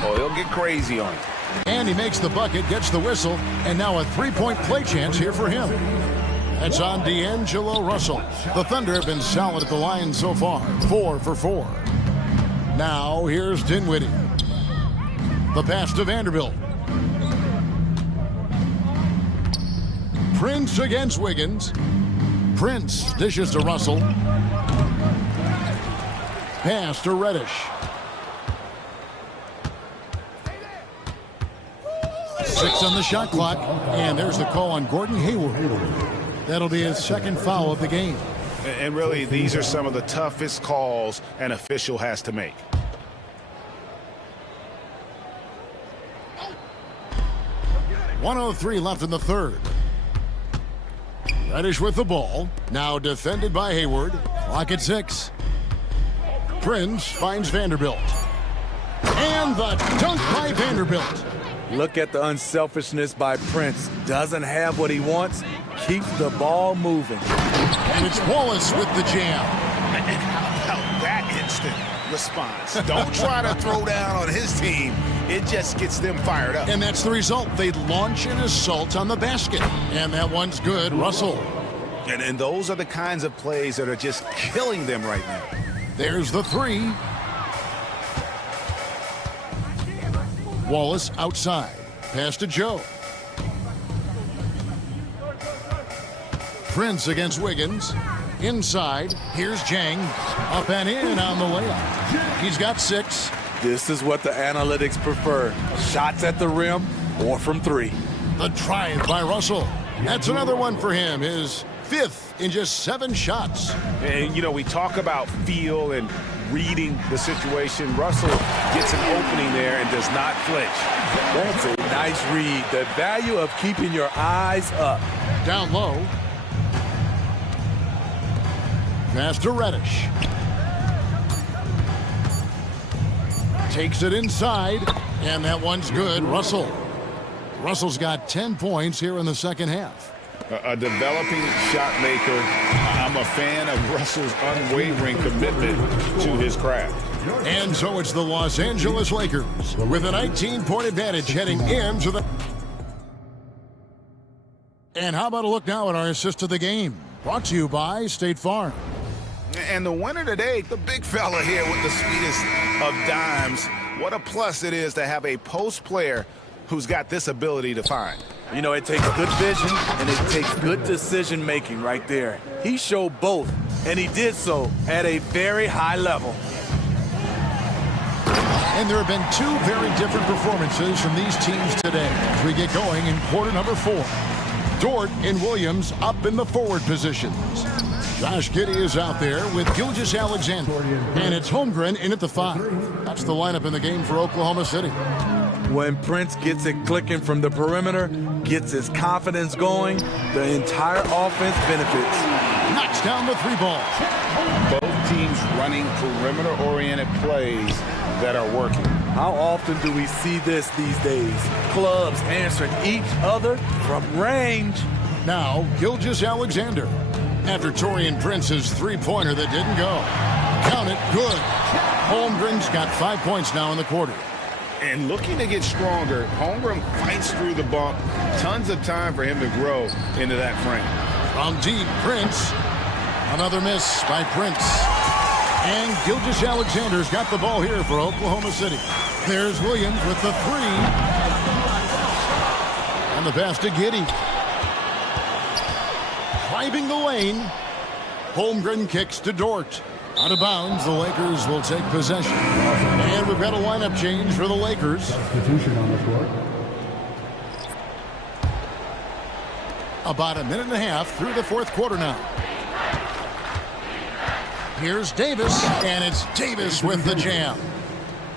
or he'll get crazy on you. And he makes the bucket, gets the whistle, and now a three-point play chance here for him. That's on D'Angelo Russell. The Thunder have been solid at the line so far, 4 for 4. Now here's Dinwiddie. The pass to Vanderbilt. Prince against Wiggins. Prince dishes to Russell. Pass to Reddish. 6 on the shot clock, and there's the call on Gordon Hayward. That'll be his second foul of the game. And really, these are some of the toughest calls an official has to make. .103 left in the third. Reddish with the ball. Now defended by Hayward. Clock at 6. Prince finds Vanderbilt. And the dunk by Vanderbilt. Look at the unselfishness by Prince. Doesn't have what he wants. Keeps the ball moving. And it's Wallace with the jam. And how about that instant response? Don't try to throw down on his team. It just gets them fired up. And that's the result. They launch an assault on the basket. And that one's good. Russell. And those are the kinds of plays that are just killing them right now. There's the three. Wallace outside. Pass to Joe. Prince against Wiggins. Inside. Here's Jang. Up and in on the layup. He's got 6. This is what the analytics prefer. Shots at the rim or from 3. The drive by Russell. That's another one for him. His 5th in just 7 shots. And, you know, we talk about feel and reading the situation. Russell gets an opening there and does not flinch. That's a nice read. The value of keeping your eyes up. Down low. Pass to Reddish. Takes it inside, and that one's good. Russell's got 10 points here in the second half. A developing shot maker. I'm a fan of Russell's unwavering commitment to his craft. And so it's the Los Angeles Lakers with a 19-point advantage heading into the... And how about a look now at our assist of the game? Brought to you by State Farm. And the winner today, the big fella here with the sweetest of dimes. What a plus it is to have a post player who's got this ability to find. You know, it takes good vision and it takes good decision making right there. He showed both, and he did so at a very high level. And there have been 2 very different performances from these teams today as we get going in quarter number 4. Dort and Williams up in the forward positions. Josh Giddey is out there with Gilgeous-Alexander. And it's Holmgren in at the 5. That's the lineup in the game for Oklahoma City. When Prince gets it clicking from the perimeter, gets his confidence going, the entire offense benefits. Knocks down the 3 ball. Both teams running perimeter-oriented plays that are working. How often do we see this these days? Clubs answering each other from range. Now, Gilgeous-Alexander. After Taurean Prince's 3-pointer that didn't go. Count it, good. Holmgren's got 5 points now in the quarter. And looking to get stronger, Holmgren fights through the bump. Tons of time for him to grow into that frame. From deep, Prince. Another miss by Prince. And Gilgeous-Alexander's got the ball here for Oklahoma City. There's Williams with the 3. And the pass to Giddey. Driving the lane. Holmgren kicks to Dort. Out of bounds, the Lakers will take possession. And we've got a lineup change for the Lakers. Substitution on the court. About a minute and a half through the 4th quarter now. Here's Davis, and it's Davis with the jam.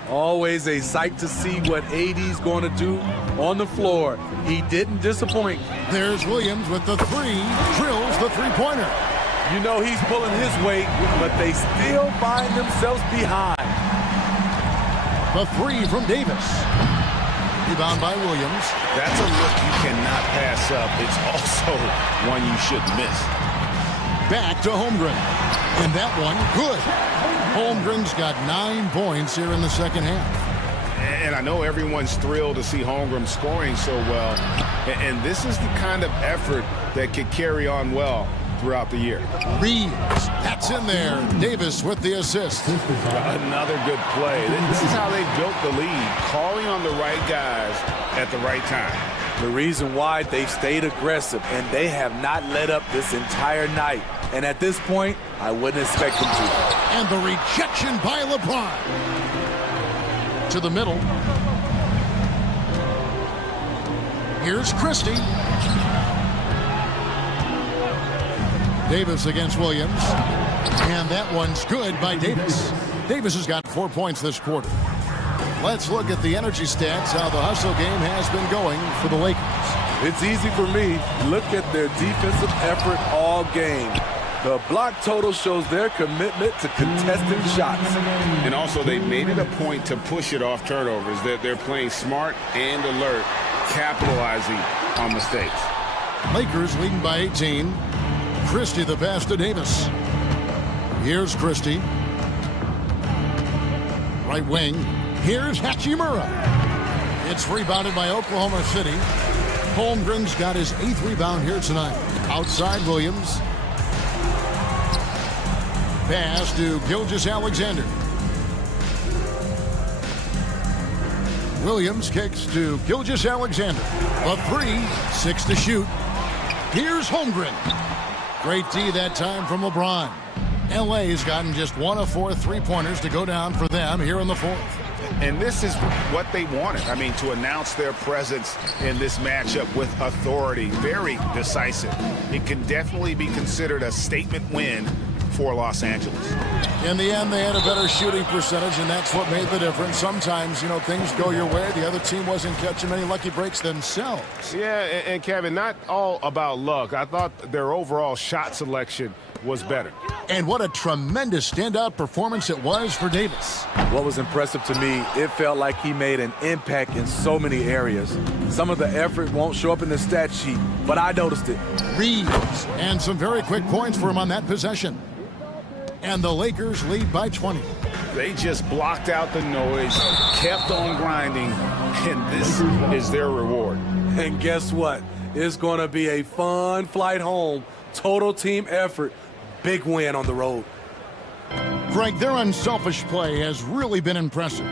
Always a sight to see what AD's going to do on the floor. He didn't disappoint. There's Williams with the 3, drills the 3-pointer. You know he's pulling his weight, but they still find themselves behind. The 3 from Davis. Rebound by Williams. That's a look you cannot pass up. It's also one you shouldn't miss. Back to Holmgren. And that one, good. Holmgren's got 9 points here in the second half. And I know everyone's thrilled to see Holmgren scoring so well. And this is the kind of effort that could carry on well throughout the year. Reeves, that's in there. Davis with the assist. Another good play. This is how they built the lead, calling on the right guys at the right time. The reason why they've stayed aggressive, and they have not let up this entire night. And at this point, I wouldn't expect them to. And the rejection by LeBron. To the middle. Here's Christie. Davis against Williams. And that one's good by Davis. Davis has got 4 points this quarter. Let's look at the energy stats, how the hustle game has been going for the Lakers. It's easy for me. Look at their defensive effort all game. The block total shows their commitment to contested shots. And also, they made it a point to push it off turnovers. They're playing smart and alert, capitalizing on mistakes. Lakers leading by 18. Christie the pass to Davis. Here's Christie. Right wing. Here's Hachimura. It's rebounded by Oklahoma City. Holmgren's got his 8th rebound here tonight. Outside Williams. Pass to Gilgeous-Alexander. Williams kicks to Gilgeous-Alexander. A 3, 6 to shoot. Here's Holmgren. Great D that time from LeBron. LA's gotten just 1 of 4 3-pointers to go down for them here in the 4th. And this is what they wanted. I mean, to announce their presence in this matchup with authority. Very decisive. It can definitely be considered a statement win for Los Angeles. In the end, they had a better shooting percentage, and that's what made the difference. Sometimes, you know, things go your way. The other team wasn't catching many lucky breaks themselves. Yeah, and Kevin, not all about luck. I thought their overall shot selection was better. And what a tremendous standout performance it was for Davis. What was impressive to me, it felt like he made an impact in so many areas. Some of the effort won't show up in the stat sheet, but I noticed it. Reeves, and some very quick points for him on that possession. And the Lakers lead by 20. They just blocked out the noise, kept on grinding, and this is their reward. And guess what? It's going to be a fun flight home. Total team effort. Big win on the road. Greg, their unselfish play has really been impressive.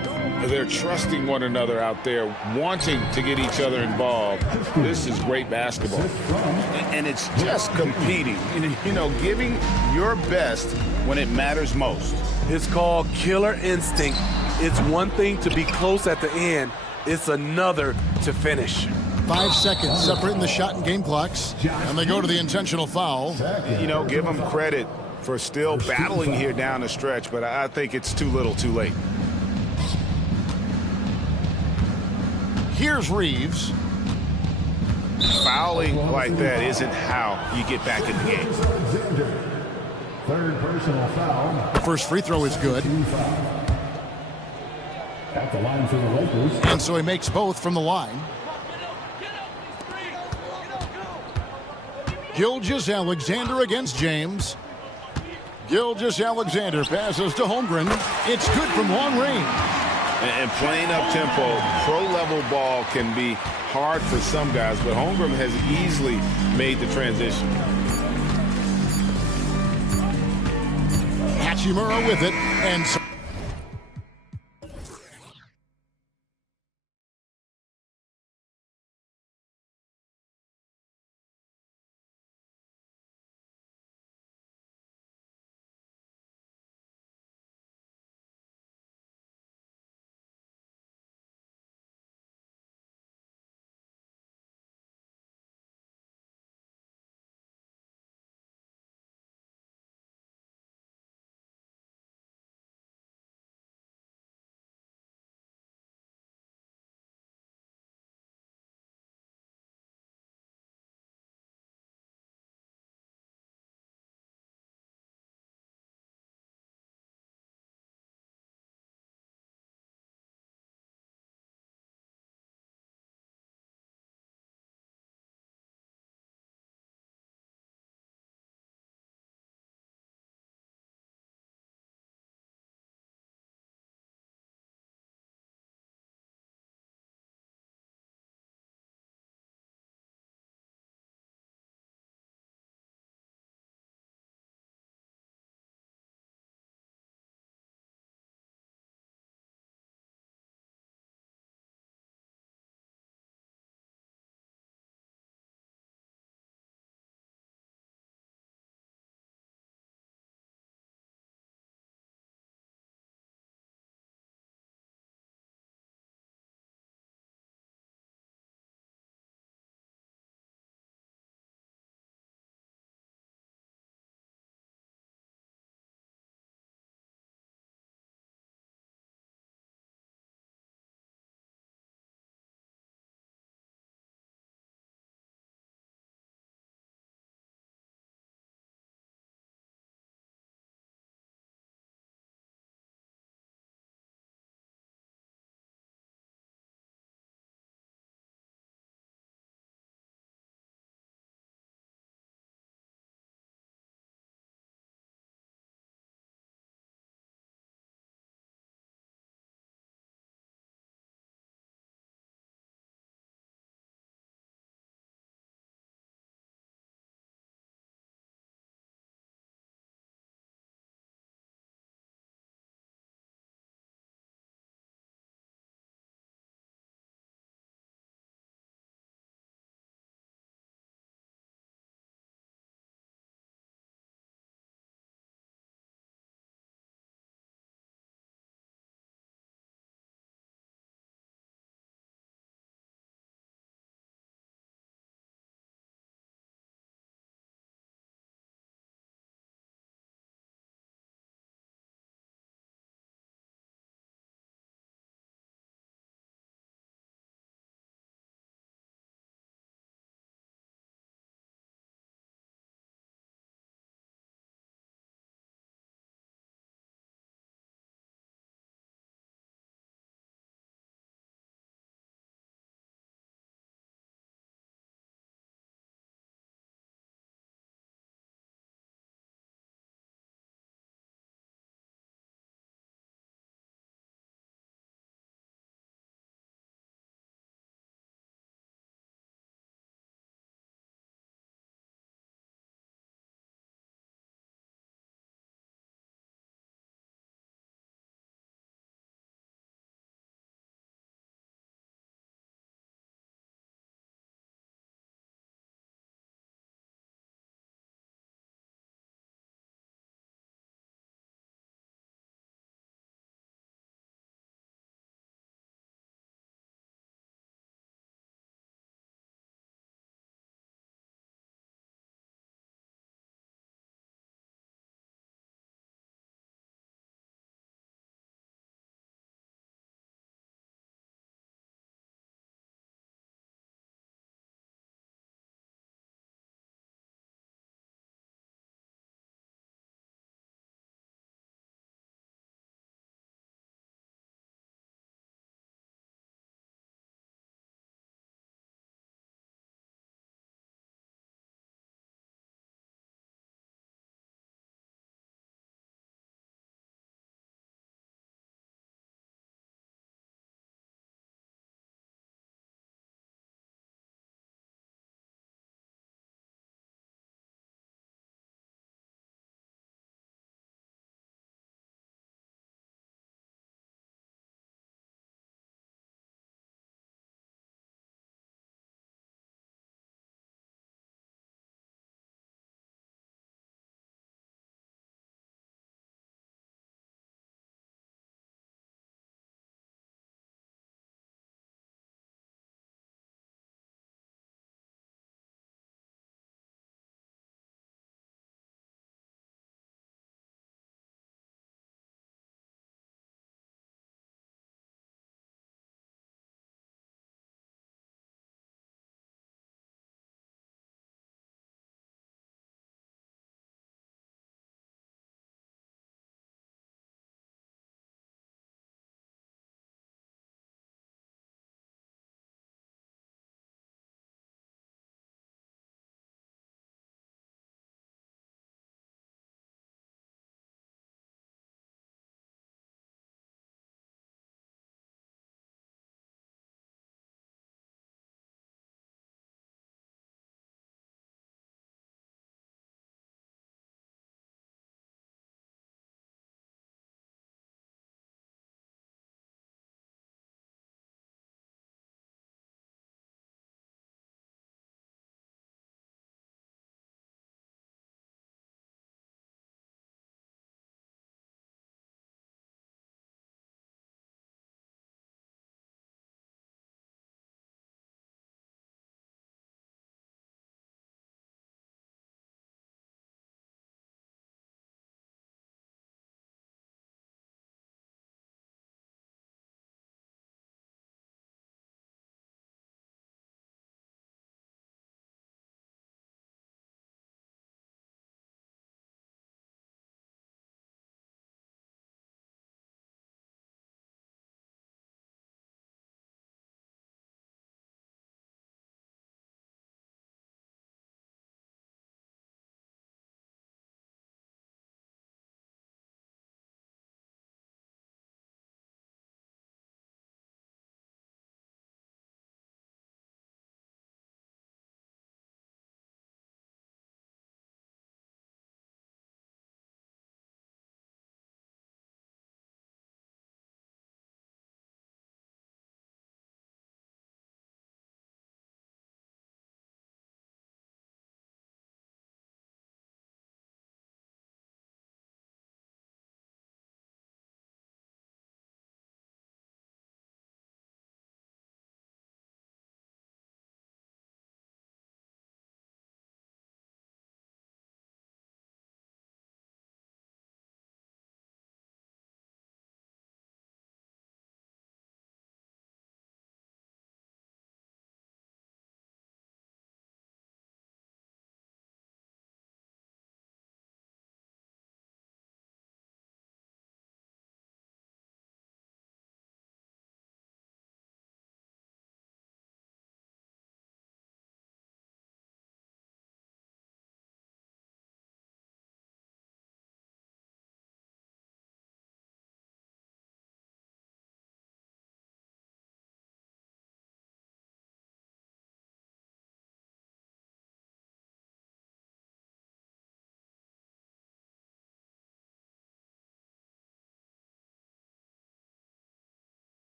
They're trusting one another out there, wanting to get each other involved. This is great basketball. And it's just competing, you know, giving your best when it matters most. It's called killer instinct. It's one thing to be close at the end. It's another to finish. 5 seconds separating the shot and game clocks. And they go to the intentional foul. You know, give them credit for still battling here down the stretch, but I think it's too little too late. Here's Reeves. Fouling like that isn't how you get back in the game. Third personal foul. The first free throw is good. At the line for the Lakers. And so he makes both from the line. Gilgeous-Alexander against James. Gilgeous-Alexander passes to Holmgren. It's good from long range. And playing up-tempo, pro-level ball can be hard for some guys, but Holmgren has easily made the transition. Hachimura with it, and so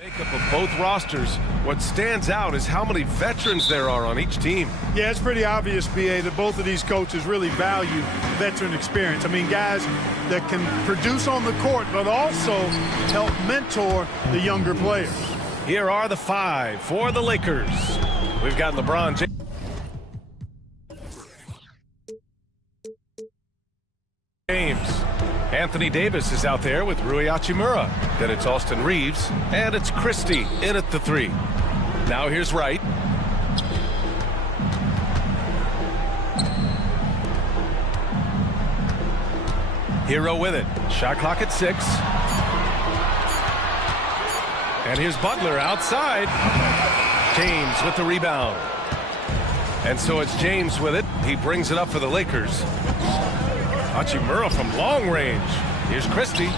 Makeup of both rosters. What stands out is how many veterans there are on each team. Yeah, it's pretty obvious, B.A., that both of these coaches really value veteran experience. I mean, guys that can produce on the court, but also help mentor the younger players. Here are the 5 for the Lakers. We've got LeBron James. Anthony Davis is out there with Rui Hachimura. Then it's Austin Reeves, and it's Christie in at the 3. Now here's Wright. Hero with it. Shot clock at 6. And here's Butler outside. James with the rebound. And so it's James with it. He brings it up for the Lakers. Hachimura from long range. Here's Christie.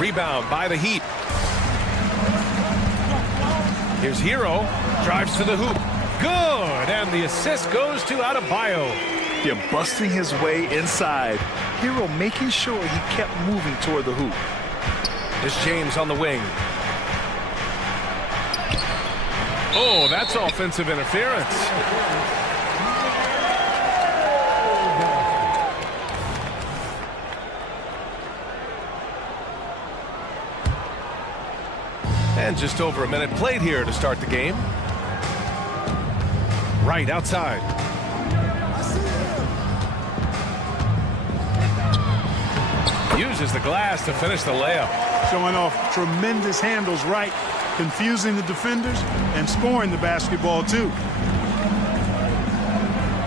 Rebound by the Heat. Here's Hero. Drives to the hoop. Good. And the assist goes to Adebayo. Yeah, busting his way inside. Hero making sure he kept moving toward the hoop. Here's James on the wing. Oh, that's offensive interference. And just over a minute played here to start the game. Right outside. Uses the glass to finish the layup. Showing off tremendous handles right, confusing the defenders and scoring the basketball too.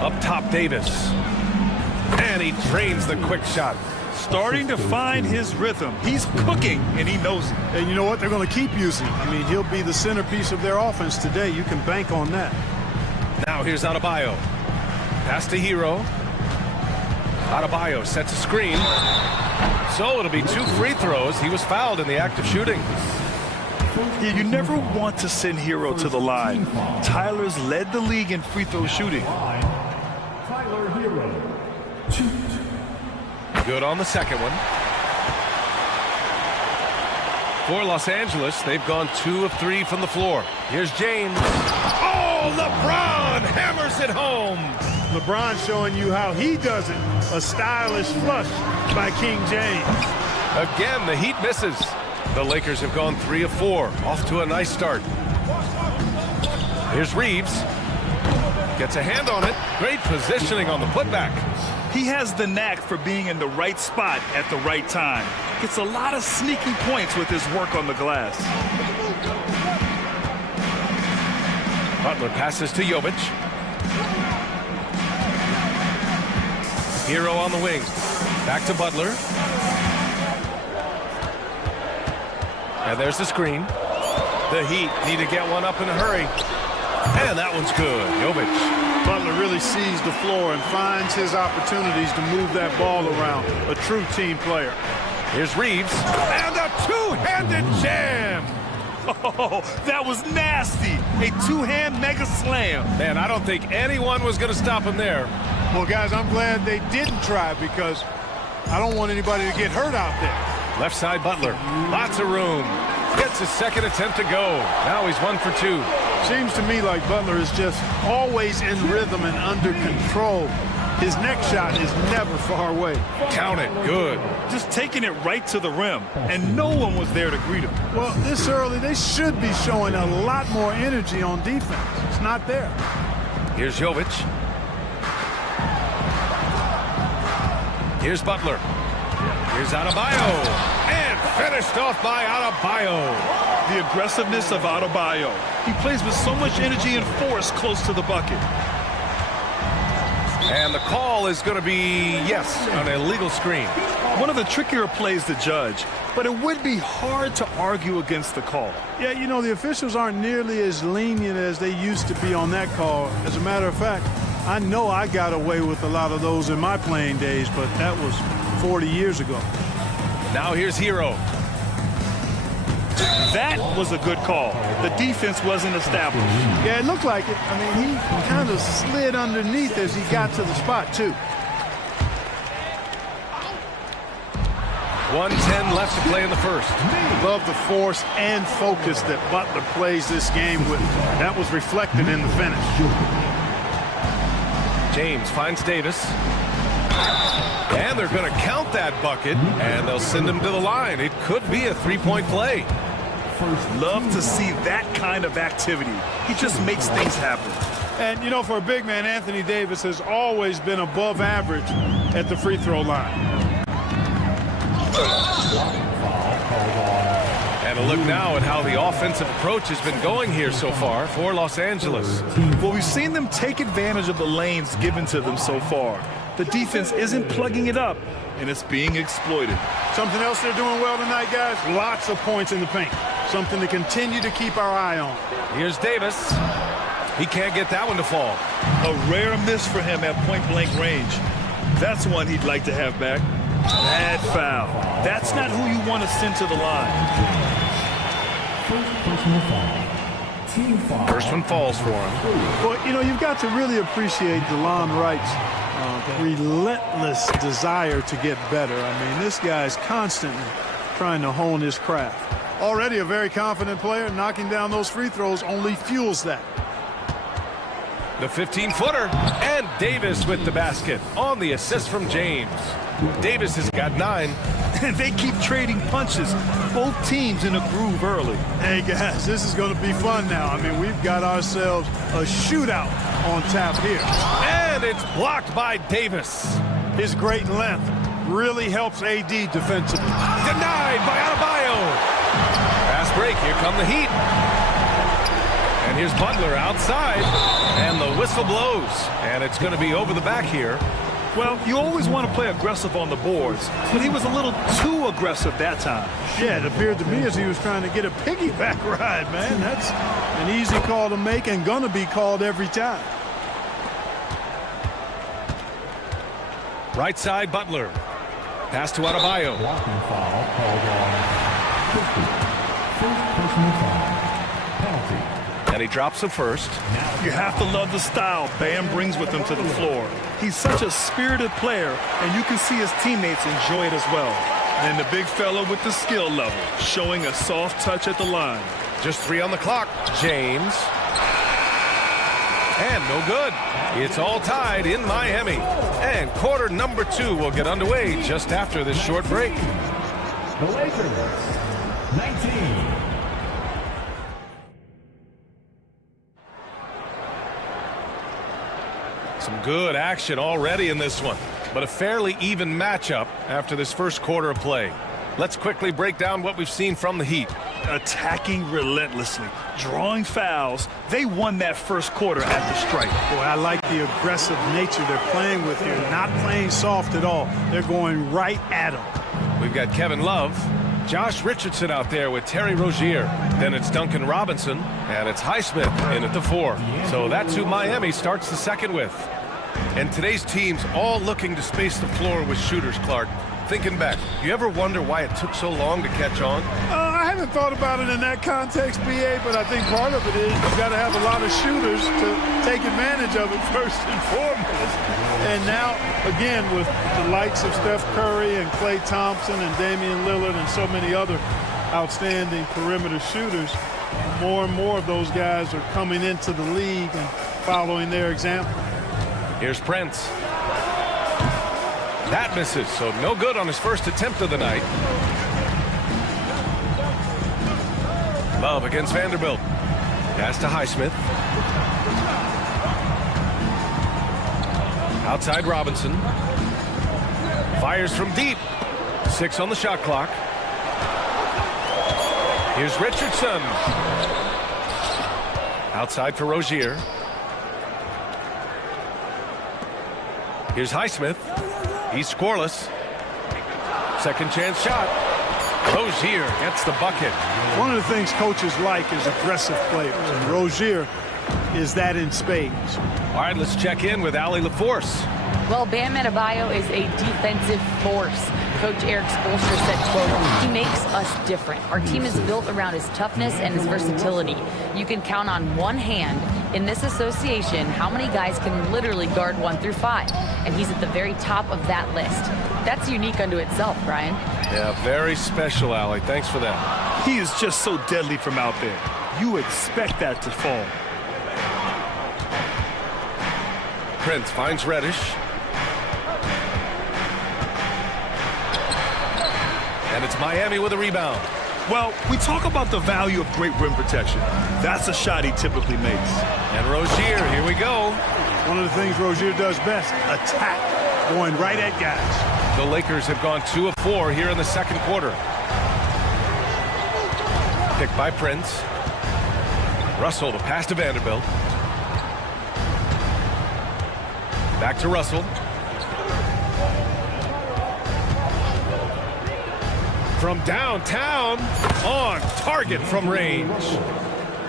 Up top, Davis. And he drains the quick shot. Starting to find his rhythm. He's cooking, and he knows it. And you know what? They're going to keep using. I mean, he'll be the centerpiece of their offense today. You can bank on that. Now here's Adebayo. Pass to Hero. Adebayo sets a screen. So it'll be 2 free throws. He was fouled in the act of shooting. Yeah, you never want to send Hero to the line. Tyler's led the league in free throw shooting. Tyler Hero. Good on the second one. For Los Angeles, they've gone 2 of 3 from the floor. Here's James. Oh, LeBron hammers it home. LeBron showing you how he does it. A stylish flush by King James. Again, the Heat misses. The Lakers have gone 3 of 4. Off to a nice start. Here's Reeves. Gets a hand on it. Great positioning on the putback. He has the knack for being in the right spot at the right time. Gets a lot of sneaky points with his work on the glass. Butler passes to Jovic. Hero on the wing. Back to Butler. And there's the screen. The Heat need to get one up in a hurry. And that one's good. Jovic. Butler really sees the floor and finds his opportunities to move that ball around. A true team player. Here's Reeves. And a two-handed jam. Oh, that was nasty. A two-hand mega slam. Man, I don't think anyone was going to stop him there. Well, guys, I'm glad they didn't try because I don't want anybody to get hurt out there. Left side, Butler. Lots of room. Gets his second attempt to go. Now he's 1 for 2. Seems to me like Butler is just always in rhythm and under control. His next shot is never far away. Count it. Good. Just taking it right to the rim, and no one was there to greet him. Well, this early, they should be showing a lot more energy on defense. It's not there. Here's Jovic. Here's Butler. Here's Adebayo. And finished off by Adebayo. The aggressiveness of Adebayo. He plays with so much energy and force close to the bucket. And the call is going to be, yes, an illegal screen. One of the trickier plays to judge, but it would be hard to argue against the call. Yeah, you know, the officials aren't nearly as lenient as they used to be on that call. As a matter of fact, I know I got away with a lot of those in my playing days, but that was 40 years ago. Now here's Hero. That was a good call. The defense wasn't established. Yeah, it looked like it. I mean, he kind of slid underneath as he got to the spot, too. 1:10 left to play in the first. Love the force and focus that Butler plays this game with. That was reflected in the finish. James finds Davis. And they're going to count that bucket, and they'll send him to the line. It could be a three-point play. Love to see that kind of activity. He just makes things happen. And, you know, for a big man, Anthony Davis has always been above average at the free throw line. And a look now at how the offensive approach has been going here so far for Los Angeles. Well, we've seen them take advantage of the lanes given to them so far. The defense isn't plugging it up, and it's being exploited. Something else they're doing well tonight, guys, lots of points in the paint. Something to continue to keep our eye on. Here's Davis. He can't get that one to fall. A rare miss for him at point-blank range. That's one he'd like to have back. Bad foul. That's not who you want to send to the line. First one falls for him. Well, you know, you've got to really appreciate DeLon Wright's relentless desire to get better. I mean, this guy's constantly trying to hone his craft. Already a very confident player, knocking down those free throws only fuels that. The 15-footer, and Davis with the basket on the assist from James. Davis has got 9. And they keep trading punches. Both teams in a groove early. Hey, guys, this is going to be fun now. I mean, we've got ourselves a shootout on tap here. And it's blocked by Davis. His great length really helps AD defensively. Denied by Adebayo. Fast break. Here come the Heat. And here's Butler outside. And the whistle blows. And it's going to be over the back here. Well, you always want to play aggressive on the boards, but he was a little too aggressive that time. Yeah, it appeared to me as he was trying to get a piggyback ride, man. That's an easy call to make and going to be called every time. Right side, Butler. Pass to Adebayo. Blocking foul called on. First personal foul. Penalty. And he drops the first. You have to love the style Bam brings with him to the floor. He's such a spirited player, and you can see his teammates enjoy it as well. And the big fella with the skill level, showing a soft touch at the line. Just 3 on the clock. James. And no good. It's all tied in Miami. And quarter number 2 will get underway just after this short break. The Lakers, 19. Some good action already in this one, but a fairly even matchup after this first quarter of play. Let's quickly break down what we've seen from the Heat. Attacking relentlessly, drawing fouls. They won that first quarter at the stripe. Boy, I like the aggressive nature they're playing with here. Not playing soft at all. They're going right at them. We've got Kevin Love, Josh Richardson out there with Terry Rozier. Then it's Duncan Robinson, and it's Highsmith in at the 4. So that's who Miami starts the second with. And today's team's all looking to space the floor with shooters, Clark. Thinking back, you ever wonder why it took so long to catch on? I haven't thought about it in that context, BA, but I think part of it is you've got to have a lot of shooters to take advantage of it first and foremost. And now, again, with the likes of Steph Curry and Klay Thompson and Damian Lillard and so many other outstanding perimeter shooters, more and more of those guys are coming into the league and following their example. Here's Prince. That misses, so no good on his first attempt of the night. Love against Vanderbilt. Pass to Highsmith. Outside Robinson. Fires from deep. 6 on the shot clock. Here's Richardson. Outside for Rozier. Here's Highsmith. He's scoreless. Second chance shot. Rozier gets the bucket. One of the things coaches like is aggressive players, and Rozier is that in spades. All right, let's check in with Allie LaForce. Well, Bam Adebayo is a defensive force. Coach Eric Spoelstra said, quote, "He makes us different. Our team is built around his toughness and his versatility. You can count on one hand in this association how many guys can literally guard 1 through 5. And he's at the very top of that list. That's unique unto itself, Brian. Yeah, very special, Allie. Thanks for that. He is just so deadly from out there. You expect that to fall. Prince finds Reddish. And it's Miami with a rebound. Well, we talk about the value of great rim protection. That's a shot he typically makes. And Rozier, here we go. One of the things Rozier does best, attack, going right at guys. The Lakers have gone 2 of 4 here in the second quarter. Picked by Prince. Russell, the pass to Vanderbilt. Back to Russell. From downtown, on target from range.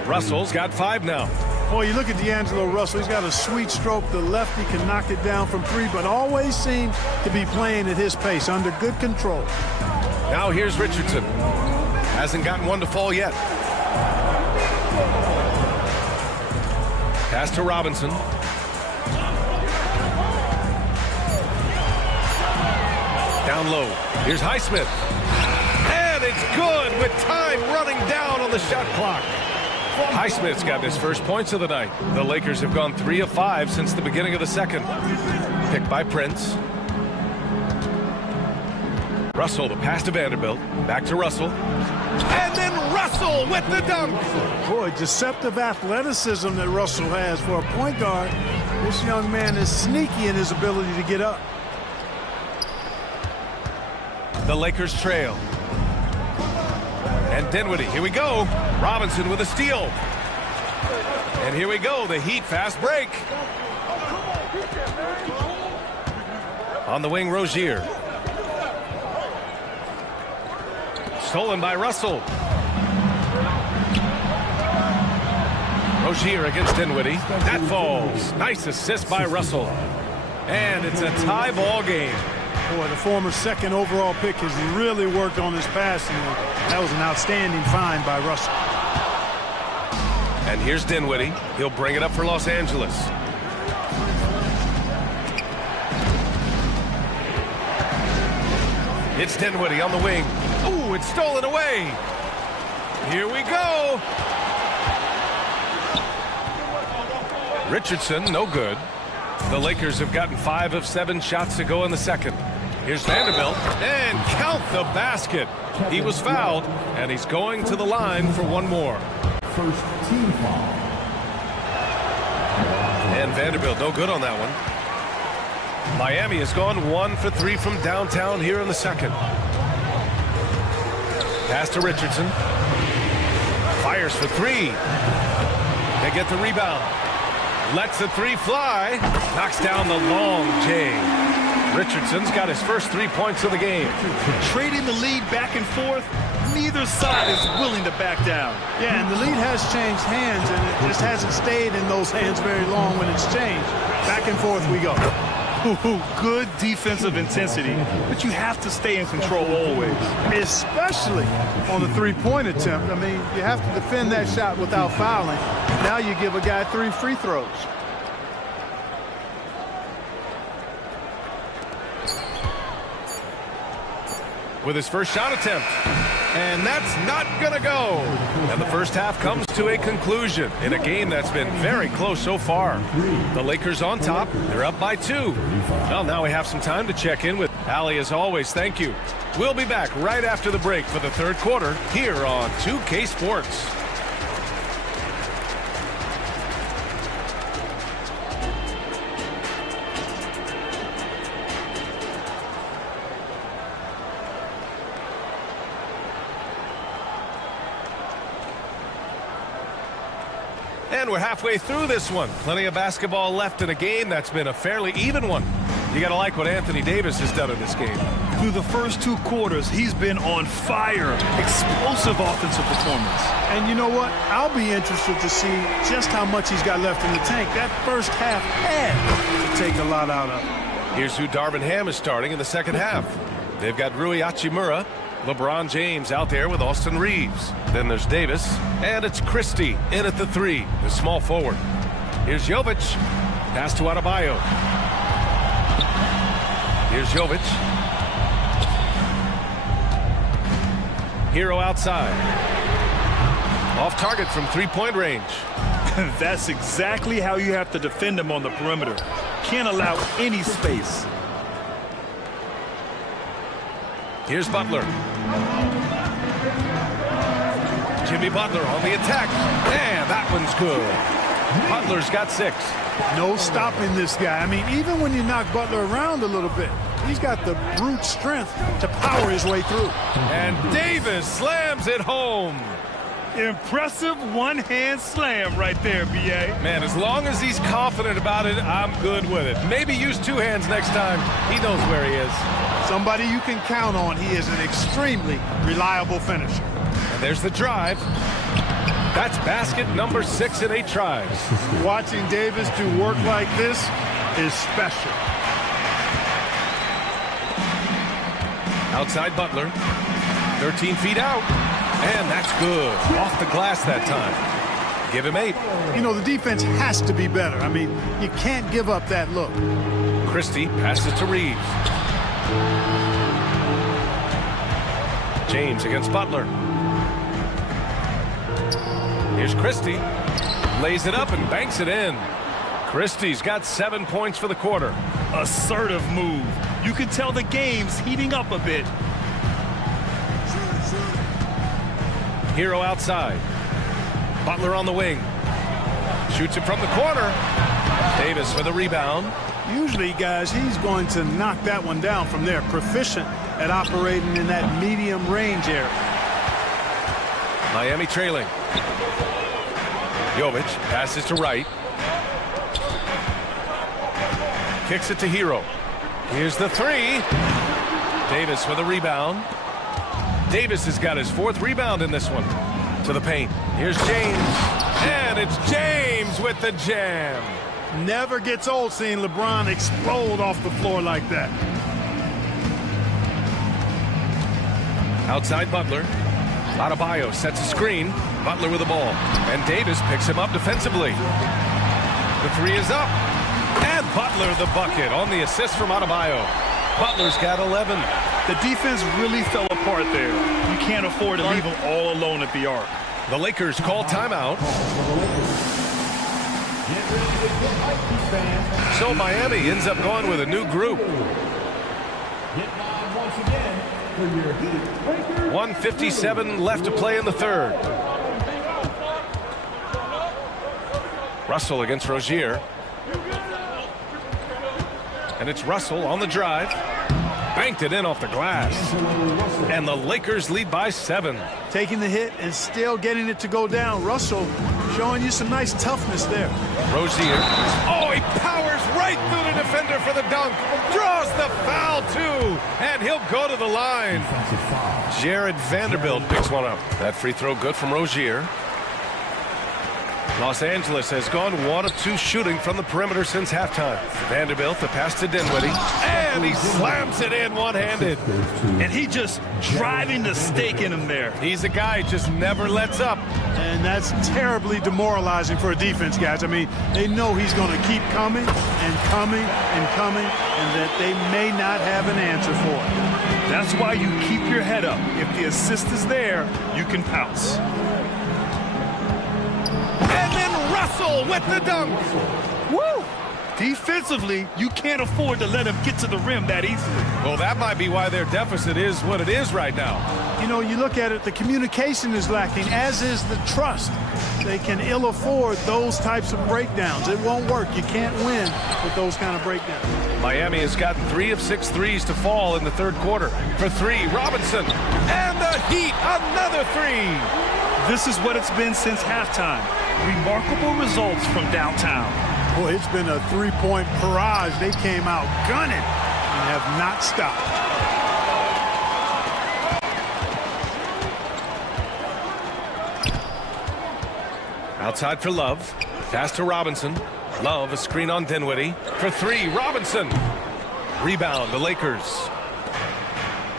Russell's got 5 now. Boy, you look at D'Angelo Russell, he's got a sweet stroke. The lefty can knock it down from 3, but always seems to be playing at his pace, under good control. Now here's Richardson. Hasn't gotten one to fall yet. Pass to Robinson. Down low. Here's Highsmith. And it's good with time running down on the shot clock. Highsmith's got his first points of the night. The Lakers have gone 3 of 5 since the beginning of the second. Picked by Prince. Russell, the pass to Vanderbilt. Back to Russell. And then Russell with the dunk. Boy, deceptive athleticism that Russell has for a point guard. This young man is sneaky in his ability to get up. The Lakers trail. And Dinwiddie, here we go. Robinson with a steal. And here we go, the Heat fast break. On the wing, Rozier. Stolen by Russell. Rozier against Dinwiddie. That falls. Nice assist by Russell. And it's a tie ball game. Boy, the former second overall pick has really worked on his passing. That was an outstanding find by Russell. And here's Dinwiddie. He'll bring it up for Los Angeles. It's Dinwiddie on the wing. Ooh, it's stolen away. Here we go. Richardson, no good. The Lakers have gotten 5 of 7 shots to go in the second. Here's Vanderbilt, and count the basket. He was fouled, and he's going to the line for one more. First team foul. And Vanderbilt, no good on that one. Miami has gone 1 for 3 from downtown here in the second. Pass to Richardson. Fires for 3. They get the rebound. Lets the 3 fly. Knocks down the long J. Richardson's got his first 3 points of the game. Trading the lead back and forth, neither side is willing to back down. Yeah, and the lead has changed hands, and it just hasn't stayed in those hands very long when it's changed. Back and forth we go. Good defensive intensity, but you have to stay in control always. Especially on the three-point attempt. I mean, you have to defend that shot without fouling. Now you give a guy 3 free throws. With his first shot attempt. And that's not going to go. And the first half comes to a conclusion in a game that's been very close so far. The Lakers on top. They're up by 2. Well, now we have some time to check in with Allie. As always, thank you. We'll be back right after the break for the third quarter here on 2K Sports. And we're halfway through this one. Plenty of basketball left in a game that's been a fairly even one. You got to like what Anthony Davis has done in this game. Through the first 2 quarters, he's been on fire. Explosive offensive performance. And you know what? I'll be interested to see just how much he's got left in the tank. That first half had to take a lot out of it. Here's who Darvin Ham is starting in the second half. They've got Rui Hachimura, LeBron James out there with Austin Reeves. Then there's Davis, and it's Christie in at the 3, the small forward. Here's Jovic. Pass to Adebayo. Here's Jovic. Hero outside. Off target from three-point range. That's exactly how you have to defend him on the perimeter. Can't allow any space. Here's Butler. Jimmy Butler on the attack. And that one's good. Butler's got 6. No stopping this guy. I mean, even when you knock Butler around a little bit, he's got the brute strength to power his way through. And Davis slams it home. Impressive one-hand slam right there, B.A. Man, as long as he's confident about it, I'm good with it. Maybe use 2 hands next time. He knows where he is. Somebody you can count on. He is an extremely reliable finisher. And there's the drive. That's basket number 6 in 8 tries. Watching Davis do work like this is special. Outside Butler. 13 feet out. And that's good. Off the glass that time. Give him 8. You know, the defense has to be better. I mean, you can't give up that look. Christie passes to Reeves. James against Butler. Here's Christie. Lays it up and banks it in. Christie's got 7 points for the quarter. Assertive move. You can tell the game's heating up a bit. Hero outside. Butler on the wing. Shoots it from the corner. Davis for the rebound. Usually, guys, he's going to knock that one down from there. Proficient at operating in that medium range area. Miami trailing. Jovic passes to Wright. Kicks it to Hero. Here's the 3. Davis for the rebound. Davis has got his 4th rebound in this one. To the paint. Here's James. And it's James with the jam. Never gets old seeing LeBron explode off the floor like that. Outside Butler. Adebayo sets a screen. Butler with the ball. And Davis picks him up defensively. The 3 is up. And Butler the bucket on the assist from Adebayo. Butler's got 11. The defense really fell apart there. You can't afford to leave them all alone at the arc. The Lakers call timeout. So Miami ends up going with a new group. 1:57 left to play in the 3rd. Russell against Rozier. And it's Russell on the drive. Banked it in off the glass. And the Lakers lead by 7. Taking the hit and still getting it to go down. Russell showing you some nice toughness there. Rozier. Oh, he powers right through the defender for the dunk. Draws the foul, too. And he'll go to the line. Jared Vanderbilt picks one up. That free throw good from Rozier. Los Angeles has gone 1 of 2 shooting from the perimeter since halftime. Vanderbilt, the pass to Dinwiddie. And he slams it in one-handed. And he just driving the stake in him there. He's a guy who just never lets up. And that's terribly demoralizing for a defense, guys. I mean, they know he's going to keep coming and coming and coming, and that they may not have an answer for it. That's why you keep your head up. If the assist is there, you can pounce. And then Russell with the dunk. Woo! Defensively, you can't afford to let him get to the rim that easily. Well, that might be why their deficit is what it is right now. You know, you look at it, the communication is lacking, as is the trust. They can ill afford those types of breakdowns. It won't work. You can't win with those kind of breakdowns. Miami has gotten 3 of 6 threes to fall in the 3rd quarter. For 3, Robinson. And the Heat, another 3. This is what it's been since halftime. Remarkable results from downtown. Boy, it's been a 3-point barrage. They came out gunning and have not stopped. Outside for Love. Pass to Robinson. Love, a screen on Dinwiddie. For 3, Robinson. Rebound, the Lakers.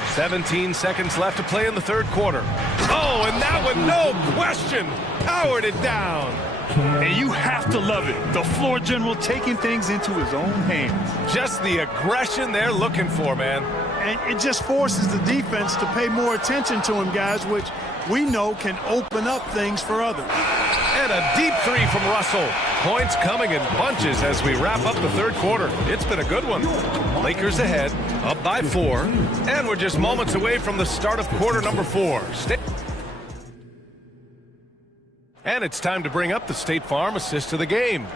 17 seconds left to play in the 3rd quarter. Oh, and that one, no question, powered it down. And you have to love it. The floor general taking things into his own hands. Just the aggression they're looking for, man. And it just forces the defense to pay more attention to him, guys, which we know can open up things for others. And a deep three from Russell. Points coming in bunches as we wrap up the third quarter. It's been a good one. Lakers ahead, up by 4, and we're just moments away from the start of quarter number 4. And it's time to bring up the State Farm assist to the game.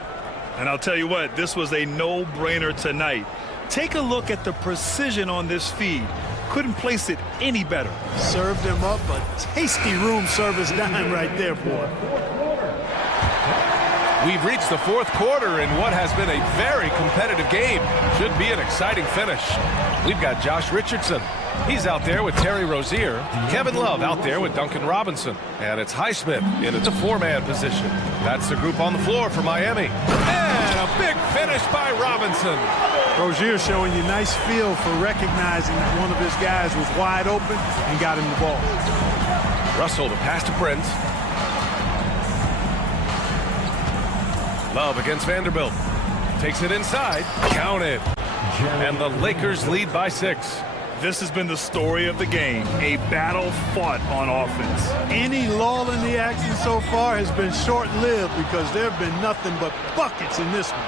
And I'll tell you what, this was a no-brainer tonight. Take a look at the precision on this feed. Couldn't place it any better. Served him up a tasty room service dime right there, boy. We've reached the fourth quarter in what has been a very competitive game. Should be an exciting finish. We've got Josh Richardson. He's out there with Terry Rozier. Kevin Love out there with Duncan Robinson. And it's Highsmith in at the 4-man position. That's the group on the floor for Miami. And a big finish by Robinson. Rozier showing you nice feel for recognizing that one of his guys was wide open and got him the ball. Russell, the pass to Prince. Love against Vanderbilt. Takes it inside. Counted. And the Lakers lead by 6. This has been the story of the game, a battle fought on offense. Any lull in the action so far has been short-lived because there have been nothing but buckets in this one.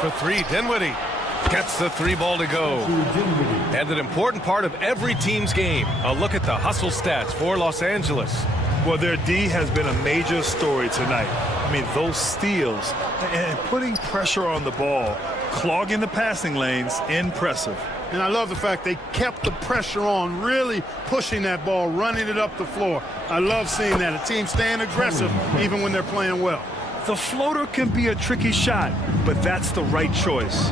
For 3, Dinwiddie gets the 3 ball to go. And an important part of every team's game, a look at the hustle stats for Los Angeles. Well, their D has been a major story tonight. I mean, those steals and putting pressure on the ball, clogging the passing lanes, impressive. And I love the fact they kept the pressure on, really pushing that ball, running it up the floor. I love seeing that. A team staying aggressive even when they're playing well. The floater can be a tricky shot, but that's the right choice.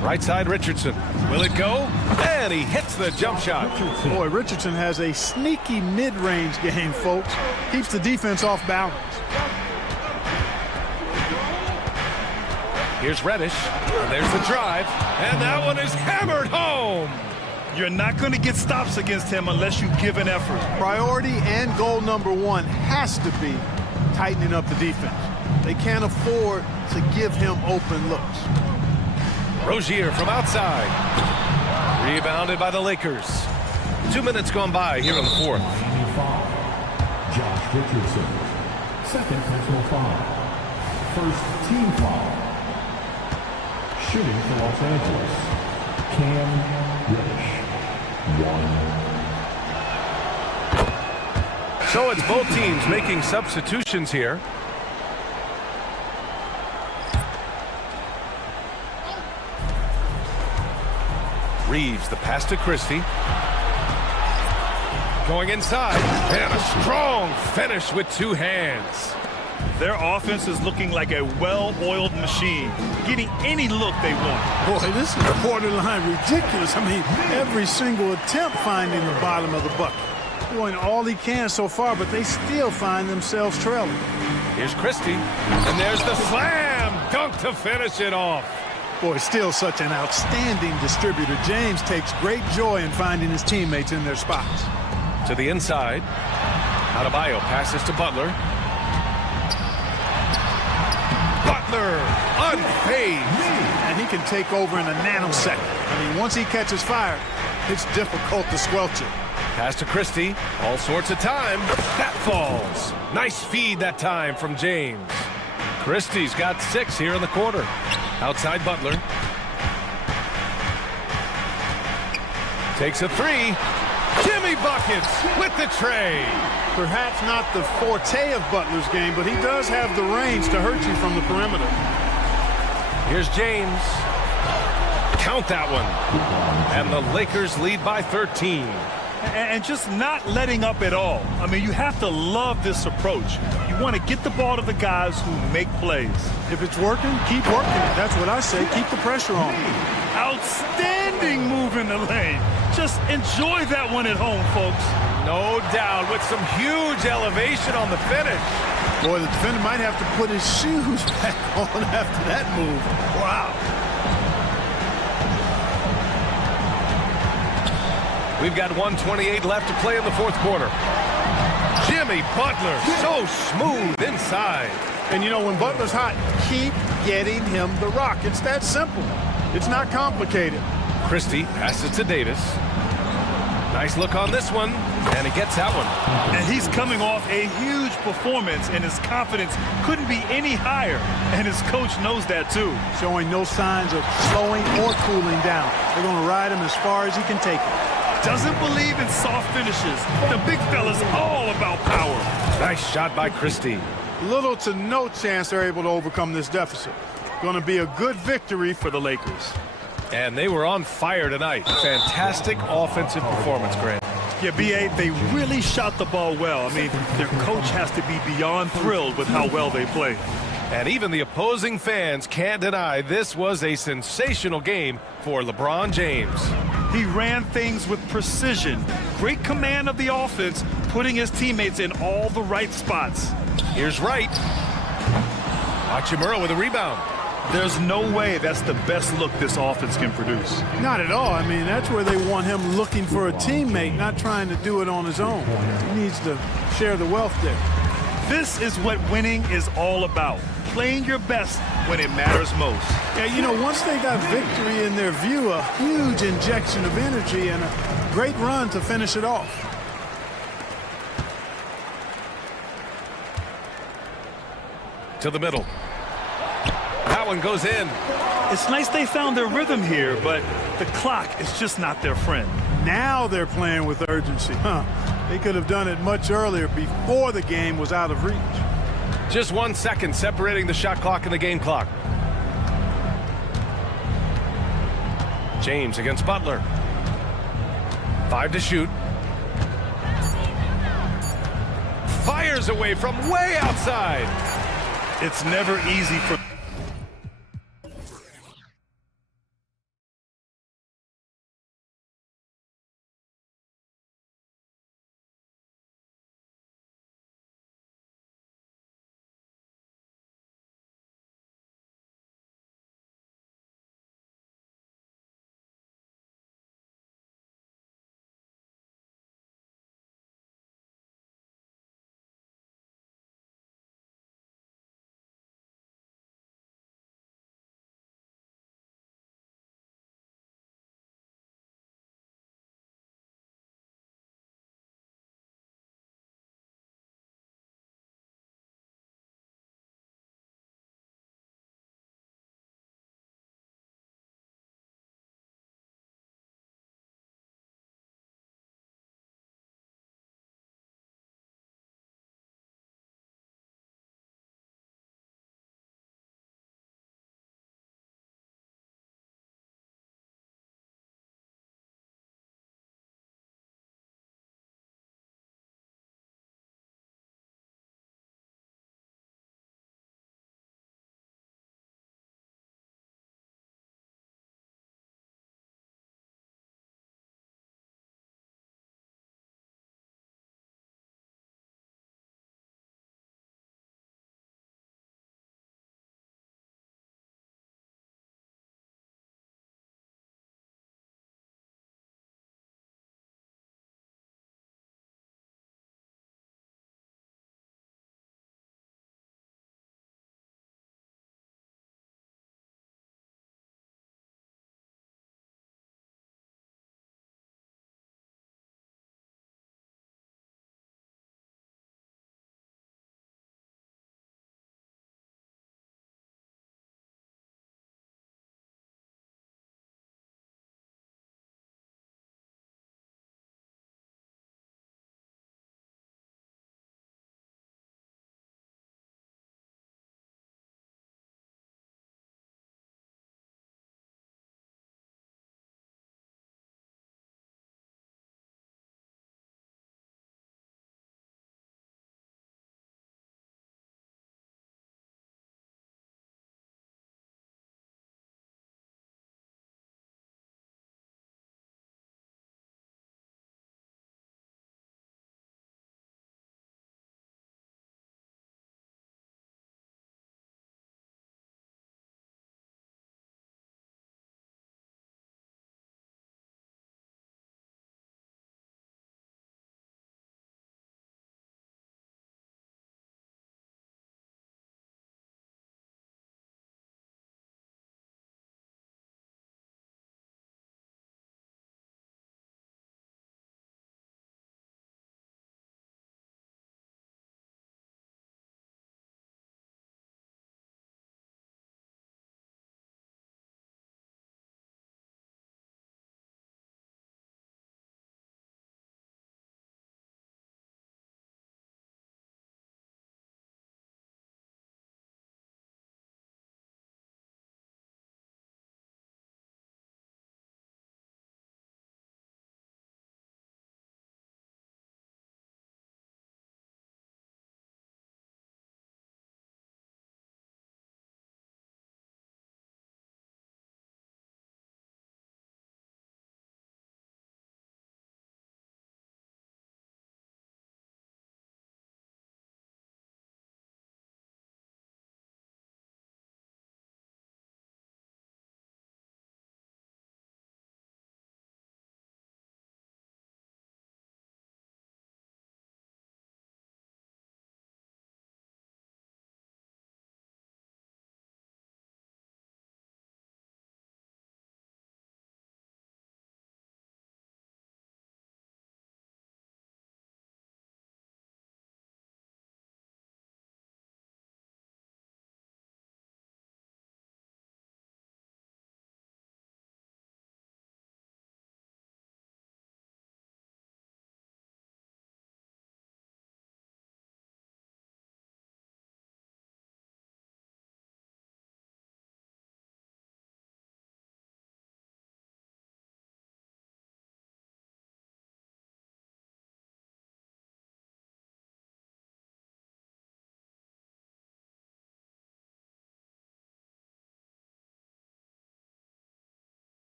Right side, Richardson. Will it go? And he hits the jump shot. Boy, Richardson has a sneaky mid-range game, folks. Keeps the defense off balance. Here's Reddish, and there's the drive, and that one is hammered home. You're not going to get stops against him unless you give an effort. Priority and goal number 1 has to be tightening up the defense. They can't afford to give him open looks. Rozier from outside. Rebounded by the Lakers. 2 minutes gone by here in the fourth. Josh Richardson, second personal foul. First team foul. Shooting for Los Angeles, Cam Reddish, 1. So it's both teams making substitutions here. Reeves, the pass to Christie. Going inside, and a strong finish with 2 hands. Their offense is looking like a well-oiled machine, getting any look they want. Boy, this is borderline ridiculous. I mean, every single attempt finding the bottom of the bucket. Doing all he can so far, but they still find themselves trailing. Here's Christie, and there's the slam dunk to finish it off. Boy, still such an outstanding distributor. James takes great joy in finding his teammates in their spots. To the inside. Adebayo passes to Butler. Butler, unfazed. And he can take over in a nanosecond. I mean, once he catches fire, it's difficult to squelch it. Pass to Christie. All sorts of time. That falls. Nice feed that time from James. Christie's got 6 here in the quarter. Outside Butler. Takes a 3. Jimmy buckets with the tray. Perhaps not the forte of Butler's game, but he does have the range to hurt you from the perimeter. Here's James. Count that one. And the Lakers lead by 13. And just not letting up at all. I mean, you have to love this approach. You want to get the ball to the guys who make plays. If it's working, keep working it. That's what I say. Keep the pressure on. Outstanding move in the lane. Just enjoy that one at home, folks. No doubt, with some huge elevation on the finish. Boy, the defender might have to put his shoes back on after that move. Wow. We've got 1:28 left to play in the fourth quarter. Jimmy Butler, so smooth inside. And you know, when Butler's hot, keep getting him the rock. It's that simple. It's not complicated. Christie passes to Davis. Nice look on this one, and he gets that one. And he's coming off a huge performance, and his confidence couldn't be any higher. And his coach knows that, too. Showing no signs of slowing or cooling down. They're going to ride him as far as he can take it. Doesn't believe in soft finishes. The big fella's all about power. Nice shot by Christie. Little to no chance they're able to overcome this deficit. Going to be a good victory for the Lakers. And they were on fire tonight. Fantastic offensive performance, Grant. Yeah, B.A., they really shot the ball well. I mean, their coach has to be beyond thrilled with how well they played. And even the opposing fans can't deny this was a sensational game for LeBron James. He ran things with precision. Great command of the offense, putting his teammates in all the right spots. Here's Wright. Hachimura with a rebound. There's no way that's the best look this offense can produce. Not at all. I mean, that's where they want him looking for a teammate, not trying to do it on his own. He needs to share the wealth there. This is what winning is all about. Playing your best when it matters most. Yeah, you know, once they got victory in their view, a huge injection of energy and a great run to finish it off. To the middle. That one goes in. It's nice they found their rhythm here, but the clock is just not their friend. Now they're playing with urgency. They could have done it much earlier, before the game was out of reach. Just 1 second separating the shot clock and the game clock. James against Butler. 5 to shoot. Fires away from way outside. It's never easy for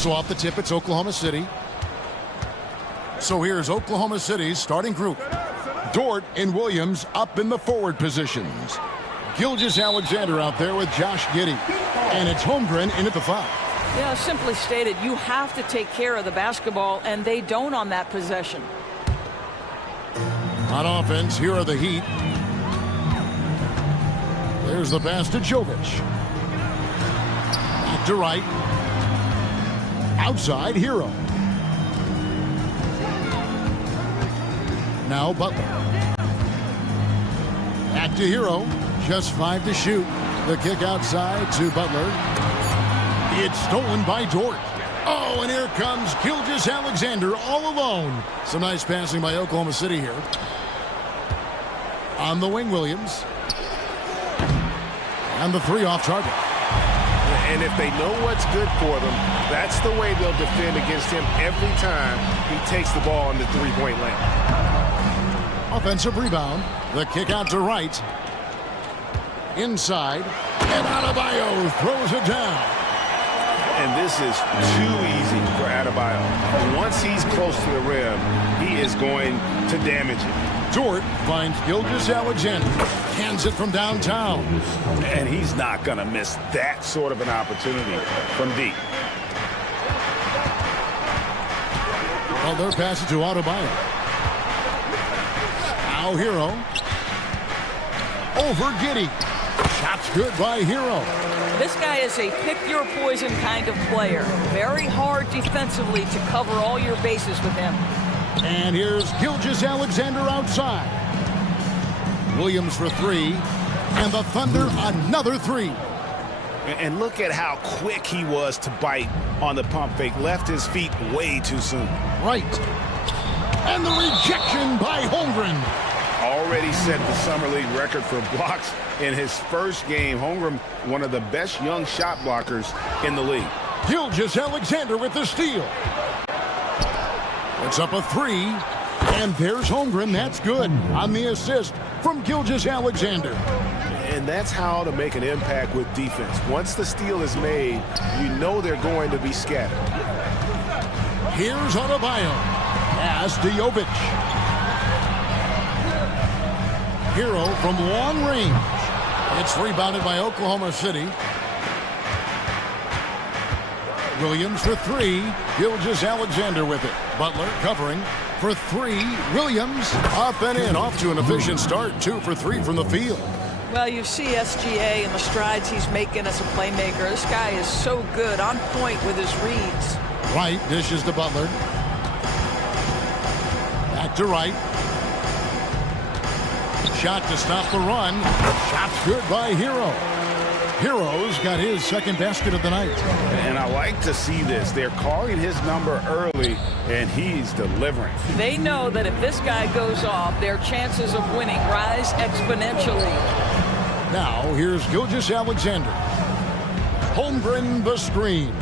So off the tip, it's Oklahoma City. So here's Oklahoma City's starting group. Dort and Williams up in the forward positions. Gilgeous-Alexander out there with Josh Giddey. And it's Holmgren in at the 5. Yeah, simply stated, you have to take care of the basketball, and they don't on that possession. On offense, here are the Heat. There's the pass to Jovic. Back to right. Outside, Hero. Now Butler. Back to Hero. Just 5 to shoot. The kick outside to Butler. It's stolen by Dort. Oh, and here comes Gilgeous-Alexander all alone. Some nice passing by Oklahoma City here. On the wing, Williams. And the 3 off target. And if they know what's good for them, that's the way they'll defend against him every time he takes the ball in the three-point lane. Offensive rebound. The kick out to right. Inside. And Adebayo throws it down. And this is too easy for Adebayo. Once he's close to the rim, he is going to damage it. Dort finds Gilgeous-Alexander. Hands it from downtown. And he's not going to miss that sort of an opportunity from deep. Well, they're passing to Adebayo. Now Hero. Over Giddey. Shot's good by Hero. This guy is a pick-your-poison kind of player. Very hard defensively to cover all your bases with him. And here's Gilgeous-Alexander outside. Williams for 3. And the Thunder another 3. And look at how quick he was to bite on the pump fake. Left his feet way too soon. Right. And the rejection by Holmgren. Already set the Summer League record for blocks in his first game. Holmgren, one of the best young shot blockers in the league. Gilgeous-Alexander with the steal. It's up a 3. And there's Holmgren. That's good on the assist from Gilgeous-Alexander. And that's how to make an impact with defense. Once the steal is made, you know they're going to be scattered. Here's Adebayo. Pass to Jovic. Hero from long range. It's rebounded by Oklahoma City. Williams for 3. Gilgeous-Alexander with it. Butler covering for 3. Williams up and in. Off to an efficient start. 2 for 3 from the field. Well, you see SGA and the strides he's making as a playmaker. This guy is so good, on point with his reads. Right dishes to Butler. Back to right. Shot to stop the run. Shot's good by Hero. Hero's got his second basket of the night. And I like to see this. They're calling his number early, and he's delivering. They know that if this guy goes off, their chances of winning rise exponentially. Now, here's Gilgeous-Alexander. Holmgren the screen.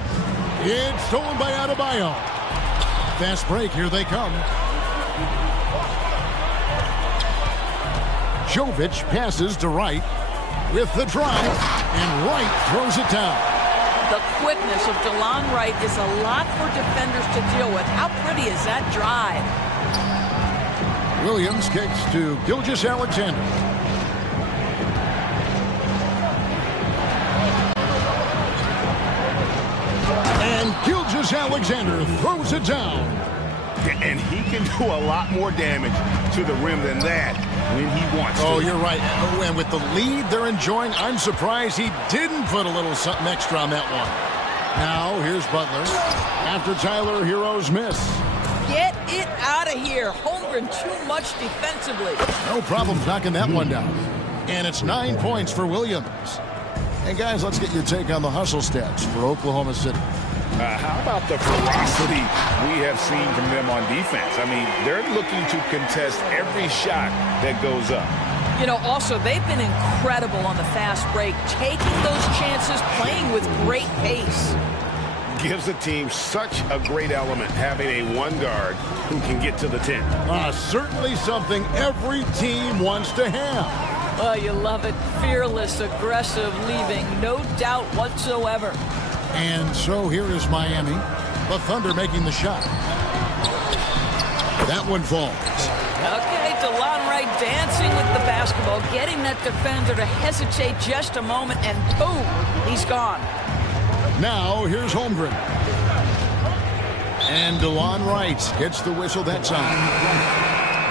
It's stolen by Adebayo. Fast break, here they come. Jovic passes to Wright with the drive, and Wright throws it down. The quickness of DeLon Wright is a lot for defenders to deal with. How pretty is that drive? Williams kicks to Gilgeous-Alexander. And Gilgeous-Alexander throws it down. And he can do a lot more damage to the rim than that when he wants to. Oh, you're right. Oh, and with the lead they're enjoying, I'm surprised he didn't put a little something extra on that one. Now, here's Butler. After Tyler Hero's miss. Get it out of here. Holmgren too much defensively. No problem knocking that one down. And it's 9 points for Williams. And guys, let's get your take on the hustle stats for Oklahoma City. How about the ferocity we have seen from them on defense? I mean, they're looking to contest every shot that goes up. You know, also, they've been incredible on the fast break, taking those chances, playing with great pace. Gives the team such a great element having a one guard who can get to the 10. Certainly something every team wants to have. Oh, you love it. Fearless, aggressive, leaving, no doubt whatsoever. And so here is Miami. The Thunder making the shot. That one falls. Okay, DeLon Wright dancing with the basketball, getting that defender to hesitate just a moment, and boom, he's gone. Now, here's Holmgren. And DeLon Wright gets the whistle that time.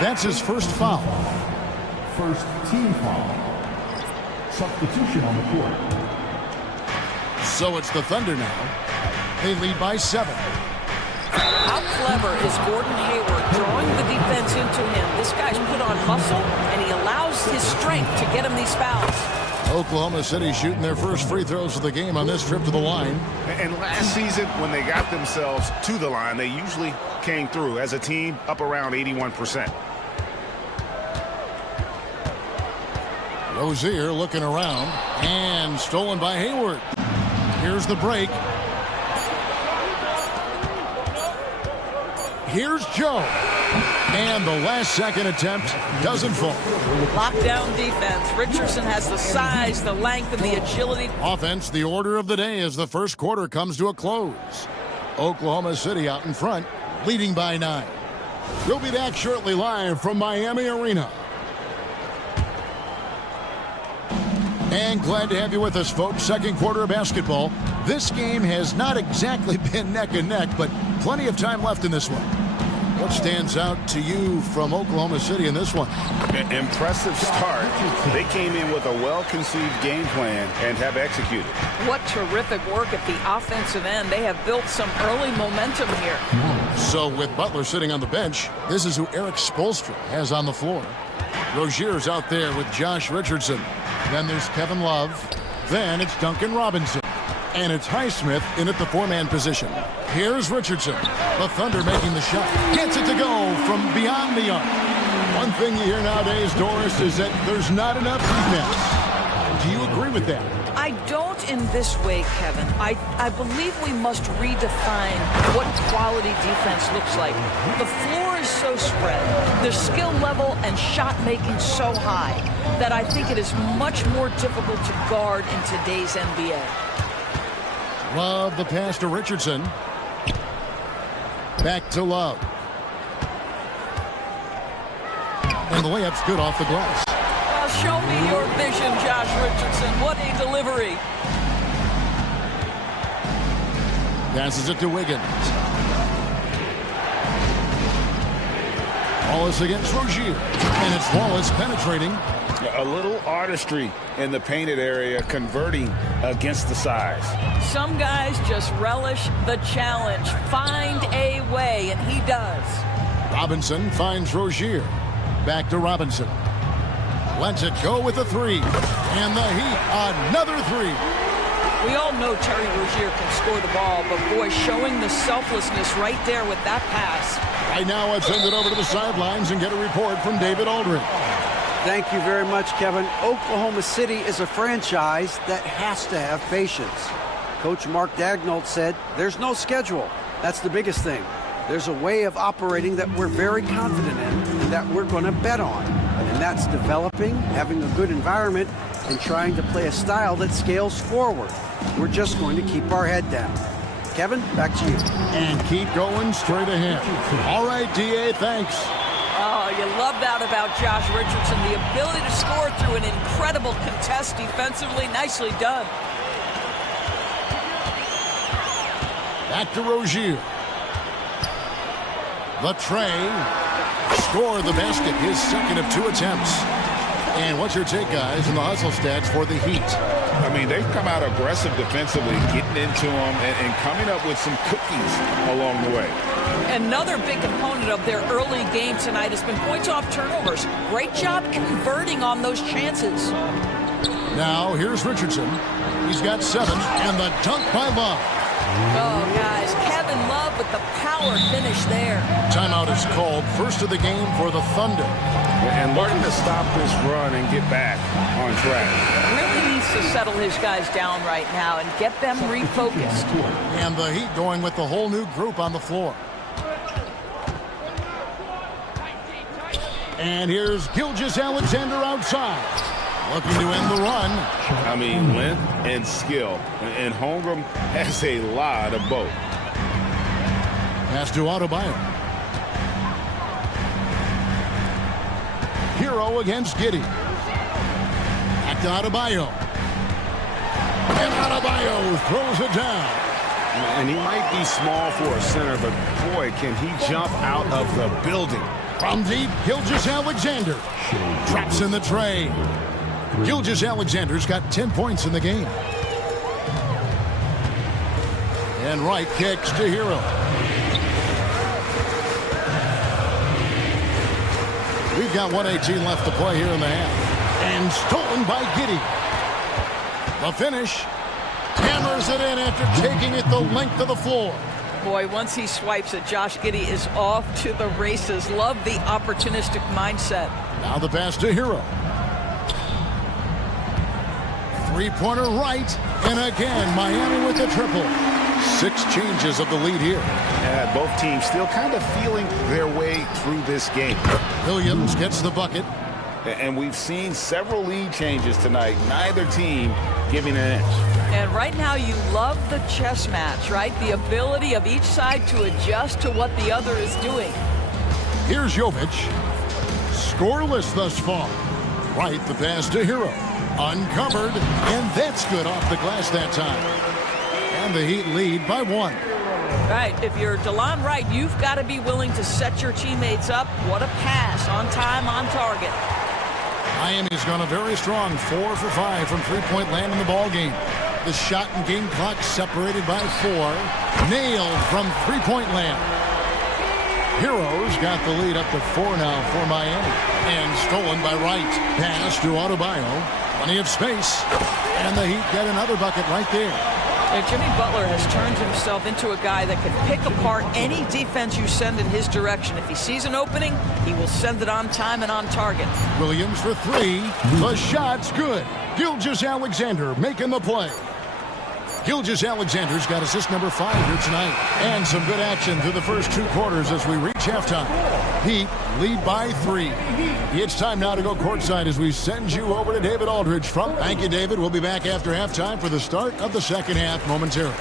That's his first foul. First team foul. Substitution on the court. So it's the Thunder now. They lead by 7. How clever is Gordon Hayward drawing the defense into him? This guy's put on muscle, and he allows his strength to get him these fouls. Oklahoma City shooting their first free throws of the game on this trip to the line. And last season, when they got themselves to the line, they usually came through as a team up around 81%. Rozier looking around, and stolen by Hayward. Here's the break. Here's Joe. And the last second attempt doesn't fall. Lockdown defense. Richardson has the size, the length, and the agility. Offense, the order of the day as the first quarter comes to a close. Oklahoma City out in front, leading by 9. We'll be back shortly live from Miami Arena. And glad to have you with us, folks. Second quarter of basketball. This game has not exactly been neck and neck, but plenty of time left in this one. What stands out to you from Oklahoma City in this one? Impressive start. They came in with a well-conceived game plan and have executed. What terrific work at the offensive end. They have built some early momentum here. So with Butler sitting on the bench, this is who Eric Spoelstra has on the floor. Rozier's out there with Josh Richardson. Then there's Kevin Love. Then it's Duncan Robinson. And it's Highsmith in at the 4-man position. Here's Richardson. The Thunder making the shot. Gets it to go from beyond the arc. One thing you hear nowadays, Doris, is that there's not enough defense. Do you agree with that? I don't in this way, Kevin. I believe we must redefine what quality defense looks like. The floor is so spread, the skill level and shot making so high that I think it is much more difficult to guard in today's NBA. Love the pass to Richardson. Back to Love. And the layup's good off the glass. Well, show me your vision, Josh Richardson. What a delivery. Passes it to Wiggins. Wallace against Rozier. And it's Wallace penetrating. A little artistry in the painted area, converting against the size. Some guys just relish the challenge. Find a way, and he does. Robinson finds Rozier. Back to Robinson. Lets it go with a 3. And the Heat, another 3. We all know Terry Rozier can score the ball, but boy, showing the selflessness right there with that pass. Right now, let's send it over to the sidelines and get a report from David Aldridge. Thank you very much, Kevin. Oklahoma City is a franchise that has to have patience. Coach Mark Daigneault said, there's no schedule. That's the biggest thing. There's a way of operating that we're very confident in and that we're going to bet on. And that's developing, having a good environment, and trying to play a style that scales forward. We're just going to keep our head down. Kevin, back to you. And keep going straight ahead. All right, D.A., thanks. Oh, you love that about Josh Richardson. The ability to score through an incredible contest defensively. Nicely done. Back to Rozier. The tray. Score the basket. His second of 2 attempts. And what's your take, guys, in the hustle stats for the Heat? I mean, they've come out aggressive defensively, getting into them and coming up with some cookies along the way. Another big component of their early game tonight has been points off turnovers. Great job converting on those chances. Now, here's Richardson. He's got 7, and the dunk by Love. Oh, guys, Kevin Love with the power finish there. Timeout is called. First of the game for the Thunder. And learning to stop this run and get back on track. Really needs to settle his guys down right now and get them refocused. And the Heat going with the whole new group on the floor. And here's Gilgeous-Alexander outside. Looking to end the run. I mean, length and skill. And Holmgren has a lot of both. Pass to Adebayo. Hero against Giddey. Back to Adebayo. And Adebayo throws it down. And he might be small for a center, but boy, can he jump out of the building. From deep, Gilgeous-Alexander traps in the tray. Gilgeous-Alexander's got 10 points in the game. And Wright kicks to Hero. We've got 1:18 left to play here in the half. And stolen by Giddey. The finish. Hammers it in after taking it the length of the floor. Boy, once he swipes it, Josh Giddey is off to the races. Love the opportunistic mindset. Now the pass to Hero. Three-pointer right. And again, Miami with the triple. 6 changes of the lead here. Both teams still kind of feeling their way through this game. Williams gets the bucket. And we've seen several lead changes tonight. Neither team giving an inch. And right now you love the chess match, right? The ability of each side to adjust to what the other is doing. Here's Jovic. Scoreless thus far. Right, the pass to Hero. Uncovered, and that's good off the glass that time. And the Heat lead by 1. Right, if you're DeLon Wright, you've got to be willing to set your teammates up. What a pass, on time, on target. Miami's gone a very strong 4 for 5 from three-point land in the ball game. The shot and game clock separated by 4. Nailed from three-point land. Heroes got the lead up to 4 now for Miami. And stolen by Wright. Pass to Adebayo. Plenty of space. And the Heat get another bucket right there. And Jimmy Butler has turned himself into a guy that can pick apart any defense you send in his direction. If he sees an opening, he will send it on time and on target. Williams for 3. The shot's good. Gilgeous-Alexander making the play. Gilgeous-Alexander's got assist number 5 here tonight. And some good action through the first 2 quarters as we reach halftime. Heat lead by 3. It's time now to go courtside as we send you over to David Aldridge from. Thank you, David. We'll be back after halftime for the start of the second half momentarily.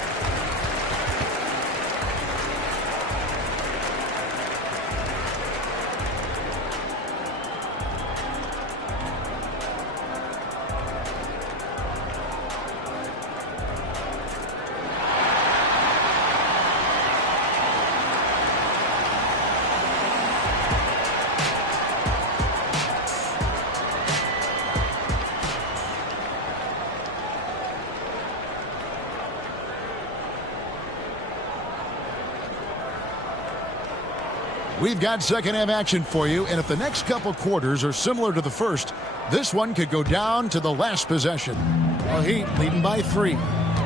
We've got second half action for you, and if the next couple quarters are similar to the first, this one could go down to the last possession. The Heat leading by 3.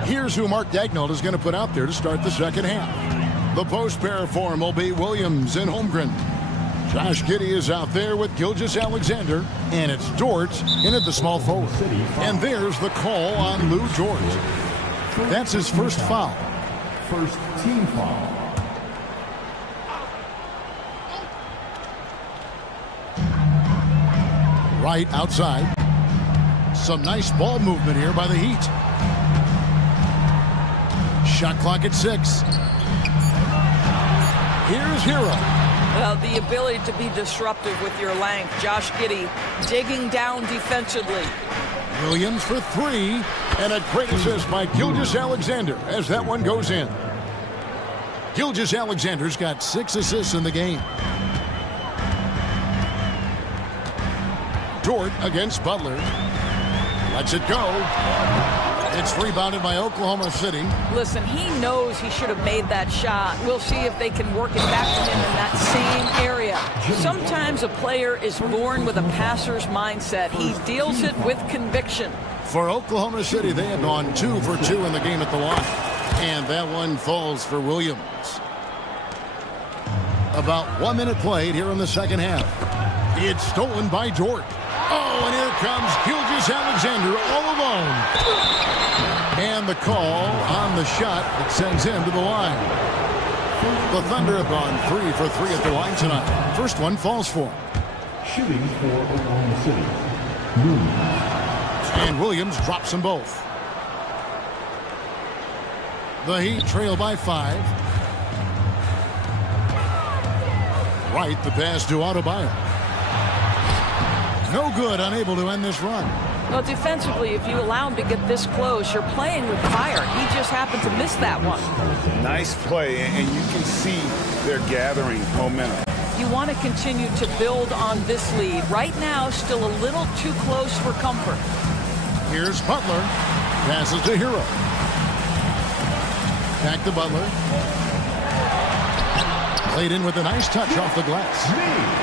Here's who Mark Daigneault is going to put out there to start the second half. The post pair for him will be Williams and Holmgren. Josh Giddey is out there with Gilgeous-Alexander, and it's Dort in at the small forward. And there's the call on Lou George. That's his first foul. First team foul. Right outside. Some nice ball movement here by the Heat. Shot clock at 6. Here's Hero. Well, the ability to be disruptive with your length. Josh Giddey digging down defensively. Williams for 3. And a great assist by Gilgeous-Alexander as that one goes in. Gilgeous-Alexander's got 6 assists in the game. Dort against Butler. Lets it go. It's rebounded by Oklahoma City. Listen, he knows he should have made that shot. We'll see if they can work it back to him in that same area. Sometimes a player is born with a passer's mindset. He deals it with conviction. For Oklahoma City, they have gone 2 for 2 in the game at the line. And that one falls for Williams. About 1 minute played here in the second half. It's stolen by Dort. Oh, and here comes Gilgeous-Alexander all alone. And the call on the shot that sends him to the line. The Thunder have gone 3 for 3 at the line tonight. First one falls for him. Shooting for Oklahoma City. Williams. And Williams drops them both. The Heat trail by 5. Right, the pass to Adebayo. No good, unable to end this run. Well, defensively, if you allow him to get this close, you're playing with fire. He just happened to miss that one. Nice play, and you can see they're gathering momentum. You want to continue to build on this lead. Right now, still a little too close for comfort. Here's Butler. Passes to Hero. Back to Butler. Played in with a nice touch off the glass.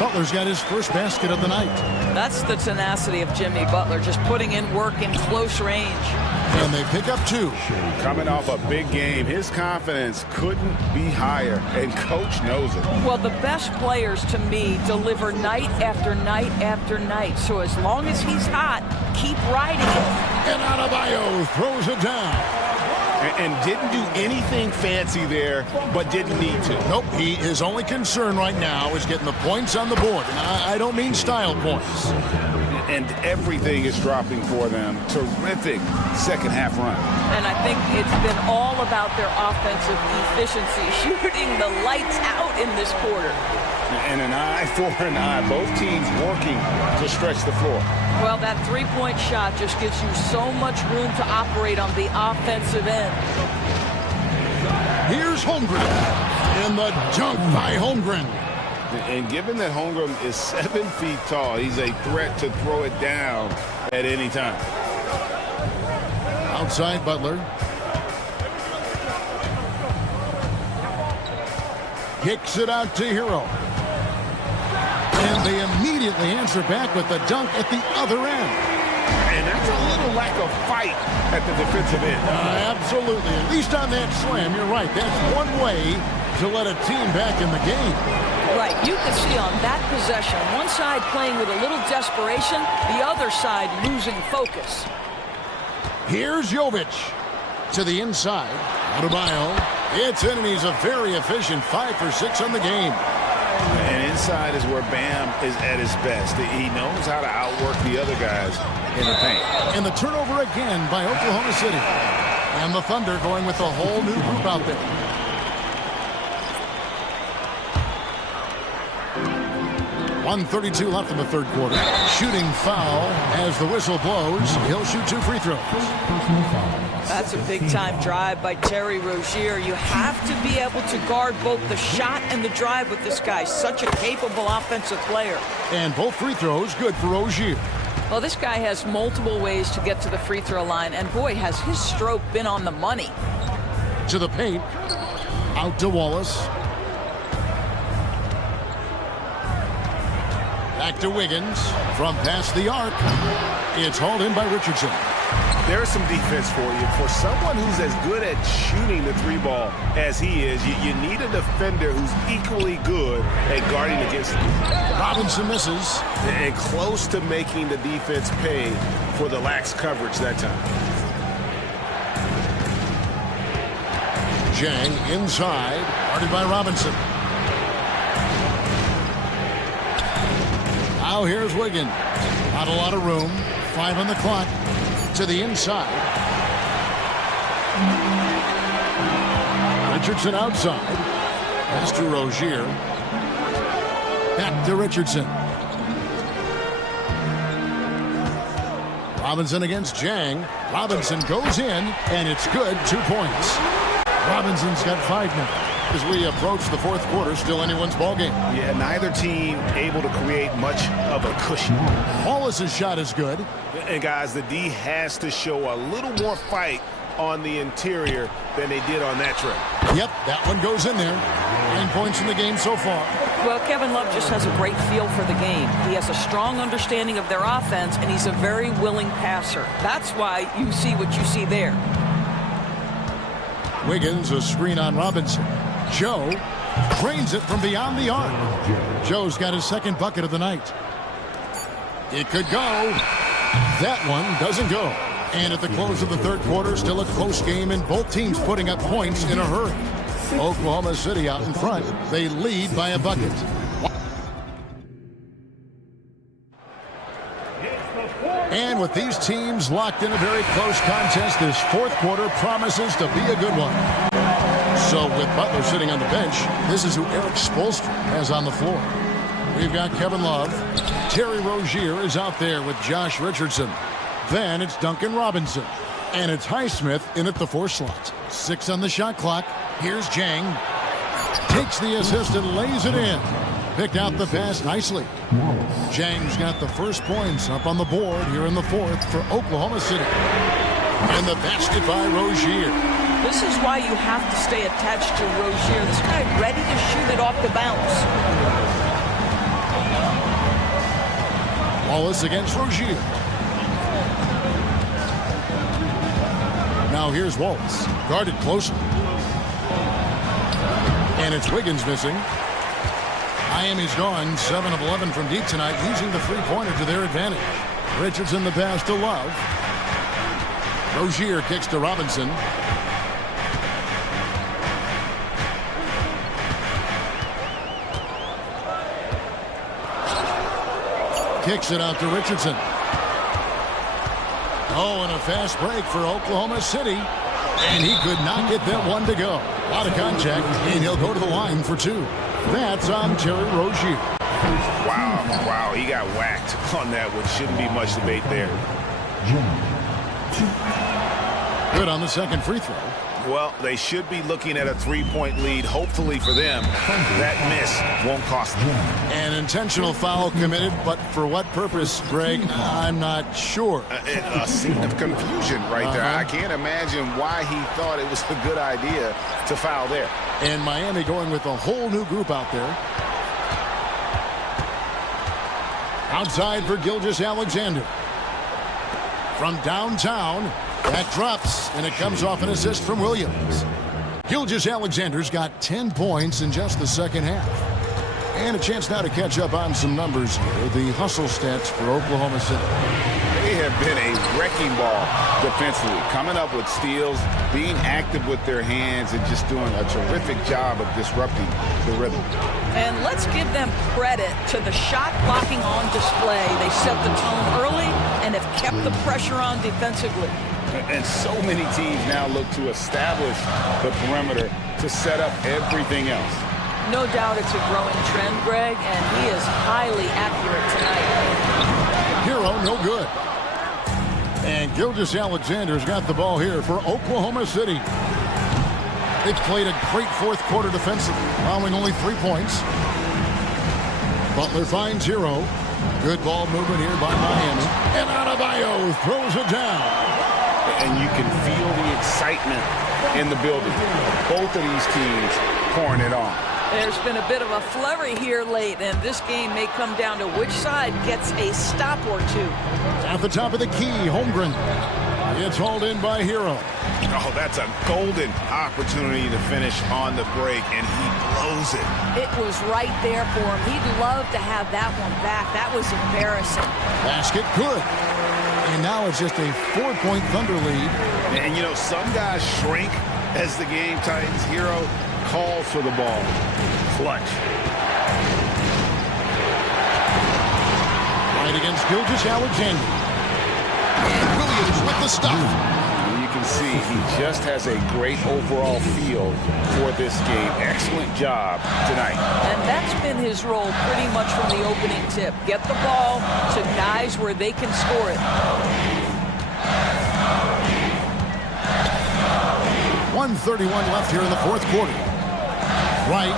Butler's got his first basket of the night. That's the tenacity of Jimmy Butler, just putting in work in close range. And they pick up 2. Coming off a big game, his confidence couldn't be higher, and coach knows it. Well, the best players, to me, deliver night after night after night. So as long as he's hot, keep riding it. And Adebayo throws it down. And didn't do anything fancy there, but didn't need to. Nope, his only concern right now is getting the points on the board. And I don't mean style points. And everything is dropping for them. Terrific second half run. And I think it's been all about their offensive efficiency, shooting the lights out in this quarter. And an eye for an eye. Both teams working to stretch the floor. Well, that three-point shot just gives you so much room to operate on the offensive end. Here's Holmgren. And the dunk by Holmgren. And given that Holmgren is 7 feet tall, he's a threat to throw it down at any time. Outside Butler. Kicks it out to Hero. And they immediately answer back with the dunk at the other end. And that's a little lack of fight at the defensive end. Absolutely. At least on that slam, you're right. That's one way to let a team back in the game. Right. You can see on that possession, one side playing with a little desperation, the other side losing focus. Here's Jovic to the inside. Adebayo. It's in, and he's a very efficient 5 for 6 on the game. And inside is where Bam is at his best. He knows how to outwork the other guys in the paint. And the turnover again by Oklahoma City. And the Thunder going with a whole new group out there. .132 left in the third quarter. Shooting foul as the whistle blows. He'll shoot 2 free throws. That's a big-time drive by Terry Rozier. You have to be able to guard both the shot and the drive with this guy. Such a capable offensive player. And both free throws good for Rozier. Well, this guy has multiple ways to get to the free throw line, and boy, has his stroke been on the money. To the paint. Out to Wallace. Back to Wiggins. From past the arc. It's hauled in by Richardson. There's some defense for you. For someone who's as good at shooting the 3-ball as he is, you need a defender who's equally good at guarding against him. Robinson misses. And close to making the defense pay for the lax coverage that time. Jang inside. Guarded by Robinson. Now here's Wiggins. Not a lot of room. 5 on the clock. To the inside. Richardson outside. Pass to Rozier. Back to Richardson. Robinson against Jang. Robinson goes in, and it's good. 2 points. Robinson's got 5 now. As we approach the fourth quarter, still anyone's ballgame. Yeah, neither team able to create much of a cushion. Wallace's shot is good. And guys, the D has to show a little more fight on the interior than they did on that trip. Yep, that one goes in there. 9 points in the game so far. Well, Kevin Love just has a great feel for the game. He has a strong understanding of their offense, and he's a very willing passer. That's why you see what you see there. Wiggins, a screen on Robinson. Joe drains it from beyond the arc. Joe's got his second bucket of the night. It could go. That one doesn't go. And at the close of the third quarter, still a close game, and both teams putting up points in a hurry. Oklahoma City out in front. They lead by a bucket. And with these teams locked in a very close contest, this fourth quarter promises to be a good one. So with Butler sitting on the bench, this is who Eric Spoelstra has on the floor. We've got Kevin Love. Terry Rozier is out there with Josh Richardson. Then it's Duncan Robinson. And it's Highsmith in at the 4 slot. 6 on the shot clock. Here's Jang. Takes the assist and lays it in. Picked out the pass nicely. Jang's got the first points up on the board here in the 4th for Oklahoma City. And the basket by Rozier. This is why you have to stay attached to Rozier. This guy ready to shoot it off the bounce. Wallace against Rozier. Now here's Wallace, guarded closely. And it's Wiggins missing. Miami's gone 7 of 11 from deep tonight, using the three-pointer to their advantage. Richardson the pass to Love. Rozier kicks to Robinson. Kicks it out to Richardson. Oh, and a fast break for Oklahoma City. And he could not get that one to go. Out of contact, and he'll go to the line for 2. That's on Terry Rozier. Wow, he got whacked on that one. Shouldn't be much debate there. Good on the second free throw. Well, they should be looking at a 3-point lead, hopefully for them. That miss won't cost them. An intentional foul committed, but for what purpose, Greg? I'm not sure. A scene of confusion right there. I can't imagine why he thought it was a good idea to foul there. And Miami going with a whole new group out there. Outside for Gilgeous-Alexander. From downtown. That drops, and it comes off an assist from Williams. Gilgeous-Alexander's got 10 points in just the second half. And a chance now to catch up on some numbers here. The hustle stats for Oklahoma City. They have been a wrecking ball defensively, coming up with steals, being active with their hands, and just doing a terrific job of disrupting the rhythm. And let's give them credit to the shot blocking on display. They set the tone early and have kept the pressure on defensively. And so many teams now look to establish the perimeter to set up everything else. No doubt it's a growing trend, Greg, and he is highly accurate tonight. Hero, no good. And Gilgeous-Alexander's got the ball here for Oklahoma City. They played a great fourth quarter defensively, allowing only 3 points. Butler finds Hero. Good ball movement here by Miami. And Adebayo throws it down. And you can feel the excitement in the building. Both of these teams pouring it on. There's been a bit of a flurry here late, and this game may come down to which side gets a stop or 2. At the top of the key, Holmgren. It's hauled in by Hero. Oh, that's a golden opportunity to finish on the break, and he blows it. It was right there for him. He'd love to have that one back. That was embarrassing. Basket good. And now it's just a 4-point Thunder lead. And, you know, some guys shrink as the game tightens. Hero calls for the ball. Clutch. Right against Gilgeous-Alexander. And Williams with the stop. You can see he just has a great overall feel for this game. Excellent job tonight. And that's been his role pretty much from the opening tip. Get the ball to guys where they can score it. 1:31 left here in the fourth quarter. Right,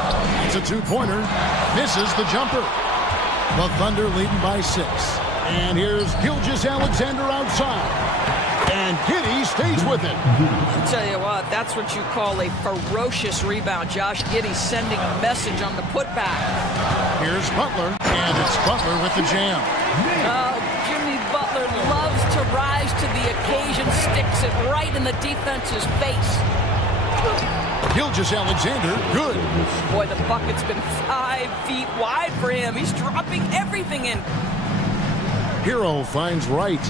it's a 2-pointer. Misses the jumper. The Thunder leading by 6. And here's Gilgeous-Alexander outside. And Giddey stays with it. I'll tell you what, that's what you call a ferocious rebound. Josh Giddey sending a message on the putback. Here's Butler, and it's Butler with the jam. Jimmy Butler loves to rise to the occasion, sticks it right in the defense's face. Gilgeous-Alexander, good. Boy, the bucket's been 5 feet wide for him. He's dropping everything in. Hero finds Wright.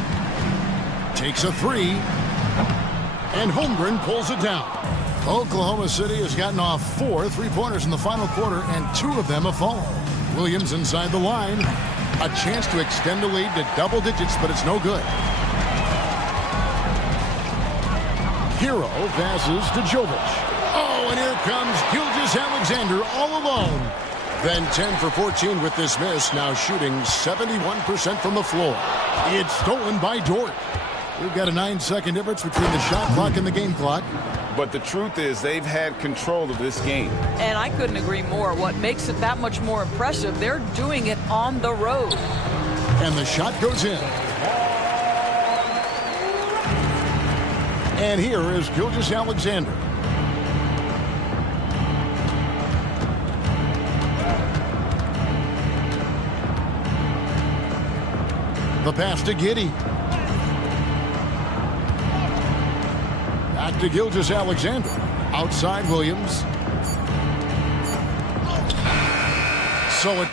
Takes a 3. And Holmgren pulls it down. Oklahoma City has gotten off 4 3-pointers in the final quarter, and 2 of them have fallen. Williams inside the line. A chance to extend the lead to double digits, but it's no good. Hero passes to Jovic. Oh, and here comes Gilgeous-Alexander all alone. Then 10 for 14 with this miss, now shooting 71% from the floor. It's stolen by Dort. We've got a 9-second difference between the shot clock and the game clock. But the truth is they've had control of this game. And I couldn't agree more. What makes it that much more impressive, they're doing it on the road. And the shot goes in. And here is Gilgeous-Alexander. The pass to Giddey. Back to Gilgeous-Alexander. Outside Williams. So it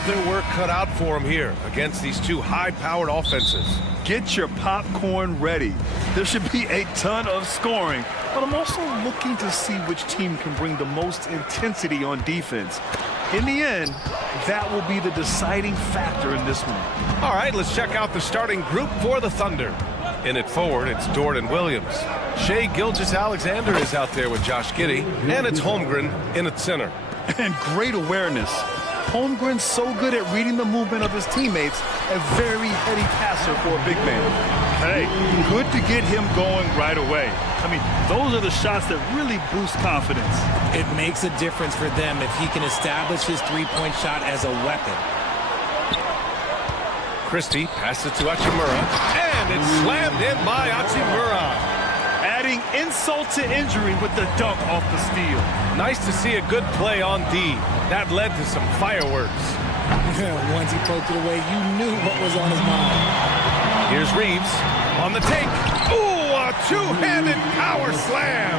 have their work cut out for them here against these two high-powered offenses. Get your popcorn ready. There should be a ton of scoring, but I'm also looking to see which team can bring the most intensity on defense. In the end, that will be the deciding factor in this one. All right, let's check out the starting group for the Thunder. In it forward, it's Dort and Williams. Shea Gilgeous-Alexander is out there with Josh Giddey, and it's Holmgren in at center. And great awareness. Holmgren's so good at reading the movement of his teammates, a very heady passer for a big man. Hey, good to get him going right away. I mean, those are the shots that really boost confidence. It makes a difference for them if he can establish his three-point shot as a weapon. Christie passes to Hachimura, and it's slammed in by Hachimura. Adding insult to injury with the dunk off the steal. Nice to see a good play on D. That led to some fireworks. Once he poked it away, you knew what was on his mind. Here's Reeves on the take. Ooh, a two-handed power slam.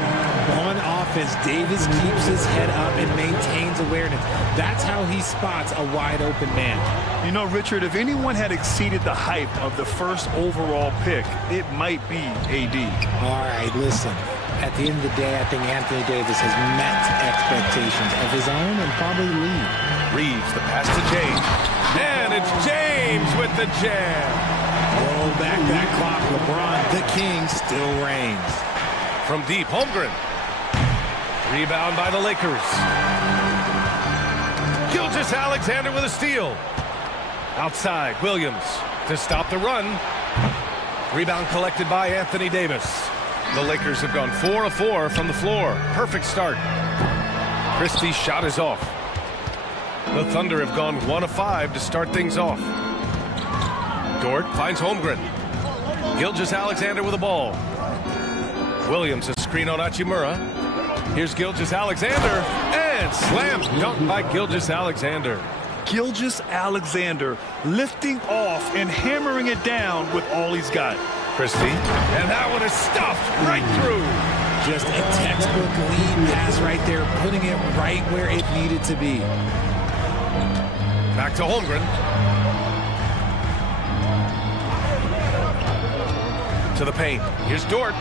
On offense, Davis keeps his head up and maintains awareness. That's how he spots a wide-open man. You know, Richard, if anyone had exceeded the hype of the first overall pick, it might be AD. All right, listen. At the end of the day, I think Anthony Davis has met expectations of his own and probably the league. Reeves, the pass to James. And it's James with the jam. Roll back that clock. LeBron, the king, still reigns. From deep, Holmgren. Rebound by the Lakers. Gilgeous-Alexander with a steal. Outside, Williams to stop the run. Rebound collected by Anthony Davis. The Lakers have gone 4 of 4 from the floor. Perfect start. Christie's shot is off. The Thunder have gone 1 of 5 to start things off. Dort finds Holmgren. Gilgeous-Alexander with the ball. Williams a screen on Hachimura. Here's Gilgeous-Alexander, and slam dunk by Gilgeous-Alexander. Gilgeous-Alexander lifting off and hammering it down with all he's got. Christie, and that one is stuffed right through. Just a textbook lead pass right there, putting it right where it needed to be. Back to Holmgren. To the paint. Here's Dort.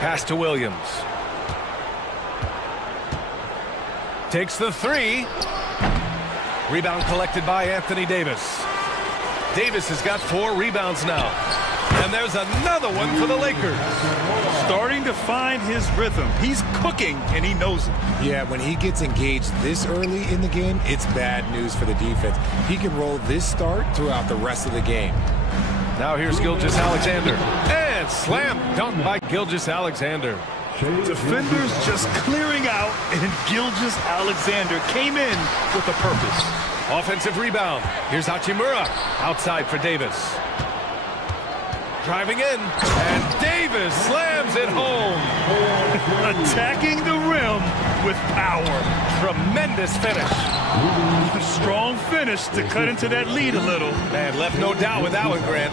Pass to Williams. Takes the three. Rebound collected by Anthony Davis. Davis has got 4 rebounds now. And there's another one for the Lakers. Starting to find his rhythm. He's cooking, and he knows it. Yeah, when he gets engaged this early in the game, it's bad news for the defense. He can roll this start throughout the rest of the game. Now here's Gilgeous-Alexander. And slam dunk by Gilgeous-Alexander. Defenders just clearing out, and Gilgeous-Alexander came in with a purpose. Offensive rebound. Here's Hachimura. Outside for Davis. Driving in, and Davis slams it home. Attacking the rim with power. Tremendous finish. A strong finish to cut into that lead a little. Man, left no doubt with that one, Grant.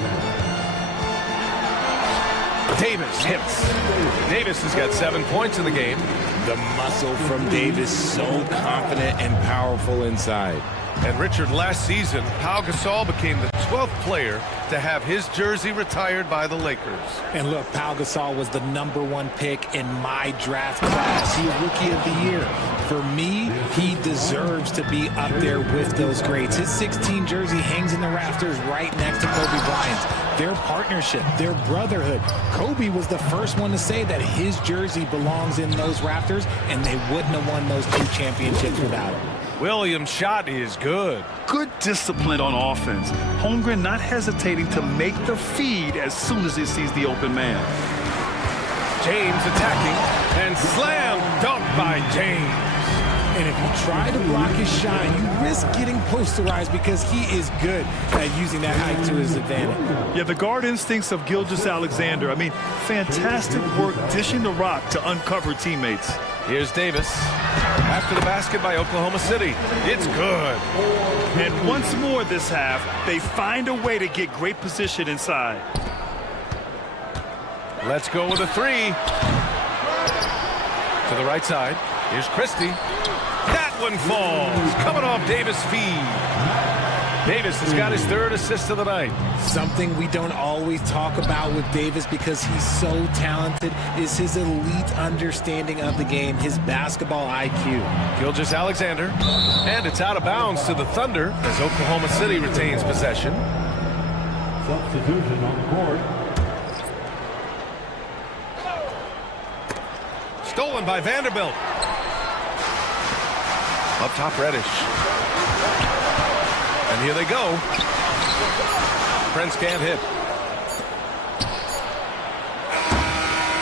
Davis hits. Davis has got 7 points in the game. The muscle from Davis, so confident and powerful inside. And Richard, last season, Pau Gasol became the 12th player to have his jersey retired by the Lakers. And look, Pau Gasol was the #1 pick in my draft class. He's Rookie of the Year. For me, he deserves to be up there with those greats. His 16 jersey hangs in the rafters right next to Kobe Bryant's. Their partnership, their brotherhood. Kobe was the first one to say that his jersey belongs in those rafters, and they wouldn't have won those 2 championships without him. Williams' shot is good. Good discipline on offense. Holmgren not hesitating to make the feed as soon as he sees the open man. James attacking, and slam dunk by James. And if you try to block his shot, you risk getting posterized because he is good at using that height to his advantage. Yeah, the guard instincts of Gilgeous-Alexander. I mean, fantastic work dishing the rock to uncover teammates. Here's Davis. After the basket by Oklahoma City. It's good. And once more this half, they find a way to get great position inside. Let's go with a 3. To the right side. Here's Christie. That one falls, coming off Davis' feed. Davis has got his third assist of the night. Something we don't always talk about with Davis because he's so talented is his elite understanding of the game, his basketball IQ. Gilgeous-Alexander, and it's out of bounds to the Thunder as Oklahoma City retains possession. Substitution on the court. Stolen by Vanderbilt. Up top, Reddish. And here they go. Prince can't hit.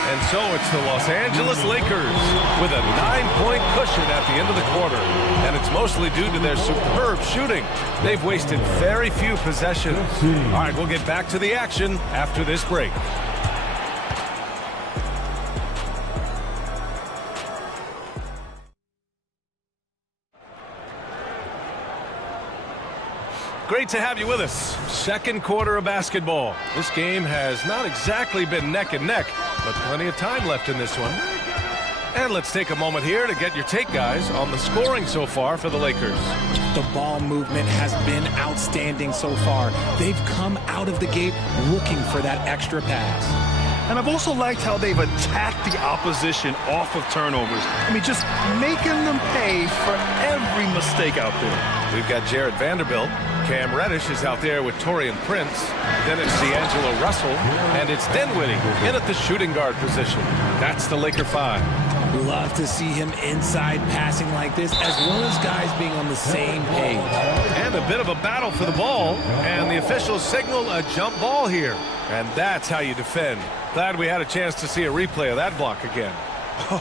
And so it's the Los Angeles Lakers with a 9-point cushion at the end of the quarter. And it's mostly due to their superb shooting. They've wasted very few possessions. All right, we'll get back to the action after this break. Great to have you with us. Second quarter of basketball. This game has not exactly been neck and neck, but plenty of time left in this one. And let's take a moment here to get your take, guys, on the scoring so far for the Lakers. The ball movement has been outstanding so far. They've come out of the gate looking for that extra pass. And I've also liked how they've attacked the opposition off of turnovers. I mean, just making them pay for every mistake out there. We've got Jared Vanderbilt. Cam Reddish is out there with Taurean Prince. Then it's D'Angelo Russell. And it's Dinwiddie in at the shooting guard position. That's the Laker 5. Love to see him inside passing like this, as well as guys being on the same page. And a bit of a battle for the ball. And the officials signal a jump ball here. And that's how you defend. Glad we had a chance to see a replay of that block again.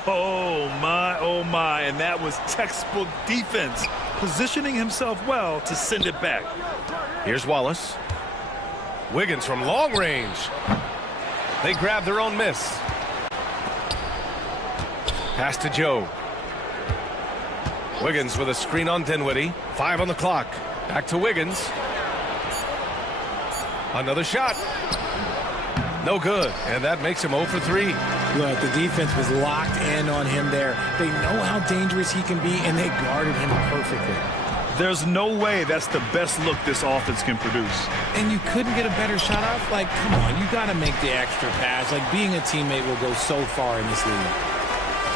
Oh my, and that was textbook defense, positioning himself well to send it back. Here's Wallace. Wiggins from long range. They grab their own miss. Pass to Joe. Wiggins with a screen on Dinwiddie. 5 on the clock. Back to Wiggins. Another shot. No good, and that makes him 0 for 3. Look, the defense was locked in on him there. They know how dangerous he can be, and they guarded him perfectly. There's no way that's the best look this offense can produce. And you couldn't get a better shot off? Like, come on, you got to make the extra pass. Like, being a teammate will go so far in this league.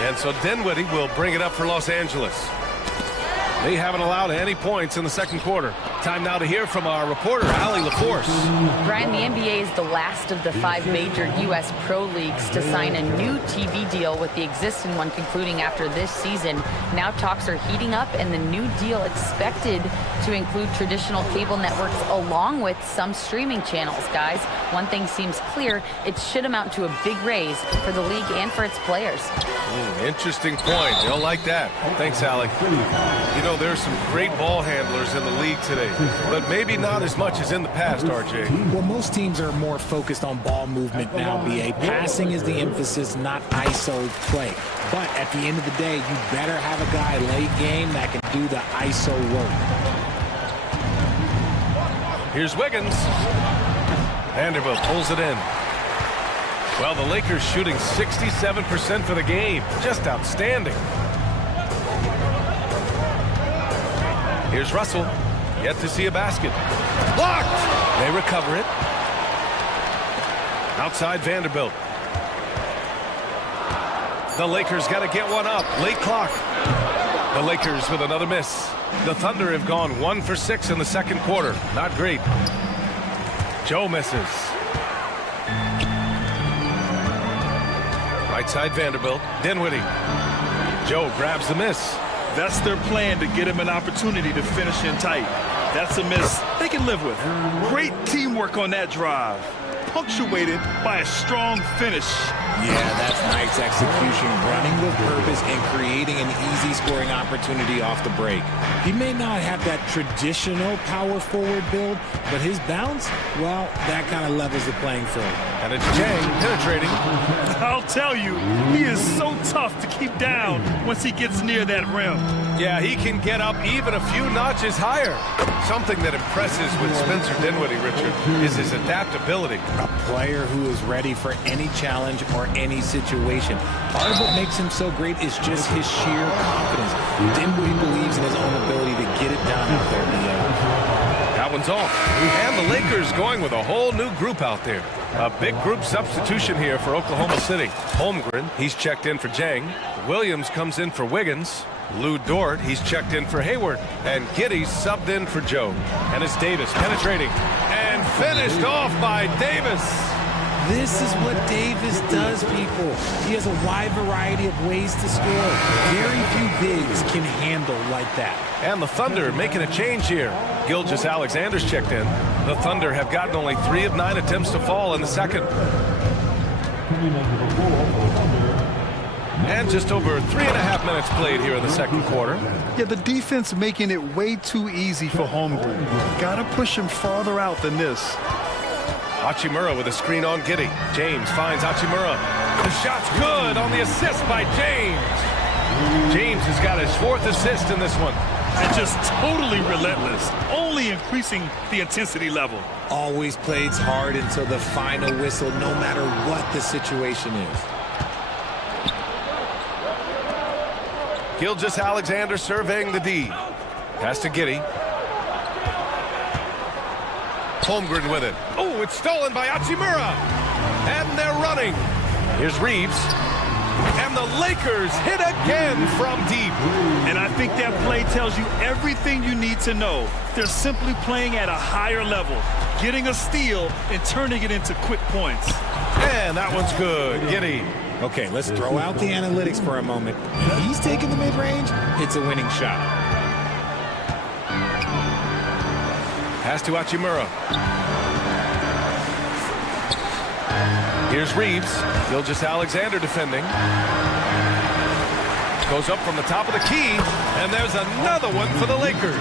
And so Dinwiddie will bring it up for Los Angeles. They haven't allowed any points in the second quarter. Time now to hear from our reporter, Allie LaForce. Brian, the NBA is the last of the 5 major U.S. pro leagues to sign a new TV deal, with the existing one concluding after this season. Now talks are heating up, and the new deal expected to include traditional cable networks along with some streaming channels. Guys, one thing seems clear: it should amount to a big raise for the league and for its players. Interesting point. You'll like that. Thanks, Alec. You know, there's some great ball handlers in the league today, but maybe not as much as in the past, RJ. Well, most teams are more focused on ball movement now, BA. Passing is the emphasis, not ISO play. But at the end of the day, you better have a guy late game that can do the ISO work. Here's Wiggins. Vanderbilt pulls it in. Well, the Lakers shooting 67% for the game. Just outstanding. Here's Russell. Yet to see a basket. Blocked! They recover it. Outside Vanderbilt. The Lakers got to get one up. Late clock. The Lakers with another miss. The Thunder have gone 1 for 6 in the second quarter. Not great. Joe misses. Right side Vanderbilt. Dinwiddie. Joe grabs the miss. That's their plan, to get him an opportunity to finish in tight. That's a miss they can live with. Great teamwork on that drive, punctuated by a strong finish. Yeah, that's nice execution, running with purpose and creating an easy scoring opportunity off the break. He may not have that traditional power forward build, but his bounce, well, that kind of levels the playing field. And it's Jang penetrating. I'll tell you, he is so tough to keep down once he gets near that rim. Yeah, he can get up even a few notches higher. Something that impresses with Spencer Dinwiddie, Richard, is his adaptability. A player who is ready for any challenge or any situation. Part of what makes him so great is just his sheer confidence. Dinwiddie believes in his own ability to get it done out there. That one's off. And the Lakers going with a whole new group out there. A big group substitution here for Oklahoma City. Holmgren, he's checked in for Jang. Williams comes in for Wiggins. Lou Dort, he's checked in for Hayward. And Giddey's subbed in for Joe. And it's Davis penetrating. And finished off by Davis. This is what Davis does, people. He has a wide variety of ways to score. Very few bigs can handle like that. And the Thunder making a change here. Gilgeous-Alexander's checked in. The Thunder have gotten only 3 of 9 attempts to fall in the second. And just over 3.5 minutes played here in the second quarter. Yeah, the defense making it way too easy for Holmgren. Gotta push him farther out than this. Hachimura with a screen on Giddey. James finds Hachimura. The shot's good on the assist by James. James has got his 4th assist in this one. And just totally relentless, only increasing the intensity level. Always plays hard until the final whistle, no matter what the situation is. Gilgeous-Alexander surveying the D. Pass to Giddey. Holmgren with it. Oh, it's stolen by Hachimura. And they're running. Here's Reeves. And the Lakers hit again from deep. And I think that play tells you everything you need to know. They're simply playing at a higher level, getting a steal and turning it into quick points. And that one's good. Giddey. Okay, let's throw out the analytics for a moment. When he's taking the mid-range, it's a winning shot. Pass to Hachimura. Here's Reeves. Gilgeous-Alexander defending. Goes up from the top of the key, and there's another one for the Lakers.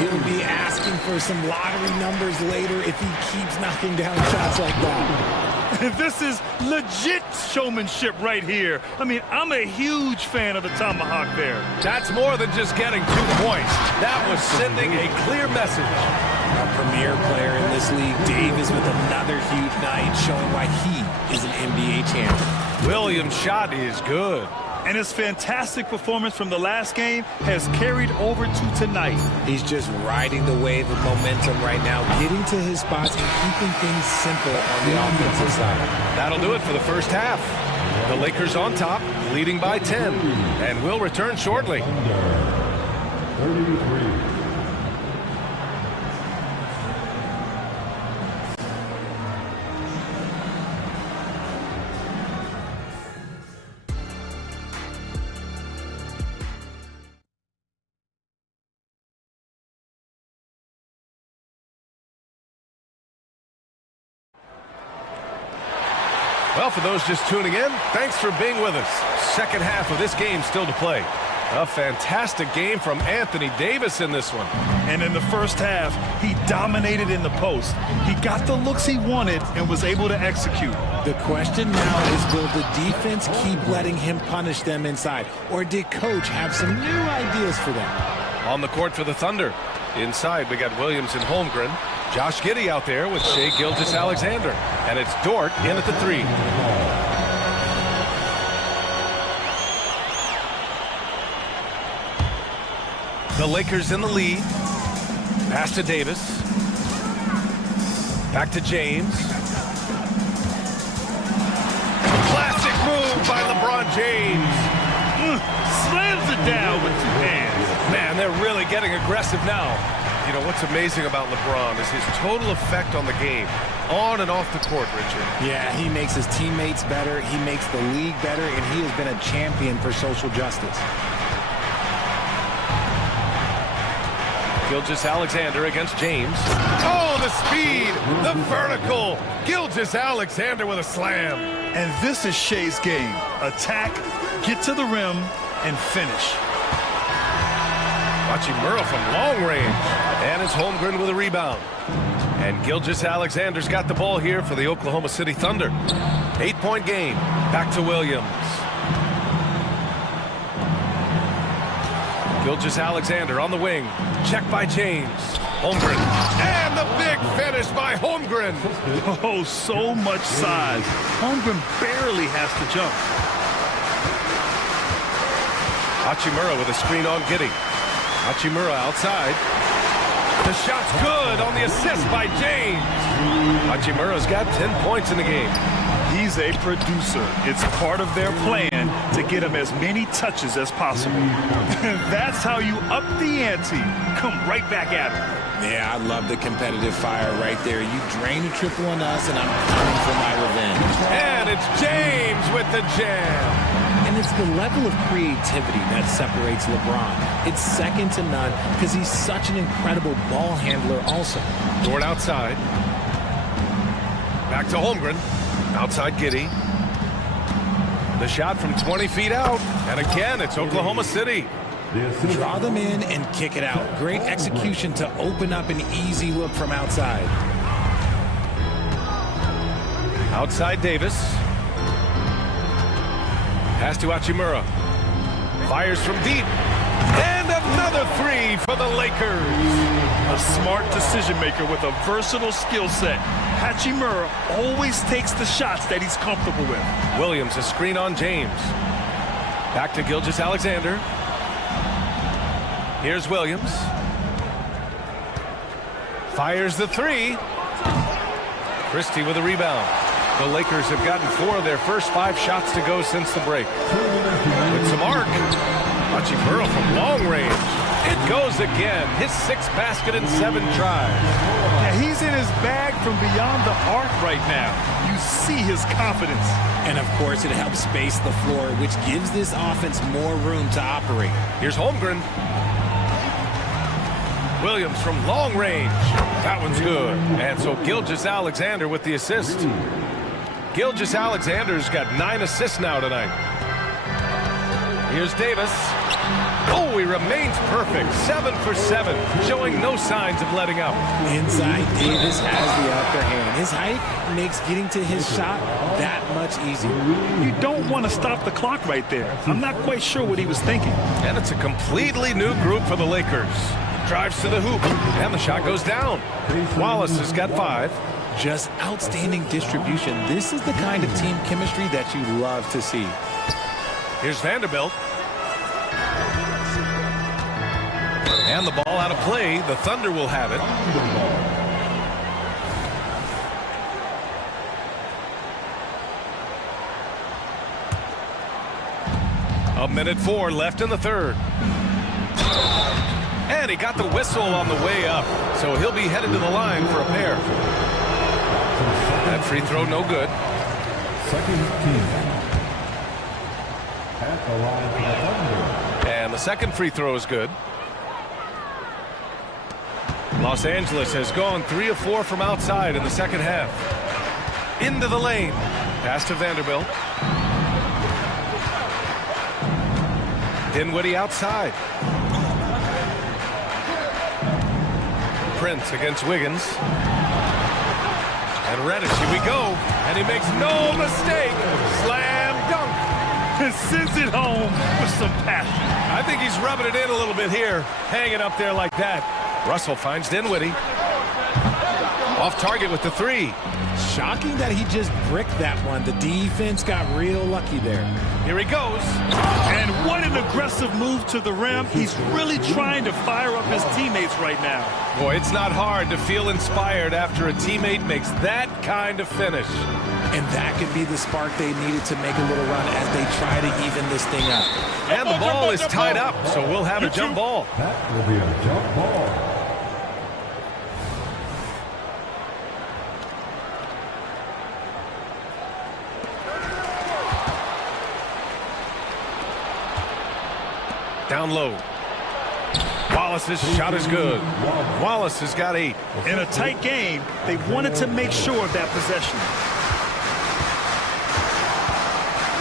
He'll be asking for some lottery numbers later if he keeps knocking down shots like that. This is legit showmanship right here. I mean, I'm a huge fan of the tomahawk there. That's more than just getting 2 points. That was sending a clear message. A premier player in this league, Davis with another huge night, showing why he is an NBA champion. Williams' shot is good. And his fantastic performance from the last game has carried over to tonight. He's just riding the wave of momentum right now, getting to his spots and keeping things simple on the offensive side. That'll do it for the first half. The Lakers on top, leading by 10. And we'll return shortly. 33. Well, for those just tuning in, thanks for being with us. Second half of this game still to play. A fantastic game from Anthony Davis in this one. And in the first half, he dominated in the post. He got the looks he wanted and was able to execute. The question now is, will the defense keep letting him punish them inside? Or did Coach have some new ideas for them? On the court for the Thunder. Inside, we got Williams and Holmgren. Josh Giddey out there with Shai Gilgeous-Alexander. And it's Dort in at the 3. The Lakers in the lead. Pass to Davis. Back to James. Classic move by LeBron James. Slams it down with 2 hands. Man, they're really getting aggressive now. You know, what's amazing about LeBron is his total effect on the game, on and off the court, Richard. Yeah, he makes his teammates better, he makes the league better, and he has been a champion for social justice. Gilgeous-Alexander against James. Oh, the speed, the vertical. Gilgeous-Alexander with a slam. And this is Shai's game. Attack, get to the rim, and finish. Hachimura from long range. And it's Holmgren with a rebound. And Gilgeous-Alexander's got the ball here for the Oklahoma City Thunder. 8-point game. Back to Williams. Gilgeous-Alexander on the wing. Check by James. Holmgren. And the big finish by Holmgren. Oh, so much size. Holmgren barely has to jump. Hachimura with a screen on Giddey. Hachimura outside. The shot's good on the assist by James. Hachimura's got 10 points in the game. He's a producer. It's part of their plan to get him as many touches as possible. That's how you up the ante. Come right back at him. Yeah, I love the competitive fire right there. You drain a triple on us, and I'm coming for my revenge. And it's James with the jam. And it's the level of creativity that separates LeBron. It's second to none because he's such an incredible ball handler also. Dort outside. Back to Holmgren. Outside Giddey. The shot from 20 feet out. And again, it's Oklahoma City. Draw them in and kick it out. Great execution to open up an easy look from outside. Outside Davis. Pass to Hachimura. Fires from deep. And another three for the Lakers. A smart decision maker with a versatile skill set. Hachimura always takes the shots that he's comfortable with. Williams, a screen on James. Back to Gilgeous-Alexander. Here's Williams. Fires the three. Christie with a rebound. The Lakers have gotten 4 of their first 5 shots to go since the break. With some arc. Hachimura from long range. It goes again. His 6th basket in 7 tries. Yeah, he's in his bag from beyond the arc right now. You see his confidence. And of course, it helps space the floor, which gives this offense more room to operate. Here's Holmgren. Williams from long range. That one's good. And so Gilgeous-Alexander with the assist. Gilgeous-Alexander's got 9 assists now tonight. Here's Davis. Oh, he remains perfect. 7 for 7, showing no signs of letting up. Inside, Davis has the upper hand. His height makes getting to his shot that much easier. You don't want to stop the clock right there. I'm not quite sure what he was thinking. And it's a completely new group for the Lakers. Drives to the hoop, and the shot goes down. Wallace has got 5. Just outstanding distribution. This is the kind of team chemistry that you love to see. Here's Vanderbilt. And the ball out of play. The Thunder will have it. A minute 4 left in the third. And he got the whistle on the way up. So he'll be headed to the line for a pair. That free throw no good. Second team. At the line for the Thunder. And the second free throw is good. Los Angeles has gone 3 of 4 from outside in the second half. Into the lane. Pass to Vanderbilt. Dinwiddie outside. Prince against Wiggins. And Reddish, here we go. And he makes no mistake. Slam dunk. And sends it home with some passion. I think he's rubbing it in a little bit here. Hanging up there like that. Russell finds Dinwiddie. Off target with the 3. Shocking that he just bricked that one. The defense got real lucky there. Here he goes. And what an aggressive move to the rim. He's really trying to fire up his teammates right now. Boy, it's not hard to feel inspired after a teammate makes that kind of finish. And that could be the spark they needed to make a little run as they try to even this thing up. And the ball is tied up, so we'll have a jump ball. That will be a jump ball. Down low. Wallace's shot is good. Wallace has got 8. In a tight game, they wanted to make sure of that possession.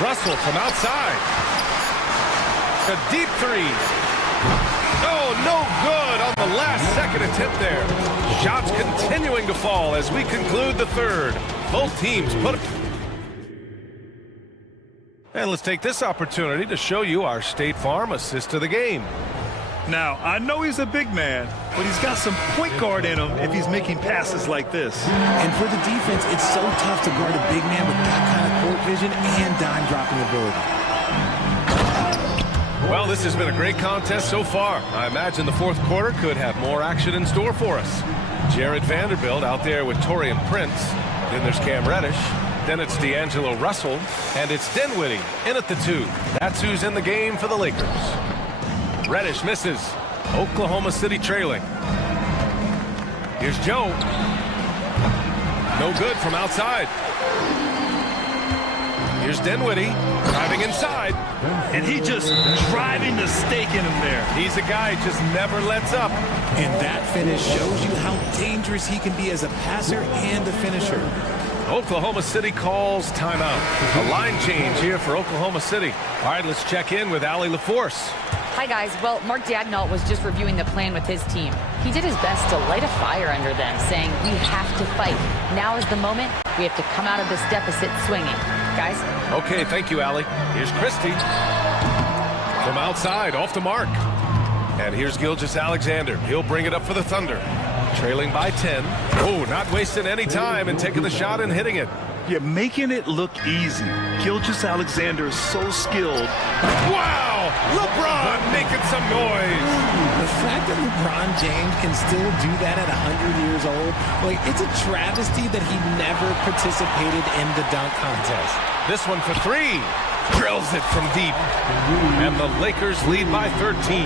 Russell from outside. A deep 3. Oh, no good on the last second attempt there. Shots continuing to fall as we conclude the third. Both teams put it. And let's take this opportunity to show you our State Farm assist of the game. Now, I know he's a big man, but he's got some point guard in him if he's making passes like this. And for the defense, it's so tough to guard a big man with that kind of court vision and dime dropping ability. Well, this has been a great contest so far. I imagine the fourth quarter could have more action in store for us. Jared Vanderbilt out there with Torian Prince. Then there's Cam Reddish. Then it's D'Angelo Russell. And it's Dinwiddie in at the 2. That's who's in the game for the Lakers. Reddish misses. Oklahoma City trailing. Here's Joe. No good from outside. Here's Dinwiddie driving inside. And he just driving the stake in him there. He's a guy who just never lets up. And that finish shows you how dangerous he can be as a passer and a finisher. Oklahoma City calls timeout. A line change here for Oklahoma City. All right, let's check in with Allie LaForce. Hi, guys. Well, Mark Daigneault was just reviewing the plan with his team. He did his best to light a fire under them, saying, we have to fight. Now is the moment. We have to come out of this deficit swinging. Guys? Okay, thank you, Allie. Here's Christie. From outside, off the mark. And here's Gilgeous-Alexander. He'll bring it up for the Thunder. Trailing by 10. Oh, not wasting any time and taking the shot and hitting it. Yeah, making it look easy. Gilgeous-Alexander is so skilled. Wow! LeBron making some noise. The fact that LeBron James can still do that at 100 years old, like, it's a travesty that he never participated in the dunk contest. This one for 3. Drills it from deep. And the Lakers lead by 13.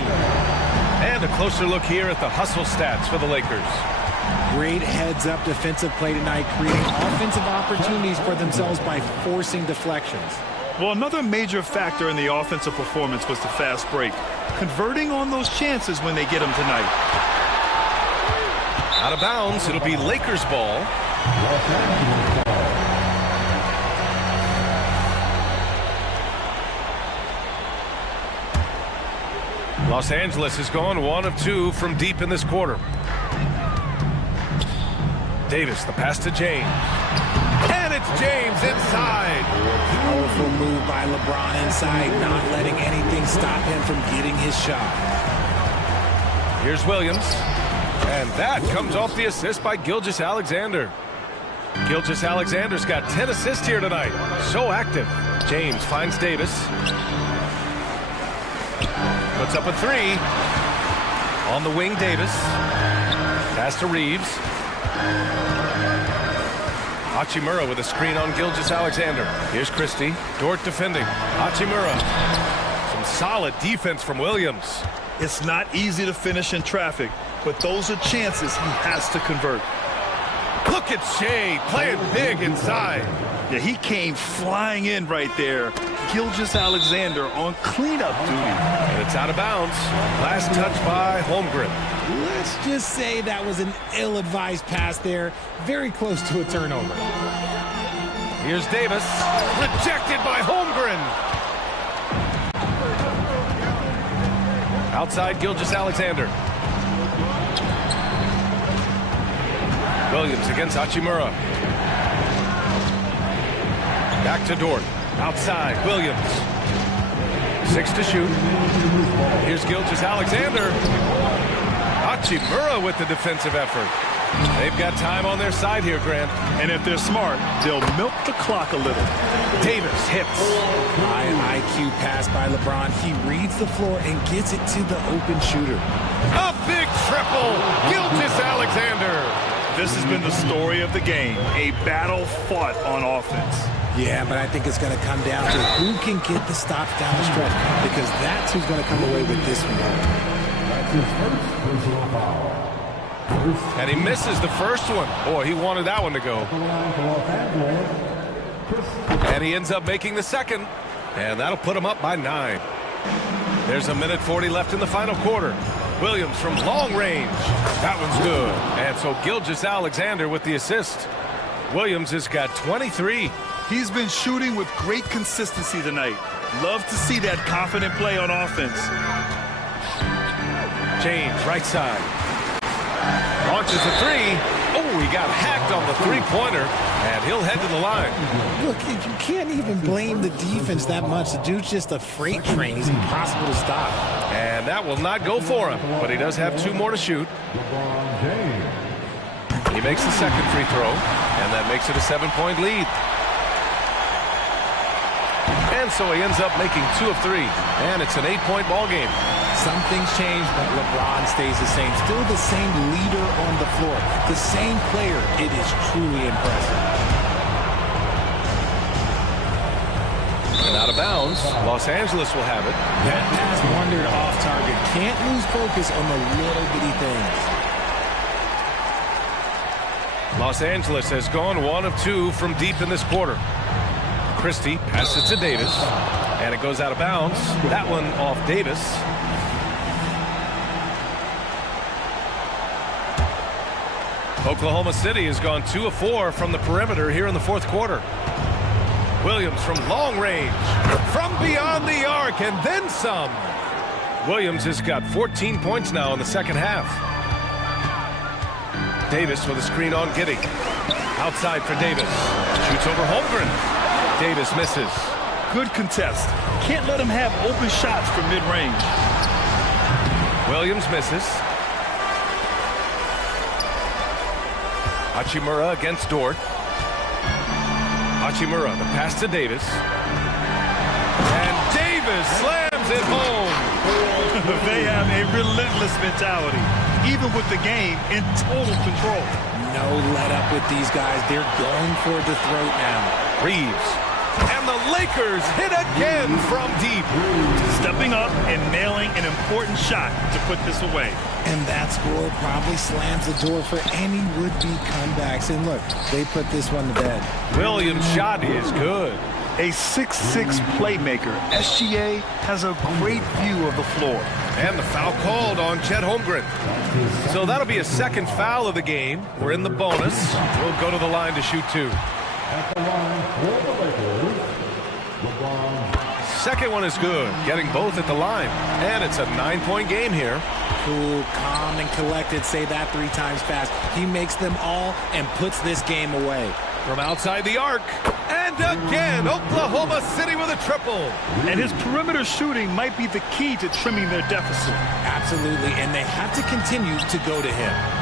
And a closer look here at the hustle stats for the Lakers. Great heads-up defensive play tonight, creating offensive opportunities for themselves by forcing deflections. Well, another major factor in the offensive performance was the fast break. Converting on those chances when they get them tonight. Out of bounds, it'll be Lakers ball. Los Angeles has gone 1 of 2 from deep in this quarter. Davis, the pass to James. And it's James inside. Powerful move by LeBron inside, not letting anything stop him from getting his shot. Here's Williams. And that comes off the assist by Gilgeous-Alexander. Gilgeous-Alexander's got 10 assists here tonight. So active. James finds Davis. Puts up a 3. On the wing, Davis. Pass to Reeves. Hachimura with a screen on Gilgeous-Alexander. Here's Christie. Dort defending. Hachimura. Some solid defense from Williams. It's not easy to finish in traffic, but those are chances he has to convert. Look at Shea playing big inside. Yeah, he came flying in right there. Gilgeous-Alexander on cleanup duty. And it's out of bounds. Last touch by Holmgren. Let's just say that was an ill-advised pass there. Very close to a turnover. Here's Davis. Rejected by Holmgren. Outside Gilgeous-Alexander. Williams against Hachimura. Back to Dort. Outside, Williams. 6 to shoot. Here's Gilgeous-Alexander. Hachimura with the defensive effort. They've got time on their side here, Grant. And if they're smart, they'll milk the clock a little. Davis hits. High IQ pass by LeBron. He reads the floor and gets it to the open shooter. A big triple. Gilgeous-Alexander. This has been the story of the game. A battle fought on offense. Yeah, but I think it's going to come down to who can get the stops down the stretch, because that's who's going to come away with this one. That's his first personal foul. And he misses the first one. Boy, he wanted that one to go. And he ends up making the second. And that'll put him up by 9. There's a minute 40 left in the final quarter. Williams from long range. That one's good. And so Gilgeous-Alexander with the assist. Williams has got 23. He's been shooting with great consistency tonight. Love to see that confident play on offense. James, right side. Launches a 3. Oh, he got hacked on the three-pointer, and he'll head to the line. Look, you can't even blame the defense that much. The dude's just a freight train. He's impossible to stop. And that will not go for him, but he does have 2 more to shoot. He makes the second free throw, and that makes it a 7-point lead. And so he ends up making 2 of 3, and it's an 8-point ball game. Some things change, but LeBron stays the same. Still the same leader on the floor, the same player. It is truly impressive. And out of bounds, Los Angeles will have it. That pass wandered off target. Can't lose focus on the little bitty things. Los Angeles has gone 1 of 2 from deep in this quarter. Christie passes it to Davis, and it goes out of bounds. That one off Davis. Oklahoma City has gone 2 of 4 from the perimeter here in the fourth quarter. Williams from long range, from beyond the arc, and then some. Williams has got 14 points now in the second half. Davis with a screen on Giddey. Outside for Davis. Shoots over Holmgren. Davis misses. Good contest. Can't let him have open shots from mid-range. Williams misses. Hachimura against Dort. Hachimura, the pass to Davis. And Davis slams it home. They have a relentless mentality, even with the game in total control. No let up with these guys. They're going for the throat now. Reeves. And the Lakers hit again from deep. Stepping up and nailing an important shot to put this away. And that score probably slams the door for any would-be comebacks. And look, they put this one to bed. Williams' shot is good. A 6'6" playmaker, SGA has a great view of the floor. And the foul called on Chet Holmgren. So that'll be a second foul of the game. We're in the bonus. We'll go to the line to shoot 2. At the line for the Lakers, LeBron. Second one is good, getting both at the line. And it's a 9-point game here. Cool, calm, and collected. Say that 3 times fast. He makes them all and puts this game away. From outside the arc. And again, Oklahoma City with a triple. And his perimeter shooting might be the key to trimming their deficit. Absolutely, and they have to continue to go to him.